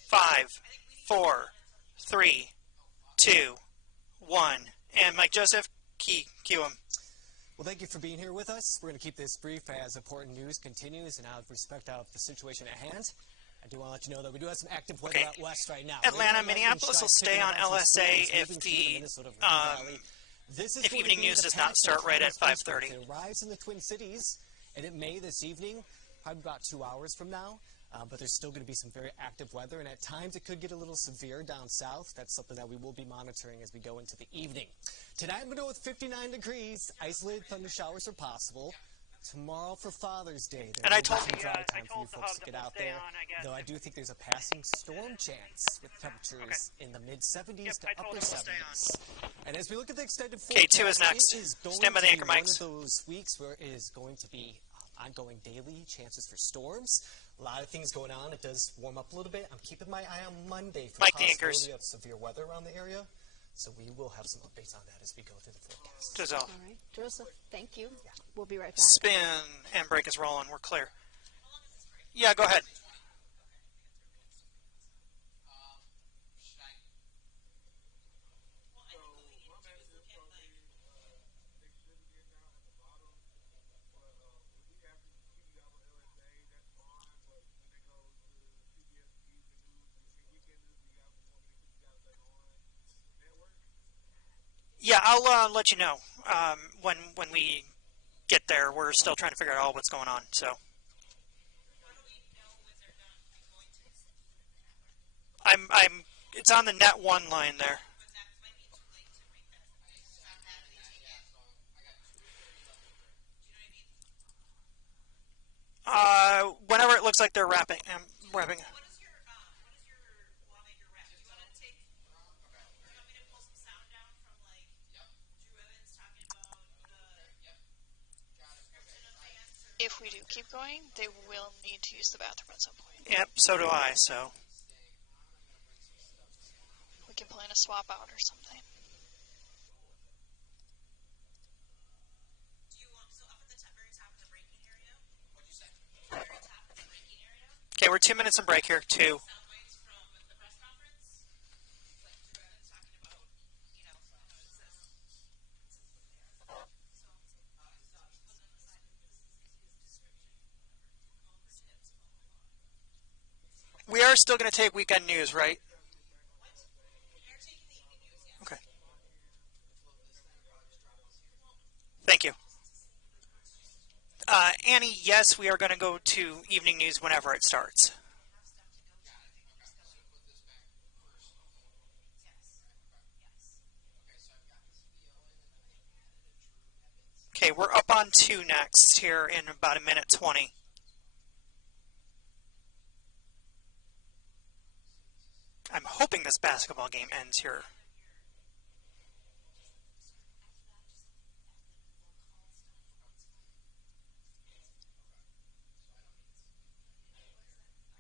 5, 4, 3, 2, 1. And Mike Joseph, cue him. Well, thank you for being here with us. We're going to keep this brief as important news continues and out of respect of the situation at hand. I do want to let you know that we do have some active weather out west right now. Atlanta, Minneapolis will stay on LSA if evening news does not start right at 5:30. It arrives in the Twin Cities, and it may this evening, probably about 2 hours from now. But there's still going to be some very active weather, and at times it could get a little severe down south. That's something that we will be monitoring as we go into the evening. Tonight I'm going to go with 59 degrees. Isolated thunder showers are possible. Tomorrow for Father's Day, and I told some dry time for you folks to get out there. Though I do think there's a passing storm chance with temperatures in the mid-70s to upper 70s. And as we look at the extended forecast, K2 is next. It is going Stand by the to anchor be mics. one of those weeks where it is going to be ongoing daily chances for storms. A lot of things going on. It does warm up a little bit. I'm keeping my eye on Monday for the possibility of severe weather around the area. So we will have some updates on that as we go through the forecast. Giselle. All right. Joseph, thank you. Yeah. We'll be right back. Spin and break is rolling. We're clear. Yeah, go ahead. Yeah, I'll let you know when we get there. We're still trying to figure out what's going on. So it's on the Net 1 line there. Whenever it looks like they're wrapping. If we do keep going, they will need to use the bathroom at some point. Yep, so do I, so. We can plan a swap out or something. Okay, we're 2 minutes in break here. 2. We are still going to take weekend news, right? Okay. Thank you. Annie, yes, we are going to go to evening news whenever it starts. Okay, we're up on 2 next here in about 1:20. I'm hoping this basketball game ends here.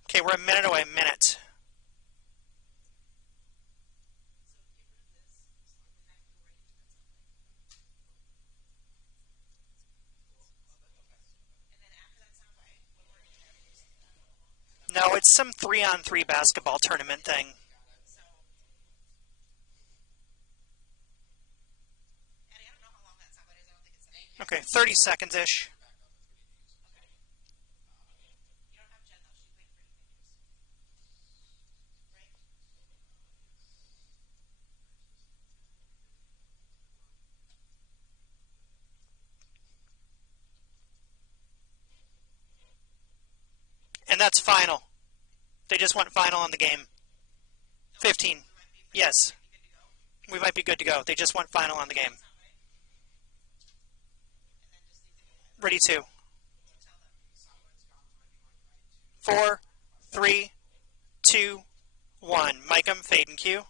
Okay, we're a minute away. Minute. No, it's some 3-on-3 basketball tournament thing. Okay, 30 seconds-ish. And that's final. They just went final on the game. 15. Yes. We might be good to go. They just went final on the game. Ready to. 4, 3, 2, 1. Micah, fade and cue.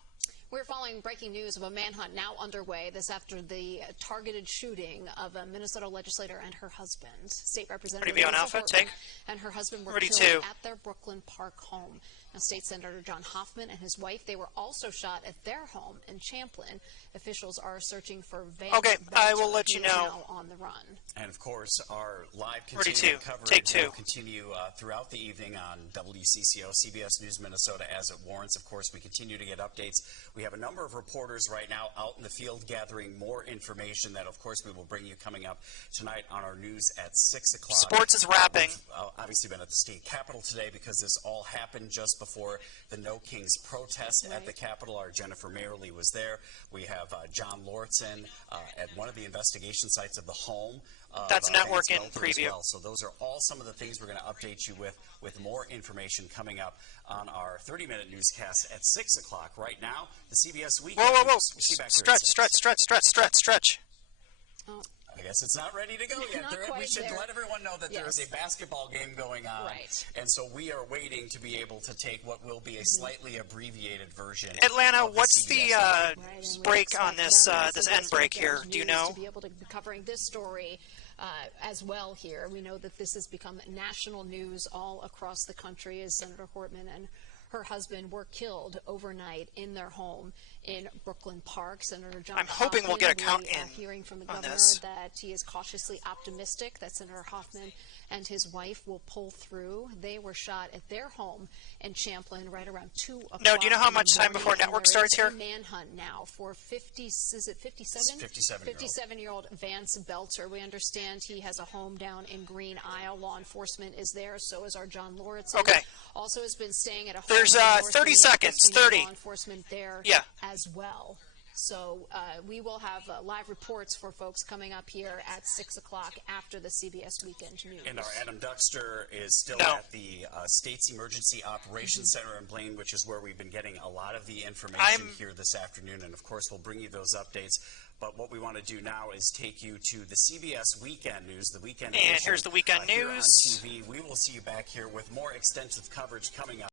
We're following breaking news of a manhunt now underway. This after the targeted shooting of a Minnesota legislator and her husband. State Representative and her husband were killed at their Brooklyn Park home. Now, State Senator John Hoffman and his wife, they were also shot at their home in Champlin. Officials are searching for Vance Belter, I will let you know. Now on the run. And of course, our live continuing coverage will continue throughout the evening on WCCO, CBS News Minnesota as it warrants. Of course, we continue to get updates. We have a number of reporters right now out in the field gathering more information that, of course, we will bring you coming up tonight on our news at 6 o'clock. Sports is wrapping. We've obviously been at the state capitol today because this all happened just before the No Kings protest at the Capitol. Our Jennifer Mayerly was there. We have John Lauritsen at one of the investigation sites of the home. That's network in preview. Well. So those are all some of the things we're going to update you with more information coming up on our 30-minute newscast at 6 o'clock. Right now, the CBS Weekend. Whoa. Stretch. Oh. I guess it's not ready to go yet. We should let everyone know that there is a basketball game going on. Right. And so we are waiting to be able to take what will be a slightly abbreviated version. Atlanta, what's the break on this end break here? Do you know? To be able to be covering this story as well here. We know that this has become national news all across the country as Senator Hortman and her husband were killed overnight in their home in Brooklyn Park. Senator John I'm hoping we'll get a count in hearing from the governor that he is cautiously optimistic that Senator Hoffman and his wife will pull through. They were shot at their home in Champlin right around 2 o'clock. No, do you know how much time before network starts here? Manhunt now for 57-year-old Vance Belter. We understand he has a home down in Green Isle. Law enforcement is there. So is our John Lauritsen. Okay. Also has been staying at a home. There's 30 seconds. 30. Law enforcement there as well. So we will have live reports for folks coming up here at 6 o'clock after the CBS Weekend News. And our Adam Duxter is still at the State's Emergency Operations Center in Blaine, which is where we've been getting a lot of the information here this afternoon. And, of course, we'll bring you those updates. But what we want to do now is take you to the CBS Weekend News, the weekend. And here's the Weekend News. On TV. We will see you back here with more extensive coverage coming up.